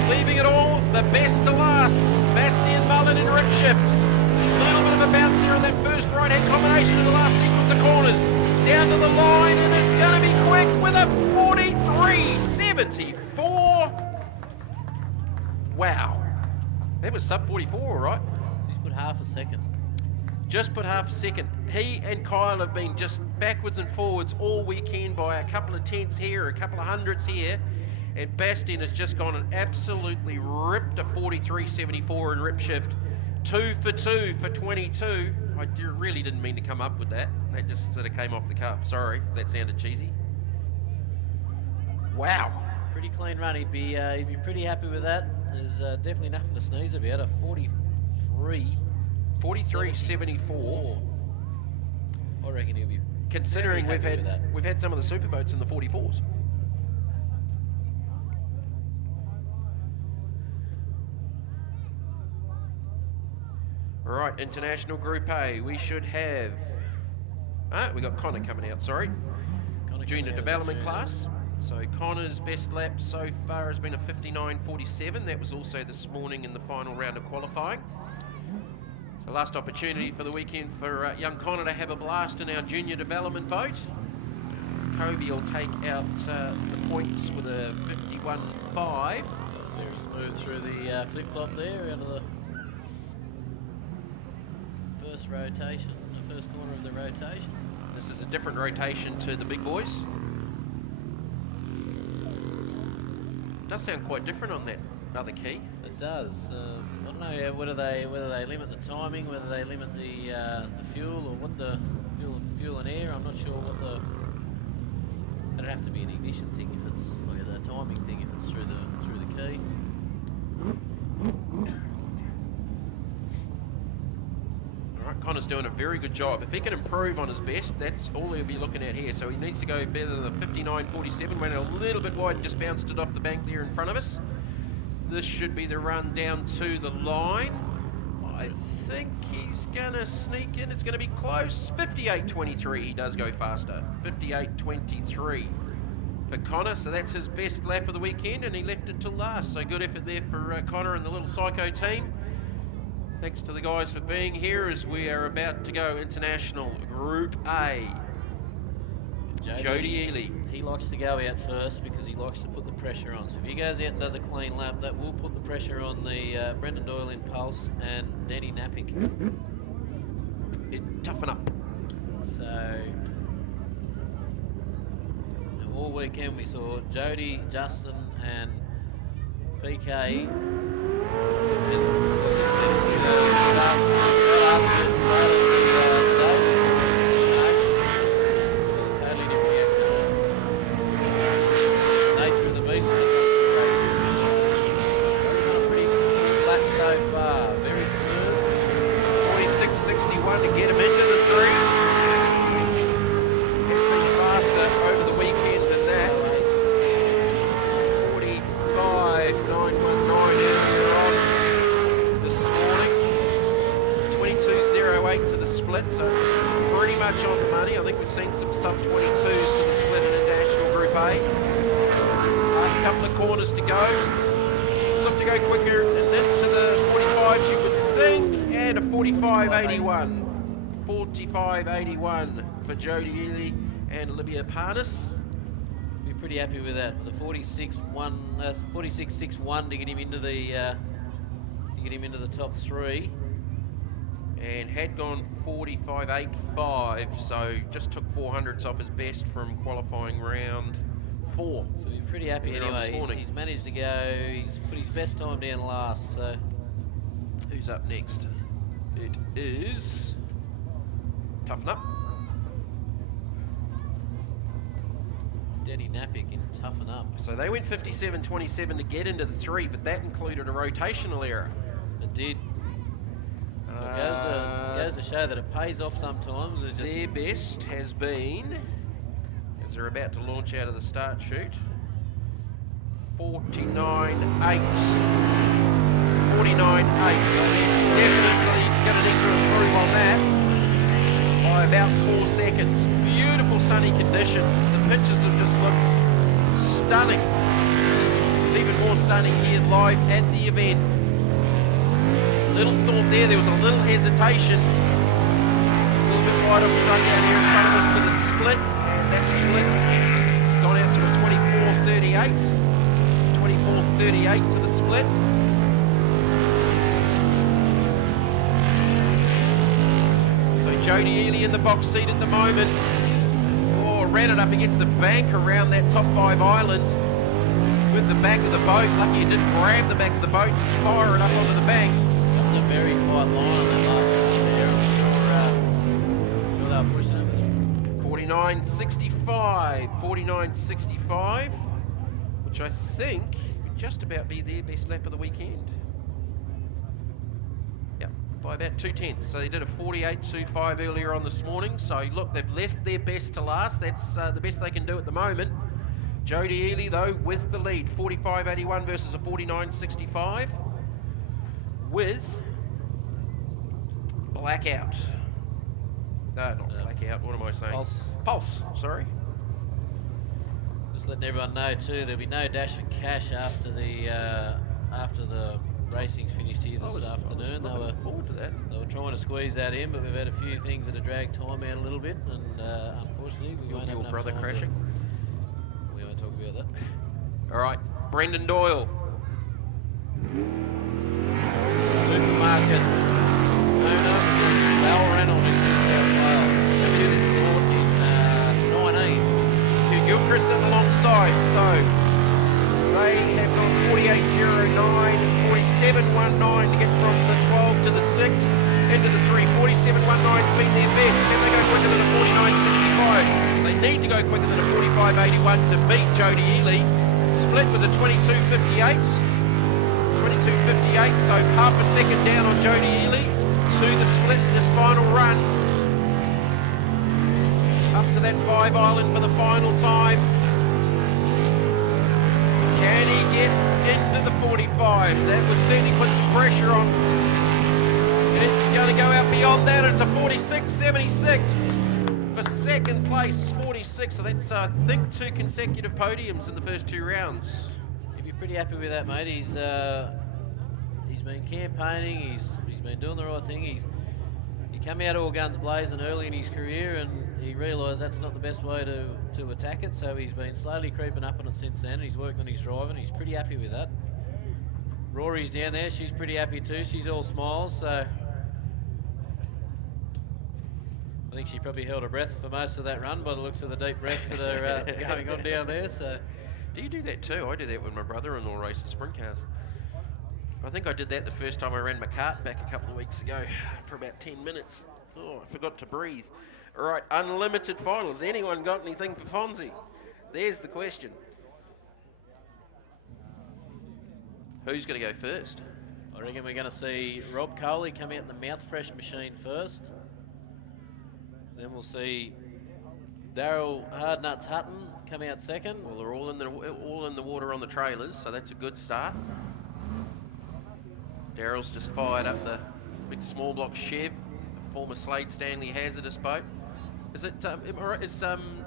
Leaving it all, the best to last. Bastian Mullen and Rip Shift. A little bit of a bounce here on that first right-hand combination in the last sequence of corners. Down to the line, and it's going to be quick with a 43.74. Wow. That was sub 44, all right? He's put half a second. Just put half a second. He and Kyle have been just backwards and forwards all weekend by a couple of tenths here, a couple of hundredths here. And Bastian has just gone and absolutely ripped a 43.74 in Rip Shift. 2 for 2 for 22. I really didn't mean to come up with that. That just sort of came off the cuff. Sorry, that sounded cheesy. Wow. Pretty clean run. He'd be pretty happy with that. There's definitely nothing to sneeze about. A 43.74. I reckon he'll be. Considering we've had some of the Superboats in the 44s. All right, International Group A, we should have... we got Connor coming out, sorry. Junior development class. So Connor's best lap so far has been a 59.47. That was also this morning in the final round of qualifying. So last opportunity for the weekend for young Connor to have a blast in our junior development boat. Kobe will take out the points with a 51.5. Very smooth through the flip-flop there out of the first rotation, the first corner of the rotation. This is a different rotation to the big boys. Does sound quite different on that other key. It does. I don't know whether they limit the timing, whether they limit the fuel, or what the fuel and air. I'm not sure what the. It'd have to be an ignition thing if it's like a timing thing if it's through the key. Connor's doing a very good job. If he can improve on his best, that's all he'll be looking at here. So he needs to go better than the 59.47. Went a little bit wide and just bounced it off the bank there in front of us. This should be the run down to the line. I think he's going to sneak in. It's going to be close. 58.23. He does go faster. 58.23 for Connor. So that's his best lap of the weekend, and he left it till last. So good effort there for Connor and the little Psycho team. Thanks to the guys for being here as we are about to go International Group A. Jody Ely. He likes to go out first because he likes to put the pressure on. So if he goes out and does a clean lap, that will put the pressure on the Brendan Doyle in Pulse and Danny Napick. Toughen up. So all weekend we saw Jody, Justin and PK. To get him into the three. It's been faster over the weekend than that. 45.919 earlier on this morning. 22.08 to the split, so it's pretty much on the money. I think we've seen some sub 22s to the split in pay. Last couple of corners to go. Look to go quicker and into the 45, she would think, and a 45.81. 45.81 for Jodie Ely and Olivia Parnas. Be pretty happy with that. With the 46.61 to get him into the top three. And had gone 45.85, so just took 400ths off his best from qualifying round 4. So we're pretty happy anyway. He's managed to go, he's put his best time down last, so. Who's up next? It is Toughen Up. Denny Napick in Toughen Up. So they went 57.27 to get into the 3, but that included a rotational error. It did. So it goes to show that it pays off sometimes. Their best has been, as they're about to launch out of the start chute, 49.8. 49.8. So they're definitely going to need to improve on that by about 4 seconds. Beautiful sunny conditions. The pictures have just looked stunning. It's even more stunning here live at the event. Little thought there was a little hesitation. A little bit wide off the front down here in front of us to the split, and that split's gone out to a 24.38. 24.38 to the split. So Jodie Ely in the box seat at the moment. Oh, ran it up against the bank around that top 5 island with the back of the boat. Lucky it didn't grab the back of the boat and fire it up onto the bank. A very tight line on that last one there. Sure they were pushing it. 49.65. 49.65, which I think would just about be their best lap of the weekend. Yep, by about 2/10. So they did a 48.25 earlier on this morning. So look, they've left their best to last. That's the best they can do at the moment. Jodie Ely, though, with the lead. 45.81 versus a 49.65. With Blackout. No, not Blackout. What am I saying? Pulse. Pulse, sorry. Just letting everyone know too, there'll be no dash for cash after the racing's finished here this afternoon. They were forward to that. They were trying to squeeze that in, but we've had a few things that have dragged time out a little bit, and unfortunately we won't have enough brother time crashing. We won't talk about that. All right, Brendan Doyle. Supermarket owner, Val Reynolds in New South Wales. They do this sport in 19. Hugh Gilchrist alongside, so they have gone 48.09, 47.19 to get from the 12 to the 6 into the 3. 47.19's been their best. Then they go quicker than a 49.65. They need to go quicker than a 45.81 to beat Jodie Ely. Split was a 22.58. 22.58, so half a second down on Jodie Ely to the split in this final run. Up to that 5 island for the final time. Can he get into the 45s? That would certainly put some pressure on. It's going to go out beyond that. It's a 46.76 for second place. 46, so that's I think 2 consecutive podiums in the first 2 rounds. Pretty happy with that, mate. He's been campaigning. He's been doing the right thing. He came out all guns blazing early in his career, and he realised that's not the best way to attack it. So he's been slowly creeping up on it since then. And he's worked on his driving. He's pretty happy with that. Rory's down there. She's pretty happy too. She's all smiles. So I think she probably held her breath for most of that run by the looks of the deep breaths that are going on down there. So. Do you do that too? I do that when my brother-in-law races sprint cars. I think I did that the first time I ran my cart back a couple of weeks ago for about 10 minutes. Oh, I forgot to breathe. All right, unlimited finals. Anyone got anything for Fonzie? There's the question. Who's going to go first? I reckon we're going to see Rob Coley come out in the mouth fresh machine first. Then we'll see Daryl Hardnuts Hutton come out second. Well, they're all in the water on the trailers, so that's a good start. Daryl's just fired up the big small block Chev, the former Slade Stanley hazardous boat. Is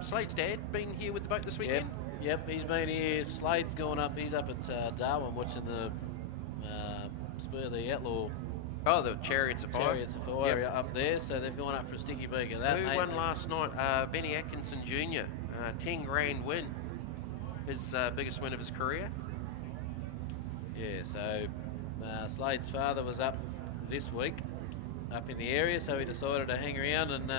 Slade's dad been here with the boat this weekend? Yep, he's been here. Slade's gone up. He's up at Darwin watching the Spur the Outlaw. Oh, the Chariots of Fire. Chariots of Fire up there, so they've gone up for a sticky beaker. Who won last night? Benny Atkinson Jr. 10 grand win. His biggest win of his career. Yeah, so Slade's father was up this week, up in the area, so he decided to hang around, and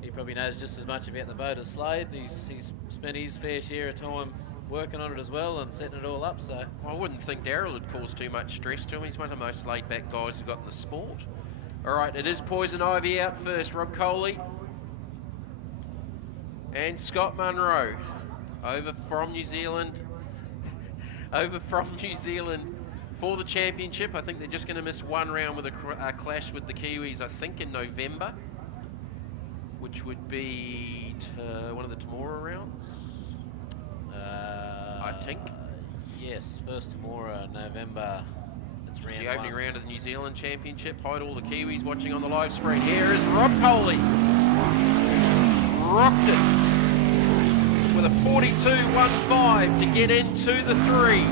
he probably knows just as much about the boat as Slade. He's spent his fair share of time working on it as well and setting it all up. So I wouldn't think Daryl would cause too much stress to him. He's one of the most laid-back guys we've got in the sport. All right, it is Poison Ivy out first. Rob Coley and Scott Munro over from New Zealand. For the championship. I think they're just going to miss one round with a clash with the Kiwis, I think in November, which would be one of the Temora rounds. I think. Yes, first Temora, November. It's round the opening one. round of the New Zealand Championship. Hi to all the Kiwis watching on the live screen. Here is Rob Coley. Rocked it with a 42.15 to get into the 3.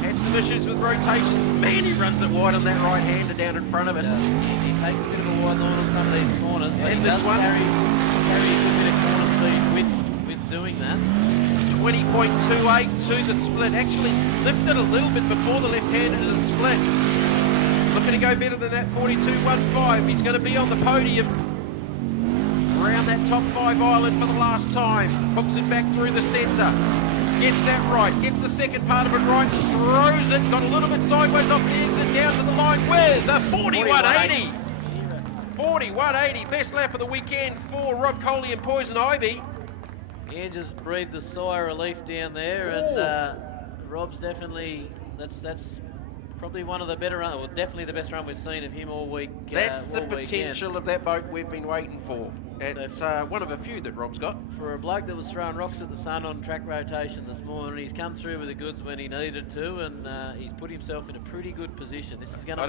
Had some issues with rotations. Man, he runs it wide on that right-hander down in front of us. He takes a bit of a wide line on some of these corners, but and he this does one carry a good bit of corner speed with doing that. 20.28 to the split. Actually lifted a little bit before the left-hander to the split. Looking to go better than that 42.15. He's going to be on the podium around that top 5 island for the last time. Hooks it back through the centre. Gets that right. Gets the second part of it right. Throws it. Got a little bit sideways off the exit down to the line with a 41.80. 41.80. Best lap of the weekend for Rob Coley and Poison Ivy. He just breathed a sigh of relief down there, and Rob's definitely, that's probably one of the better runs, well, definitely the best run we've seen of him all week. That's the all potential weekend. of that boat we've been waiting for. It's one of a few that Rob's got. For a bloke that was throwing rocks at the sun on track rotation this morning, he's come through with the goods when he needed to, and he's put himself in a pretty good position. This is going to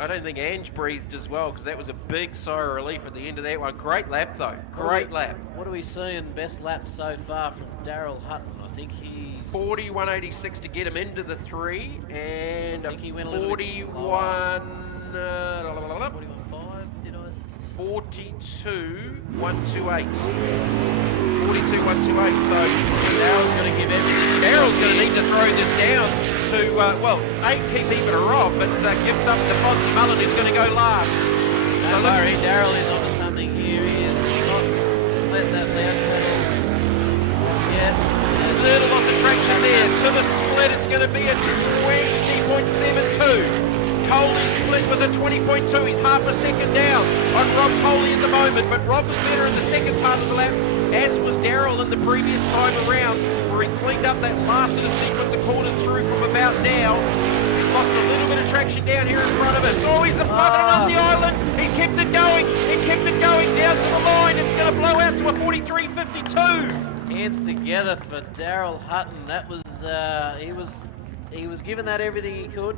I don't think Ange breathed as well, because that was a big sigh of relief at the end of that one. Great lap though. Great lap. What are we seeing? Best lap so far from Daryl Hutton. I think he's 41.86 to get him into the 3, and I think he went a 41. 42.128. 42.128. So Daryl's going to give everything. Daryl's going to need to throw this down to keep even a Rob, but gives up to Fonzie Mullen, who's going to go last. Don't worry, Daryl is onto something here. He is not let that down. Yeah. A little loss of traction there. To the split, it's going to be a 20.72. Coley's split was a 20.2. He's half a second down on Rob Coley at the moment, but Rob was better in the second part of the lap, as was Daryl in the previous time around, where he cleaned up that last of the sequence of corners through from about now. Lost a little bit of traction down here in front of us. Oh, he's above it on the island. He kept it going. He kept it going down to the line. It's going to blow out to a 43.52. Hands together for Daryl Hutton. That was he was giving that everything he could.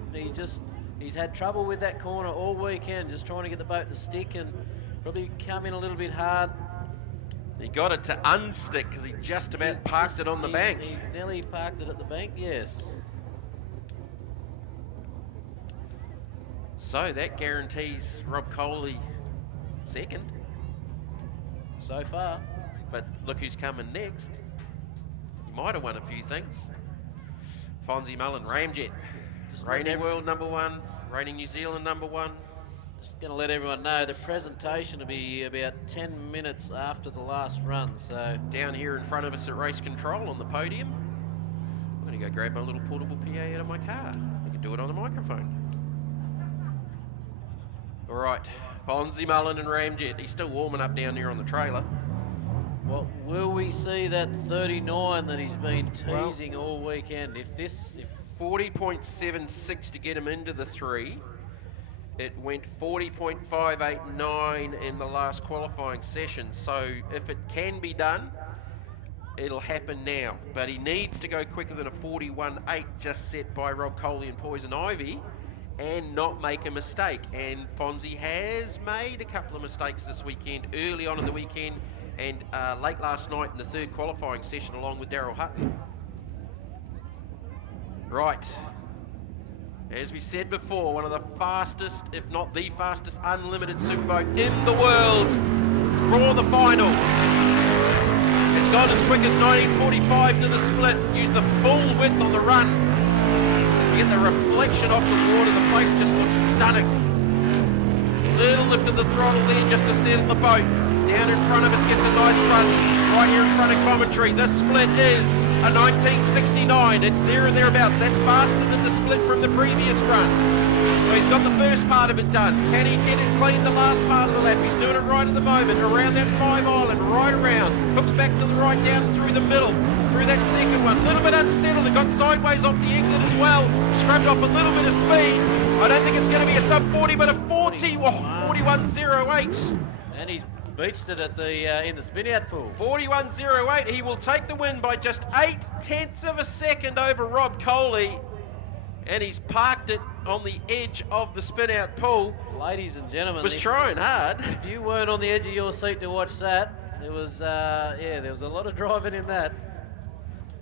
He's had trouble with that corner all weekend, just trying to get the boat to stick, and probably come in a little bit hard. He got it to unstick because he just about parked it on the bank. He nearly parked it at the bank, yes. So that guarantees Rob Coley second. So far. But look who's coming next. He might have won a few things. Fonzie Mullen, Ramjet. Reigning world #1, reigning New Zealand #1. Just going to let everyone know the presentation will be about 10 minutes after the last run. So down here in front of us at race control on the podium. I'm going to go grab my little portable PA out of my car. I can do it on the microphone. All right, Fonzie Mullen and Ramjet. He's still warming up down there on the trailer. Well, will we see that 39 that he's been teasing all weekend? If 40.76 to get him into the 3. It went 40.589 in the last qualifying session. So if it can be done, it'll happen now. But he needs to go quicker than a 41.8 just set by Rob Coley and Poison Ivy, and not make a mistake. And Fonzie has made a couple of mistakes this weekend. Early on in the weekend, and late last night in the third qualifying session along with Daryl Hutton. Right. As we said before, one of the fastest, if not the fastest, unlimited superboat in the world for the final. It's gone as quick as 1945 to the split. Use the full width on the run. As we get the reflection off the water, the place just looks stunning. Little lift of the throttle there just to settle the boat. Down in front of us gets a nice run. Right here in front of commentary. This split is a 1969. It's there and thereabouts. That's faster than the split from the previous run. So he's got the first part of it done. Can he get it clean the last part of the lap? He's doing it right at the moment. Around that 5 island, right around. Hooks back to the right, down through the middle. Through that second one. A little bit unsettled. It got sideways off the exit as well. Scrubbed off a little bit of speed. I don't think it's going to be a sub 40, but a 41.08. And he's beached it at the in the spin-out pool. 41.08. He will take the win by just 0.8 of a second over Rob Coley. And he's parked it on the edge of the spin-out pool. Ladies and gentlemen, was trying hard. If you weren't on the edge of your seat to watch that, there was there was a lot of driving in that.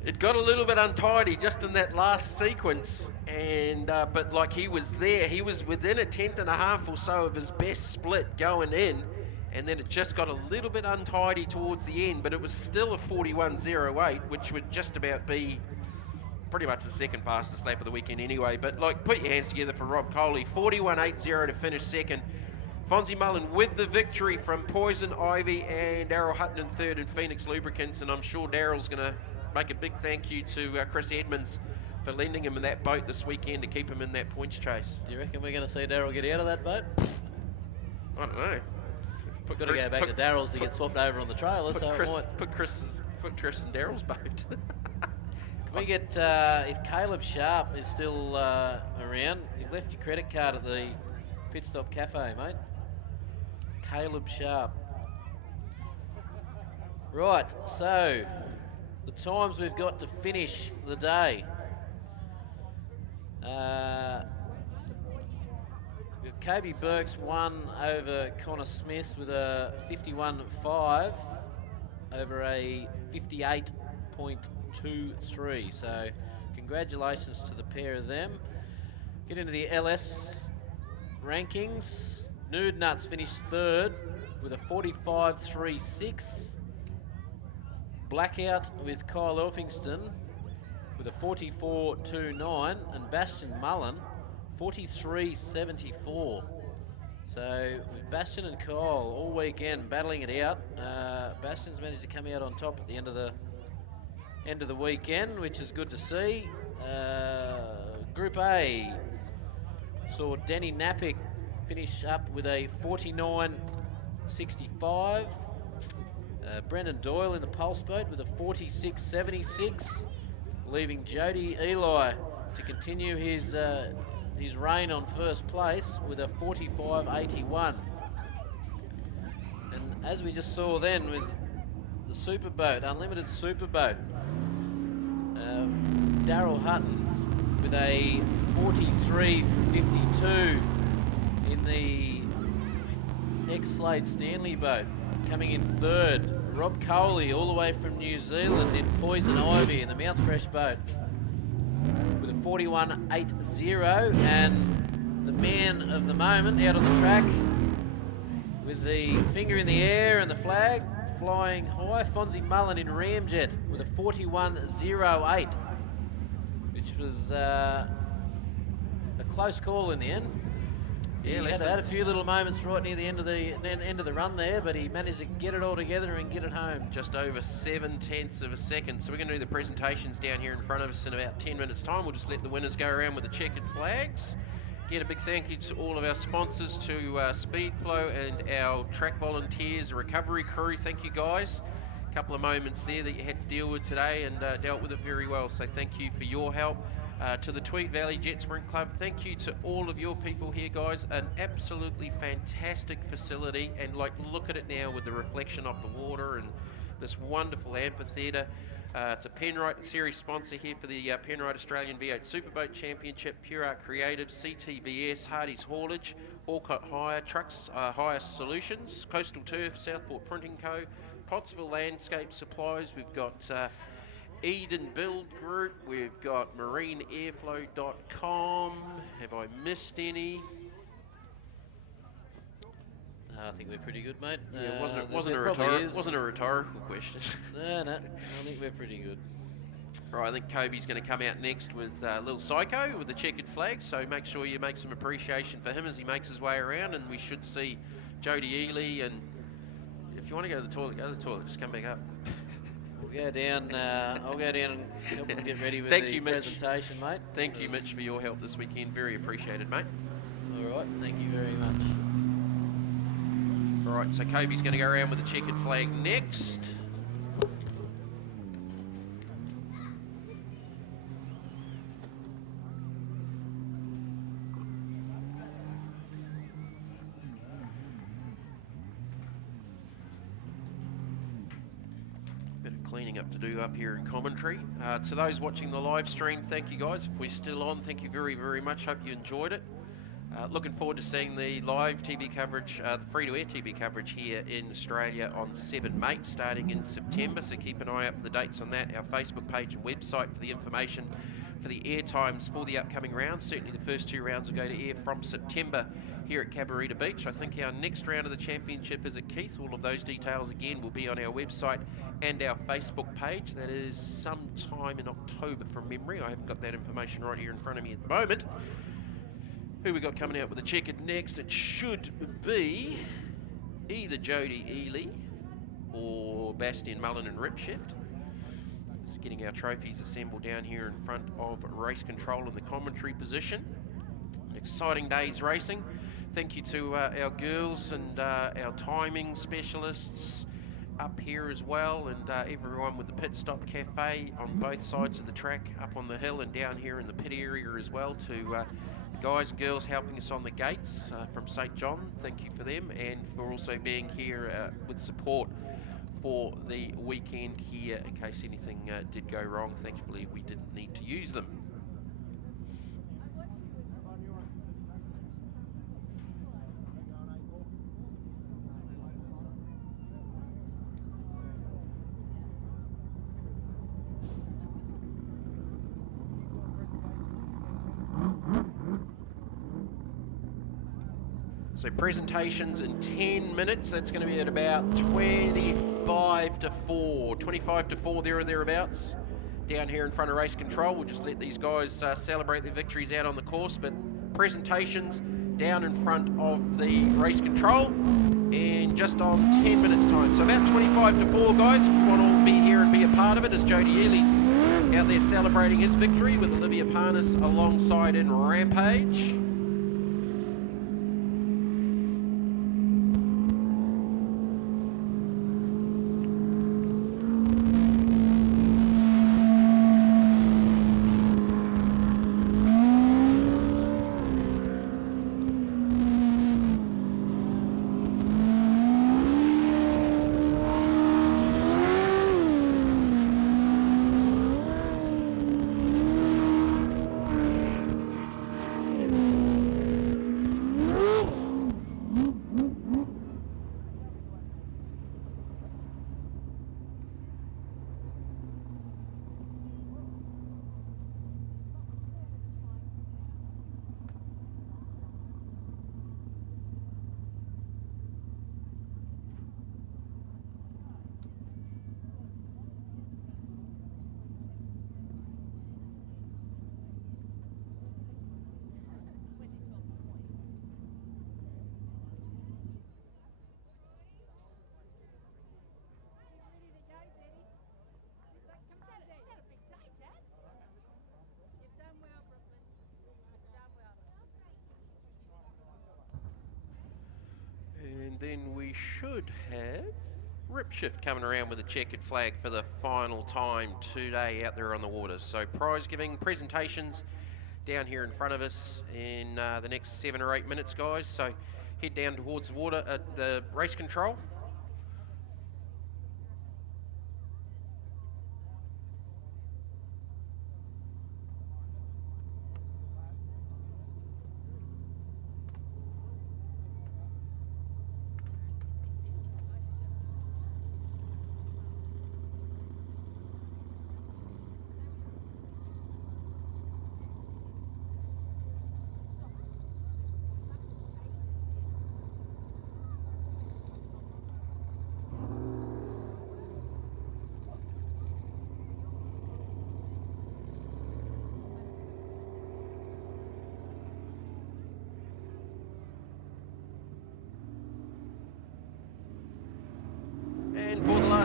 It got a little bit untidy just in that last sequence, and but like he was there, he was within 1/10.5 or so of his best split going in, and then it just got a little bit untidy towards the end, but it was still a 41.08, which would just about be pretty much the second fastest lap of the weekend anyway. But like, put your hands together for Rob Coley. 41.80 to finish second. Fonzie Mullen with the victory from Poison Ivy, and Daryl Hutton in third in Phoenix Lubricants, and I'm sure Daryl's going to make a big thank you to Chris Edmonds for lending him in that boat this weekend to keep him in that points chase. Do you reckon we're going to see Daryl get out of that boat? I don't know. Got to go back to Daryl's to get swapped over on the trailer. So put Chris in Daryl's boat. Can we get if Caleb Sharp is still around? You've left your credit card at the Pit Stop Cafe, mate. Caleb Sharp. Right, so the times we've got to finish the day. Kobe Burks won over Connor Smith with a 51.5 over a 58.23. So congratulations to the pair of them. Get into the LS rankings. Nude Nuts finished third with a 45.36. Blackout with Kyle Elphingston with a 44.29, and Bastian Mullen 43.74. So with Bastian and Kyle all weekend battling it out, Bastian's managed to come out on top at the end of the weekend, which is good to see. Group A saw Denny Napick finish up with a 49.65. Brendan Doyle in the Pulse boat with a 46.76, leaving Jody Eli to continue his reign on first place with a 45.81. And as we just saw then with the Superboat, Unlimited Superboat, Daryl Hutton with a 43.52 in the ex-Slade Stanley boat, coming in third. Rob Coley all the way from New Zealand in Poison Ivy in the Mouthfresh boat with a 41.80, and the man of the moment out on the track with the finger in the air and the flag flying high, Fonzie Mullen in Ramjet with a 41.08, which was a close call in the end. Yeah, he had a few little moments right near the end of the run there, but he managed to get it all together and get it home. Just over 0.7 of a second. So we're going to do the presentations down here in front of us in about 10 minutes time. We'll just let the winners go around with the checkered flags. Again, a big thank you to all of our sponsors, to Speedflow and our track volunteers, the recovery crew. Thank you, guys. A couple of moments there that you had to deal with today and dealt with it very well. So thank you for your help. To the Tweed Valley Jet Sprint Club, thank you to all of your people here, guys. An absolutely fantastic facility, and like, look at it now with the reflection off the water and this wonderful amphitheatre. To Penrite, series sponsor here for the Penrite Australian V8 Superboat Championship, Pure Art Creative, CTVS, Hardy's Haulage, Alcott Hire, Trucks Hire Solutions, Coastal Turf, Southport Printing Co., Pottsville Landscape Supplies, we've got Eden Build Group, we've got marineairflow.com. Have I missed any? I think we're pretty good, mate. Yeah, wasn't a rhetorical question. No, I think we're pretty good. Right, I think Kobe's going to come out next with Little Psycho with the checkered flag, so make sure you make some appreciation for him as he makes his way around, and we should see Jody Ely, and if you want to go to the toilet, go to the toilet, just come back up. We'll go down, I'll go down and help them get ready with the presentation, mate. Thank you, Mitch, for your help this weekend. Very appreciated, mate. All right, thank you very much. All right, so Kobe's going to go around with the checkered flag next. Bit of cleaning up to do up here in commentary. To those watching the live stream, thank you guys. If we're still on, thank you very, very much. Hope you enjoyed it. Looking forward to seeing the live TV coverage, the free-to-air TV coverage here in Australia on 7 Mate starting in September, so keep an eye out for the dates on that. Our Facebook page and website for the information for the air times for the upcoming rounds. Certainly the first 2 rounds will go to air from September here at CABARITA Beach. I think our next round of the championship is at Keith. All of those details again will be on our website and our Facebook page. That is sometime in October from memory. I haven't got that information right here in front of me at the moment. Who we got coming out with the checkered next? It should be either Jody Ely or Bastian Mullen and Ripshift. Just getting our trophies assembled down here in front of race control in the commentary position. Exciting days racing. Thank you to our girls and our timing specialists up here as well, and everyone with the Pit Stop Cafe on both sides of the track, up on the hill and down here in the pit area as well, to guys and girls helping us on the gates from St. John. Thank you for them, and for also being here with support for the weekend here in case anything did go wrong. Thankfully, we didn't need to use them. So presentations in 10 minutes. That's going to be at about 25 to 4. 25 to 4 there or thereabouts. Down here in front of race control. We'll just let these guys celebrate their victories out on the course. But presentations down in front of the race control in just on 10 minutes time. So about 25 to 4, guys. If you want to all be here and be a part of it, as Jody Ely's out there celebrating his victory with Olivia Parnas alongside in Rampage. And then we should have Ripshift coming around with a checkered flag for the final time today out there on the waters. So prize giving presentations down here in front of us in the next 7 or 8 minutes, guys. So head down towards the water at the race control.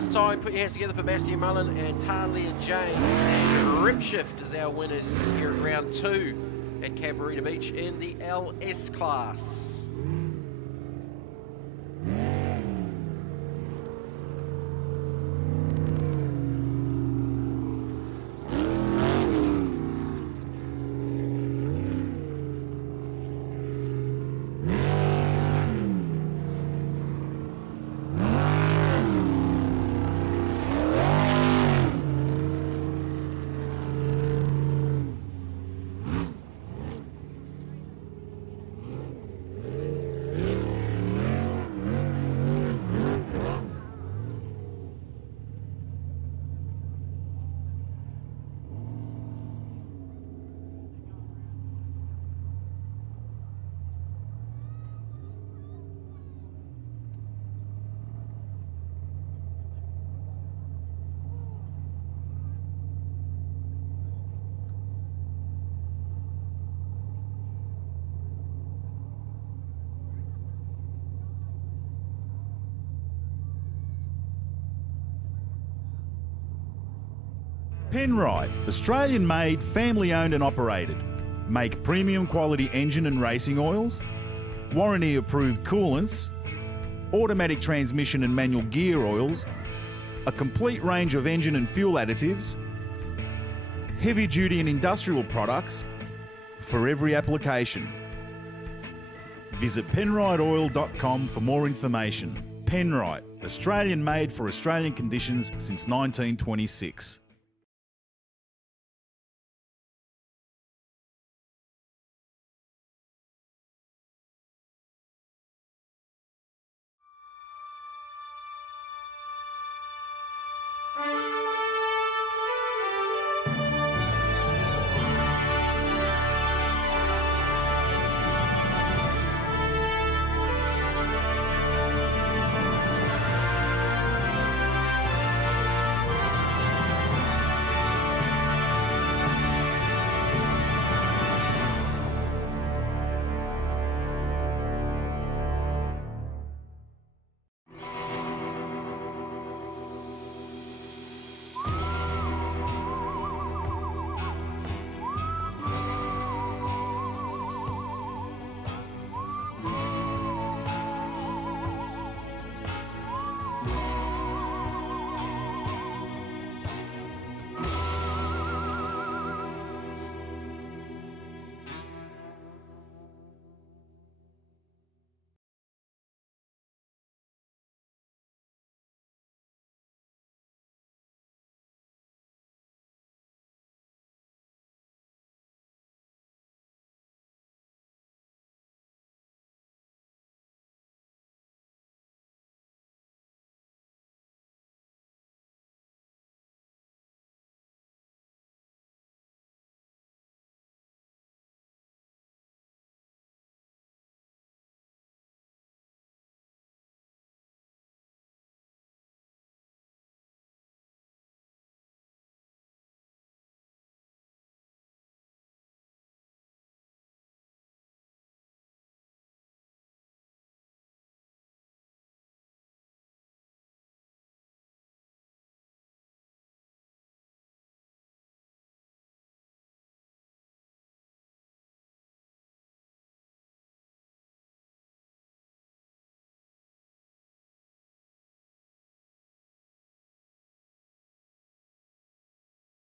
last time. Put your hands together for Bastian Mullen and Talia James. And Ripshift is our winners here at round 2 at Cabarita Beach in the LS class. Penrite, Australian-made, family-owned and operated. Make premium quality engine and racing oils, warranty-approved coolants, automatic transmission and manual gear oils, a complete range of engine and fuel additives, heavy-duty and industrial products for every application. Visit penriteoil.com for more information. Penrite, Australian-made for Australian conditions since 1926.